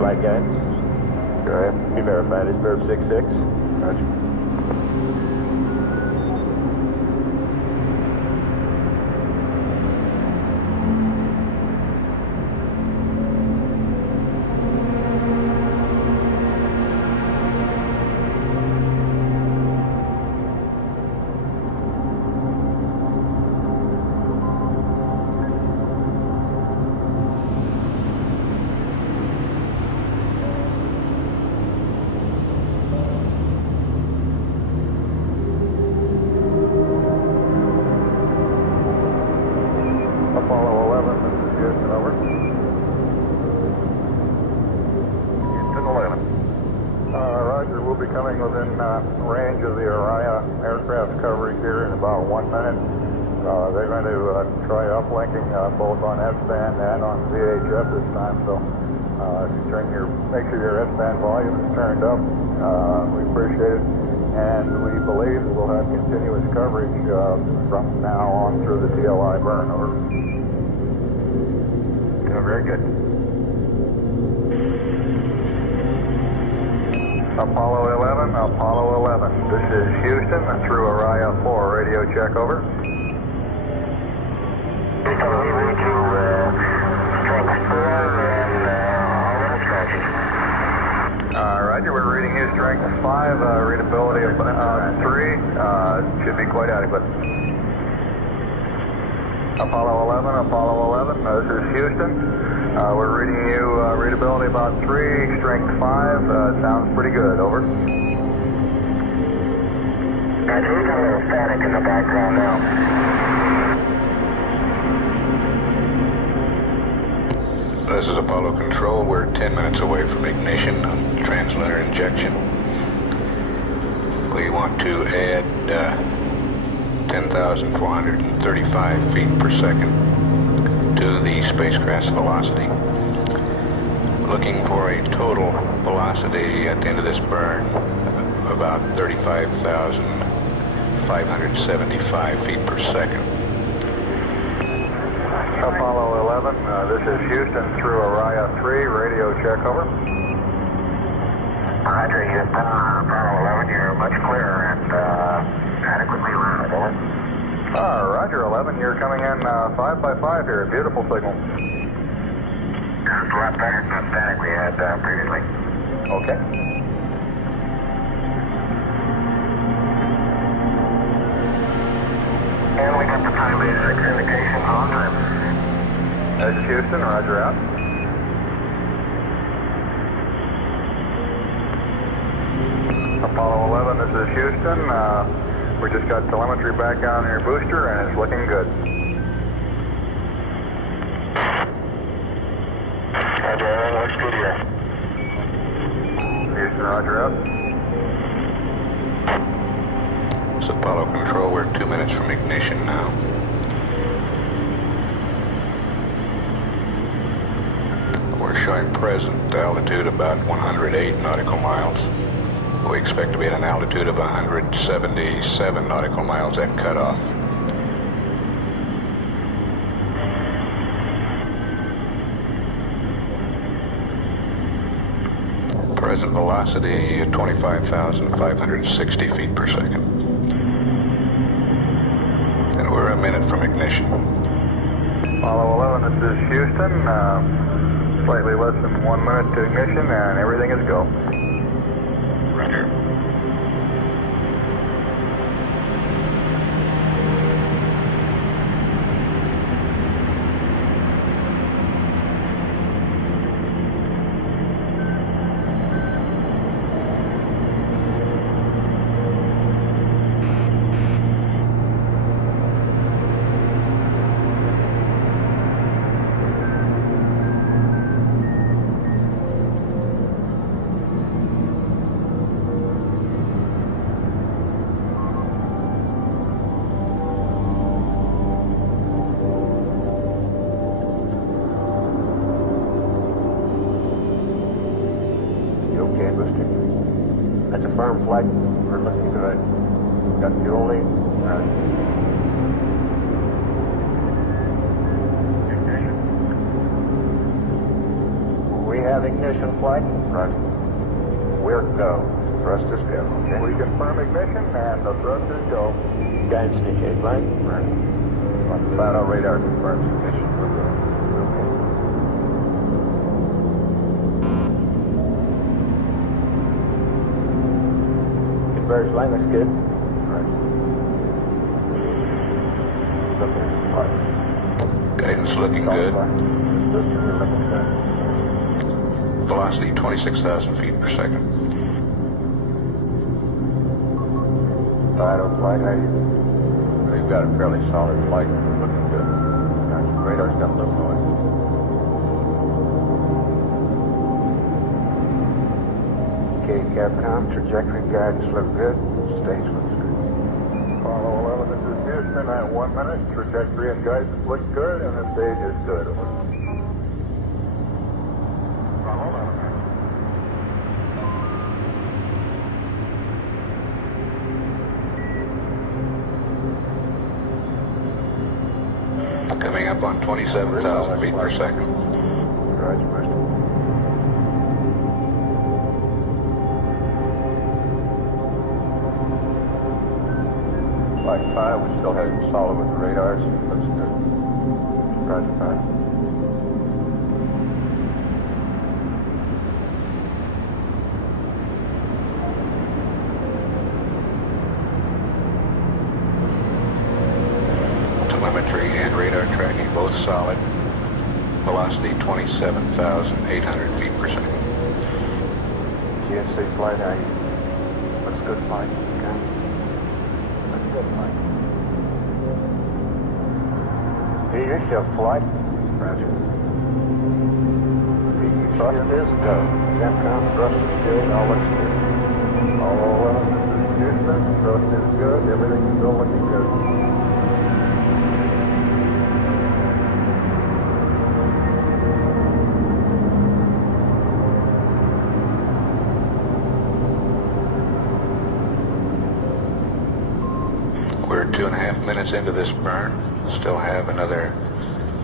verified, guys. Go ahead. Be verified. It's verb 66. Roger. Apollo 11, this is Houston, over. Houston 11. Roger, we'll be coming within range of the Araya aircraft coverage here in about 1 minute. They're going to try uplinking both on S-band and on VHF this time, so if you make sure your S-band volume is turned up, we appreciate it. And we believe we'll have continuous coverage from now on through the TLI burn, over. Very good. Apollo 11, Apollo 11. This is Houston through Araya 4. Radio check, over. Houston, we read you strength 4 and all minutes matches. Roger, we're reading you strength 5, readability of 3. Should be quite adequate. Apollo 11, Apollo 11, this is Houston. We're reading you readability about 3, strength 5. Sounds pretty good, over. Roger, we've got a little static in the background now. This is Apollo Control. We're 10 minutes away from ignition on translunar injection. We want to add 10,435 feet per second to the spacecraft's velocity. Looking for a total velocity at the end of this burn of about 35,575 feet per second. Apollo 11, this is Houston through Araya 3. Radio check, over. Roger, Houston, Apollo 11, you're much clearer and adequately loud, over. Roger, 11, you're coming in 5 by 5 here. Beautiful signal. It's a lot better than the static we had previously. Okay. And we got the time 6 indication on time. This is Houston, roger out. Apollo 11, this is Houston. We just got telemetry back on your booster and it's looking good. Roger, everything looks good here. Houston, roger out. It's Apollo Control. We're 2 minutes from ignition now. We're showing present altitude about 108 nautical miles. We expect to be at an altitude of 177 nautical miles at cutoff. Present velocity 25,560 feet per second. And we're a minute from ignition. Apollo 11, this is Houston. Slightly less than 1 minute to ignition and everything is go. Roger. That's a firm flight. We're looking good. Got fuel leak. We have ignition, flight. Roger. We're go. Thrust is go. Okay. We confirm ignition and the thrust is go. Guidance initiate flight. Right. Final radar confirms ignition. We're go. Okay. Converge line looks good. Right. Looking flight. Guidance looking good. System is looking good. Velocity 26,000 feet per second. Final flight, how you? We've got a fairly solid flight. Looking good. Radar's got a little noise. Okay, Capcom, trajectory guidance look good. Stage looks good. Apollo 11, this is Houston at 1 minute. Trajectory and guidance look good and the stage is good. Apollo 11. Coming up on 27,000 feet per second. Roger, Master. Flight 5, we still have solid with the radars. Looks good. Roger, 5. Telemetry and radar tracking both solid. Velocity 27,800 feet per second. GSA flight, how you? Looks good, flight. Okay. Looks good, flight. Be yourself, flight. Roger. Thrust is go. Capcom, thrust is good. All looks good. Apollo 11, this is Houston. Thrust is good. Everything's still looking good. We're 2.5 minutes into this burn. Still have another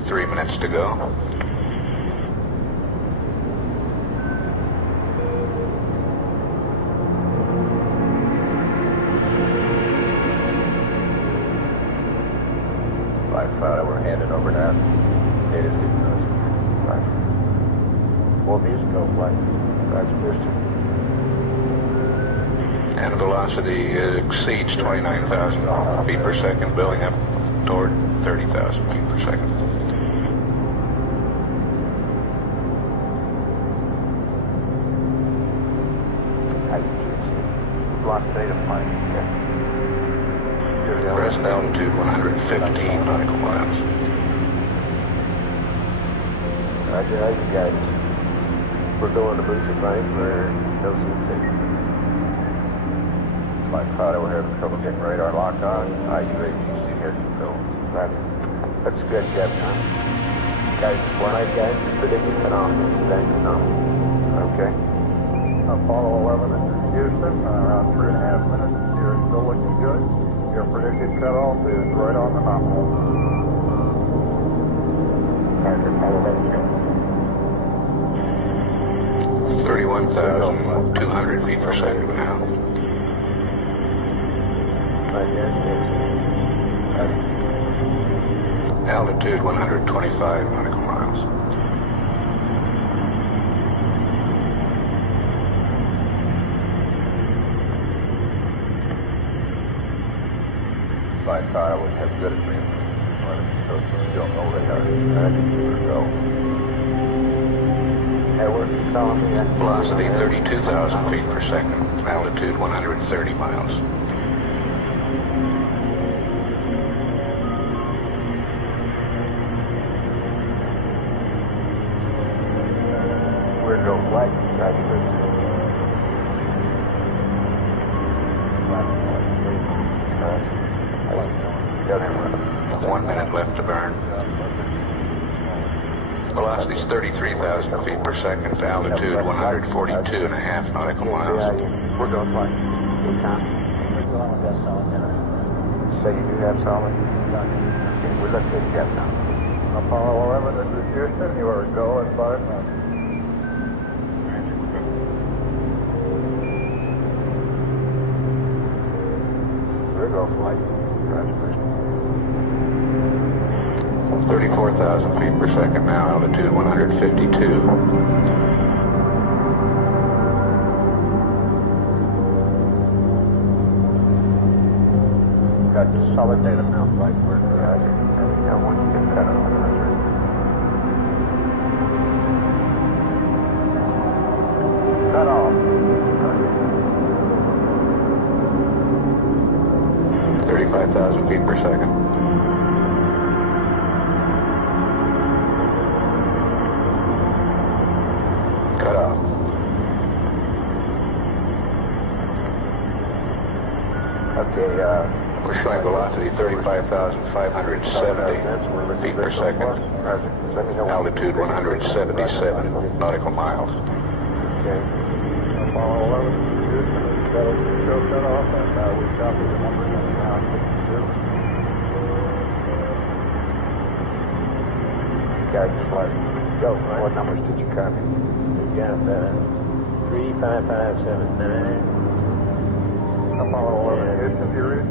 3 minutes to go. Flight 5, we're handing over now. Data's getting to us. Right. Well, these go, flight. Roger, Mister. And velocity exceeds 29,000 feet per second, building up toward 30,000 feet per second. Lost data flight. Present altitude 115 nautical miles. Roger, how you guidance? We're going to booster plane for LCC. Flight 5, we're having trouble getting radar locked on. IUAGC here to go. Roger. That's good, Captain. Guidance, flight guidance, predicted phenomenon. Thank you, Okay. Apollo 11, this is Houston. Around 3.5 minutes. You're still looking good. Your predicted cutoff is right on the nominal. Roger, Apollo 11. 31,200 feet per second now. Altitude 125 nautical miles. Flight 5, we have good agreement. So still no radar. We're go. Edwin, telling me that. Velocity 32,000 feet per second. Altitude 130 miles. We're go flight. Roger, Mister. 1 minute left to burn. Velocity is 33,000 feet per second. Altitude 142.5 nautical miles. We're going flight. Good time. Say you do have solid? Okay, we're looking at Captain. Apollo 11, this is Houston. You are go at 5 minutes. Clear, go flight. Roger, first. 34,000 feet per second now, altitude 152. Got solid data now, flight. We're roger. Now once you get cut off, roger. Cut off. 35,000 feet per second. Cut off. Okay, We're showing velocity 35,570 feet per second. Roger. Let me know. Altitude 177 nautical miles. Okay. Apollo 11, Houston, show cut off, and we copy the numbers on the ground. Guidance flight. Go. What numbers did you copy? We got 35579. Apollo 11, Houston, you read?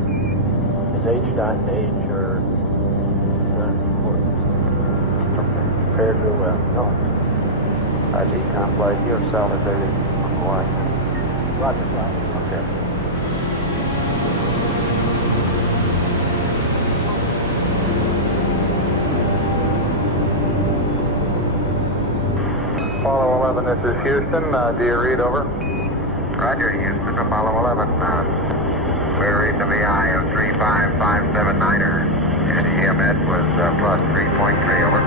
Is H dot and H or paired real well? No. IG flight, you have solid data on Hawaii. Roger, flight. Okay. Apollo 11, this is Houston. Do you read over? Roger, Houston, Apollo 11. We're reading the VI of 35579er, and EMS was plus 3.3, over.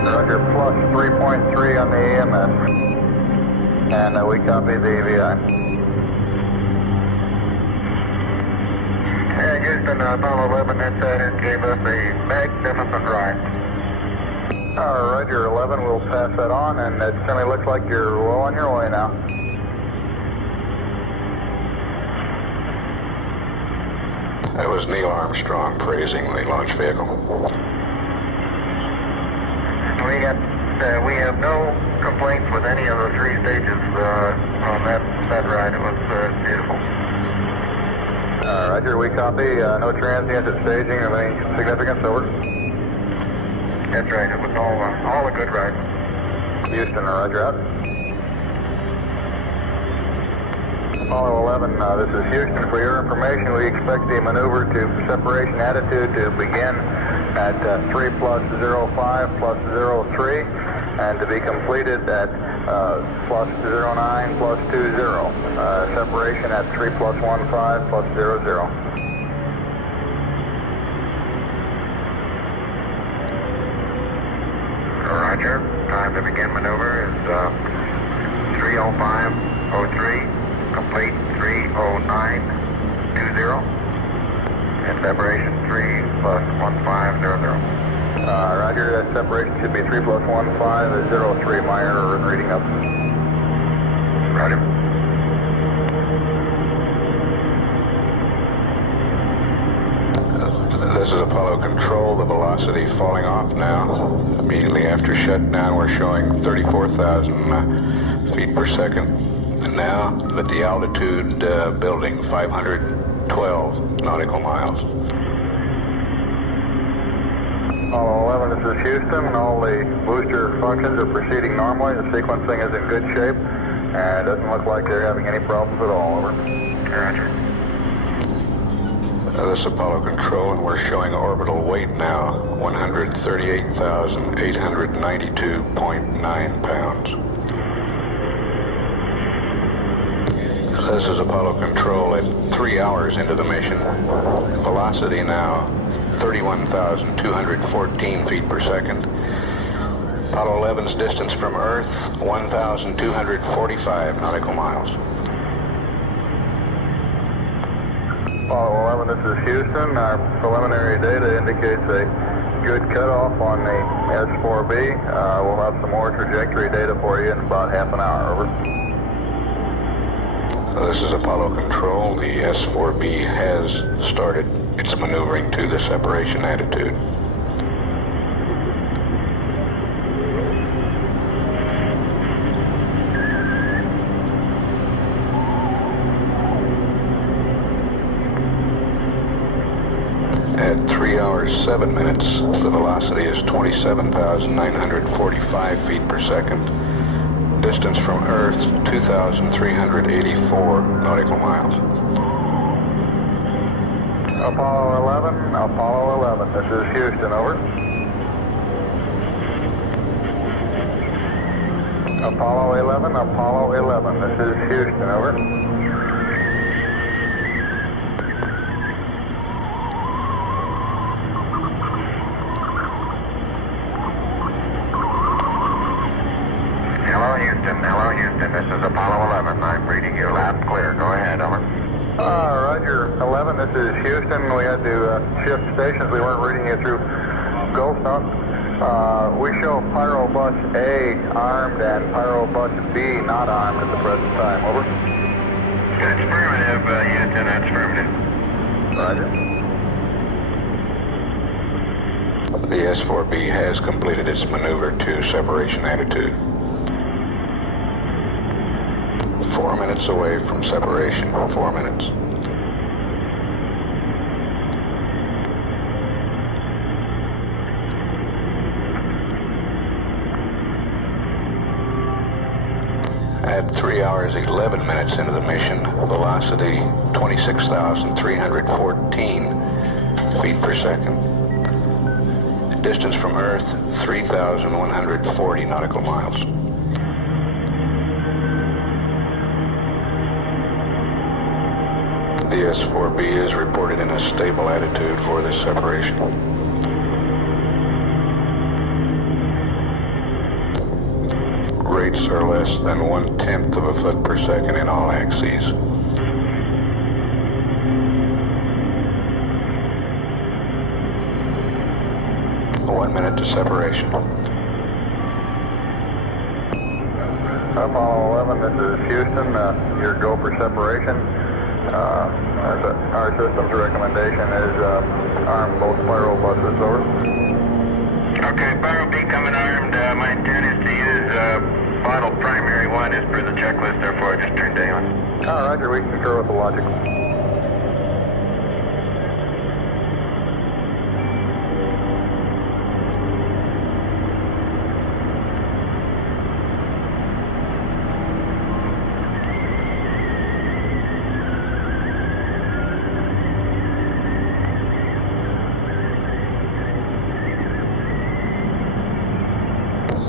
Roger, plus 3.3 on the EMS. And we copy the VI. Yeah, Houston, Apollo 11, that gave us a magnificent ride. Roger, 11, we'll pass that on, and it certainly looks like you're well on your way now. That was Neil Armstrong praising the launch vehicle. We have no complaints with any of the three stages on that ride. It was beautiful. Roger, we copy. No transients at staging of any significance, over. That's right. It was all a good ride. Houston, roger out. Apollo 11, this is Houston. For your information, we expect the maneuver to separation attitude to begin at 3 plus 05 plus 03 and to be completed at plus 09 plus 20. Separation at 3 plus 15 plus 00. Roger. Time to begin maneuver is 3:05:03. Complete 3:09:20. And separation 3 plus 15:00. Roger, that separation should be 3 plus 15:03. My error in reading up. Roger. This is Apollo Control, the velocity falling off now. Immediately after shutdown, we're showing 34,000 feet per second. And now at the altitude building, 512 nautical miles. Apollo 11, this is Houston. All the booster functions are proceeding normally. The sequencing is in good shape, and it doesn't look like they're having any problems at all, over. Roger. This is Apollo Control, and we're showing orbital weight now, 138,892.9 pounds. This is Apollo Control at 3 hours into the mission. Velocity now, 31,214 feet per second. Apollo 11's distance from Earth, 1,245 nautical miles. Apollo 11, this is Houston. Our preliminary data indicates a good cutoff on the S4B. We'll have some more trajectory data for you in about half an hour, over. So this is Apollo Control. The S4B has started its maneuvering to the separation attitude. hours, 7 minutes. The velocity is 27,945 feet per second. Distance from Earth, 2,384 nautical miles. Apollo 11, this is Houston, over. Apollo 11, this is Houston, over. Hello, Houston, this is Apollo 11. I'm reading you loud and clear. Go ahead, over. Roger, 11, this is Houston. We had to shift stations. We weren't reading you through Goldstone. We show Pyro Bus A armed and Pyro Bus B not armed at the present time. Over. That's affirmative, Houston, that's affirmative. Roger. The S-4B has completed its maneuver to separation attitude. 4 minutes away from separation. 4 minutes. At 3 hours, 11 minutes into the mission, velocity 26,314 feet per second. Distance from Earth, 3,140 nautical miles. The S-4B is reported in a stable attitude for this separation. Rates are less than 1/10 of a foot per second in all axes. One minute to separation. Apollo 11, this is Houston. Your go for separation. Our system's recommendation is arm both Pyro buses, over. Okay, Pyro B coming armed. My intent is to use bottle primary 1 as per the checklist, therefore I just turned day on. Roger, we concur with the logic.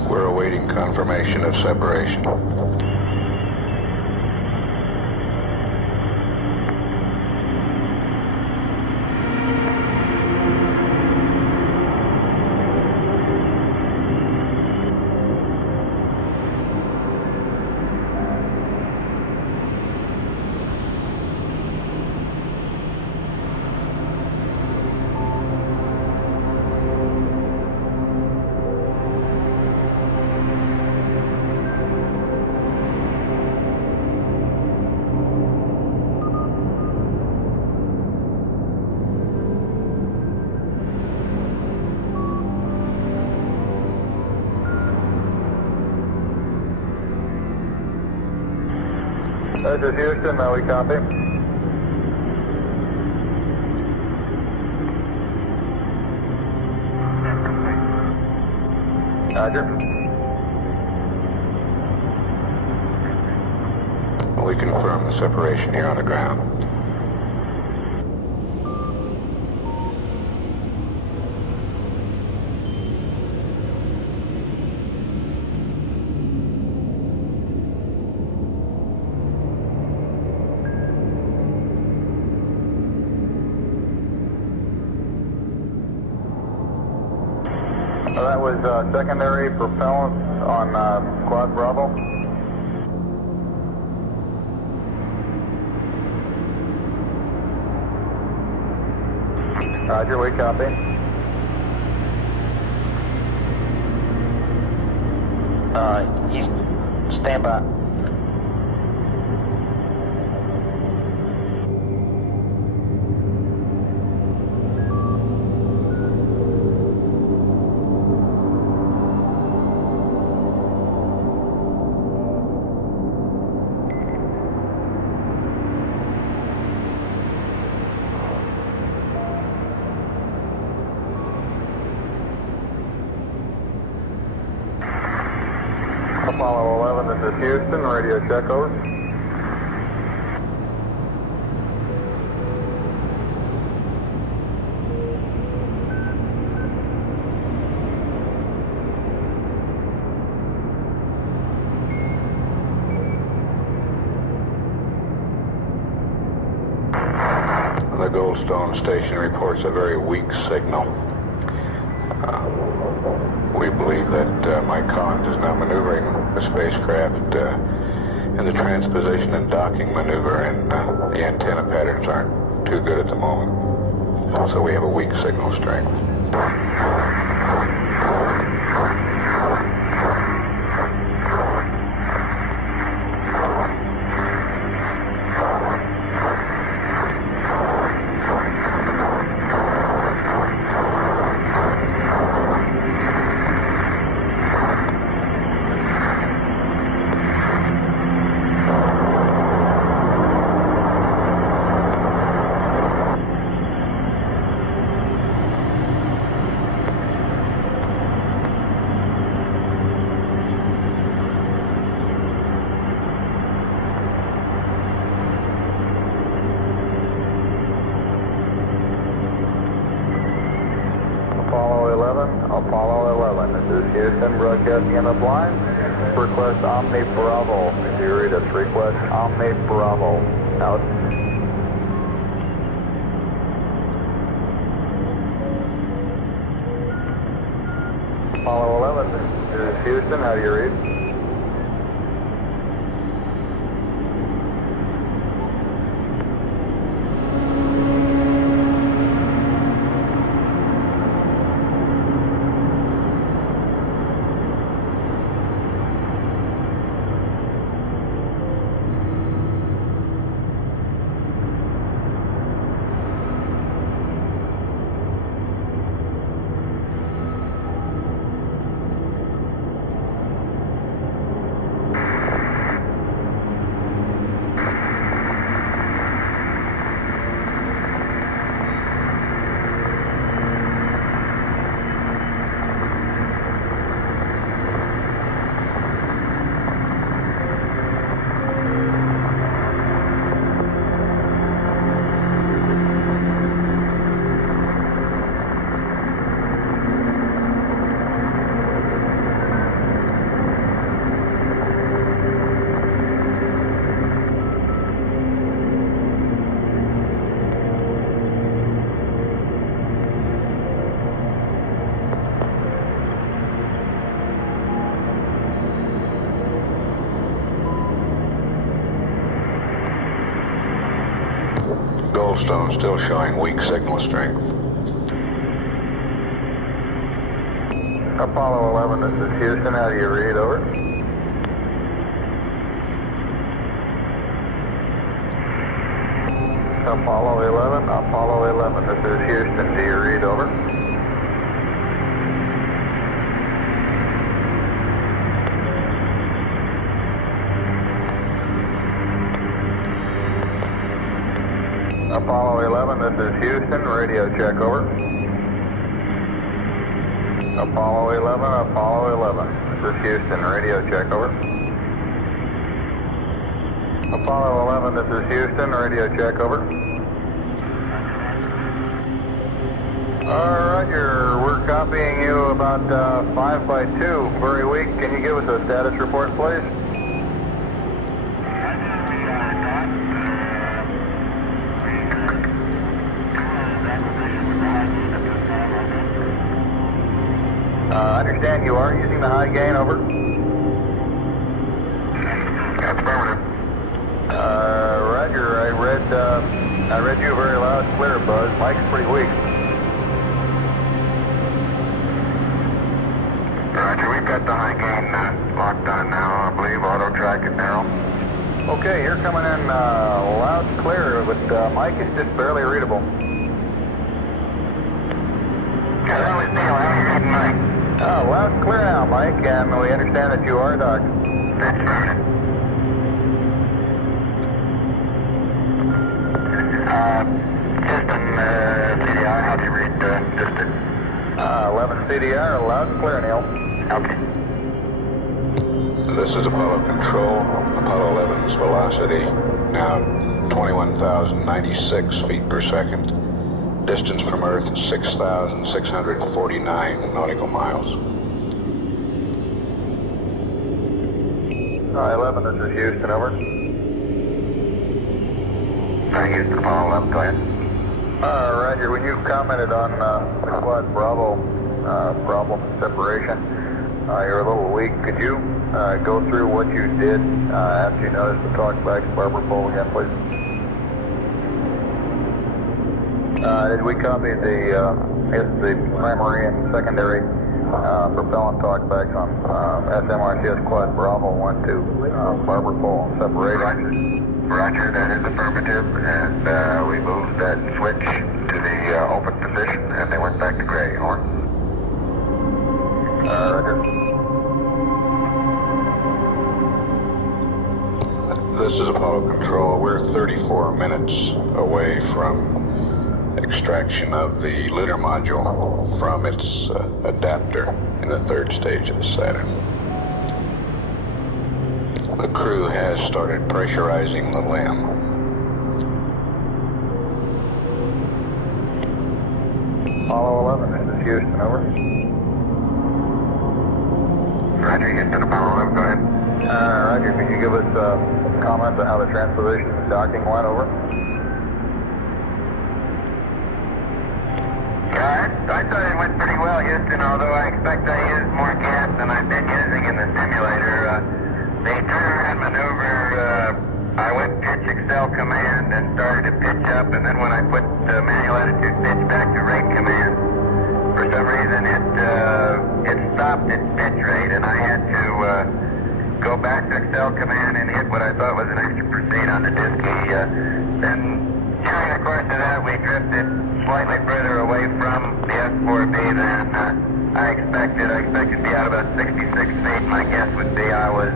We're awaiting confirmation of separation. This is Houston, we copy. Roger. We confirm the separation here on the ground. That was secondary propellant on Quad Bravo. Roger, we copy. East, stand by. Apollo 11, this is Houston, radio check over. The Goldstone station reports a very weak signal. We believe that Mike Collins is now maneuvering the spacecraft in the transposition and docking maneuver, and the antenna patterns aren't too good at the moment. So we have a weak signal strength. Apollo 11, this is Houston, broadcasting in the blind. Request Omni Bravo. If you read us, request Omni Bravo. Out. Apollo 11, this is Houston, how do you read? Goldstone still showing weak signal strength. Apollo 11, this is Houston, how do you read, over? Apollo 11, this is Houston, do you read, over? Apollo 11, this is Houston, radio check, over. Apollo 11, this is Houston, radio check, over. Apollo 11, this is Houston, radio check, over. Alright, we're copying you about 5 by 2, very weak. Can you give us a status report, please? I understand you are using the high gain, over. That's affirmative. Roger, I read you very loud and clear, Buzz. Mike's pretty weak. Roger, we've got the high gain locked on now, I believe. Auto track it now. Okay, you're coming in loud and clear, but Mike is just barely readable. Yeah, that was me. How are you reading, Mike? Loud and clear now, Mike, and we understand that you are docked. That's affirmative. Houston, CDR, how do you read distance? 11 CDR, loud and clear, Neil. Okay. This is Apollo Control. Apollo 11's velocity now 21,096 feet per second. Distance from Earth 6,649 nautical miles. 11, this is Houston, over. Houston, Apollo 11, go ahead. Roger, when you commented on the Quad Bravo problem separation, you're a little weak. Could you go through what you did after you noticed the talkback Barber pole again, please? Did we copy the primary and secondary propellant talkbacks on SMRCS Quad Bravo 1 to Barber pole separation? Roger, that is affirmative, and we moved that switch to the open position, and they went back to gray. Over. Roger. This is Apollo Control. We're 34 minutes away from extraction of the Lunar module from its adapter in the third stage of the Saturn. The crew has started pressurizing the LEM. Apollo 11, this is Houston, over. Roger, Houston, Apollo 11, go ahead. Roger, can you give us comments on how the transposition and docking went, over? I thought it went pretty well, Houston, although I expect I used more gas than I've been using in the simulator. The turnaround maneuver, I went pitch excel command and started to pitch up, and then when I put the manual attitude pitch back to rate command, for some reason it stopped its pitch rate, and I had to go back to excel command and hit what I thought was an extra proceed on the diskey. Then during the course of that, we drifted slightly further away from the S4B than I expected. I expected to be out about 66 feet. My guess would be I was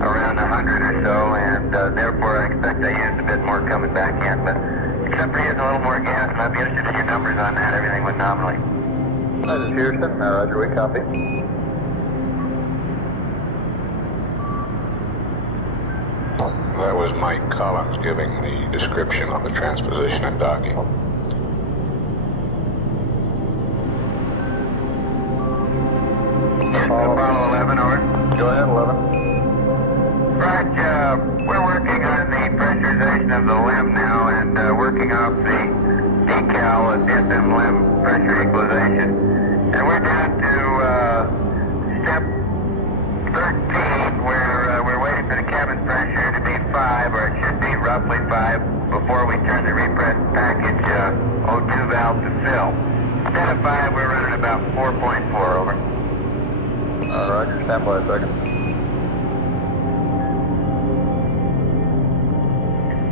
around 100 or so, and therefore I expect I used a bit more coming back in. But except for using a little more gas, and I'd be interested in your numbers on that. Everything went nominally. This is Houston. Roger, we copy. That was Mike Collins giving the description on the transposition and docking. Apollo 11, over. Go ahead, 11. Raj, we're working on the pressurization of the LEM now and working off the decal of SM LEM pressure equalization. And we're down to step 13 where we're waiting for the cabin pressure to be 5, or it should be roughly 5, before we turn the repress package O2 valve to fill. Instead of 5, we're running about 4.4, over. Roger, stand by a second.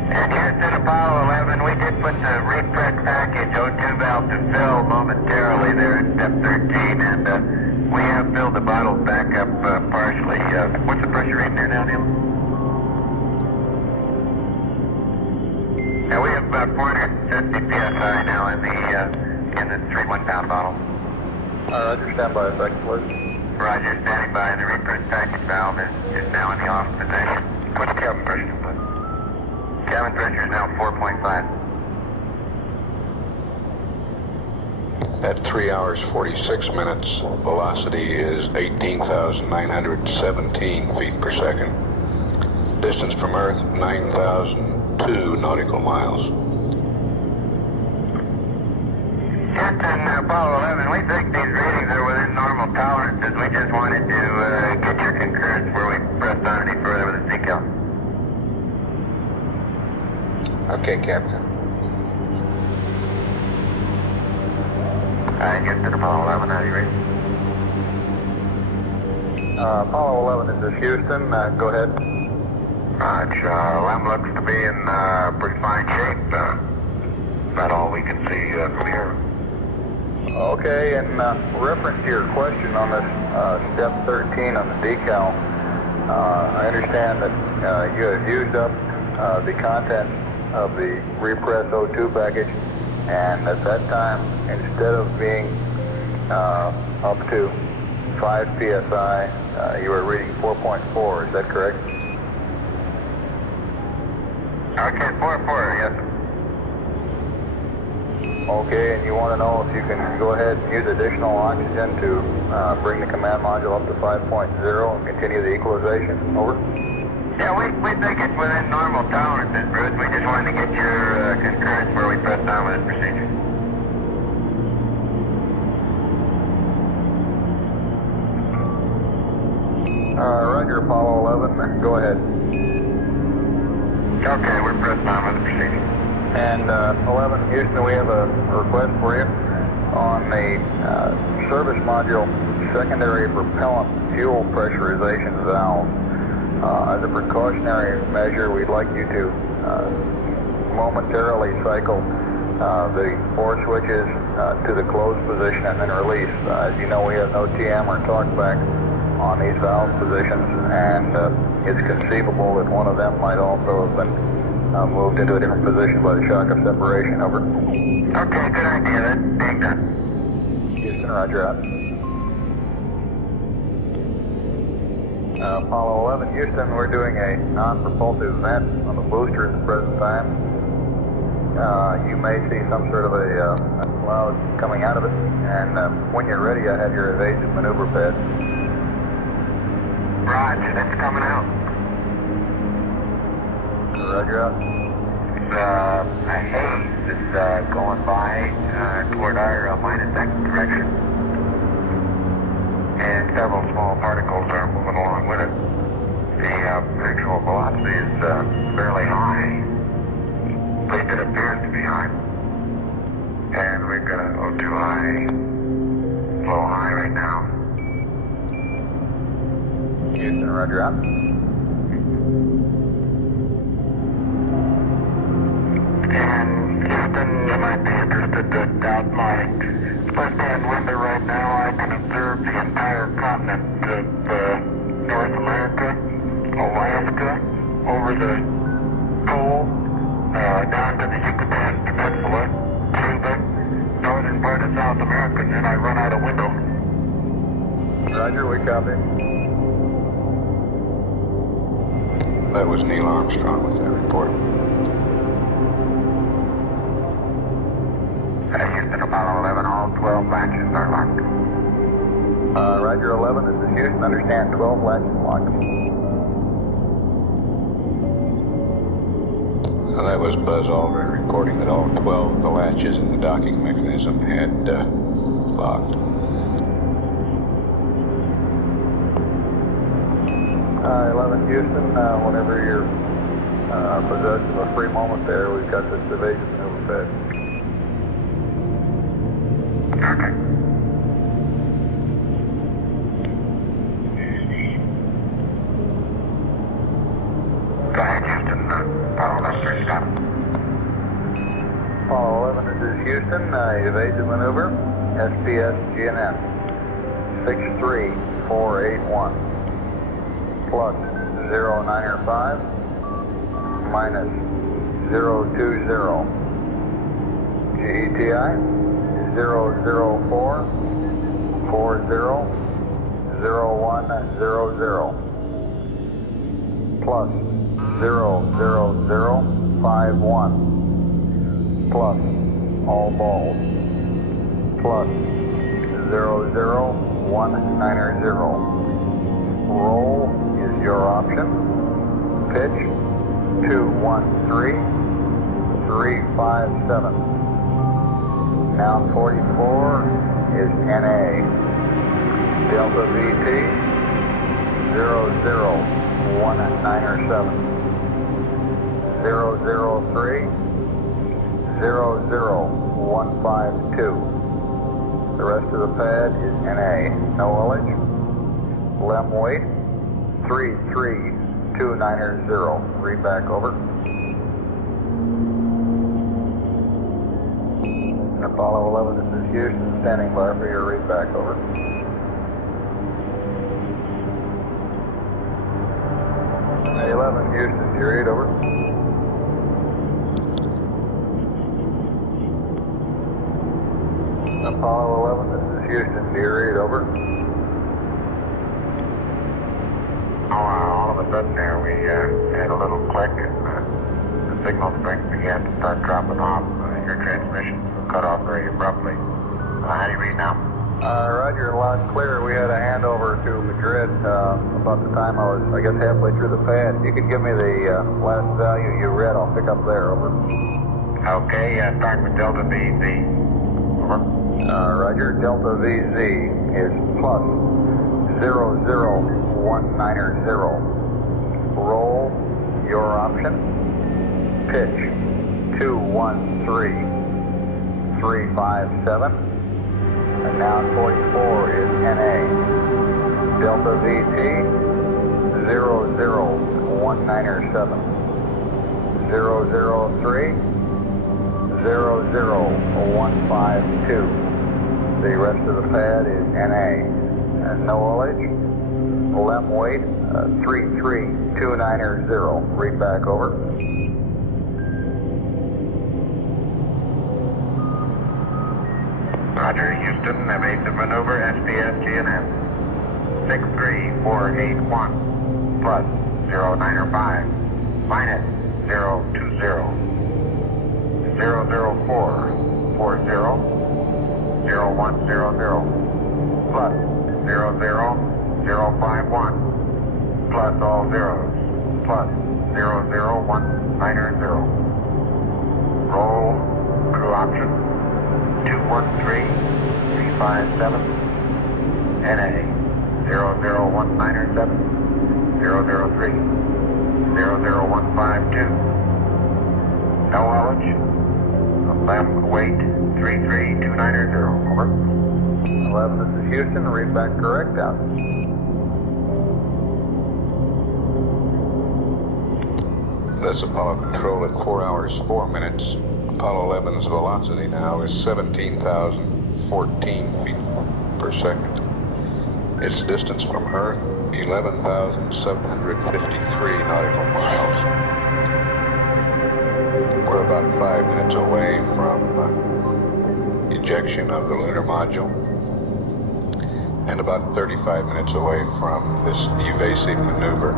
And Houston, Apollo 11, we did put the repress package O2 valve to fill momentarily there at step 13, and we have filled the bottles back up partially. What's the pressure reading there now, Neil? Now we have about 450 psi now in the 3 1-pound bottle. Roger, stand by a second, please. Roger, standing by. The repress package valve is now in the off position. What's the cabin pressure, please? Cabin pressure is now 4.5. At 3 hours 46 minutes, velocity is 18,917 feet per second. Distance from Earth, 9,002 nautical miles. Captain Apollo 11, we think these readings are within normal tolerances. We just wanted to get your concurrence before we pressed on any further with the decal. Okay, Captain. Houston, Apollo 11, how do you read? Apollo 11, this is Houston. Go ahead. LEM looks to be in pretty fine shape. About all we can see from here. Okay, in reference to your question on this step 13 on the decal, I understand that you have used up the contents of the repress O2 package, and at that time, instead of being up to 5 psi. You were reading 4.4, is that correct? Okay, 4-4, yes. Okay, and you want to know if you can go ahead and use additional oxygen to bring the command module up to 5.0 and continue the equalization? Over. Yeah, we think it's within normal tolerances, Bruce. We just wanted to get your concurrence where we press down with this procedure. Roger, Apollo 11. Go ahead. Okay, we're pressed down with the procedure. And 11, Houston, we have a request for you on the service module secondary propellant fuel pressurization valve. As a precautionary measure, we'd like you to momentarily cycle the 4 switches to the closed position and then release. As you know, we have no TM or talkback on these valve positions, and it's conceivable that one of them might also have been moved into a different position by the shock of separation. Over. Okay, good idea. That's being done. Houston, roger out. Apollo 11, Houston, we're doing a non-propulsive vent on the booster at the present time. You may see some sort of a cloud coming out of it, and when you're ready, I have your evasive maneuver pad. Roger, that's coming out. Roger out. A haze is going by toward our minus X direction. And several small particles are moving along with it. The actual velocity is fairly high. At least it appears to be high. And we've got a little too high, a little high right now. Houston, roger out. And Houston, you might be interested out my left-hand window right now. I can observe the entire continent of North America, Alaska, over the pole, down to the Yucatan Peninsula, to the northern part of South America, and then I run out a window. Roger, we copy. That was Neil Armstrong with that report. Houston, Apollo 11, all 12 latches are locked. Roger 11, this is Houston, understand 12 latches locked. That was Buzz Aldrin reporting that all 12 of the latches in the docking mechanism had locked. 11 Houston, whenever you're possessed of a free moment there, we've got this evasive maneuver pad. Okay. Go ahead, Houston. Apollo 11, stop. Apollo 11, this is Houston, evasive maneuver, SPS GNN, 63481, plus 095, minus 020, GETI, 004, 40, 0100, plus 00051, plus all balls, plus 00190. Roll is your option. Pitch 213357. Now 44 is NA. Delta VT 00197. 003 00152. The rest of the pad is NA. No ullage. Lem weight 33290. Read back over. Apollo 11, this is Houston, standing by for your read back over. Hey, 11 Houston, your read over. Apollo 11, this is Houston, do you read over? of a sudden there, we had a little click and the signal strength began to start dropping off. Your transmission cut off very abruptly. How do you read now? Roger, loud and clear. We had a handover to Madrid about the time I was, I guess, halfway through the pad. You can give me the last value you read. I'll pick up there. Over. Okay, start with Delta VZ. Over. Roger, Delta VZ is plus 00190. Roll your option. Pitch 213357. And now 44 is NA. Delta VT 00197. 003 00152. The rest of the pad is NA. And no ullage. Lem weight 33290. Read back over. Roger, Houston, evasive maneuver, SDS GNS. 63481 plus 095 minus 020 004 40 0100 plus 00051 plus all zeros plus 00190. Roll crew option 213357 NA 00197 003 00152. No ullage. Lem weight 33290. Over. 11, this is Houston. Read back correct. Out. This is Apollo Control at 4 hours 4 minutes. Apollo 11's velocity now is 17,014 feet per second. Its distance from Earth, 11,753 nautical miles. We're about 5 minutes away from ejection of the lunar module, and about 35 minutes away from this evasive maneuver,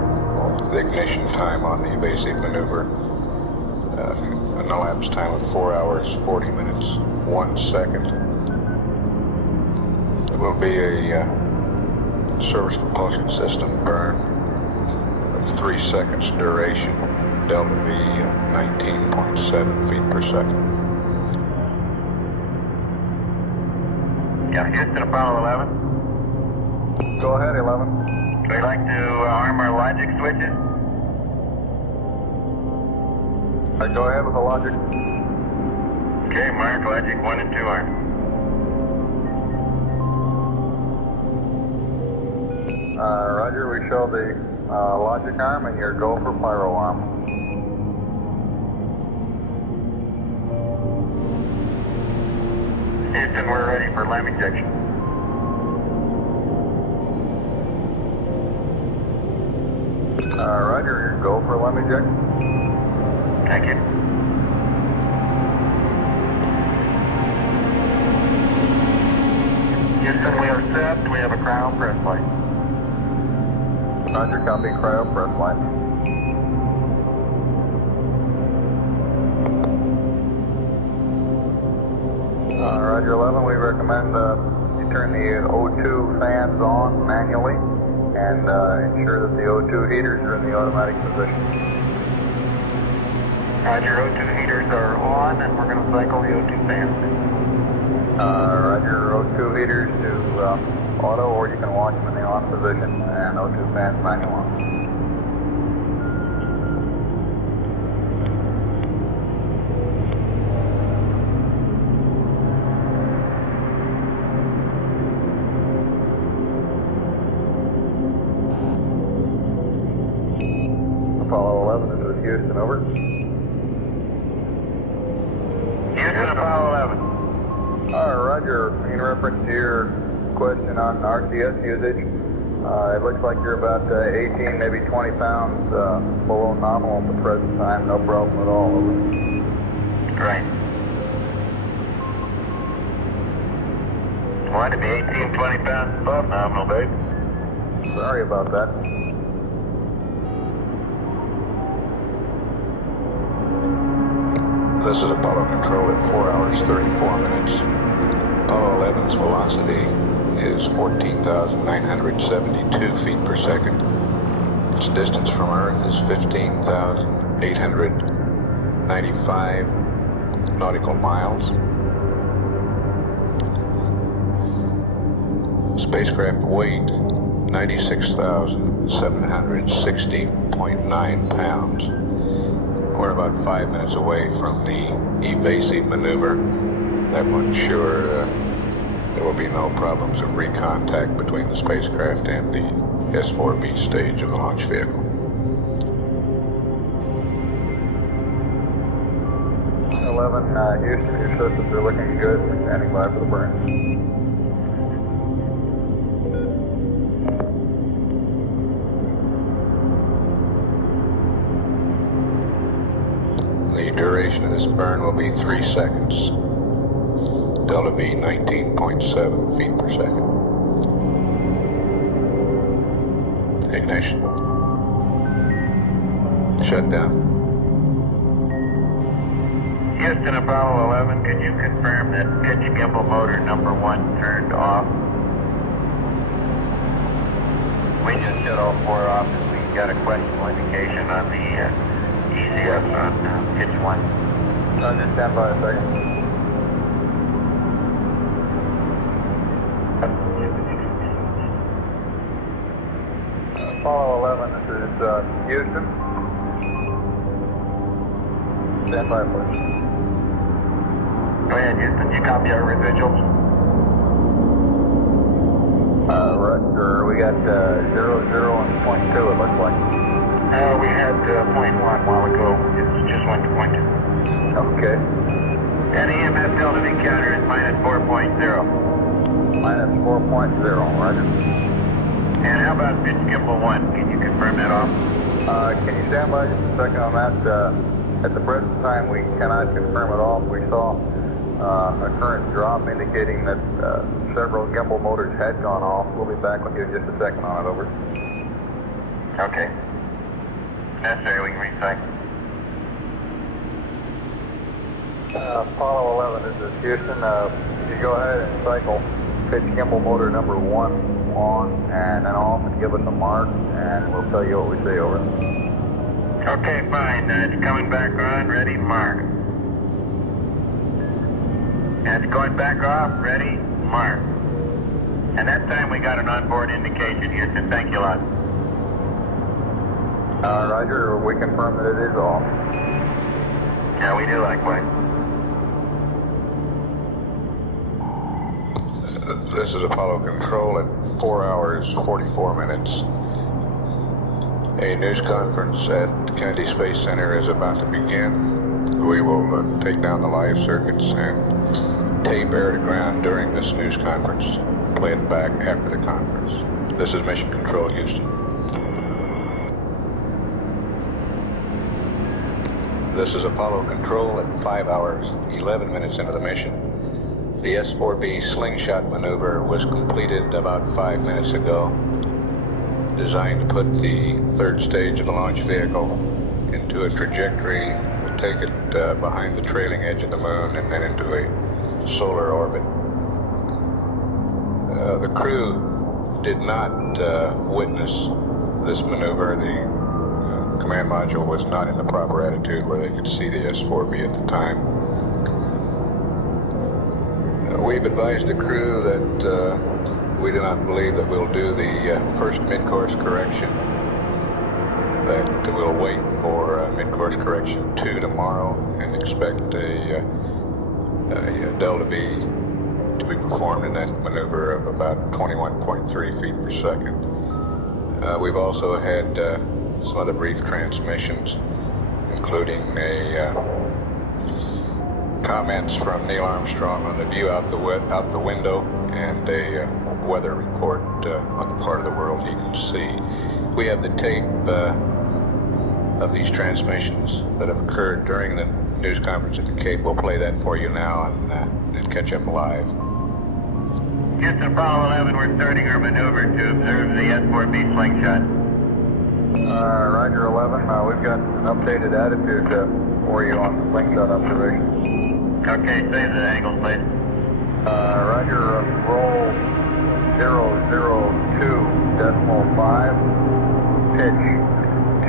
the ignition time on the evasive maneuver. An elapsed time of 4 hours, 40 minutes, 1 second. It will be a service propulsion system burn of 3 seconds duration, Delta V 19.7 feet per second. Yeah, Houston, Apollo 11. Go ahead, 11. We'd like to arm our logic switches. Go ahead with the logic. Okay, mark logic 1 and 2 arm. Roger, we show the logic arm and your go for pyro arm. Houston, we're ready for LEM ejection. Roger, your go for LEM ejection. Thank you. Houston, we are set. We have a cryo press light. Roger, copy, cryo press light. Roger, 11, we recommend you turn the O2 fans on manually and ensure that the O2 heaters are in the automatic position. Roger, O2 heaters are on, and we're going to cycle the O2 fans. Roger, O2 heaters to auto, or you can watch them in the on position, and O2 fans manual on. Apollo 11, this is Houston, over. Houston, Apollo 11. Roger, in reference to your question on RCS usage, it looks like you're about 18, maybe 20 pounds below nominal at the present time. No problem at all. Over. Right. Want to be 18, 20 pounds above nominal, babe. Sorry about that. This is Apollo Control at 4 hours 34 minutes. Apollo 11's velocity is 14,972 feet per second. Its distance from Earth is 15,895 nautical miles. Spacecraft weight, 96,760.9 pounds. We're about 5 minutes away from the evasive maneuver. That one's sure there will be no problems of recontact between the spacecraft and the S-4B stage of the launch vehicle. 11, Houston, your systems are looking good. We're standing by for the burn. The duration of this burn will be 3 seconds. Delta V 19.7 feet per second. Ignition. Shutdown. Houston, Apollo 11, could you confirm that pitch gimbal motor number 1 turned off? We just shut all 4 off and we got a questionable indication on the ECS on pitch 1. Just stand by a second. Apollo 11, this is Houston. Stand by, please. Go ahead, Houston. You copy our residuals? Roger. We got 00 and .2, it looks like. We had .1 a while ago. It just went to .2. Okay. And EMS Delta V counter is -4.0. -4.0, roger. And how about pitch gimbal 1? Can you confirm that off? Can you stand by just a second on that? At the present time, we cannot confirm it off. We saw a current drop indicating that several gimbal motors had gone off. We'll be back with you in just a second on it, over. Okay. Necessary, we can recycle. Apollo 11, this is Houston. You go ahead and cycle pitch gimbal motor number 1 on and then off and give us a mark, and we'll tell you what we see, over. Okay, fine. It's coming back on. Ready, mark. And it's going back off. Ready, mark. And that time we got an onboard indication, Houston. Thank you a lot. Roger, we confirm that it is off. Yeah, we do likewise. This is Apollo Control at 4 hours 44 minutes. A news conference at Kennedy Space Center is about to begin. We will take down the live circuits and tape air to ground during this news conference. Play it back after the conference. This is Mission Control, Houston. This is Apollo Control at 5 hours 11 minutes into the mission. The S-4B slingshot maneuver was completed about 5 minutes ago, designed to put the third stage of the launch vehicle into a trajectory to take it behind the trailing edge of the moon and then into a solar orbit. The crew did not witness this maneuver. The command module was not in the proper attitude where they could see the S-4B at the time. We've advised the crew that we do not believe that we'll do the first mid-course correction, that we'll wait for mid-course correction 2 tomorrow and expect a Delta V to be performed in that maneuver of about 21.3 feet per second. We've also had some other brief transmissions, including comments from Neil Armstrong on the view out the window and a weather report on the part of the world he can see. We have the tape of these transmissions that have occurred during the news conference at the Cape. We'll play that for you now and catch up live. Houston, Apollo 11, we're starting our maneuver to observe the S-4B slingshot. Roger, 11. We've got an updated attitude. for you on slingshot observation. Okay, say the angles, please. Roger, roll 002.5, pitch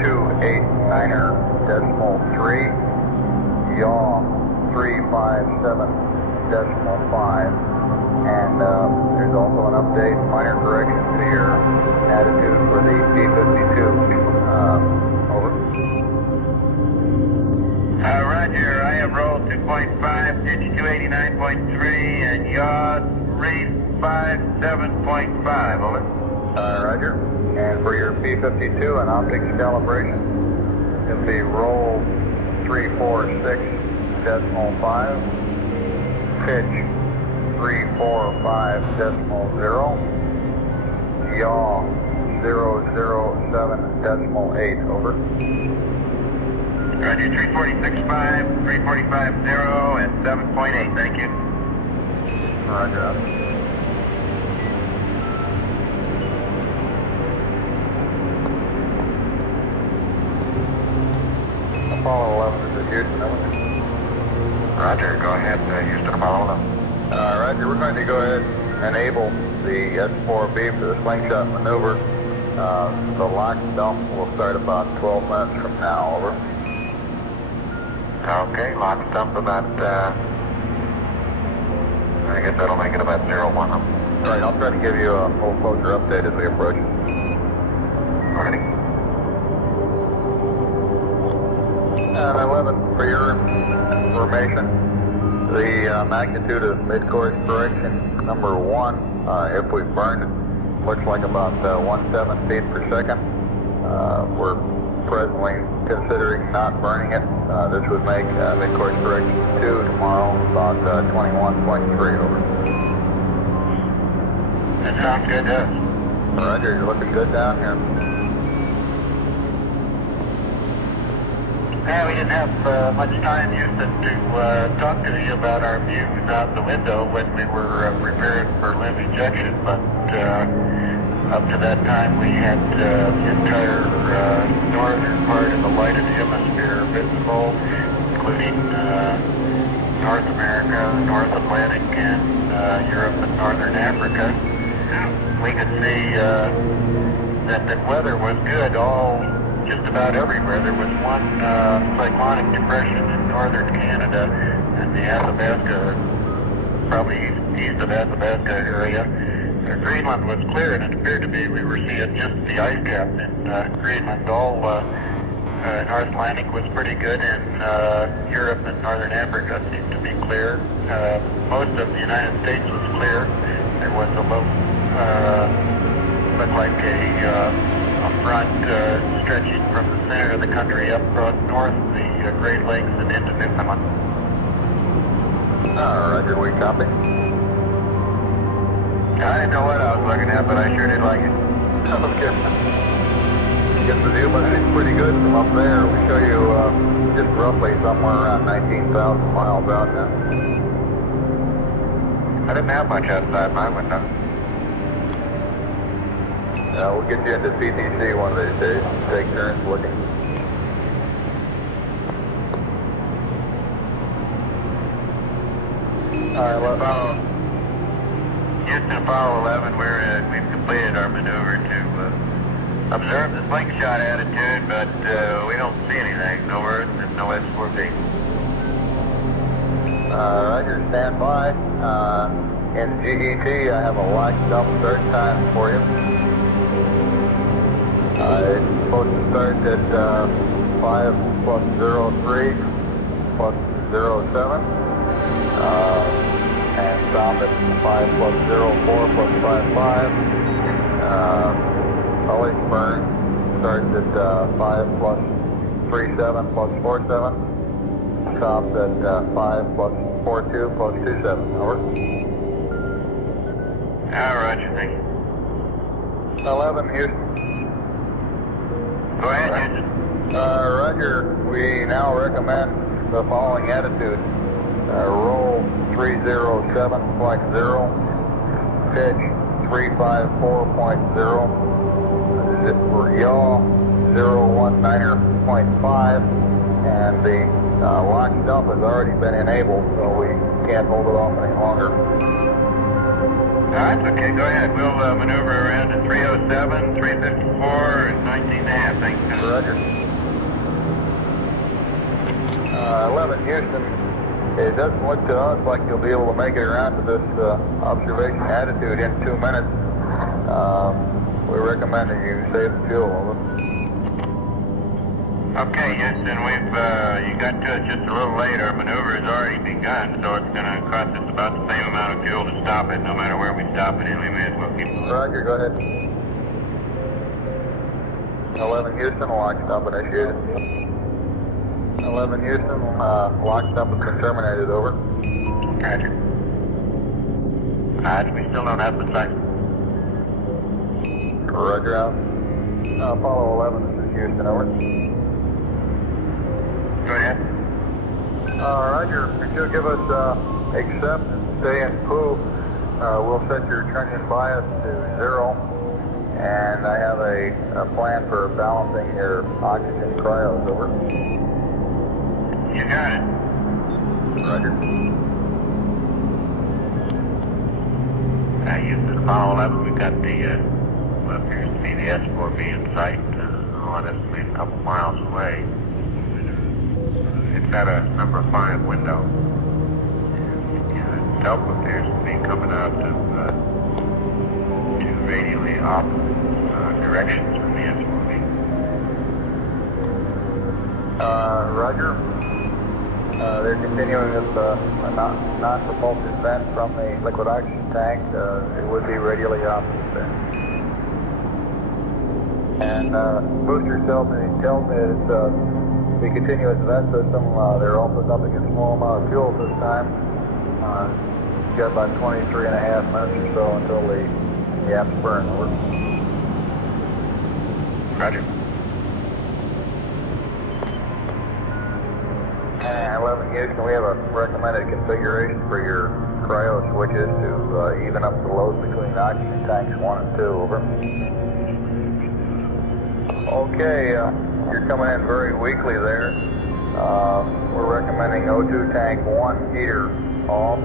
289.3, yaw 357.5, and there's also an update, minor correction to your attitude for the P-52. Over. Roger, I have rolled 2.5, pitch 289.3, and yaw 357.5, over. Roger. And for your P-52 and optics calibration, it'll be roll 346.5, pitch 345.0, yaw 007.8, over. Roger, 346.5, 345.0, and 7.8, thank you. Roger. Apollo 11 is at Houston, over. Roger, go ahead, Houston, Apollo 11. Roger, we're going to go ahead and enable the S4B for the slingshot maneuver. The lock dump will start about 12 minutes from now, over. Okay, lock stump about, I guess that'll make it about 01. All right, I'll try to give you a little closer update as we approach. Alrighty. And 11, for your information, the magnitude of mid-course correction, number 1, if we burned it, looks like about 1/7 feet per second. We're presently considering not burning it. This would make mid-course correction 2 tomorrow, about 21.3, over. That sounds good to us. Roger, you're looking good down here. Yeah, we didn't have much time, Houston, to talk to you about our views out the window when we were preparing for limb ejection, but up to that time we had the entire northern part of the lighted hemisphere visible, including North America, North Atlantic, and Europe and Northern Africa. We could see that the weather was good just about everywhere. There was one cyclonic depression in northern Canada and the Athabasca, probably east of Athabasca area. Greenland was clear, and it appeared to be we were seeing just the ice cap in Greenland. All North Atlantic was pretty good, and Europe and Northern Africa seemed to be clear. Most of the United States was clear. There was a low, looked like a front stretching from the center of the country up north, the Great Lakes and into Newfoundland. Roger, we copy. I didn't know what I was looking at, but I sure did like it. Okay. I guess the view must be pretty good from up there. We show you just roughly somewhere around 19,000 miles out now. I didn't have much outside my window. We'll get you into CTC one of these days. Take turns looking. All right, well, Houston, Apollo 11, we've completed our maneuver to observe the slingshot attitude, but we don't see anything. No Earth and no S4B. Roger, stand by. In GET, I have a lock dump start time for you. It's supposed to start at 5 plus 03 plus 07. And stop at 5 plus 04 plus 55. Always burn starts at 5 plus 37 plus 47. Stops at 5 plus 42 plus 27. Over. Roger, thank you. 11, Houston. Go ahead, Houston. Roger, we now recommend the following attitude. Roll 307.0, pitch 354.0, yaw 019.5, and the Lock dump has already been enabled, so we can't hold it off any longer. That's okay, go ahead. We'll maneuver around to 307, 354, and 19.5. Thanks. Roger. 11 Houston, it doesn't look to us like you'll be able to make it around to this observation attitude in 2 minutes. We recommend that you save the fuel, over. Okay, Houston, you got to it just a little late. Our maneuver has already begun, so it's going to cost us about the same amount of fuel to stop it. No matter where we stop it in, we may as well keep it. Roger, go ahead. 11 Houston, lock stop initiated. 11 Houston, lock stop has been terminated, over. Roger. We still don't have the sight. Roger out. Apollo 11, this is Houston, over. Go ahead. Roger, if you'll give us accept and stay in poo, we'll set your trunnion bias to 0. And I have a plan for balancing your oxygen cryos, over. You got it. Roger. Houston, Apollo 11, we've got the, what appears to be the S4B in sight, on estimated a couple miles away. It's at a number 5 window. And Delta appears to be coming out of two radially opposite directions from the S4B. Roger. They're continuing with a non-propulsive vent from the liquid oxygen tank. It would be radially opposite there. And booster tells me that it's the continuous vent system. They're also dumping a small amount of fuel this time. Got about 23 and a half minutes or so until the gaps burn, over. Roger. 11 Houston, we have a recommended configuration for your cryo switches to even up the load between oxygen tanks 1 and 2, over. Okay, you're coming in very weakly there. We're recommending O2 tank 1 heater off,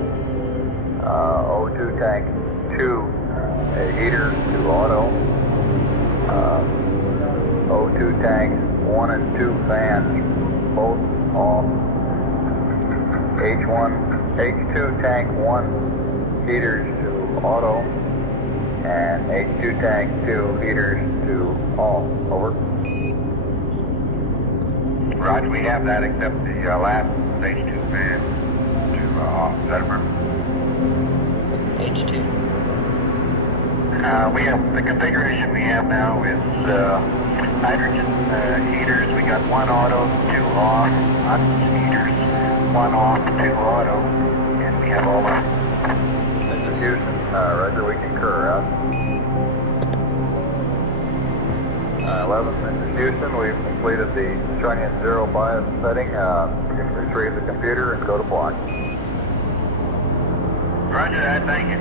O2 tank 2 heater to auto, O2 tanks 1 and 2 fans both off, H2 tank 1 heaters to auto, and H2 tank 2 heaters to off, over. Roger, we have that except the last H2 fan to off. Is that affirmative? H2. We have the configuration we have now is hydrogen heaters. We got 1 auto, 2 off. Oxygen heaters, 1 off, 2 auto, and we have all that. This is Houston. Roger, we concur. Out. 11, this is Houston. We've completed the trunnion 0 bias setting. You can retrieve the computer and go to block. Roger that, thank you.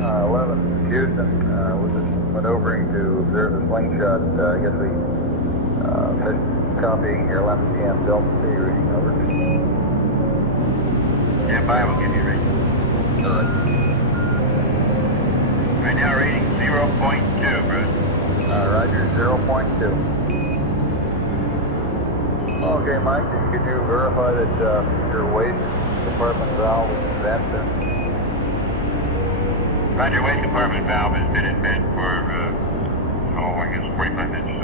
11, this is Houston. We're just maneuvering to observe the slingshot. I guess we missed copying your 11 p.m. Delta T reading, over. Stand by, we'll give you a reading. All right. Right now, reading 0.2, Bruce. Roger, 0.2. Okay, Mike, could you verify that your waste compartment valve is bent? Roger, waste compartment valve has been in bed for, I guess 45 minutes or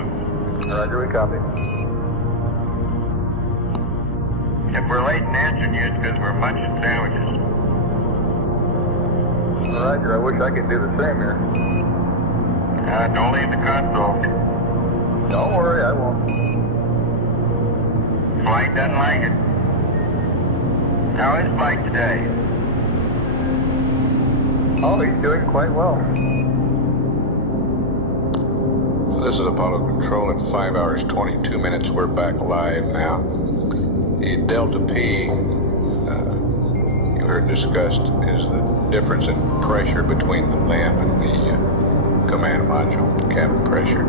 so. Roger, we copy. If we're late in answering you, it's because we're munching sandwiches. Roger, I wish I could do the same here. Don't leave the console. Don't worry, I won't. Flight doesn't like it. How is flight today? Oh, he's doing quite well. This is Apollo Control at 5 hours, 22 minutes. We're back live now. The Delta P, you heard discussed, is the difference in pressure between the LEM and the command module, cabin pressure.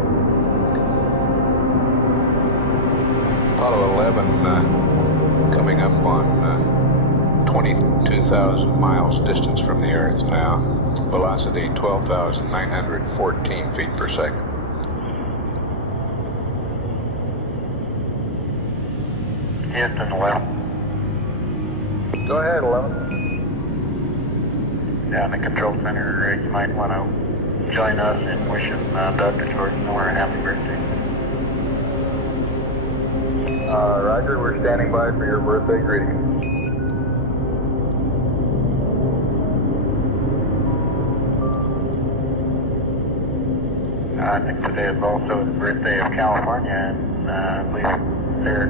Apollo 11 coming up on 22,000 miles distance from the Earth now. Velocity 12,914 feet per second. Houston 11. Go ahead, 11. Down the control center, you might want to join us in wishing Dr. Jordan Moore a happy birthday. Roger, we're standing by for your birthday greeting. I think today is also the birthday of California, and I believe they're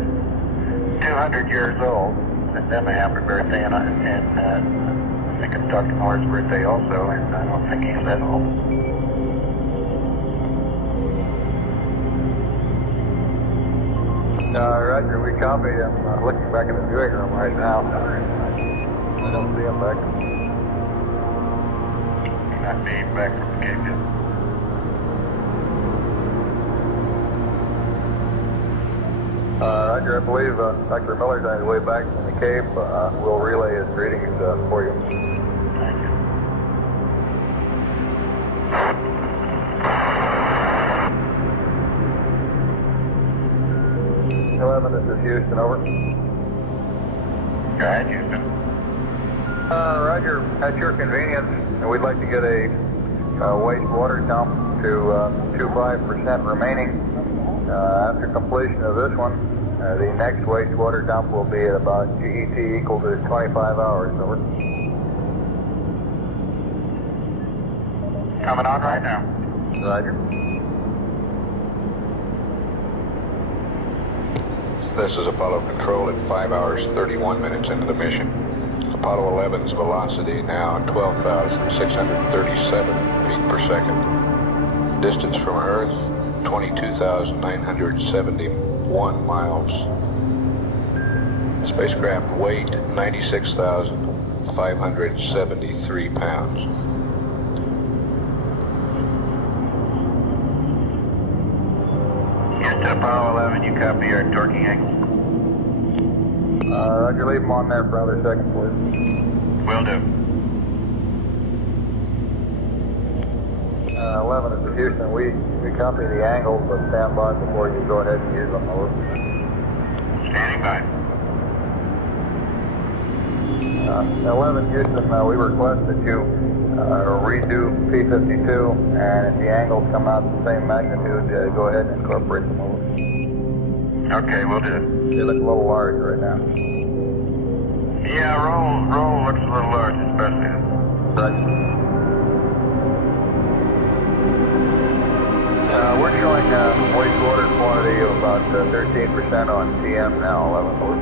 200 years old. Send them a happy birthday, and I think it's Dr. Moore's birthday also, and I don't think he's that old. Roger, we copy. I'm looking back in the viewing room right now. I don't see him back. Not be back from the Cape yet. Roger, I believe Dr. Miller's on his way back from the Cape. We'll relay his greetings for you. Thank you. This is Houston, over. Go ahead, Houston. Roger, at your convenience, we'd like to get a wastewater dump to 25% remaining. After completion of this one, the next wastewater dump will be at about GET equal to 25 hours, over. Coming on right now. Roger. This is Apollo Control at 5 hours 31 minutes into the mission. Apollo 11's velocity now 12,637 feet per second. Distance from Earth 22,971 miles. Spacecraft weight 96,573 pounds. Houston, Apollo 11, you copy your torquing angle? Roger, leave them on there for another second, please. Will do. 11, this is Houston. We copy the angles, but stand by before you go ahead and use them, over. Standing by. 11, Houston, we request that you redo P52, and if the angles come out the same magnitude, go ahead and incorporate them, over. Okay, we'll do it. They look a little large right now. Yeah, roll looks a little large, especially. Roger. We're showing wastewater quantity of about 13% on TM now, 11, over.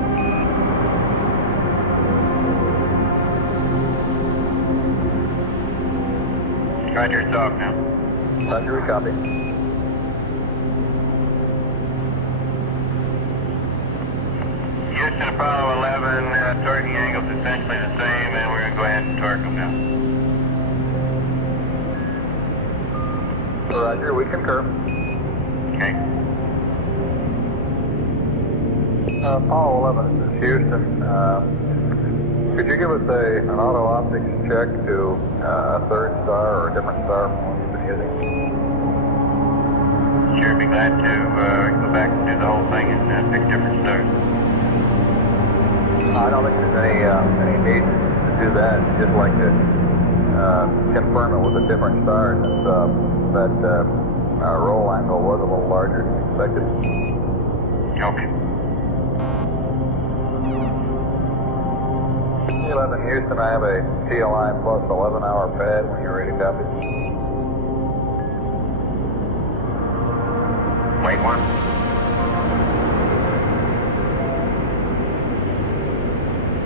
Roger, it's off now. Roger, we copy. Houston, Apollo 11, torquing angle's essentially the same, and we're going to go ahead and torque them now. Roger, we concur. Okay. Apollo 11, this is Houston. Could you give us an auto optics check to a third star or a different star from what you've been using? Sure, be glad to go back and do the whole thing and pick different stars. I don't think there's any need to do that. Just like to confirm it with a different star, since that roll angle was a little larger than expected. Okay. 11 Houston, I have a TLI plus 11-hour pad when you're ready to copy. Wait one.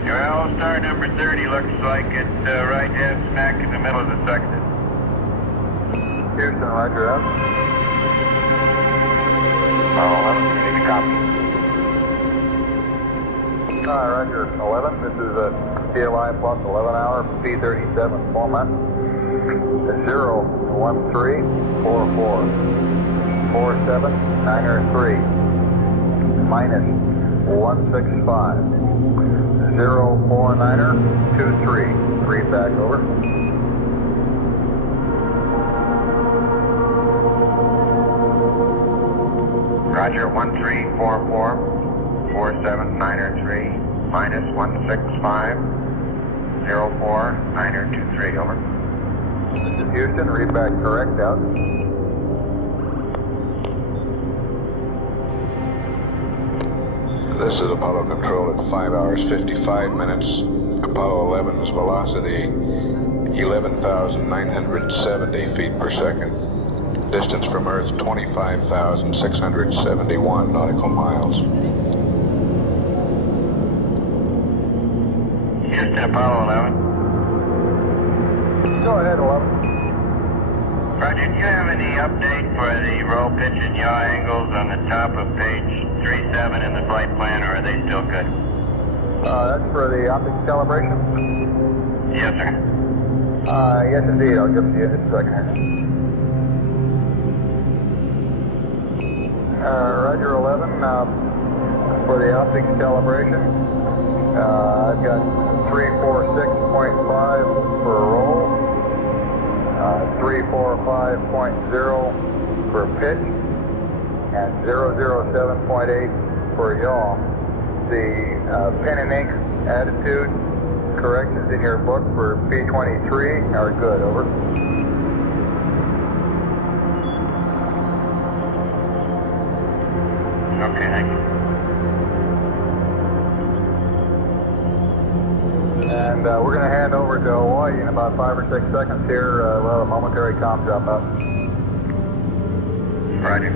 Well, star number 30 looks like it's right dead smack in the middle of the sector. Houston, roger that. Apollo 11, you need to copy. Roger, 11, this is a TLI plus 11-hour P37 format. 01344 47903. minus 165. 049er 23. Read back over. Roger, 1344, 479er3, minus 165, 049er 23, over. This is Houston, read back correct, out. This is Apollo Control at 5 hours 55 minutes. Apollo 11's velocity 11,970 feet per second. Distance from Earth 25,671 nautical miles. Houston, Apollo 11. Go ahead, 11. Roger, do you have any update for the roll, pitch, and yaw angles on the top of page 37 in the flight plan, or are they still good? That's for the optics calibration? Yes, sir. Yes, indeed. I'll give it to you in a second here. Roger, 11. For the optics calibration, I've got 346.5 for a roll, 345.0 for pitch, and 007.8 for yaw. The pen and ink attitude corrections in your book for P23 are good, over. Okay, thank you. And we're going to hand over to Hawaii in about 5 or 6 seconds here. We'll have a momentary comm drop out. Roger.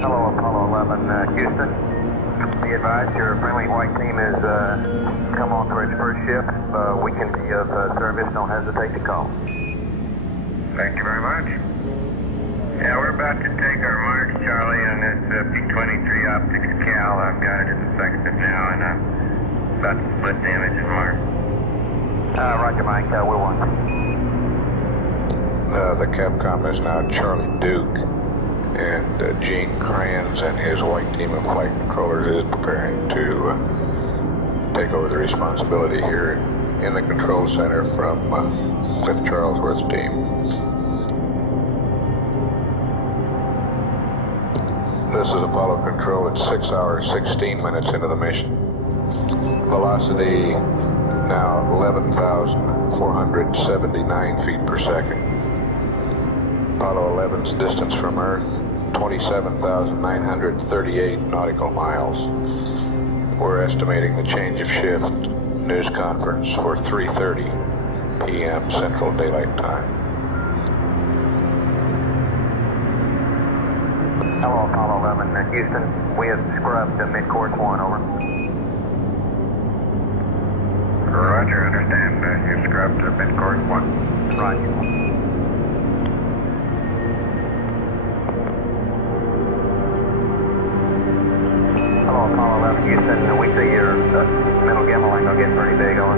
Hello, Apollo 11, Houston. Be advised, your friendly white team has come on for its first shift. We can be of service. Don't hesitate to call. Thank you very much. Yeah, we're about to take our mark, Charlie, on this P23 optics cal. I've got it inspected now, and I'm about to split the image and mark. Roger, Mike. We're one. The Capcom is now Charlie Duke, and Gene Kranz and his white team of flight controllers is preparing to take over the responsibility here in the control center from Cliff Charlesworth's team. This is Apollo Control at 6 hours 16 minutes into the mission. Velocity now 11,479 feet per second. Apollo 11's distance from Earth 27,938 nautical miles. We're estimating the change of shift news conference for 3:30 p.m. Central Daylight Time. Hello, Apollo 11, Houston. We have scrubbed mid-course 1, over. Roger, understand. You scrubbed mid-course 1. Roger. Hello, Apollo 11, Houston. We see your middle gimbal angle getting pretty big, over.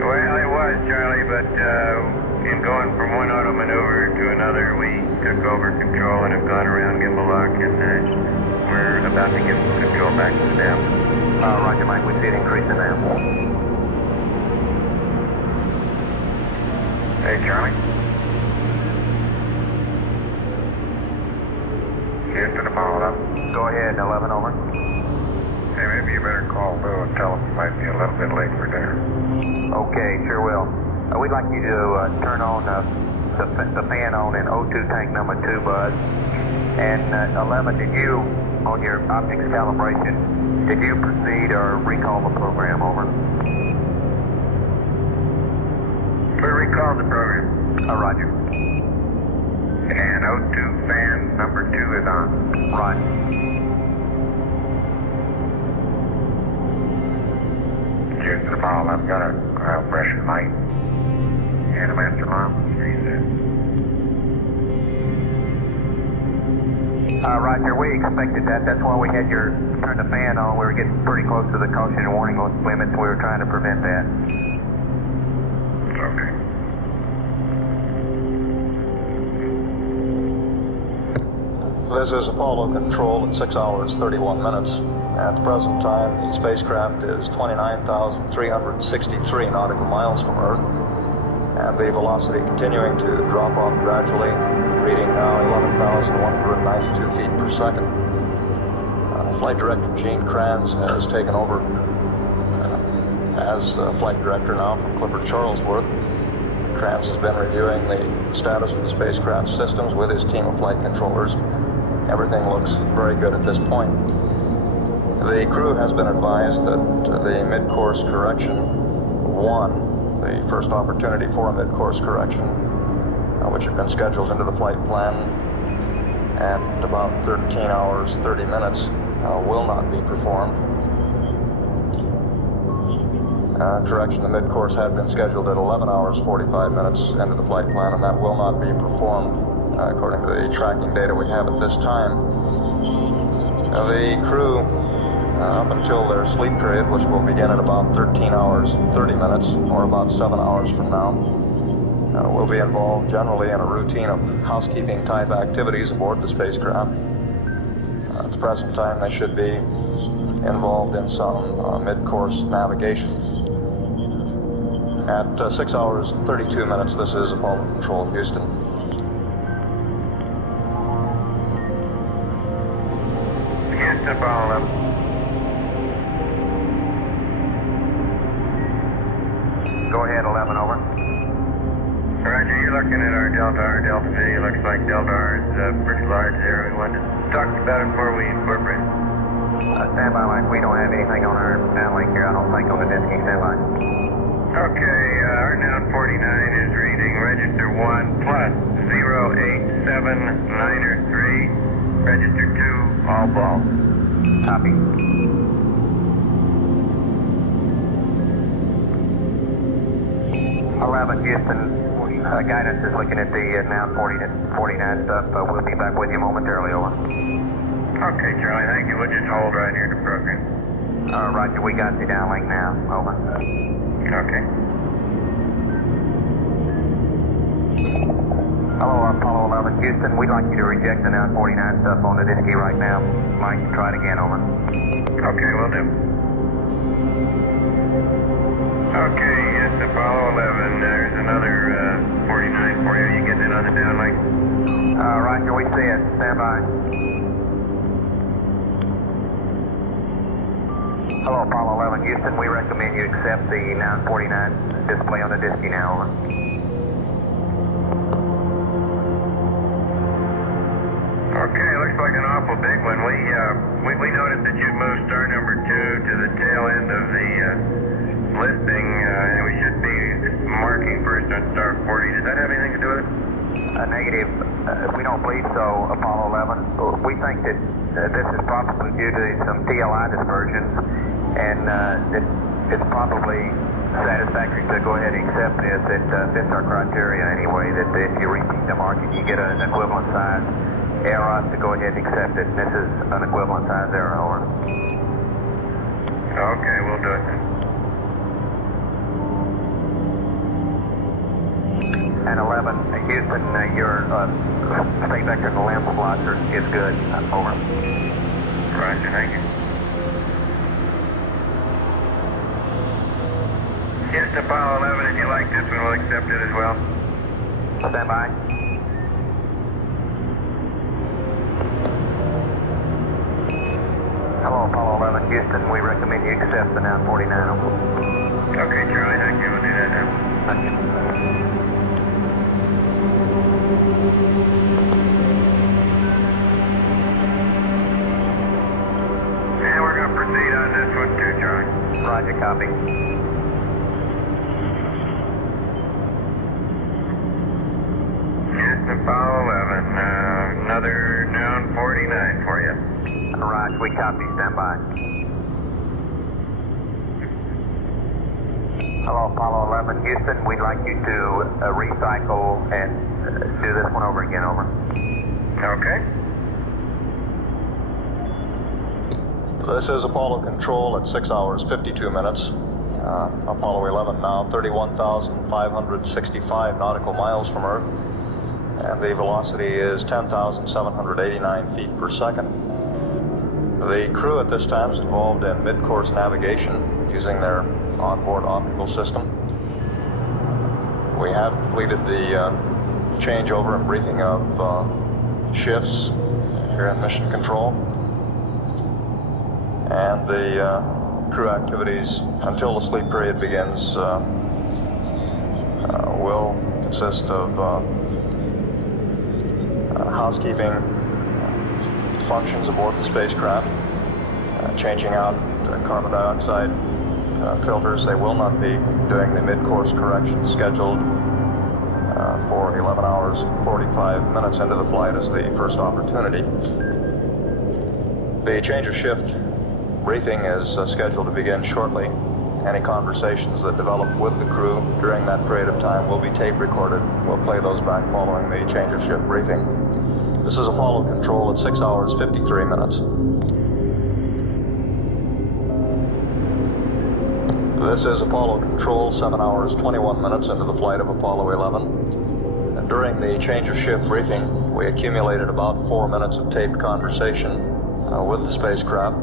Well, it was, Charlie, but in going from one auto maneuver to another, we took over control and have gone around gimbal lock, and we're about to give control back to them. Roger, Mike. We see it increasing now. Hey, Charlie. Houston, Apollo 11. Go ahead, 11, over. Hey, maybe you better call Lou and tell him you might be a little bit late for dinner. Okay, sure will. We'd like you to turn on the fan on in O2 tank number 2, Buzz. And 11, did you, on your optics calibration, did you proceed or recall the program, over? We recalled the program. Roger. And O2 fan number 2 is on. Roger. Houston, Apollo 11, got a pressure light. And a master alarm reset. Roger, we expected that. That's why we had your turn the fan on. We were getting pretty close to the caution and warning limits. We were trying to prevent that. This is Apollo Control at 6 hours 31 minutes. At the present time, the spacecraft is 29,363 nautical miles from Earth, and the velocity continuing to drop off gradually, reading now 11,192 feet per second. Flight Director Gene Kranz has taken over as Flight Director now from Clifford Charlesworth. Kranz has been reviewing the status of the spacecraft systems with his team of flight controllers. Everything looks very good at this point. The crew has been advised that the mid-course correction 1, the first opportunity for a mid-course correction, which had been scheduled into the flight plan at about 13 hours 30 minutes, will not be performed. Correction, the mid-course had been scheduled at 11 hours 45 minutes into the flight plan, and that will not be performed according to the tracking data we have at this time. The crew, up until their sleep period, which will begin at about 13 hours 30 minutes, or about 7 hours from now, will be involved generally in a routine of housekeeping type activities aboard the spacecraft. At the present time, they should be involved in some mid-course navigation. At 6 hours 32 minutes, this is Apollo Control, Houston. Houston, Apollo 11. Go ahead, 11, over. Roger, you're looking at our Delta V. Looks like Delta R is pretty large there. We wanted to talk about it before we incorporate. Stand by, Mike. We don't have anything on our downlink here, I don't think, on the Disky. Stand by. Okay, our now 49 is reading register 1 plus 0879er3, register 2, all ball. Copy. 11, Houston. Guidance is looking at the now 49 stuff. We'll be back with you momentarily, over. Okay, Charlie, thank you. We'll just hold right here in the program. Roger, we got the downlink now, over. Okay. Hello, Apollo 11, Houston. We'd like you to reject the now 49 stuff on the Disky right now. Mike, try it again, over. Okay, will do. Okay, yes, Apollo 11, there's another 49 for you. You getting it on the downlink? Roger, we see it. Stand by. Hello, Apollo 11, Houston. We recommend you accept the 949 display on the Disky now, over. Okay, looks like an awful big one. We noticed that you'd moved star number 2 to the tail end of the listing, and we should be marking first on star 40. Does that have anything to do with it? Negative. We don't believe so, Apollo 11. We think that this is probably due to some TLI dispersions, and it's probably satisfactory to go ahead and accept this. It fits our criteria anyway, that if you repeat the marking, you get an equivalent size error to go ahead and accept it. This is an equivalent size error, over. Okay, we'll do it then. And 11, Houston, your state vector in the lamp blocker is good. Over. Roger, thank you. Houston, Apollo 11, if you like this one, we'll accept it as well. Stand by. Hello, Apollo 11, Houston. We recommend you accept the 949. Okay, Charlie, thank you. We'll do that now. Thank you. And we're going to proceed on this one too, Charlie. Roger, copy. Houston, Apollo 11. Another noun 49 for you. Roger, we copy. Stand by. Hello, Apollo 11, Houston. We'd like you to recycle and do this one over again, over. Okay. This is Apollo Control at 6 hours 52 minutes. Apollo 11 now 31,565 nautical miles from Earth. and the velocity is 10,789 feet per second. The crew at this time is involved in mid-course navigation using their onboard optical system. We have completed the changeover and briefing of shifts here in Mission Control, and the crew activities until the sleep period begins will consist of housekeeping functions aboard the spacecraft, changing out carbon dioxide filters. They will not be doing the mid-course correction scheduled for 11 hours 45 minutes into the flight as the first opportunity. The change of shift briefing is scheduled to begin shortly. Any conversations that develop with the crew during that period of time will be tape recorded. We'll play those back following the change of shift briefing. This is Apollo Control at 6 hours 53 minutes. This is Apollo Control, 7 hours 21 minutes into the flight of Apollo 11. And during the change of shift briefing, we accumulated about 4 minutes of taped conversation with the spacecraft.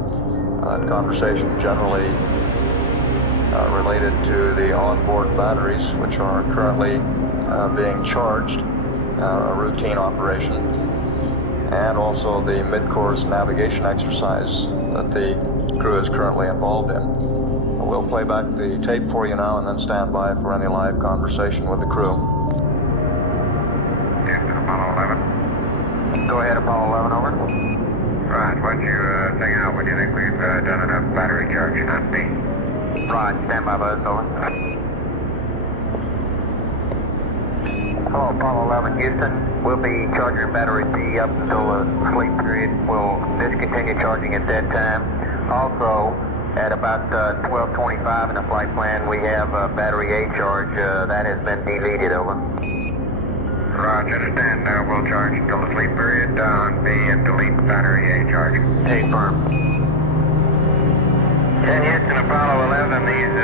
That conversation generally related to the onboard batteries, which are currently being charged, a routine operation, and also the mid-course navigation exercise that the crew is currently involved in. We'll play back the tape for you now and then stand by for any live conversation with the crew. Houston, Apollo 11. Go ahead, Apollo 11, over. Right, why don't you sing out when you think we've done enough battery charge on B? Right, stand by, buzz, over. Hello, Apollo 11, Houston. We'll be charging battery B up until the sleep period. We'll discontinue charging at that time. Also, at about 12:25 in the flight plan, we have battery A charge. That has been deleted, over. Roger, understand. We'll charge until the sleep period on B and delete battery A charge. A firm. 10 Houston, Apollo 11, these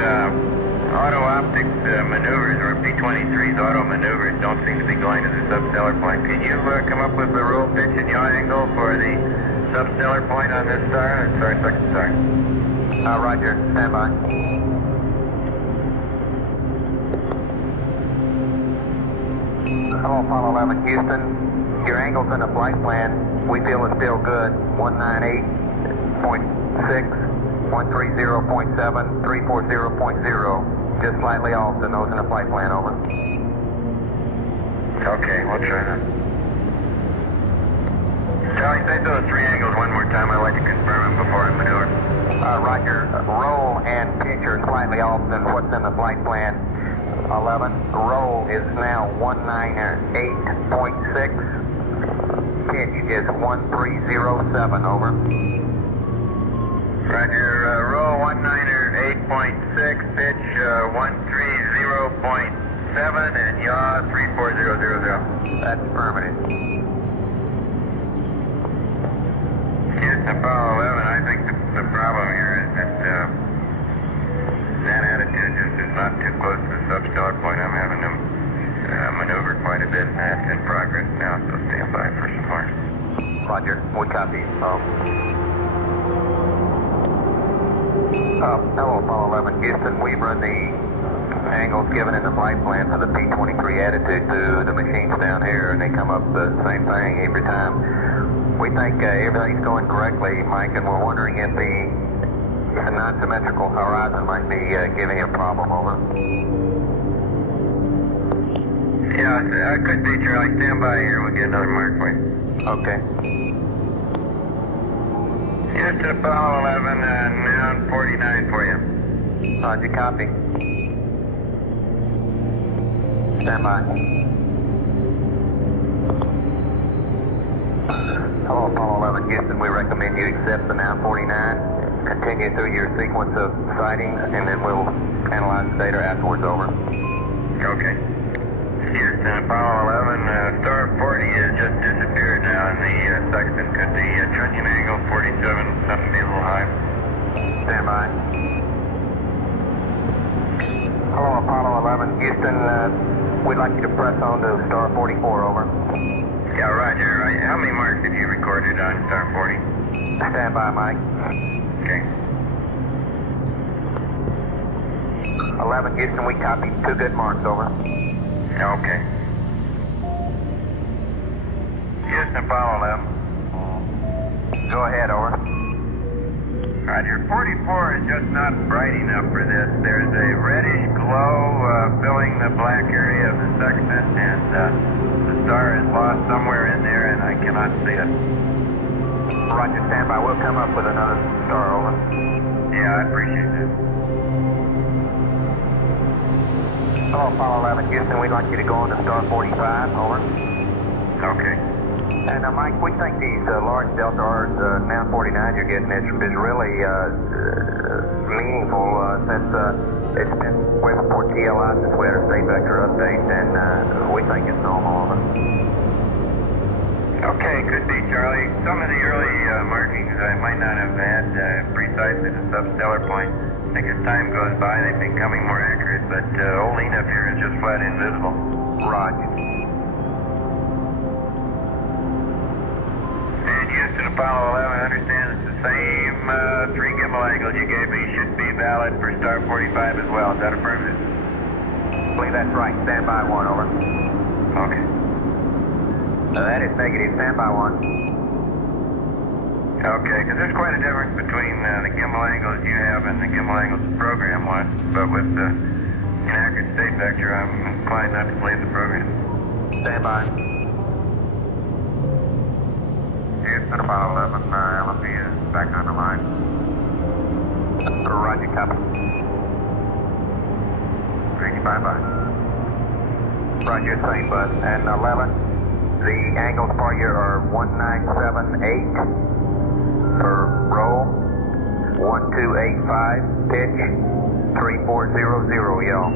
auto optics maneuvers, or P-23's auto maneuvers, don't seem to be going to the substellar point. Can you come up with the roll, pitch, and yaw angle for the substellar point on this star? Sorry, second star. Roger, stand by. Hello, Apollo 11, Houston. Your angles in the flight plan, we feel is still good. 198.6, 130.7, 340.0. Just slightly off the nose in the flight plan, over. Okay, we'll try that. Charlie, say those three angles one more time. I'd like to confirm them before I maneuver. Roger, roll and pitch are slightly off than what's in the flight plan. 11, roll is now 198.6, pitch is 1307, over. Roger, roll 198.6, pitch 130.7, and yaw 34000. That's affirmative. Houston, Apollo 11, I think the problem here is that that attitude just is not too close to the substellar point. I'm having to maneuver quite a bit, and that's in progress now, so stand by for support. Roger, we copy. Hello, Apollo 11, Houston. We've run the angles given in the flight plan for the P-23 attitude to the machines down here, and they come up the same thing every time. We think everything's going correctly, Mike, and we're wondering if the non-symmetrical horizon might be giving a problem, over. Yeah, it could be, Charlie. Stand by here. We'll get another mark for you. Okay. Houston, Apollo 11, now 49 for you. Roger, copy. Stand by. Hello, Apollo 11, Houston. We recommend you accept the now 49. Continue through your sequence of sightings, and then we'll analyze the data afterwards, over. Okay. Houston, Apollo 11, star 40 has just disappeared now in the sextant. Could the trunnion angle 47 something be a little high? Stand by. Hello, Apollo 11, Houston. We'd like you to press on to star 44, over. Yeah, roger. How many marks have you recorded on star 40? Stand by, Mike. Okay. 11, Houston, we copy. 2 good marks, over. Okay. Houston, follow 11. Go ahead, over. Roger. 44 is just not bright enough for this. There's a reddish glow filling the black area of the sextant, and the star is lost somewhere in there, and I cannot see it. Roger, stand by. We'll come up with another star, over. Yeah, I appreciate that. Hello, Apollo 11, Houston. We'd like you to go on to star 45, over. Okay. And Mike, we think these large Delta R's, now 49 you're getting is really meaningful since it's been way before TLI since we had our state vector update, and we think it's normal, over. Okay, could be, Charlie. Some of the early markings I might not have had precisely the substellar point. I think as time goes by, they've been becoming more accurate, but old Enough here is just flat invisible. Roger. And Houston, Apollo 11, I understand it's the same 3 gimbal angles you gave me should be valid for star 45 as well. Is that affirmative? I believe that's right. Stand by, 1, over. Okay. That is negative. Stand by, 1. Okay, because there's quite a difference between the gimbal angles you have and the gimbal angles the program was. But with the inaccurate state vector, I'm inclined not to believe the program. Stand by. Houston, Apollo 11, LMP is back on the line. Roger, copy. Reach bye-bye. Roger, same bus. And 11, the angles for you are 1978 for roll, 1285 pitch, 3400, y'all.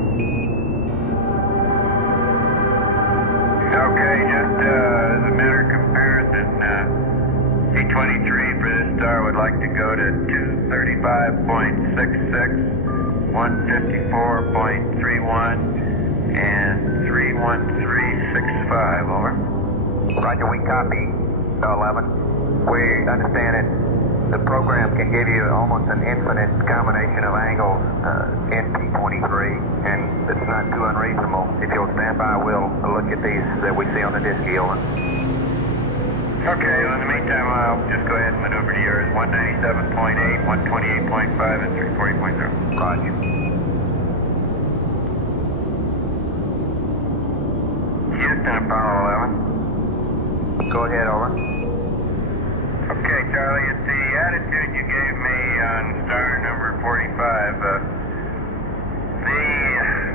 Okay, just as a matter of comparison, C-23 for this star would like to go to 235.66, 154.31, and 31365, over. Roger, we copy 11. We understand it. The program can give you almost an infinite combination of angles in P23, and it's not too unreasonable. If you'll stand by, we'll look at these that we see on the disc, over. Okay, well, in the meantime, I'll just go ahead and maneuver to yours. 197.8, 128.5, and 340.0. Roger. Houston, Apollo 11. Go ahead, over. Okay, Charlie, at the attitude you gave me on star number 45, the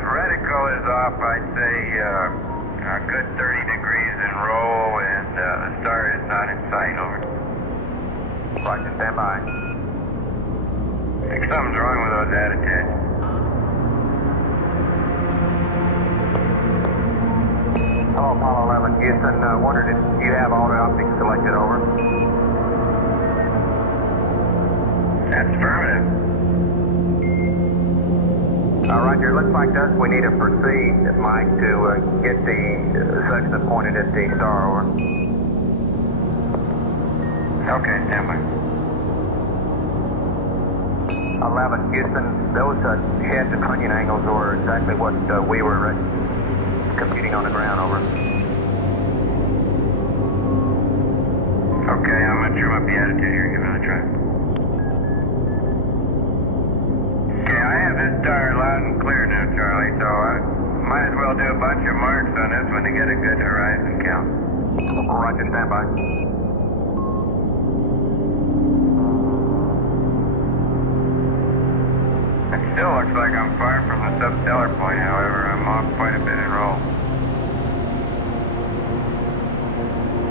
reticle is off, I'd say, a good 30 degrees in roll, and the star is not in sight, over. Roger, stand by. I think something's wrong with those attitudes. Hello, Apollo 11, Houston. Wondered if you have all the optics selected, over. That's affirmative. Roger, looks like to us we need to proceed, Mike, to get the sextant pointed at the star, over. Okay, stand by. 11, Houston, those head to trunnion angles were exactly what we were computing on the ground, over. Okay, I'm not sure about the attitude here. Give it another try. Okay, I have this star loud and clear now, Charlie, so I might as well do a bunch of marks on this one to get a good horizon count. Roger, stand by. It still looks like I'm far from the substellar point, however, I'm off quite a bit in roll.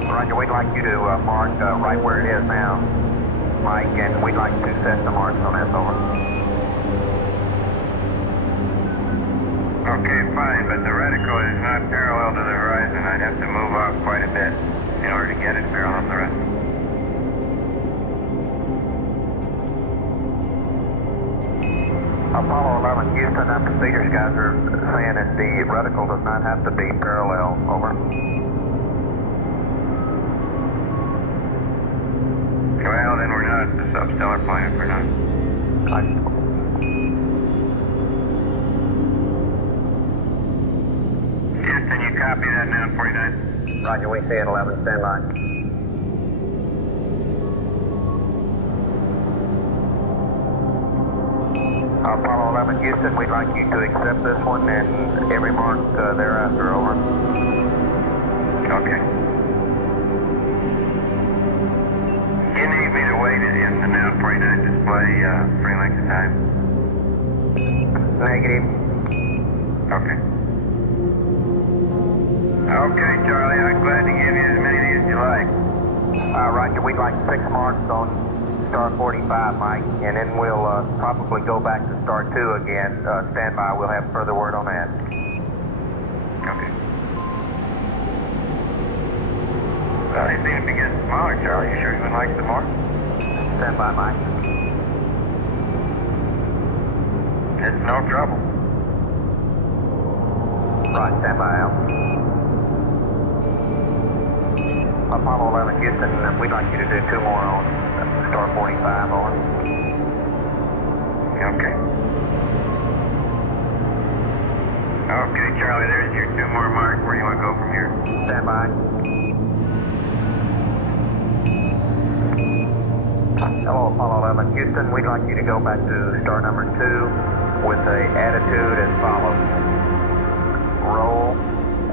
Roger, we'd like you to mark right where it is now, Mike, and we'd like to set the marks on this, over. Okay, fine, but the reticle is not parallel to the horizon. I'd have to move off quite a bit in order to get it parallel to the rest. Apollo 11, Houston, procedures guys are saying that the reticle does not have to be parallel. Over. Well, then we're not the substellar plane if we're not. Houston, you copy that now, 49? Roger, we see it, 11, stand by. Apollo 11, Houston, we'd like you to accept this one and every mark thereafter, over. Okay. You need me to wait in the now 49 display free length of time? Negative. Okay. Okay, Charlie, I'm glad to give you as many of these as you like. Roger, we'd like 6 marks on star 45, Mike, and then we'll probably go back to star 2 again. Stand by, we'll have further word on that. Okay. Well, they seem to be getting smaller, Charlie. You sure you would like some more? Stand by, Mike. It's no trouble. Right, stand by, Al. Apollo 11, Houston, we'd like you to do 2 more on star 45, over. Okay. Okay, Charlie, there's your 2 more marks. Where do you want to go from here? Stand by. Hello, Apollo 11, Houston, we'd like you to go back to star number 2 with a attitude as follows. Roll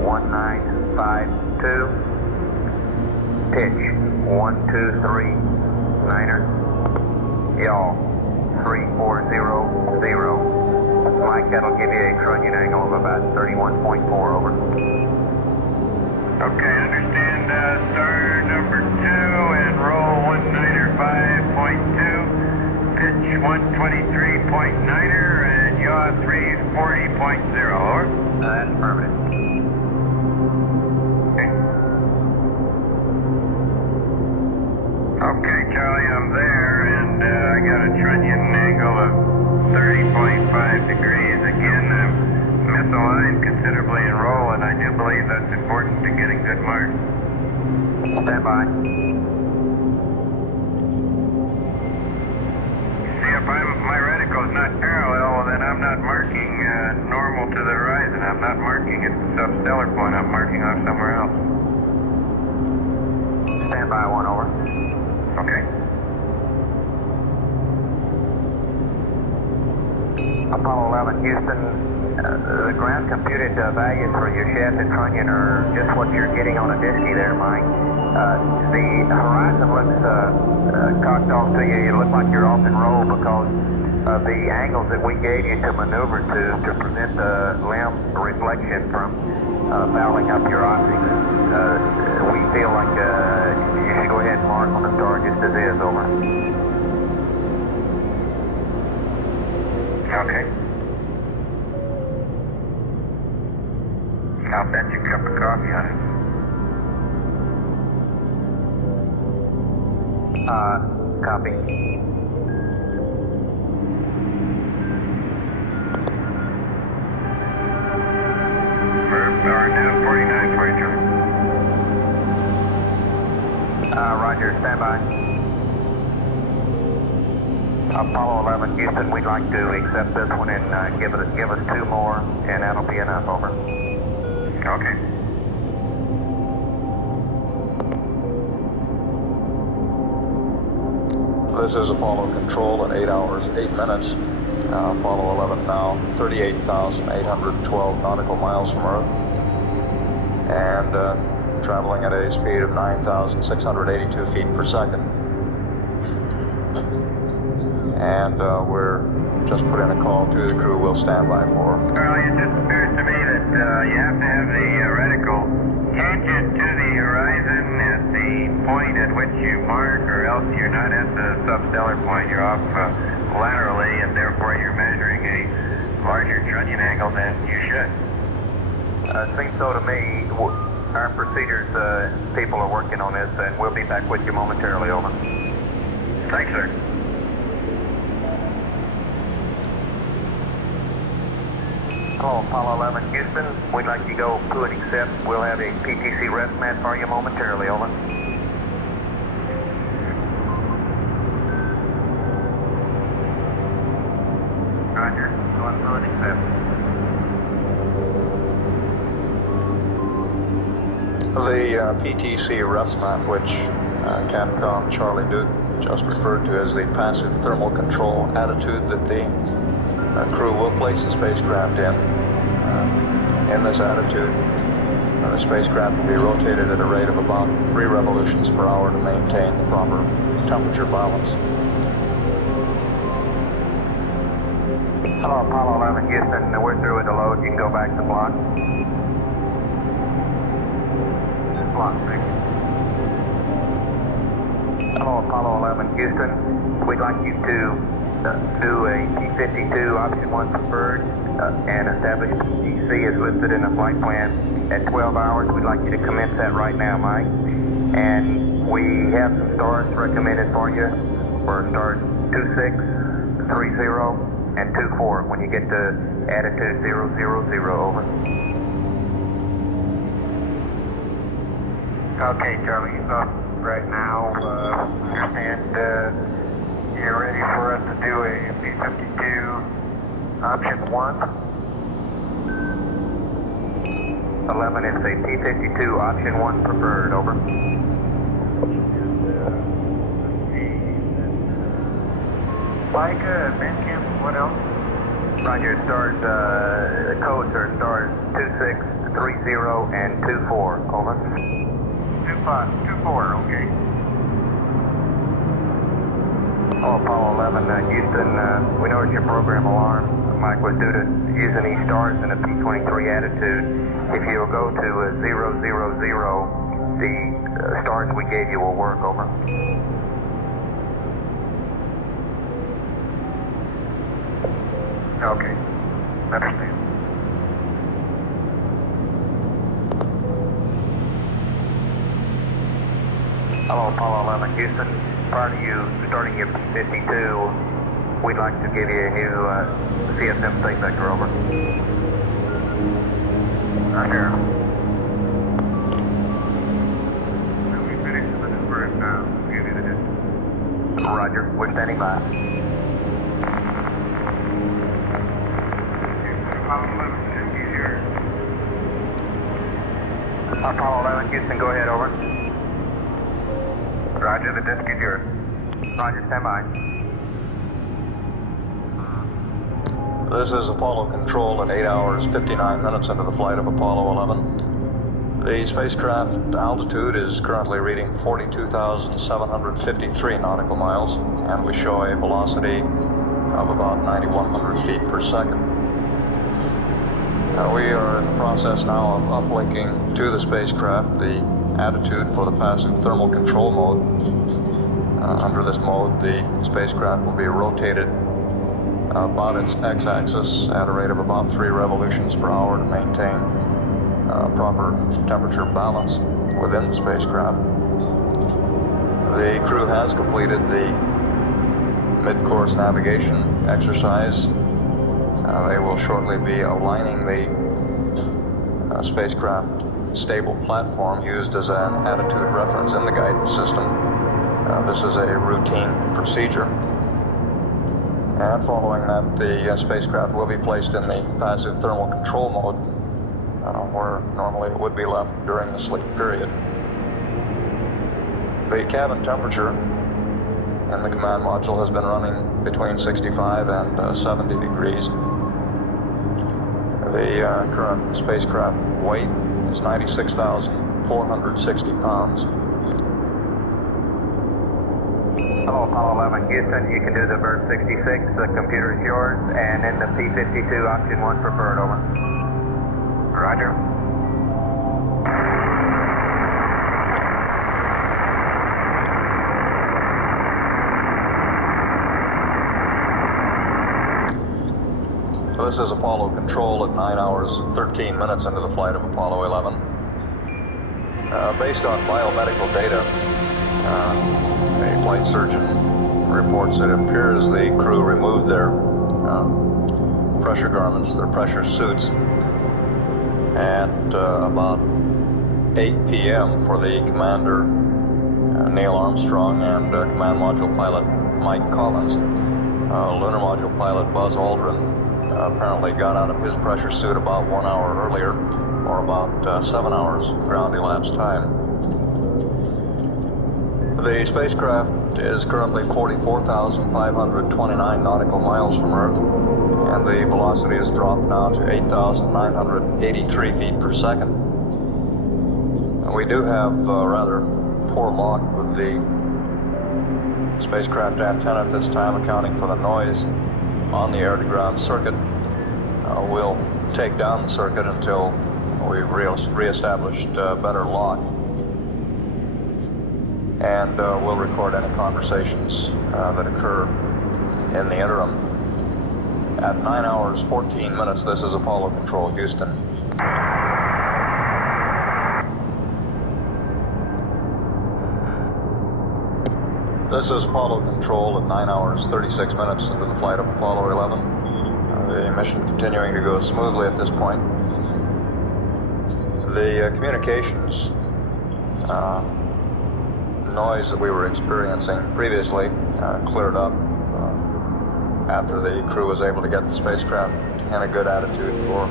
1952. Pitch 123 9er. Yaw 3400. Mike, that'll give you a trunnion angle of about 31.4, over. Okay, understand star number 2 and roll 195.2. Pitch 123.9er and yaw 340.0, over. That's permanent. Okay, Charlie, I'm there, and I got a trunnion angle of 30.5 degrees. Again, I'm misaligned considerably in roll, and I do believe that's important to getting good marks. Stand by. See, if my reticle is not parallel, well, then I'm not marking normal to the horizon. I'm not marking at the substellar point. I'm marking off somewhere else. Stand by, 1, over. Okay. Apollo 11, Houston, the ground computed values for your shaft and trunnion are just what you're getting on a disky there, Mike. The horizon looks cocked off to you. You look like you're off in roll because of the angles that we gave you to maneuver to prevent the limb reflection from fouling up your optics. We feel like you should go ahead and mark on the star just as is, over. Okay. I'll bet you a cup of coffee on it. Copy. Or now 49, 42. Roger, stand by. Apollo 11, Houston, we'd like to accept this one and give us 2 more, and that'll be enough, over. Okay. This is Apollo Control at 8 hours, 8 minutes. Apollo 11 now, 38,812 nautical miles from Earth, and traveling at a speed of 9,682 feet per second. And we're just put in a call to the crew. We'll stand by for. Charlie, it just appears to me that you have to have the reticle tangent to the horizon at the point at which you mark, or else you're not at the substellar point. You're off laterally, and therefore you're measuring a larger trunnion angle than you should. Seems so to me. Our procedures people are working on this, and we'll be back with you momentarily, over. Thanks, sir. Hello, Apollo 11 Houston. We'd like you to go to and accept. We'll have a PTC rest mat for you momentarily. Over. Roger. Going to and accept. The PTC rest mat, which Capcom Charlie Duke just referred to as the passive thermal control attitude that the crew will place the spacecraft in. In this attitude, the spacecraft will be rotated at a rate of about 3 revolutions per hour to maintain the proper temperature balance. Hello, Apollo 11 Houston. We're through with the load. You can go back to block. Block, thank you. Hello, Apollo 11 Houston. We'd like you to do a T-52 option 1 preferred and establish PTC as listed in the flight plan at 12 hours. We'd like you to commence that right now, Mike. And we have some stars recommended for you for stars 26, 30, and 24 when you get to attitude 000, over. Okay, Charlie, he's up right now. And you're ready for us to do a P-52 option 1. 11 is a P-52 option 1 preferred, over. Mike, Bandcamp, what else? Roger, stars, codes are stars 26, 30, and 24, over. 24, okay. Oh, Apollo 11, Houston, we know it's your program alarm. Mike was due to using these stars in a P-23 attitude. If you'll go to 000, the stars we gave you will work, over. Okay, understand. Hello, Apollo 11 Houston. Prior to you starting your P-52, we'd like to give you a new CSM state vector, over. Roger. When we finish the maneuver, we'll give you the distance. Roger, we're standing by. Apollo 11 Houston, go ahead, over. Roger, the disc is yours. Roger, stand by. This is Apollo Control at 8 hours, 59 minutes into the flight of Apollo 11. The spacecraft altitude is currently reading 42,753 nautical miles, and we show a velocity of about 9,100 feet per second. We are in the process now of uplinking to the spacecraft the attitude for the passive thermal control mode. Under this mode, the spacecraft will be rotated about its x-axis at a rate of about 3 revolutions per hour to maintain proper temperature balance within the spacecraft. The crew has completed the mid-course navigation exercise. They will shortly be aligning the spacecraft stable platform used as an attitude reference in the guidance system. This is a routine procedure. And following that, the spacecraft will be placed in the passive thermal control mode, where normally it would be left during the sleep period. The cabin temperature in the command module has been running between 65 and 70 degrees. The current spacecraft weight is 96,460 pounds. Hello, Apollo 11 Houston. You can do the Bird 66. The computer is yours. And then the P-52 option 1 preferred, over. Roger. So this is Apollo Control at 9 hours, 13 minutes into the flight of Apollo 11. Based on biomedical data, the flight surgeon reports that it appears the crew removed their pressure garments, their pressure suits. At about 8 p.m. for the commander, Neil Armstrong, and command module pilot Mike Collins. Lunar module pilot Buzz Aldrin apparently got out of his pressure suit about 1 hour earlier, or about 7 hours ground elapsed time. The spacecraft is currently 44,529 nautical miles from Earth, and the velocity has dropped now to 8,983 feet per second. And we do have rather poor luck with the spacecraft antenna at this time, accounting for the noise on the air-to-ground circuit. We'll take down the circuit until we've re-established better lock, and we'll record any conversations that occur in the interim. At 9 hours 14 minutes, this is Apollo Control, Houston. This is Apollo Control at 9 hours 36 minutes into the flight of Apollo 11. The mission continuing to go smoothly at this point. The communications noise that we were experiencing previously cleared up after the crew was able to get the spacecraft in a good attitude for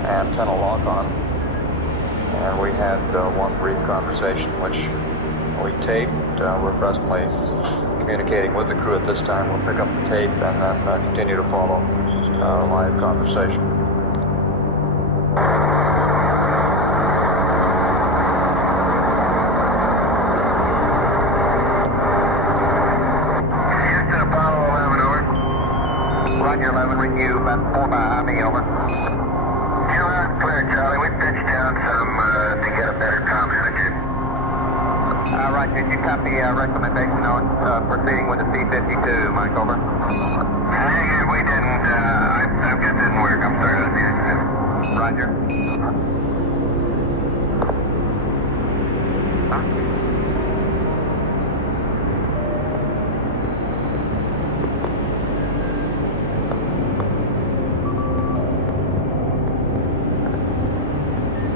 antenna lock-on. And we had one brief conversation which we taped. We're presently communicating with the crew at this time. We'll pick up the tape and then continue to follow live conversation. Houston, Apollo 11, over. Roger, 11 with you, about 4 by me, over. You're out clear, Charlie. We pitched down some to get a better comm attitude. Roger, did you copy recommendation on proceeding with the C-52, Mike, over? Negative, we didn't. I guess it didn't work. I'm sorry, that's the accident. Roger.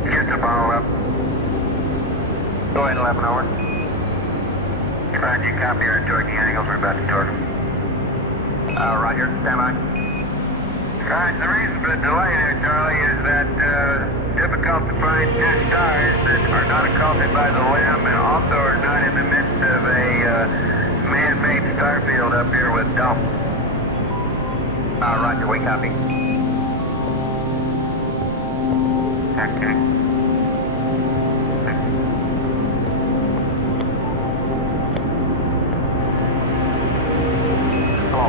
Houston, Apollo 11. Go ahead, 11, over. Roger, copy our torquing angles. We're about to torque them. Roger, stand by. Right, the reason for the delay there, Charlie, is that difficult to find two stars that are not accompanied by the limb and also are not in the midst of a man-made star field up here with dump. Roger, we copy. Okay.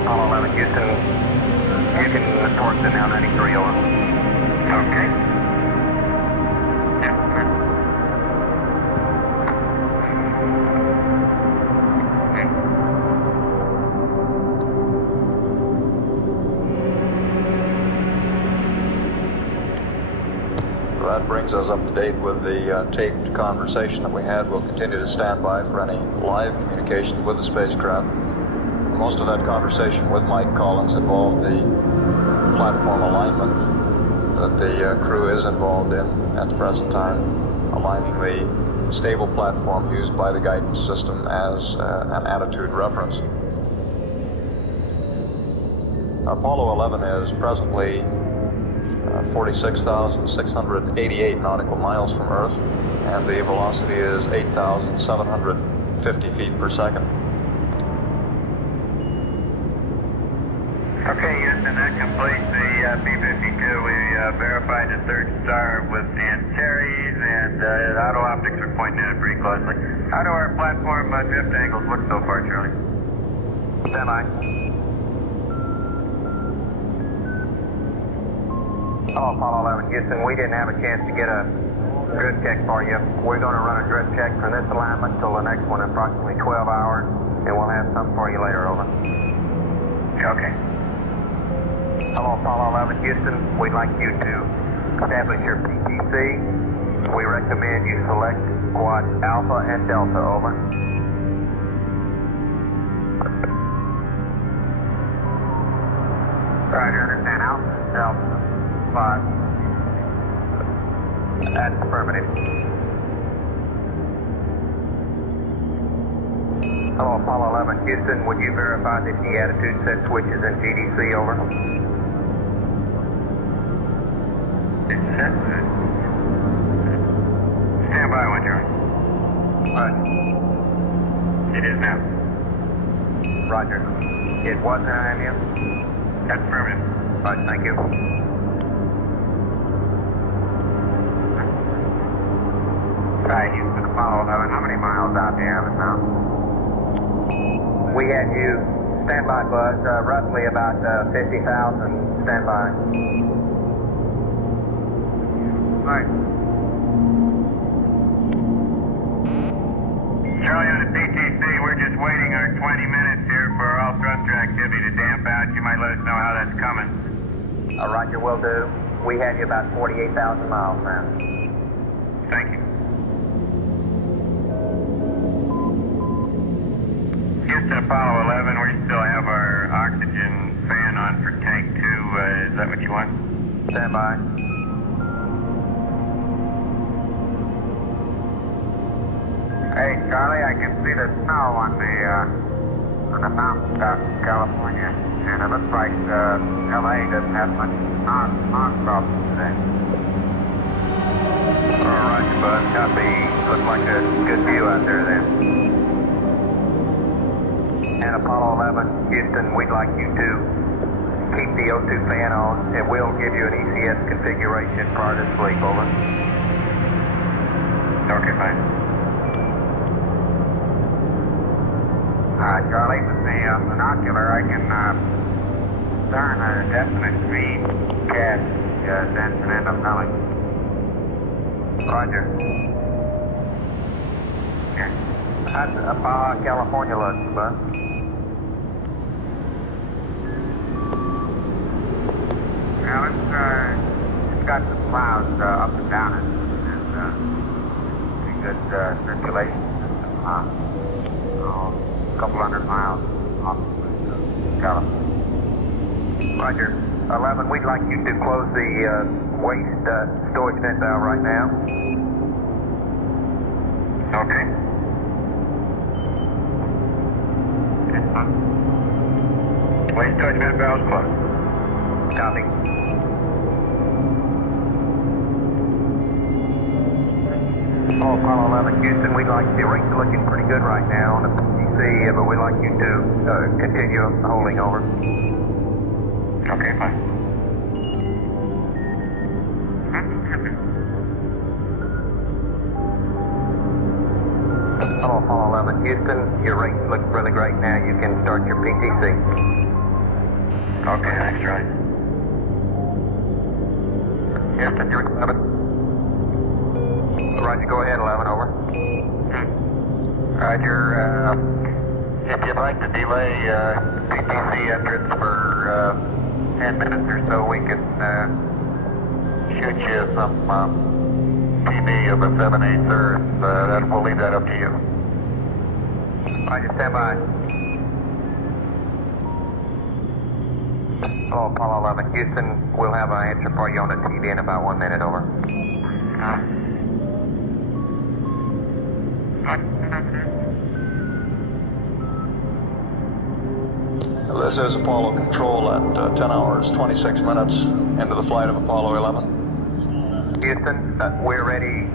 Apollo 11, Houston, you can torque to now 93, over. Okay. That brings us up to date with the taped conversation that we had. We'll continue to stand by for any live communications with the spacecraft. Most of that conversation with Mike Collins involved the platform alignment that the crew is involved in at the present time, aligning the stable platform used by the guidance system as an attitude reference. Apollo 11 is presently 46,688 nautical miles from Earth, and the velocity is 8,750 feet per second. Okay, Houston, that completes the B-52. We verified the third star with Antares, and auto optics are pointing at it pretty closely. How do our platform drift angles look so far, Charlie? Stand by. Oh, Apollo 11, Houston, we didn't have a chance to get a drift check for you. We're going to run a drift check from this alignment till the next one in approximately 12 hours, and we'll have something for you later, over. Okay. Hello, Apollo 11, Houston. We'd like you to establish your PTC. We recommend you select squad Alpha and Delta, over. Roger, understand. And out, Delta 5. That's affirmative. Hello, Apollo 11, Houston. Would you verify that the attitude set switch is in GDC, over? It's set. Stand by, 1, Charlie. It is now. Roger. It was an IMU? That's affirmative. All right, thank you. Hi, Houston, Apollo 11. How many miles out do you have it now? We had you standby, Buzz, roughly about 50,000 standby. Right. Charlie on the PTC, we're just waiting our 20 minutes here for all thruster activity to damp out. You might let us know how that's coming. Roger, will do. We had you about 48,000 miles now. Thank you. Houston, Apollo 11, we still have our oxygen fan on for tank 2. Is that what you want? Stand by. Hey, Charlie, I can see the snow on the mountains out in California, and it looks like LA doesn't have much snow problems today. All right, Bud. Copy. Looks like a good view out there then. And Apollo 11, Houston, we'd like you to keep the O2 fan on, and we'll give you an ECS configuration prior to sleep, over. Okay, fine. Charlie, with the binocular, I can discern a definite green gas dense and endophthalmic. Roger. Okay. How's Apollo, California look, bud? Well, it's got some clouds up and down it, and pretty good circulation system. A couple hundred miles off California. Roger. 11, we'd like you to close the waste storage vent valve right now. Okay. Waste storage vent valve closed. Copy. Oh, Apollo 11, Houston, we'd like the rates are looking pretty good right now on the PTC, but we'd like you to continue holding, over. Okay, fine. Hello, Apollo 11, Houston, your rates look really great now. You can start your PTC. Okay, thanks, Charlie. Houston, you're 11. Roger, go ahead, 11, over. Roger, if you'd like to delay PTC entrance for 10 minutes or so, we can shoot you some TV of a 7/8 Earth. We'll leave that up to you. Roger, stand by. Hello, Apollo 11, Houston. We'll have an answer for you on the TV in about 1 minute, over. This is Apollo Control at 10 hours, 26 minutes into the flight of Apollo 11. Houston, we're ready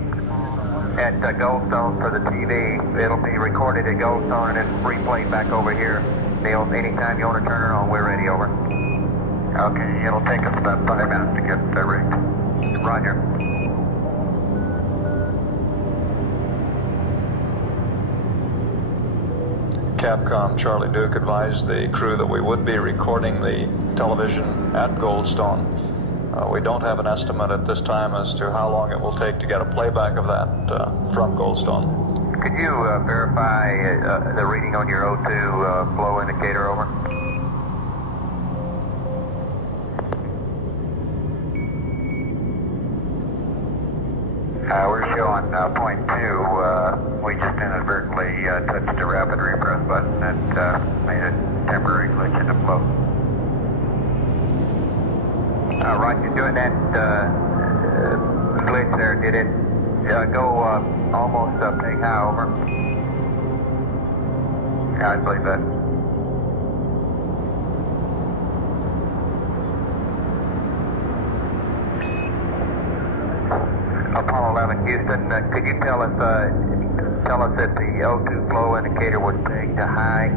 at Goldstone for the TV. It'll be recorded at Goldstone and replayed back over here. Neil, anytime you want to turn it on, we're ready, over. Okay, it'll take us about 5 minutes to get rigged. Roger. Capcom Charlie Duke advised the crew that we would be recording the television at Goldstone. We don't have an estimate at this time as to how long it will take to get a playback of that from Goldstone. Could you verify the reading on your O2 flow indicator, over? We're showing point 2. We just inadvertently touched the rapid repress button and made a temporary glitch in the flow. Roger, doing that glitch there, did it go almost peg high over? Yeah, I believe that. Apollo 11, Houston, could you tell us if the O2 flow indicator was pegged to high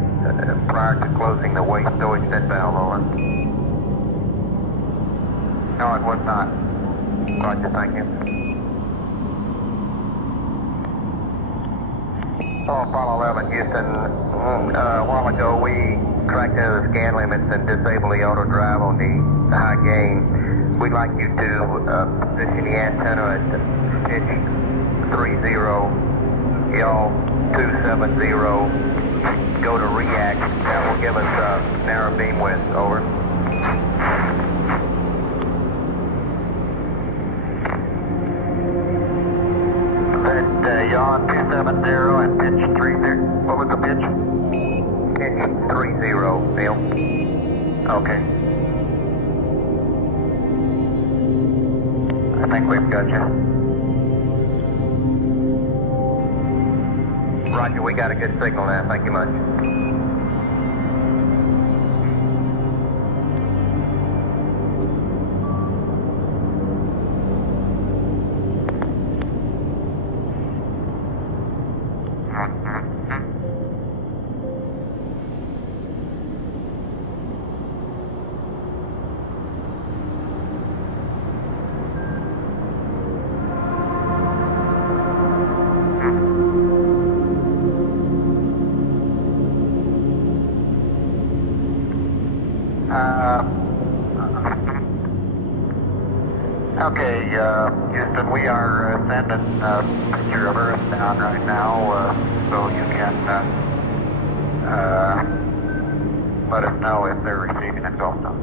prior to closing the waste storage vent valve, over? No, it was not. Roger, thank you. Oh, Apollo 11, Houston, a while ago we tracked into the scan limits and disabled the auto drive on the high gain. We'd like you to position the antenna at pitch 30, yaw 270, go to react. That will give us narrow beam width, over. Yaw 270 and pitch 30. What was the pitch? Pitch 30, Neil. Okay. I think we've got you. Roger, we got a good signal now. Thank you much. Okay, Houston, we are sending a picture of Earth down right now, so you can let us know if they're receiving a Goldstone.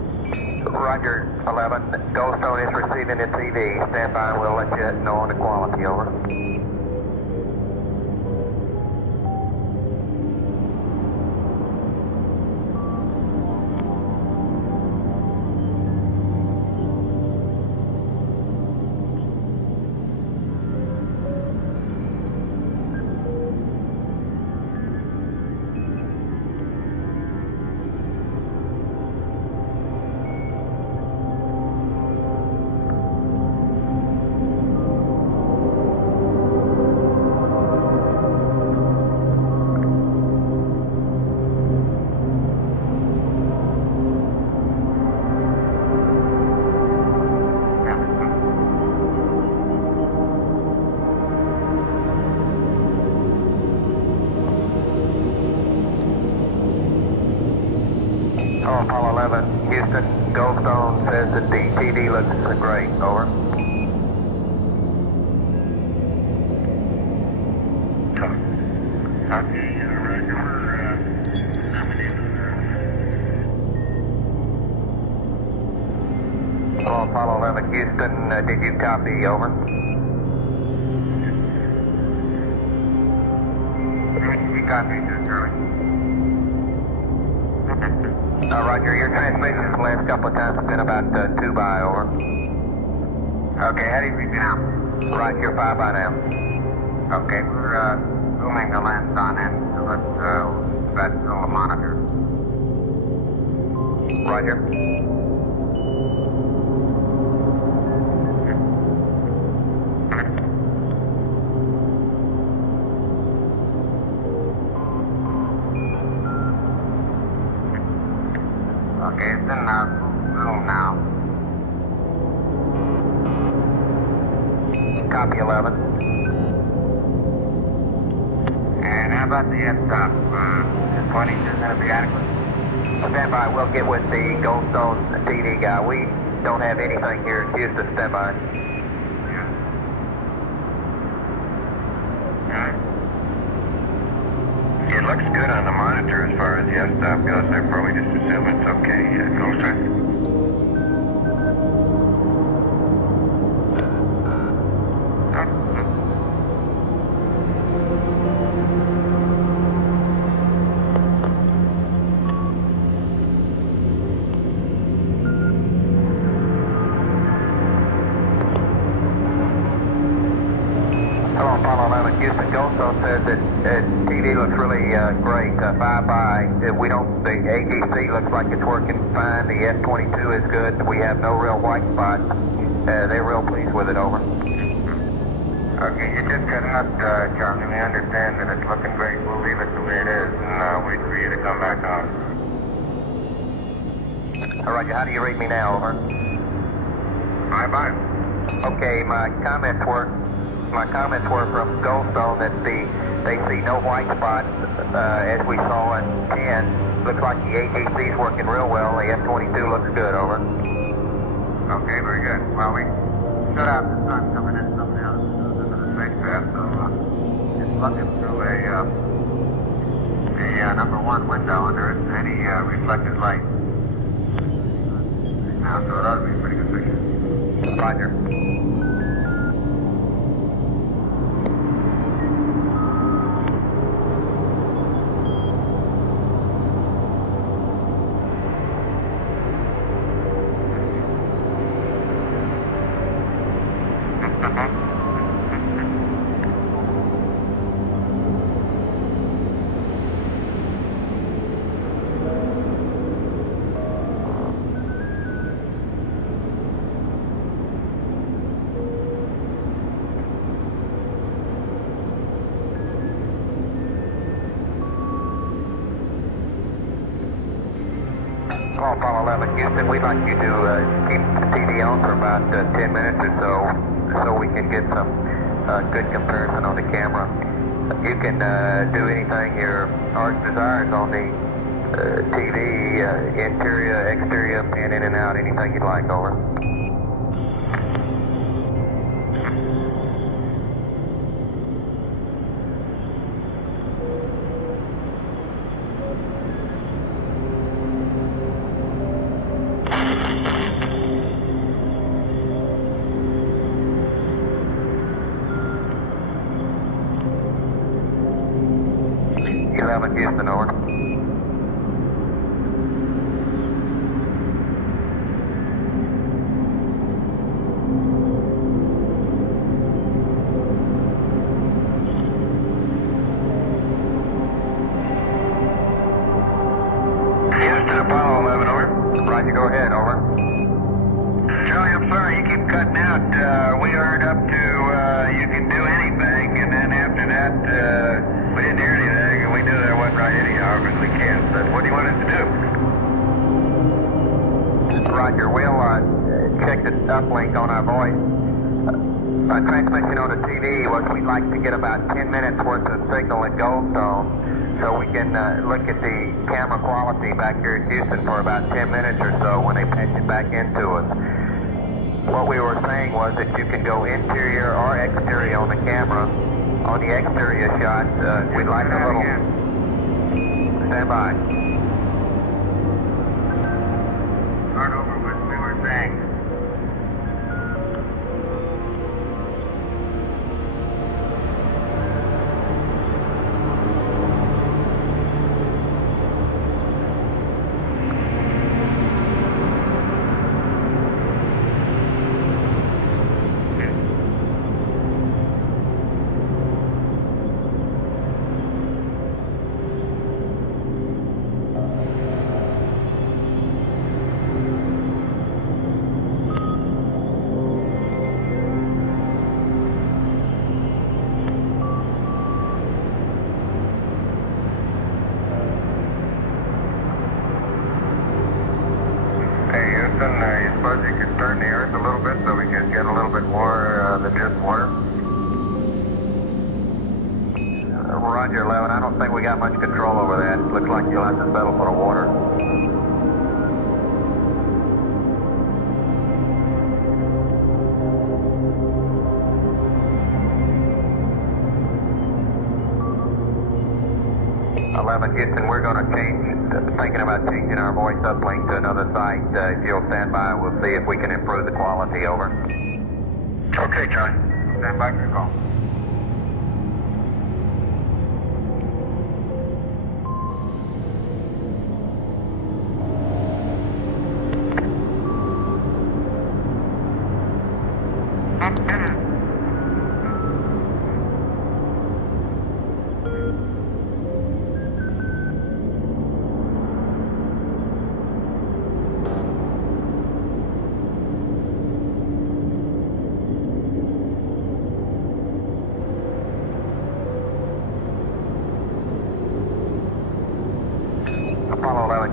Roger, 11. Goldstone is receiving its EV. Stand by and we'll let you know on the quality, over. Oh, Apollo 11, Houston, Goldstone says that the TV looks great, over. Oh, Apollo 11, Houston, did you copy, over? You copy, Charlie. Roger, your transmission the last couple of times has been about 2 by, over. Okay, how do you read now? Right, you're 5 by now. Okay, we're zooming the lens on in, so let's on the monitor. Roger. Okay, it's in zoom now. Copy 11. And how about the f-stop? Is 22 going to be adequate? Stand by, we'll get with the Goldstone TV guy. We don't have anything here in Houston. Stand by. It looks good on the monitor as far as the f-stop goes. Therefore, we just assume it's okay. Goldstone. Houston, Goldstone says that TV looks really great. 5x. The AGC looks like it's working fine. The S-22 is good. We have no real white spots. They're real pleased with it, over. Okay, you just cut out, Charlie. We understand that it's looking great. We'll leave it the way it is and wait for you to come back on. All right, how do you read me now, over? Bye-bye. Okay, my comments were from Goldstone that they see no white spots as we saw in 10. Looks like the AGC's working real well. The F-22 looks good, over. Okay, very good. Well, we shut out the sun coming in from the spacecraft, so it's looking through a number 1 window under it. Any reflected light. Now, so it ought to be a pretty good picture. Roger. Apollo 11, Houston, we'd like you to keep the TV on for about 10 minutes or so we can get some good comparison on the camera. You can do anything your heart desires on the TV, interior, exterior, pan in and out, anything you'd like, over. 11, Houston, over. Houston, Apollo 11, over. Roger, go ahead, over. Charlie, I'm sorry, you keep cutting out. We heard up to you can do anything, and then after that, we didn't hear anything, and we knew that wasn't right anyhow, because we can't. But what do you want us to do? Roger, we'll check the uplink on our voice. Our transmission on the TV was we'd like to get about 10 minutes worth of signal at Goldstone so we can look at the camera quality back here in Houston for about 10 minutes or so when they patch it back into us. What we were saying was that you can go interior or exterior on the camera. On the exterior shot, we'd like a little... Stand by. Start over what we were saying. You suppose you could turn the earth a little bit so we could get a little bit more than just water? Roger, 11. I don't think we got much control over that. Looks like you'll have to settle for the water. Houston, we're going to thinking about changing our voice uplink to another site. If you'll stand by, we'll see if we can improve the quality, over. Okay, Charlie. Stand by for your call.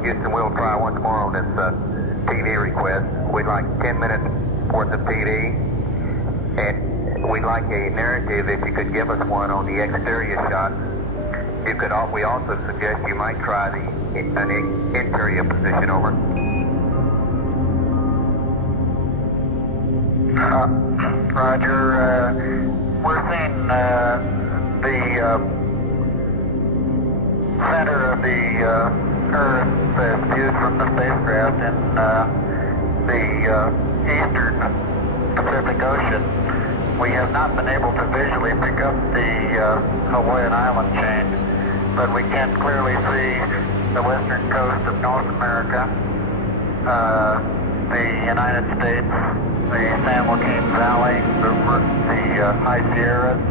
Houston, we'll try once more on this PD request. We'd like 10 minutes worth of PD, and we'd like a narrative, if you could give us one, on the exterior shots. You could. We also suggest you might try an interior position. Over. Roger. We're seeing the center of the Earth as viewed from the spacecraft in the eastern Pacific Ocean. We have not been able to visually pick up the Hawaiian island chain, but we can clearly see the western coast of North America, the United States, the San Joaquin Valley, the High Sierras,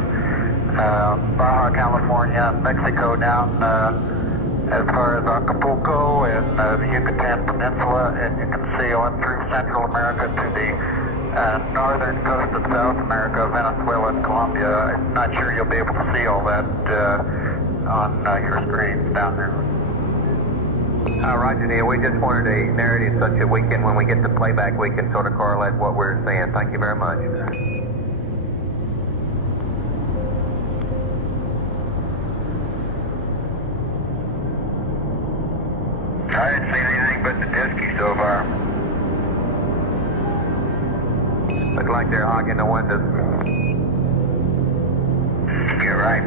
Baja California, Mexico down as far as Acapulco and the Yucatan Peninsula, and you can see on through Central America to the northern coast of South America, Venezuela and Colombia. I'm not sure you'll be able to see all that on your screens down there. Roger, Neil. We just wanted a narrative such that we can, when we get the playback, we can sort of correlate what we're saying. Thank you very much. I didn't see anything but the disky so far. Looks like they're hogging the windows. You're right.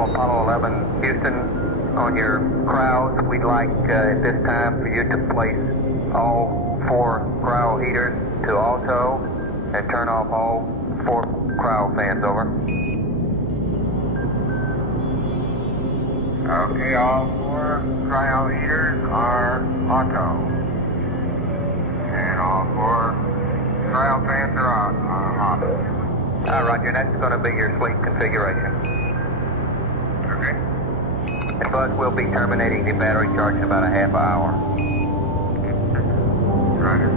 Apollo 11, Houston, on your crowds, we'd like at this time for you to place all 4 cryo heaters to auto and turn off all 4 cryo fans, over. Okay, all 4 cryo heaters are auto. And all 4 cryo fans are off. Roger, that's going to be your sleep configuration. Okay. And Buzz will be terminating the battery charge in about a half hour. Roger.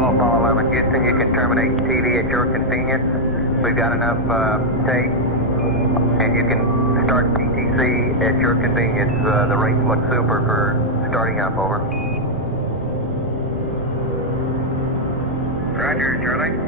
Apollo 11, Houston, you can terminate TV at your convenience. We've got enough tape, and you can start PTC at your convenience. The rates look super for starting up, over. Roger, Charlie.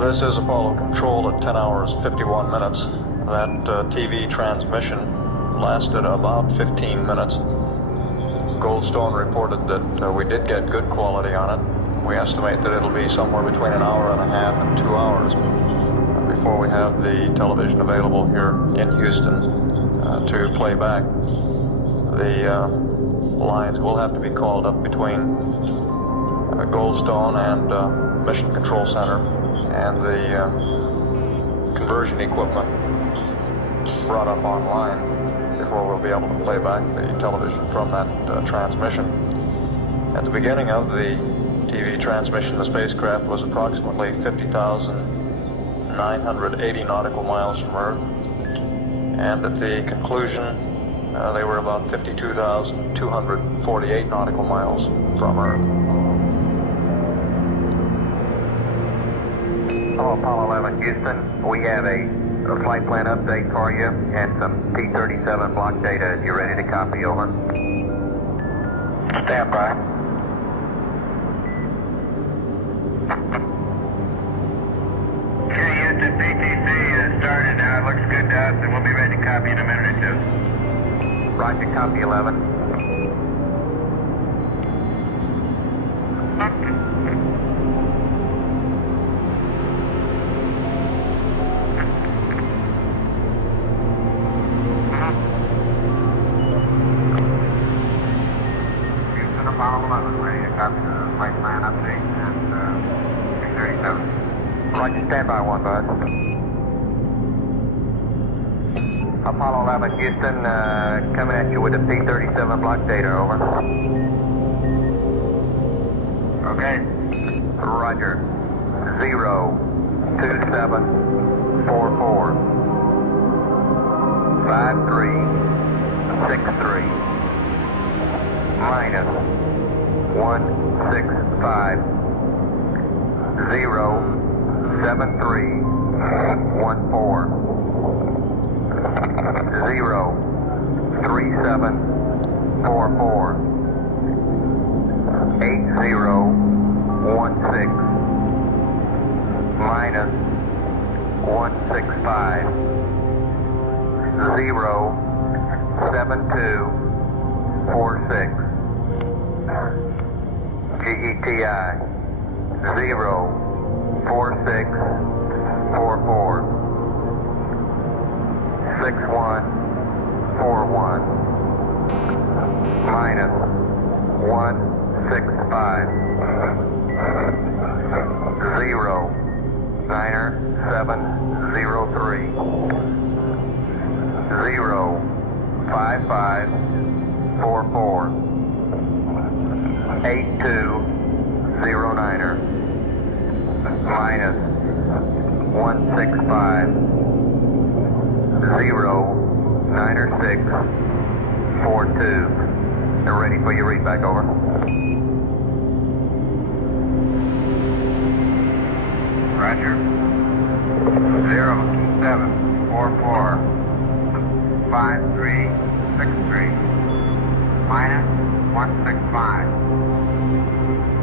This is Apollo Control at 10 hours 51 minutes. That TV transmission lasted about 15 minutes. Goldstone reported that we did get good quality on it. We estimate that it'll be somewhere between an hour and a half and 2 hours before we have the television available here in Houston to play back. The lines will have to be called up between Goldstone and Mission Control Center, and the conversion equipment brought up online before we'll be able to play back the television from that transmission. At the beginning of the TV transmission, the spacecraft was approximately 50,980 nautical miles from Earth, and at the conclusion they were about 52,248 nautical miles from Earth. Apollo 11, Houston, we have a flight plan update for you and some T-37 block data. If you're ready to copy, over. Stand by. Okay, Houston, PTC is started now. It looks good to us, and we'll be ready to copy in a minute or two. Roger, copy 11. copy the flight plan update and 337. Roger, stand by 1, bud. Apollo 11, Houston, coming at you with a P-37 block data, over. Okay. Roger. 02744 5363 minus 165 07314 03744 8016 minus 165 07246 GETI 04644 6141 minus 165 09703 05544 8209er minus 165 09642. They're ready for your read back, over. Roger. 02744 5363 minus 165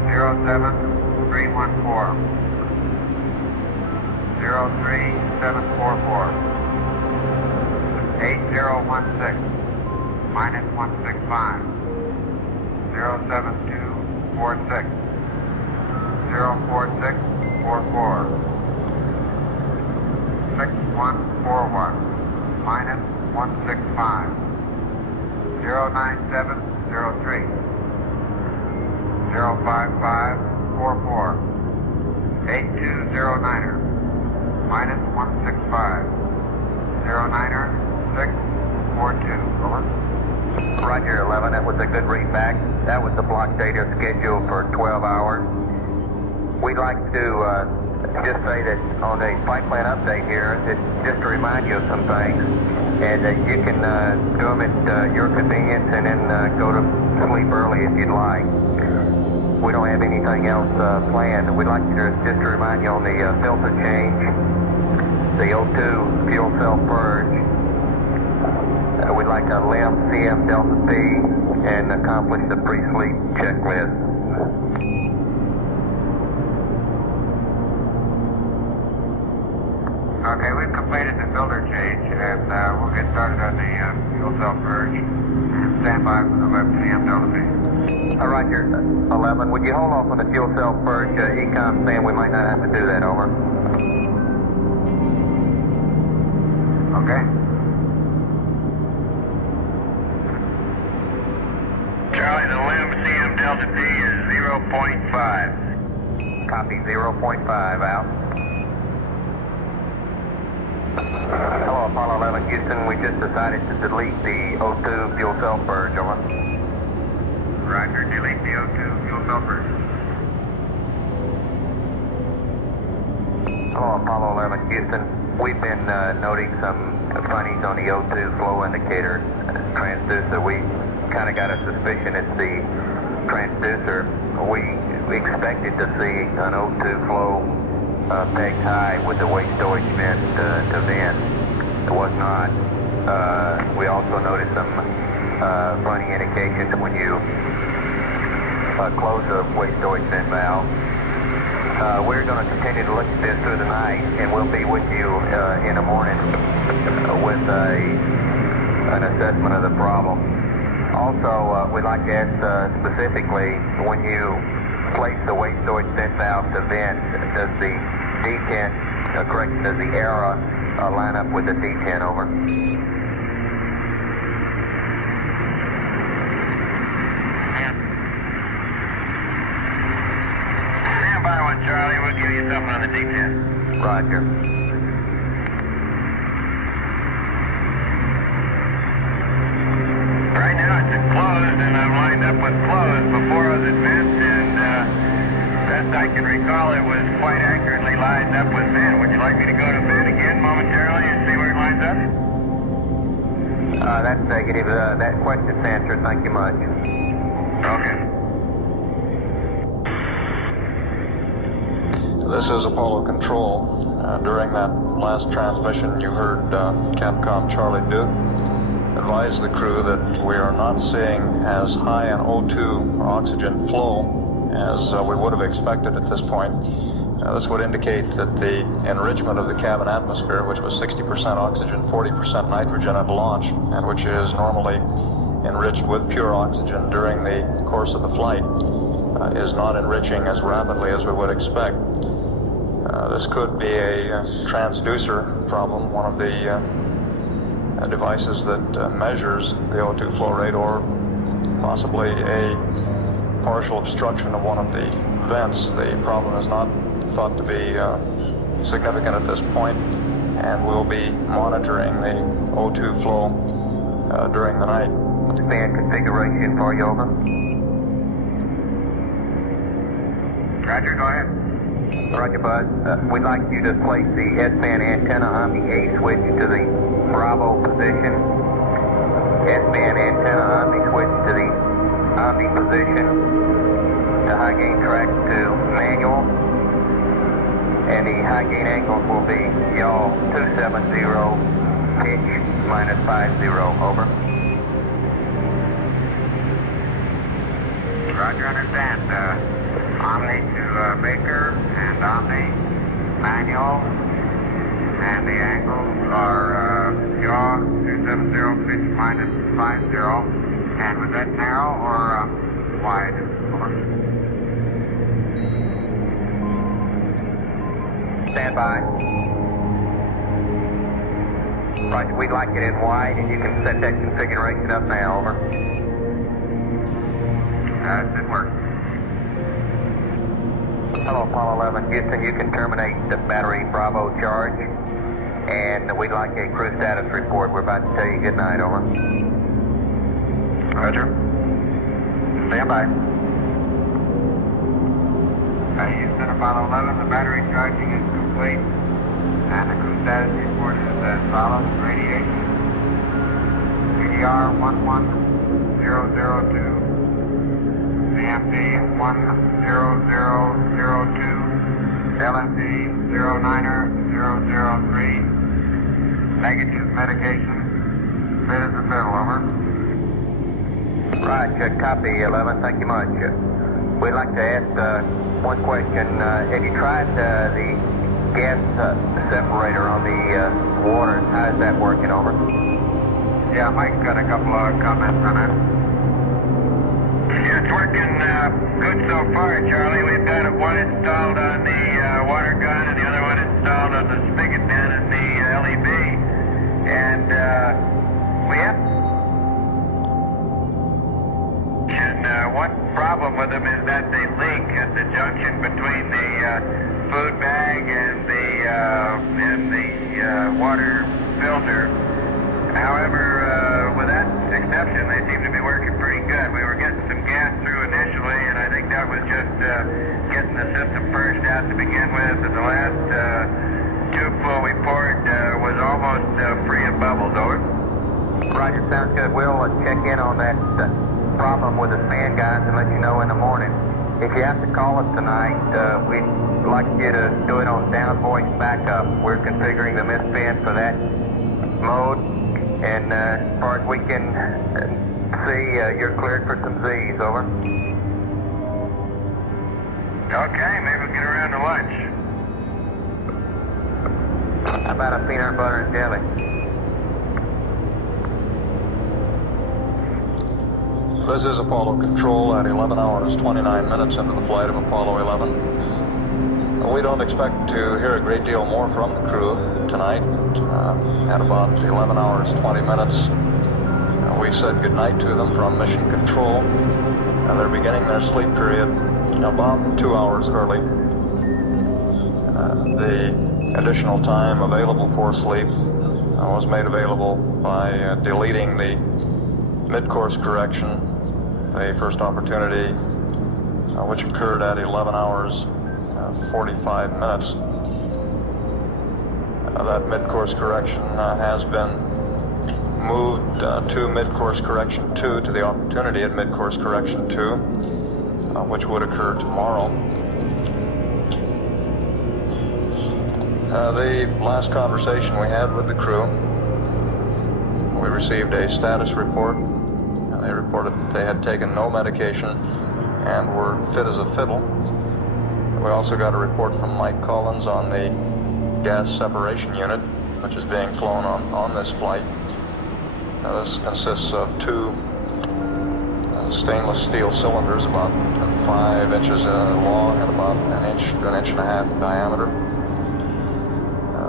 07314 03744 8016 minus 165 07246 04644 6141 minus 165 09703 05544 8209er minus 165 09er 642. Over. Roger, 11. That was a good read back. That was the block data scheduled for 12 hours. We'd like to just say that on the flight plan update here, it's just to remind you of some things, and that you can do them at your convenience and then go to sleep early if you'd like. We don't have anything else planned. We'd like to just to remind you on the filter change, the O2 fuel cell purge. We'd like to LEM CM Delta P and accomplish the pre-sleep checklist. Okay, we've completed the filter change, and we'll get started on the fuel cell purge. Stand by for the LEM CM Delta P. Roger, 11. Would you hold off on the fuel cell purge? Ecom's saying we might not have to do that, over. Okay. Charlie, the LEM CM Delta T is 0.5. Copy, 0.5, out. Hello, Apollo 11, Houston. We just decided to delete the O2 fuel cell purge, over. Roger, delete the O2 fuel cell purge. Hello, Apollo 11, Houston. We've been noting some funnies on the O2 flow indicator transducer. We kind of got a suspicion it's the transducer. We expected to see an O2 flow pegged high with the waste storage vent to vent. It was not. We also noticed some funny indications when you close the waste storage vent valve. We're going to continue to look at this through the night, and we'll be with you in the morning with an assessment of the problem. Also, we'd like to ask specifically, when you place the waste storage vent valve to vent, does the detent, does the error line up with the detent, over? you yourself on the deep end. Roger. Right now it's closed, and I'm lined up with closed. Before I was at vent, and best I can recall, it was quite accurately lined up with vent. Would you like me to go to vent again momentarily and see where it lines up? That's negative. That question's answered. Thank you much. Okay. This is Apollo Control. During that last transmission, you heard Capcom Charlie Duke advise the crew that we are not seeing as high an O2 or oxygen flow as we would have expected at this point. This would indicate that the enrichment of the cabin atmosphere, which was 60% oxygen, 40% nitrogen at launch, and which is normally enriched with pure oxygen during the course of the flight, is not enriching as rapidly as we would expect. This could be a transducer problem, one of the devices that measures the O2 flow rate, or possibly a partial obstruction of one of the vents. The problem is not thought to be significant at this point, and we'll be monitoring the O2 flow during the night. Fan configuration for you, over. Roger, go ahead. Roger, Buzz. We'd like you to place the S-band antenna on the A switch to the Bravo position. S-band antenna on the switch to the Omni position. The high gain track to manual. And the high gain angles will be yaw 270, pitch -50, over. Roger, understand. Omni to Baker and Omni, manual, and the angles are yaw 270, pitch -50. And was that narrow or wide? Over. Stand by. Roger, we'd like it in wide, and you can set that configuration up now, over. That did work. Hello, Apollo 11. Houston, you can terminate the battery Bravo charge, and we'd like a crew status report. We're about to tell you good night, over. Roger. Stand by. Houston, Apollo 11, the battery charging is complete, and the crew status report is as follows. Radiation, PDR 11002, CMP 10002, LMP 09003, negative medication, fit as a fiddle, over. Roger, copy 11, thank you much. We'd like to ask one question. Have you tried the gas separator on the water? How is that working, over? Yeah, Mike's got a couple of comments on that. Yeah, it's working good so far, Charlie. We've got one installed on the water gun and the other one installed on the spigot down in the LEB. And we have... one problem with them is that they leak at the junction between the food bag and the water filter. However, with that exception, they seem to be working pretty good. We were getting some gas through initially, and I think that was just getting the system purged out to begin with. And the last tubeful we poured was almost free of bubbles, over. Roger, sounds good. We'll check in on that problem with the fan guys and let you know in the morning. If you have to call us tonight, we'd like you to do it on down voice backup. We're configuring the misband for that mode, and as far as we can see, you're cleared for some Z's, over. Okay, maybe we'll get around to lunch. How about a peanut butter and jelly? This is Apollo Control at 11 hours, 29 minutes into the flight of Apollo 11. We don't expect to hear a great deal more from the crew tonight. At about 11 hours, 20 minutes, we said goodnight to them from Mission Control, and they're beginning their sleep period about 2 hours early. The additional time available for sleep was made available by deleting the mid-course correction, the first opportunity, which occurred at 11 hours 45 minutes. That mid-course correction has been moved to mid-course correction 2, to the opportunity at mid-course correction 2, which would occur tomorrow. The last conversation we had with the crew, we received a status report. They reported that they had taken no medication and were fit as a fiddle. We also got a report from Mike Collins on the gas separation unit, which is being flown on this flight. This consists of two stainless steel cylinders about 5 inches long and about an inch to an inch and a half in diameter.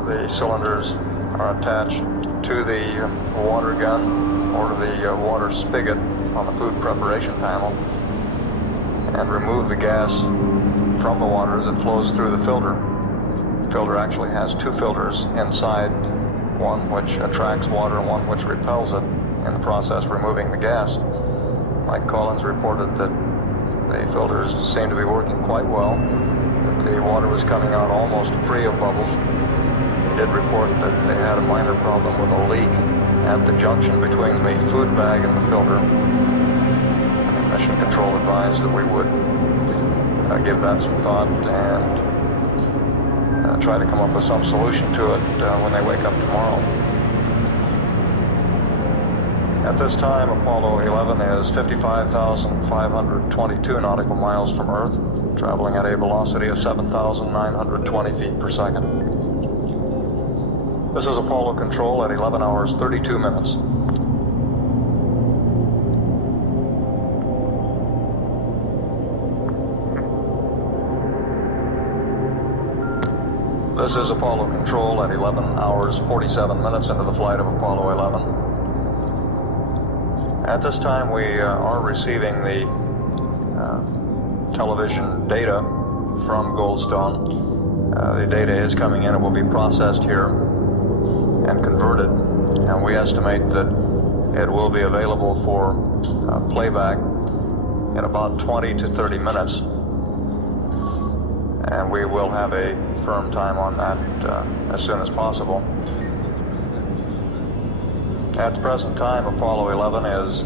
The cylinders are attached to the water gun or to the water spigot on the food preparation panel and remove the gas from the water as it flows through the filter. The filter actually has two filters inside, one which attracts water and one which repels it, in the process removing the gas. Mike Collins reported that the filters seemed to be working quite well, that the water was coming out almost free of bubbles. He did report that they had a minor problem with a leak at the junction between the food bag and the filter. Mission Control advised that we would give that some thought and try to come up with some solution to it when they wake up tomorrow. At this time, Apollo 11 is 55,522 nautical miles from Earth, traveling at a velocity of 7,920 feet per second. This is Apollo Control at 11 hours 32 minutes. This is Apollo Control at 11 hours 47 minutes into the flight of Apollo 11. At this time, we are receiving the television data from Goldstone. The data is coming in. It will be processed here and converted, and we estimate that it will be available for playback in about 20 to 30 minutes. And we will have a firm time on that as soon as possible. At the present time, Apollo 11 is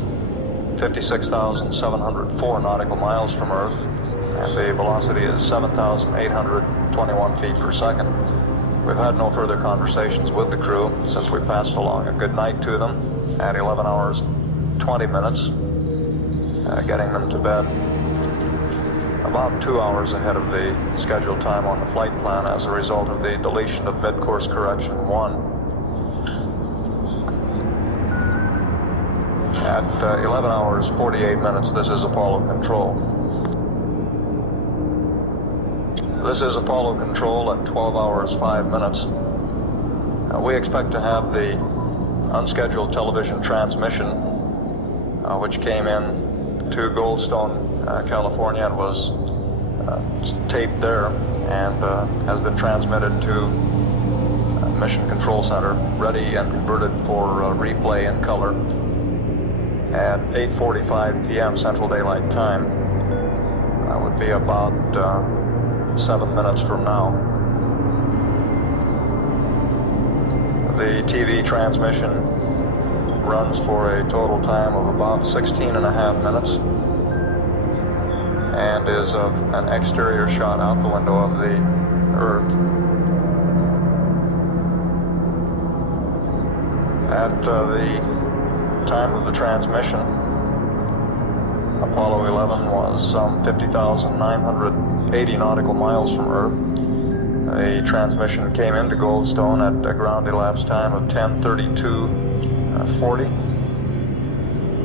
56,704 nautical miles from Earth, and the velocity is 7,821 feet per second. We've had no further conversations with the crew since we passed along a good night to them at 11 hours 20 minutes, getting them to bed about 2 hours ahead of the scheduled time on the flight plan as a result of the deletion of mid-course correction 1. At 11 hours 48 minutes, this is Apollo Control. This is Apollo Control at 12 hours 5 minutes. We expect to have the unscheduled television transmission, which came in to Goldstone, California, and was taped there and has been transmitted to Mission Control Center, ready and converted for replay in color at 8:45 p.m. Central Daylight Time. That would be about 7 minutes from now. The TV transmission runs for a total time of about 16 and a half minutes and is of an exterior shot out the window of the Earth. At the time of the transmission, Apollo 11 was some 50,980 nautical miles from Earth. The transmission came into Goldstone at a ground elapsed time of 10:32:40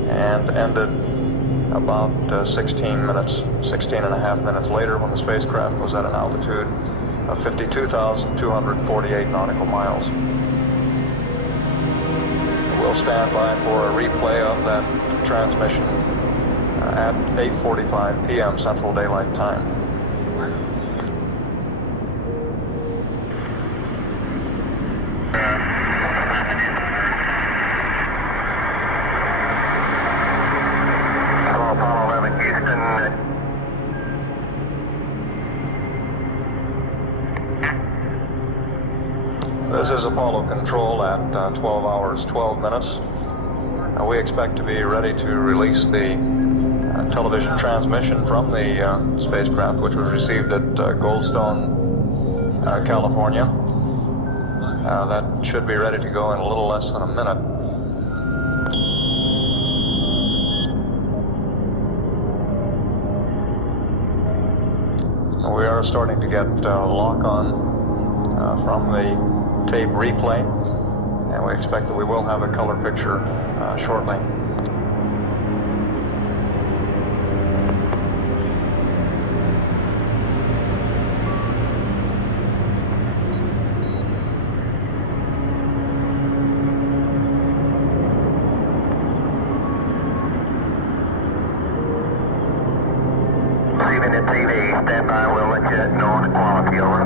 and ended about 16 and a half minutes later when the spacecraft was at an altitude of 52,248 nautical miles. We'll stand by for a replay of that transmission at 8:45 p.m. Central Daylight Time. at 12 hours, 12 minutes. We expect to be ready to release the television transmission from the spacecraft, which was received at Goldstone, California. That should be ready to go in a little less than a minute. We are starting to get lock-on from the tape replay, and we expect that we will have a color picture shortly. Receiving the TV, stand by, we'll let you know on the quality, over.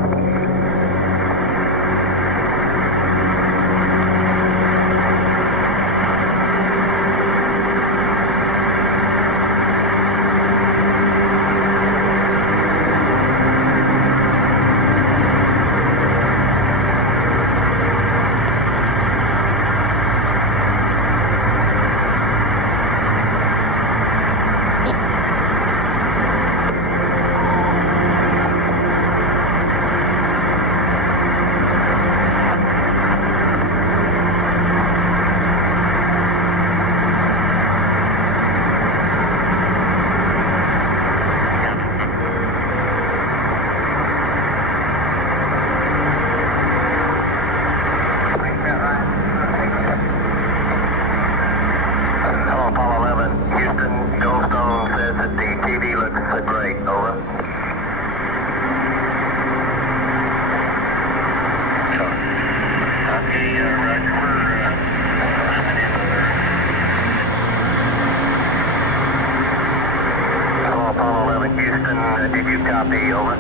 Did you copy, over?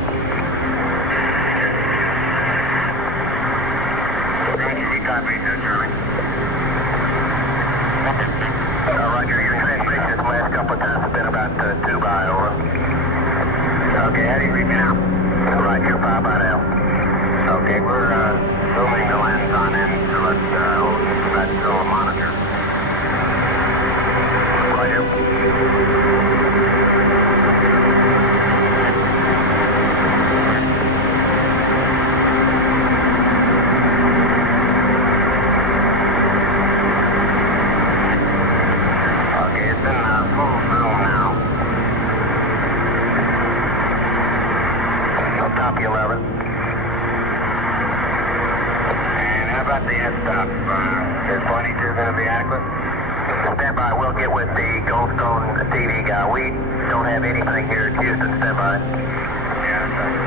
Roger, we copy, Charlie. Roger, your transmissions the last couple of times have been about 2 by, over. Okay, how do you read me now? Roger, 5 by now. Okay, we're zooming the lens on in, so let's go monitor. Roger. Copy 11. And how about the f-stop? Is 22 going to be adequate? Stand by. We'll get with the Goldstone TV guy. We don't have anything here at Houston. Stand by. Yeah, that's right.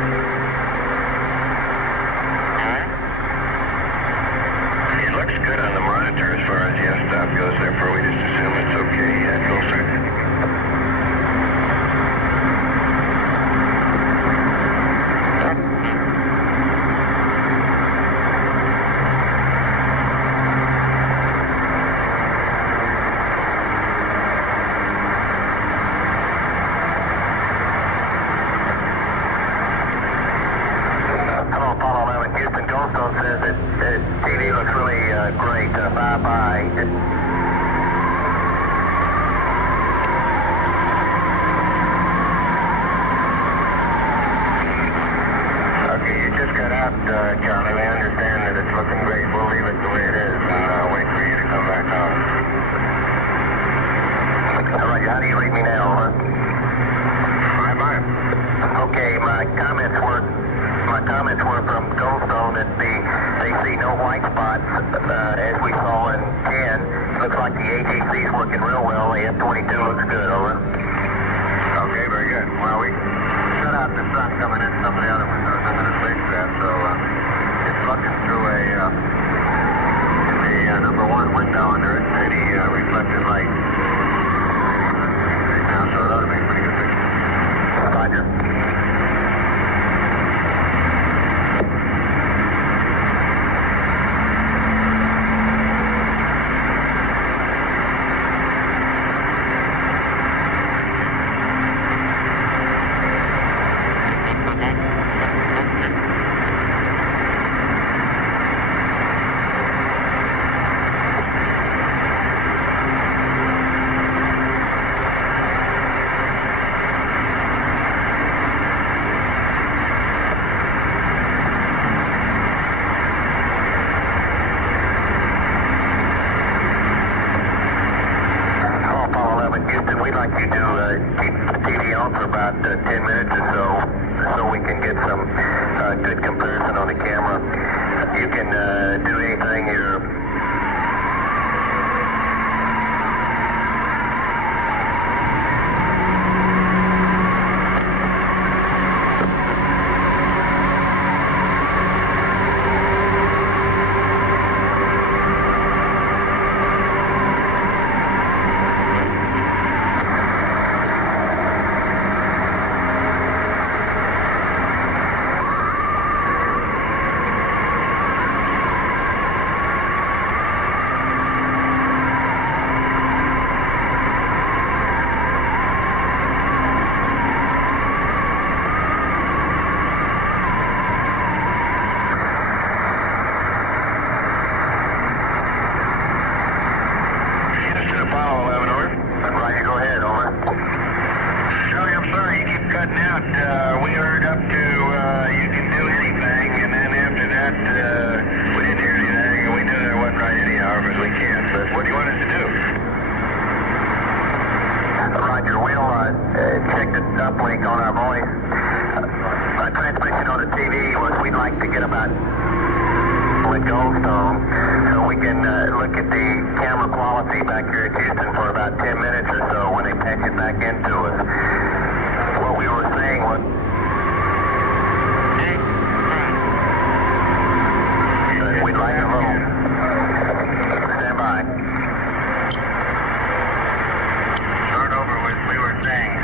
It looks good on the monitor as far as the f-stop goes. Therefore, we just assume it's okay. Yeah, go sir. Charlie, we understand that it's looking great. We'll leave it the way it is and wait for you to come back on. All right, how do you read me now, over? Bye-bye. Okay, my comments were from Goldstone that they see no white spots as we saw in 10. Looks like the AGC's working real well. The F-22 looks good, over. Okay, very good. Well, we shut out the sun coming in some of the other ones into the spacecraft, so it's looking through the number 1 window, and there isn't any reflected light. Right now, so it ought to be a pretty good picture. Roger. camera quality back here at Houston for about 10 minutes or so when they patch it back into us. What we were saying was... We'd like a little... Stand by. Start over with we were saying.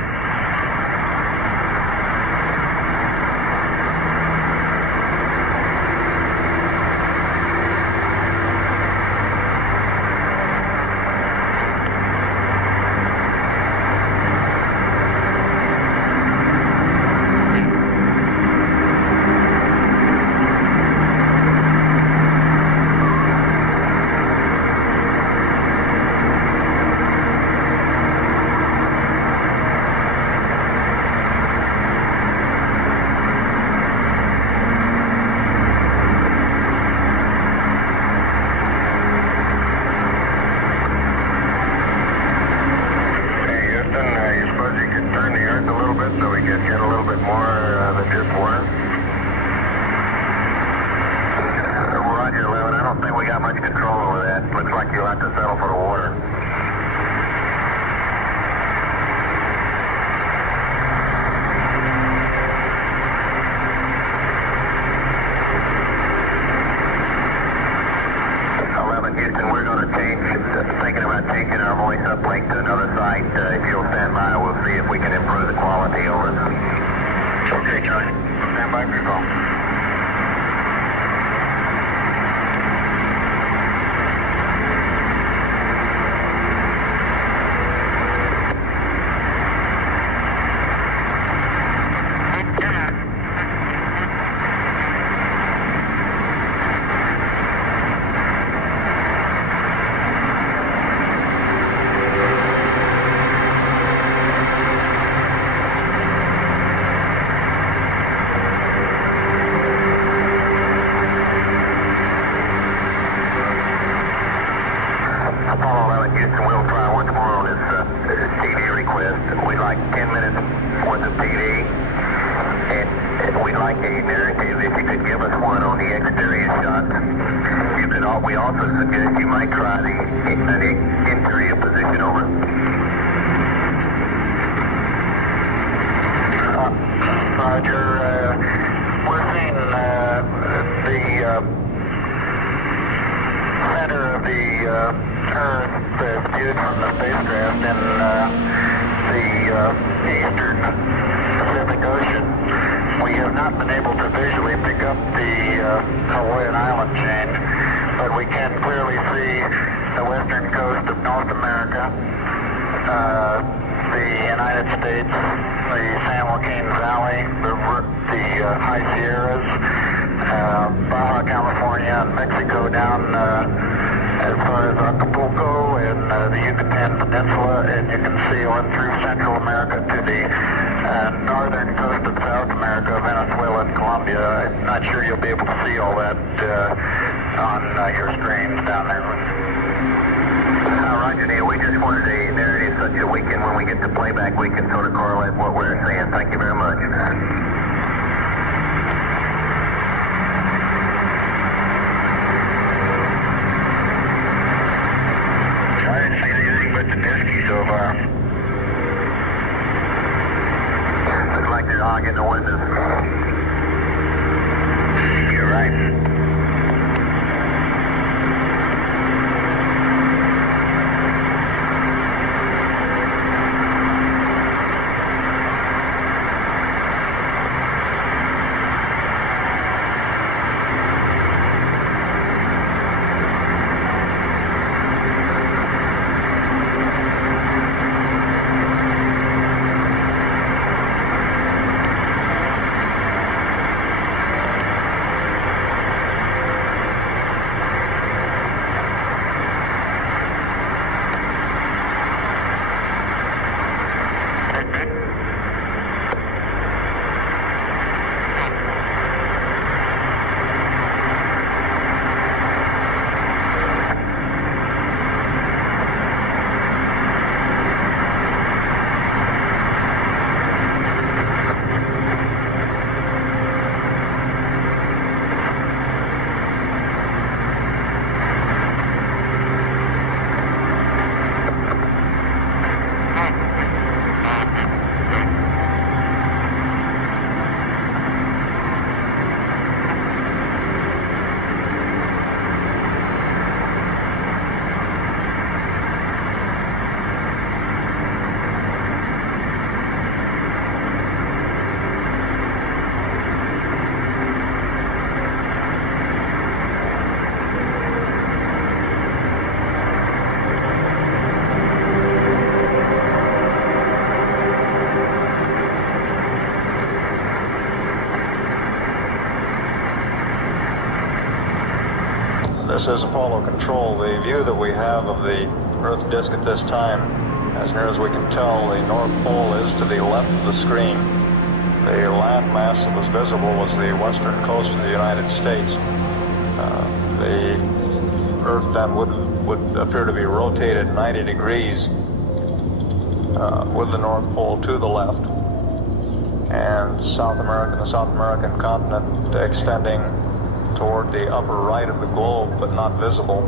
This is Apollo Control. The view that we have of the Earth disk at this time, as near as we can tell, the North Pole is to the left of the screen. The land mass that was visible was the western coast of the United States. The Earth then would appear to be rotated 90 degrees with the North Pole to the left, and the South American continent extending toward the upper right of the globe, but not visible.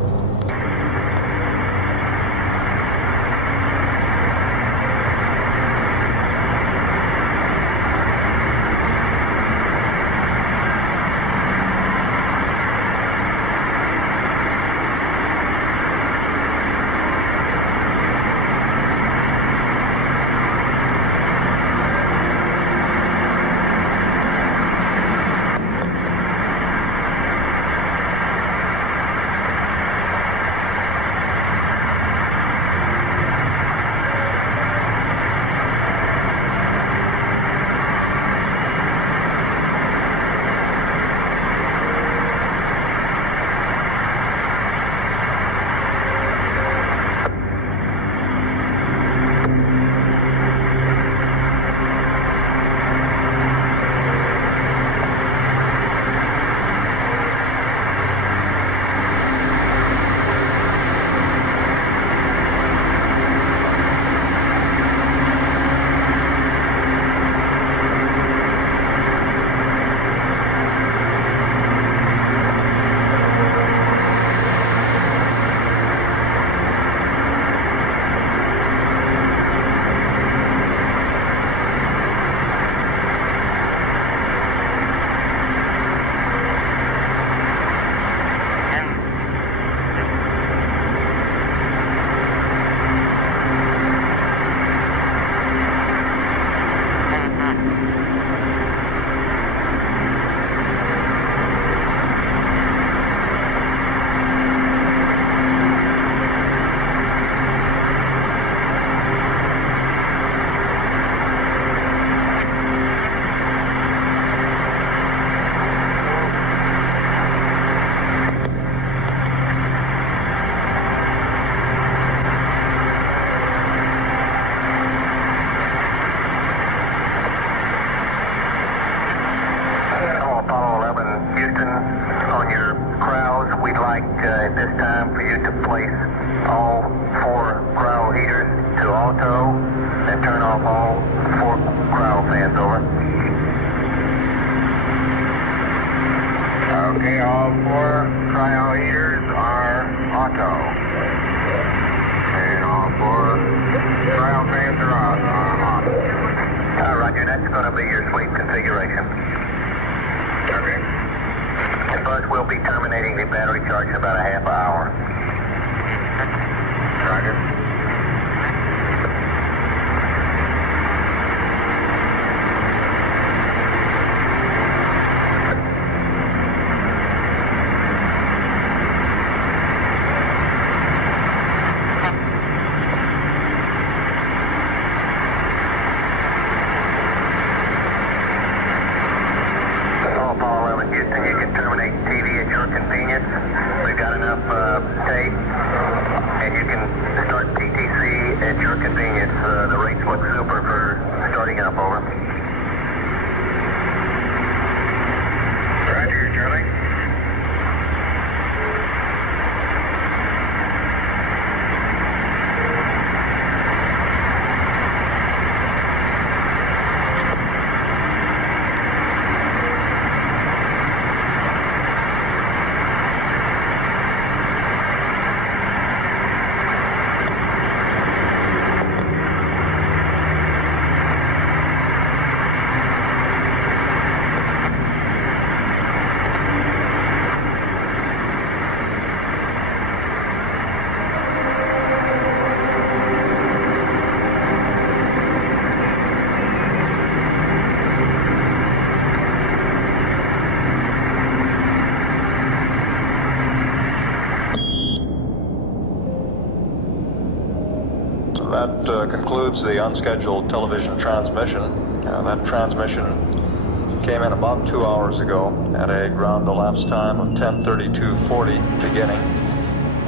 That concludes the unscheduled television transmission. That transmission came in about 2 hours ago at a ground elapsed time of 10:32:40 beginning.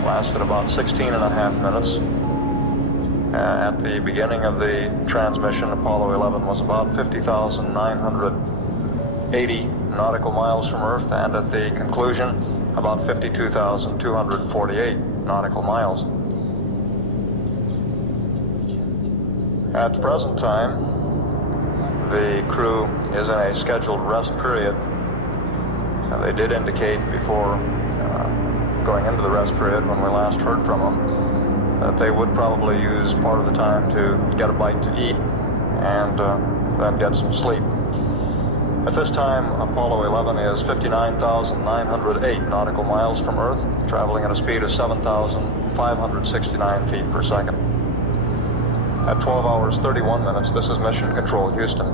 Lasted about 16 and a half minutes. At the beginning of the transmission, Apollo 11 was about 50,980 nautical miles from Earth, and at the conclusion, about 52,248 nautical miles. At the present time, the crew is in a scheduled rest period. They did indicate before going into the rest period, when we last heard from them, that they would probably use part of the time to get a bite to eat and then get some sleep. At this time, Apollo 11 is 59,908 nautical miles from Earth, traveling at a speed of 7,569 feet per second. At 12 hours 31 minutes, this is Mission Control, Houston.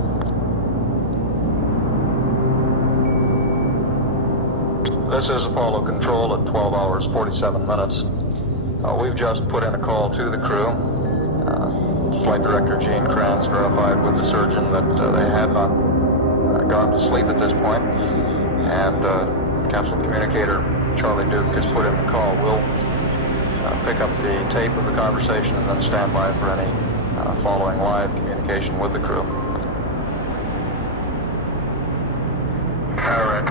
This is Apollo Control at 12 hours 47 minutes. We've just put in a call to the crew. Flight Director Gene Kranz verified with the surgeon that they had not gone to sleep at this point, and Capsule Communicator Charlie Duke has put in the call. We'll pick up the tape of the conversation and then stand by for any following live communication with the crew. All right.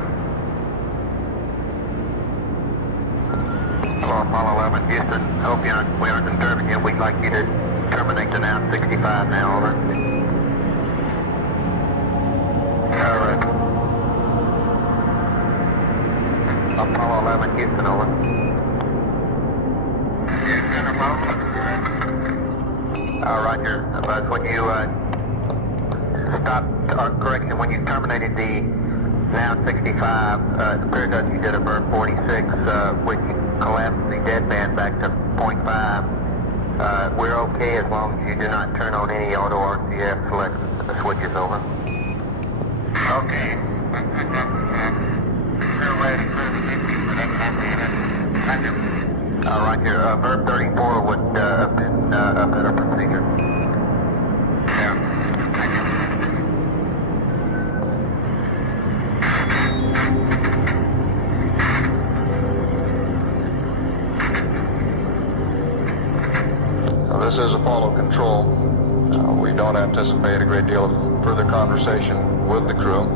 Hello, Apollo 11, Houston. Hope we aren't disturbing you. We'd like you to terminate to now 65 now, over. All right. Apollo 11, Houston, over. Houston, Apollo 11. Roger. Buzz, when you stopped, or correction, when you terminated the now 65, it appeared that you did a burp 46, which collapsed the deadband back to 0.5. We're okay as long as you do not turn on any auto RCF switches, over. Okay. Roger. Verb 34 would have been a better procedure. Yeah. Thank you. This is Apollo Control. We don't anticipate a great deal of further conversation with the crew.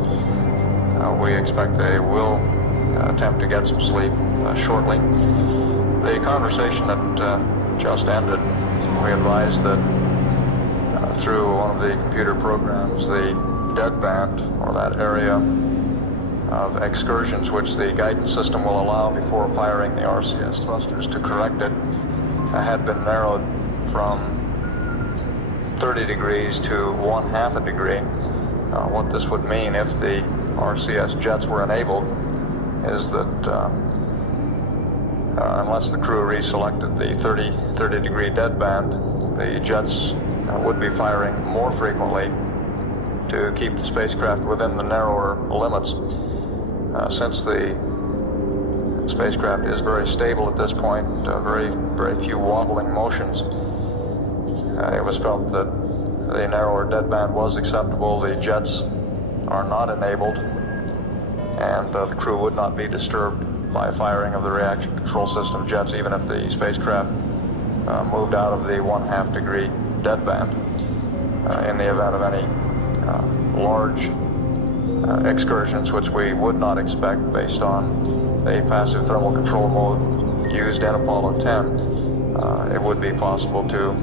We expect they will attempt to get some sleep shortly. The conversation that just ended, we advised that through one of the computer programs, the deadband, or that area of excursions which the guidance system will allow before firing the RCS thrusters to correct it, had been narrowed from 30 degrees to 1/2 a degree. What this would mean if the RCS jets were enabled is that unless the crew reselected the 30 degree deadband, the jets would be firing more frequently to keep the spacecraft within the narrower limits. Since the spacecraft is very stable at this point, very few wobbling motions, it was felt that the narrower deadband was acceptable. The jets are not enabled, and the crew would not be disturbed by firing of the reaction control system jets, even if the spacecraft moved out of the 1/2 degree deadband. In the event of any large excursions, which we would not expect based on the passive thermal control mode used in Apollo 10, it would be possible to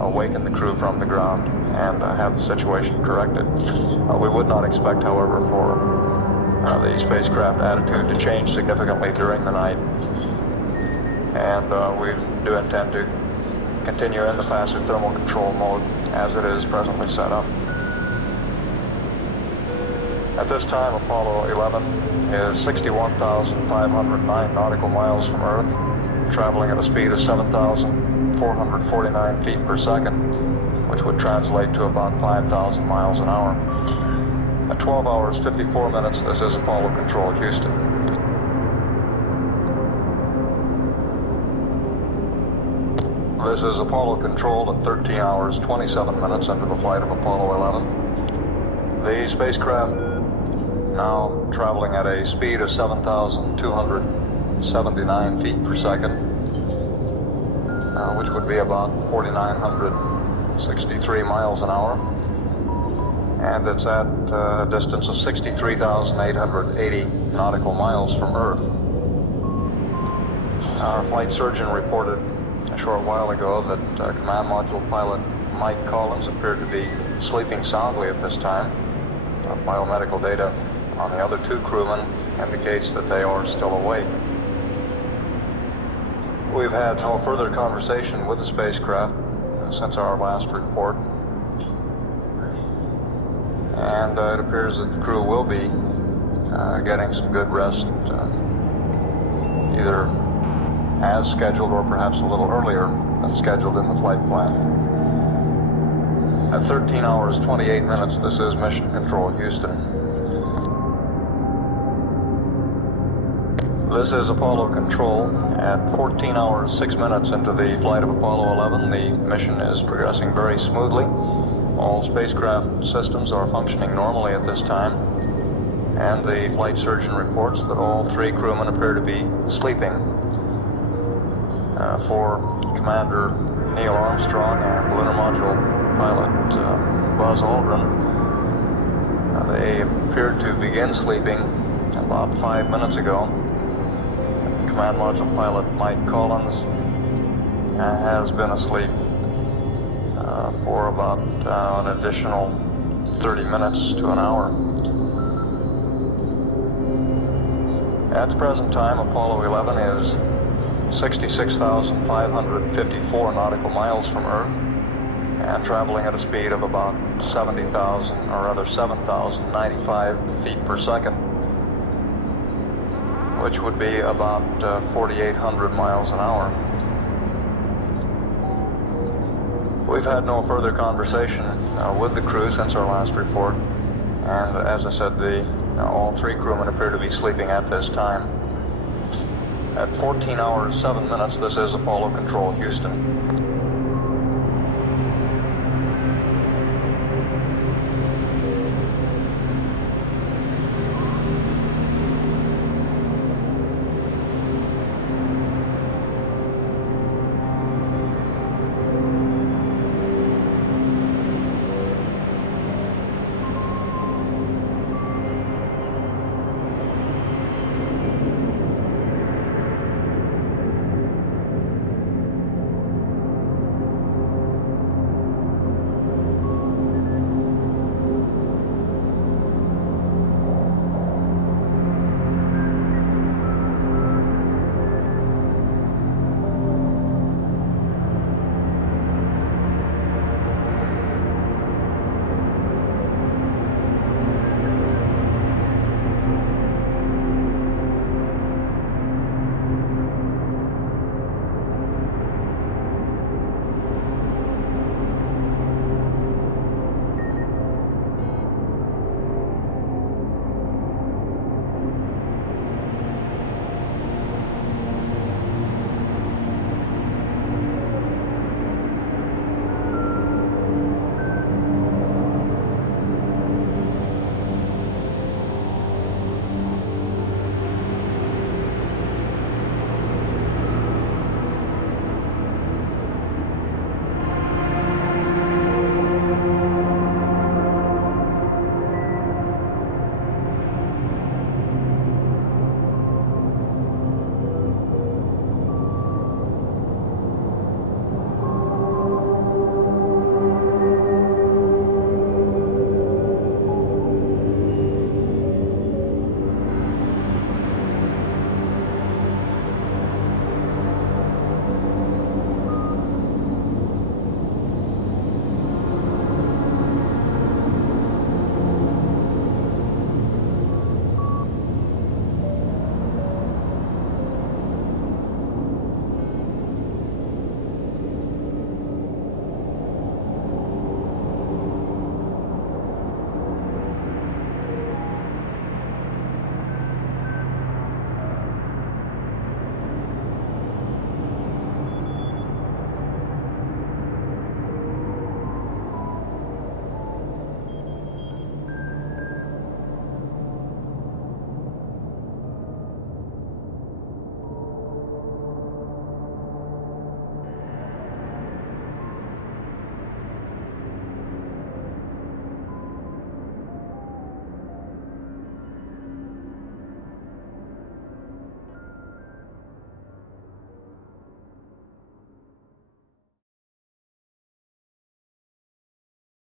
awaken the crew from the ground and have the situation corrected. We would not expect, however, for the spacecraft attitude to change significantly during the night, and we do intend to continue in the passive thermal control mode as it is presently set up. At this time, Apollo 11 is 61,509 nautical miles from Earth, traveling at a speed of 7,449 feet per second, which would translate to about 5,000 miles an hour. At 12 hours 54 minutes, this is Apollo Control, Houston. This is Apollo Control at 13 hours 27 minutes into the flight of Apollo 11. The spacecraft now traveling at a speed of 7,279 feet per second, which would be about 4,963 miles an hour. And it's at a distance of 63,880 nautical miles from Earth. Our flight surgeon reported a short while ago that command module pilot Mike Collins appeared to be sleeping soundly at this time. Biomedical data on the other two crewmen indicates that they are still awake. We've had no further conversation with the spacecraft since our last report. And it appears that the crew will be getting some good rest, either as scheduled or perhaps a little earlier than scheduled in the flight plan. At 13 hours, 28 minutes, this is Mission Control, Houston. This is Apollo Control. At 14 hours, 6 minutes into the flight of Apollo 11, the mission is progressing very smoothly. All spacecraft systems are functioning normally at this time, and the flight surgeon reports that all three crewmen appear to be sleeping. For Commander Neil Armstrong and Lunar Module pilot Buzz Aldrin, they appeared to begin sleeping about 5 minutes ago. Command Module pilot Mike Collins has been asleep for about an additional 30 minutes to an hour. At the present time, Apollo 11 is 66,554 nautical miles from Earth and traveling at a speed of about 7,095 feet per second, which would be about 4,800 miles an hour. We've had no further conversation with the crew since our last report, and as I said, all three crewmen appear to be sleeping at this time. At 14 hours, 7 minutes, this is Apollo Control, Houston.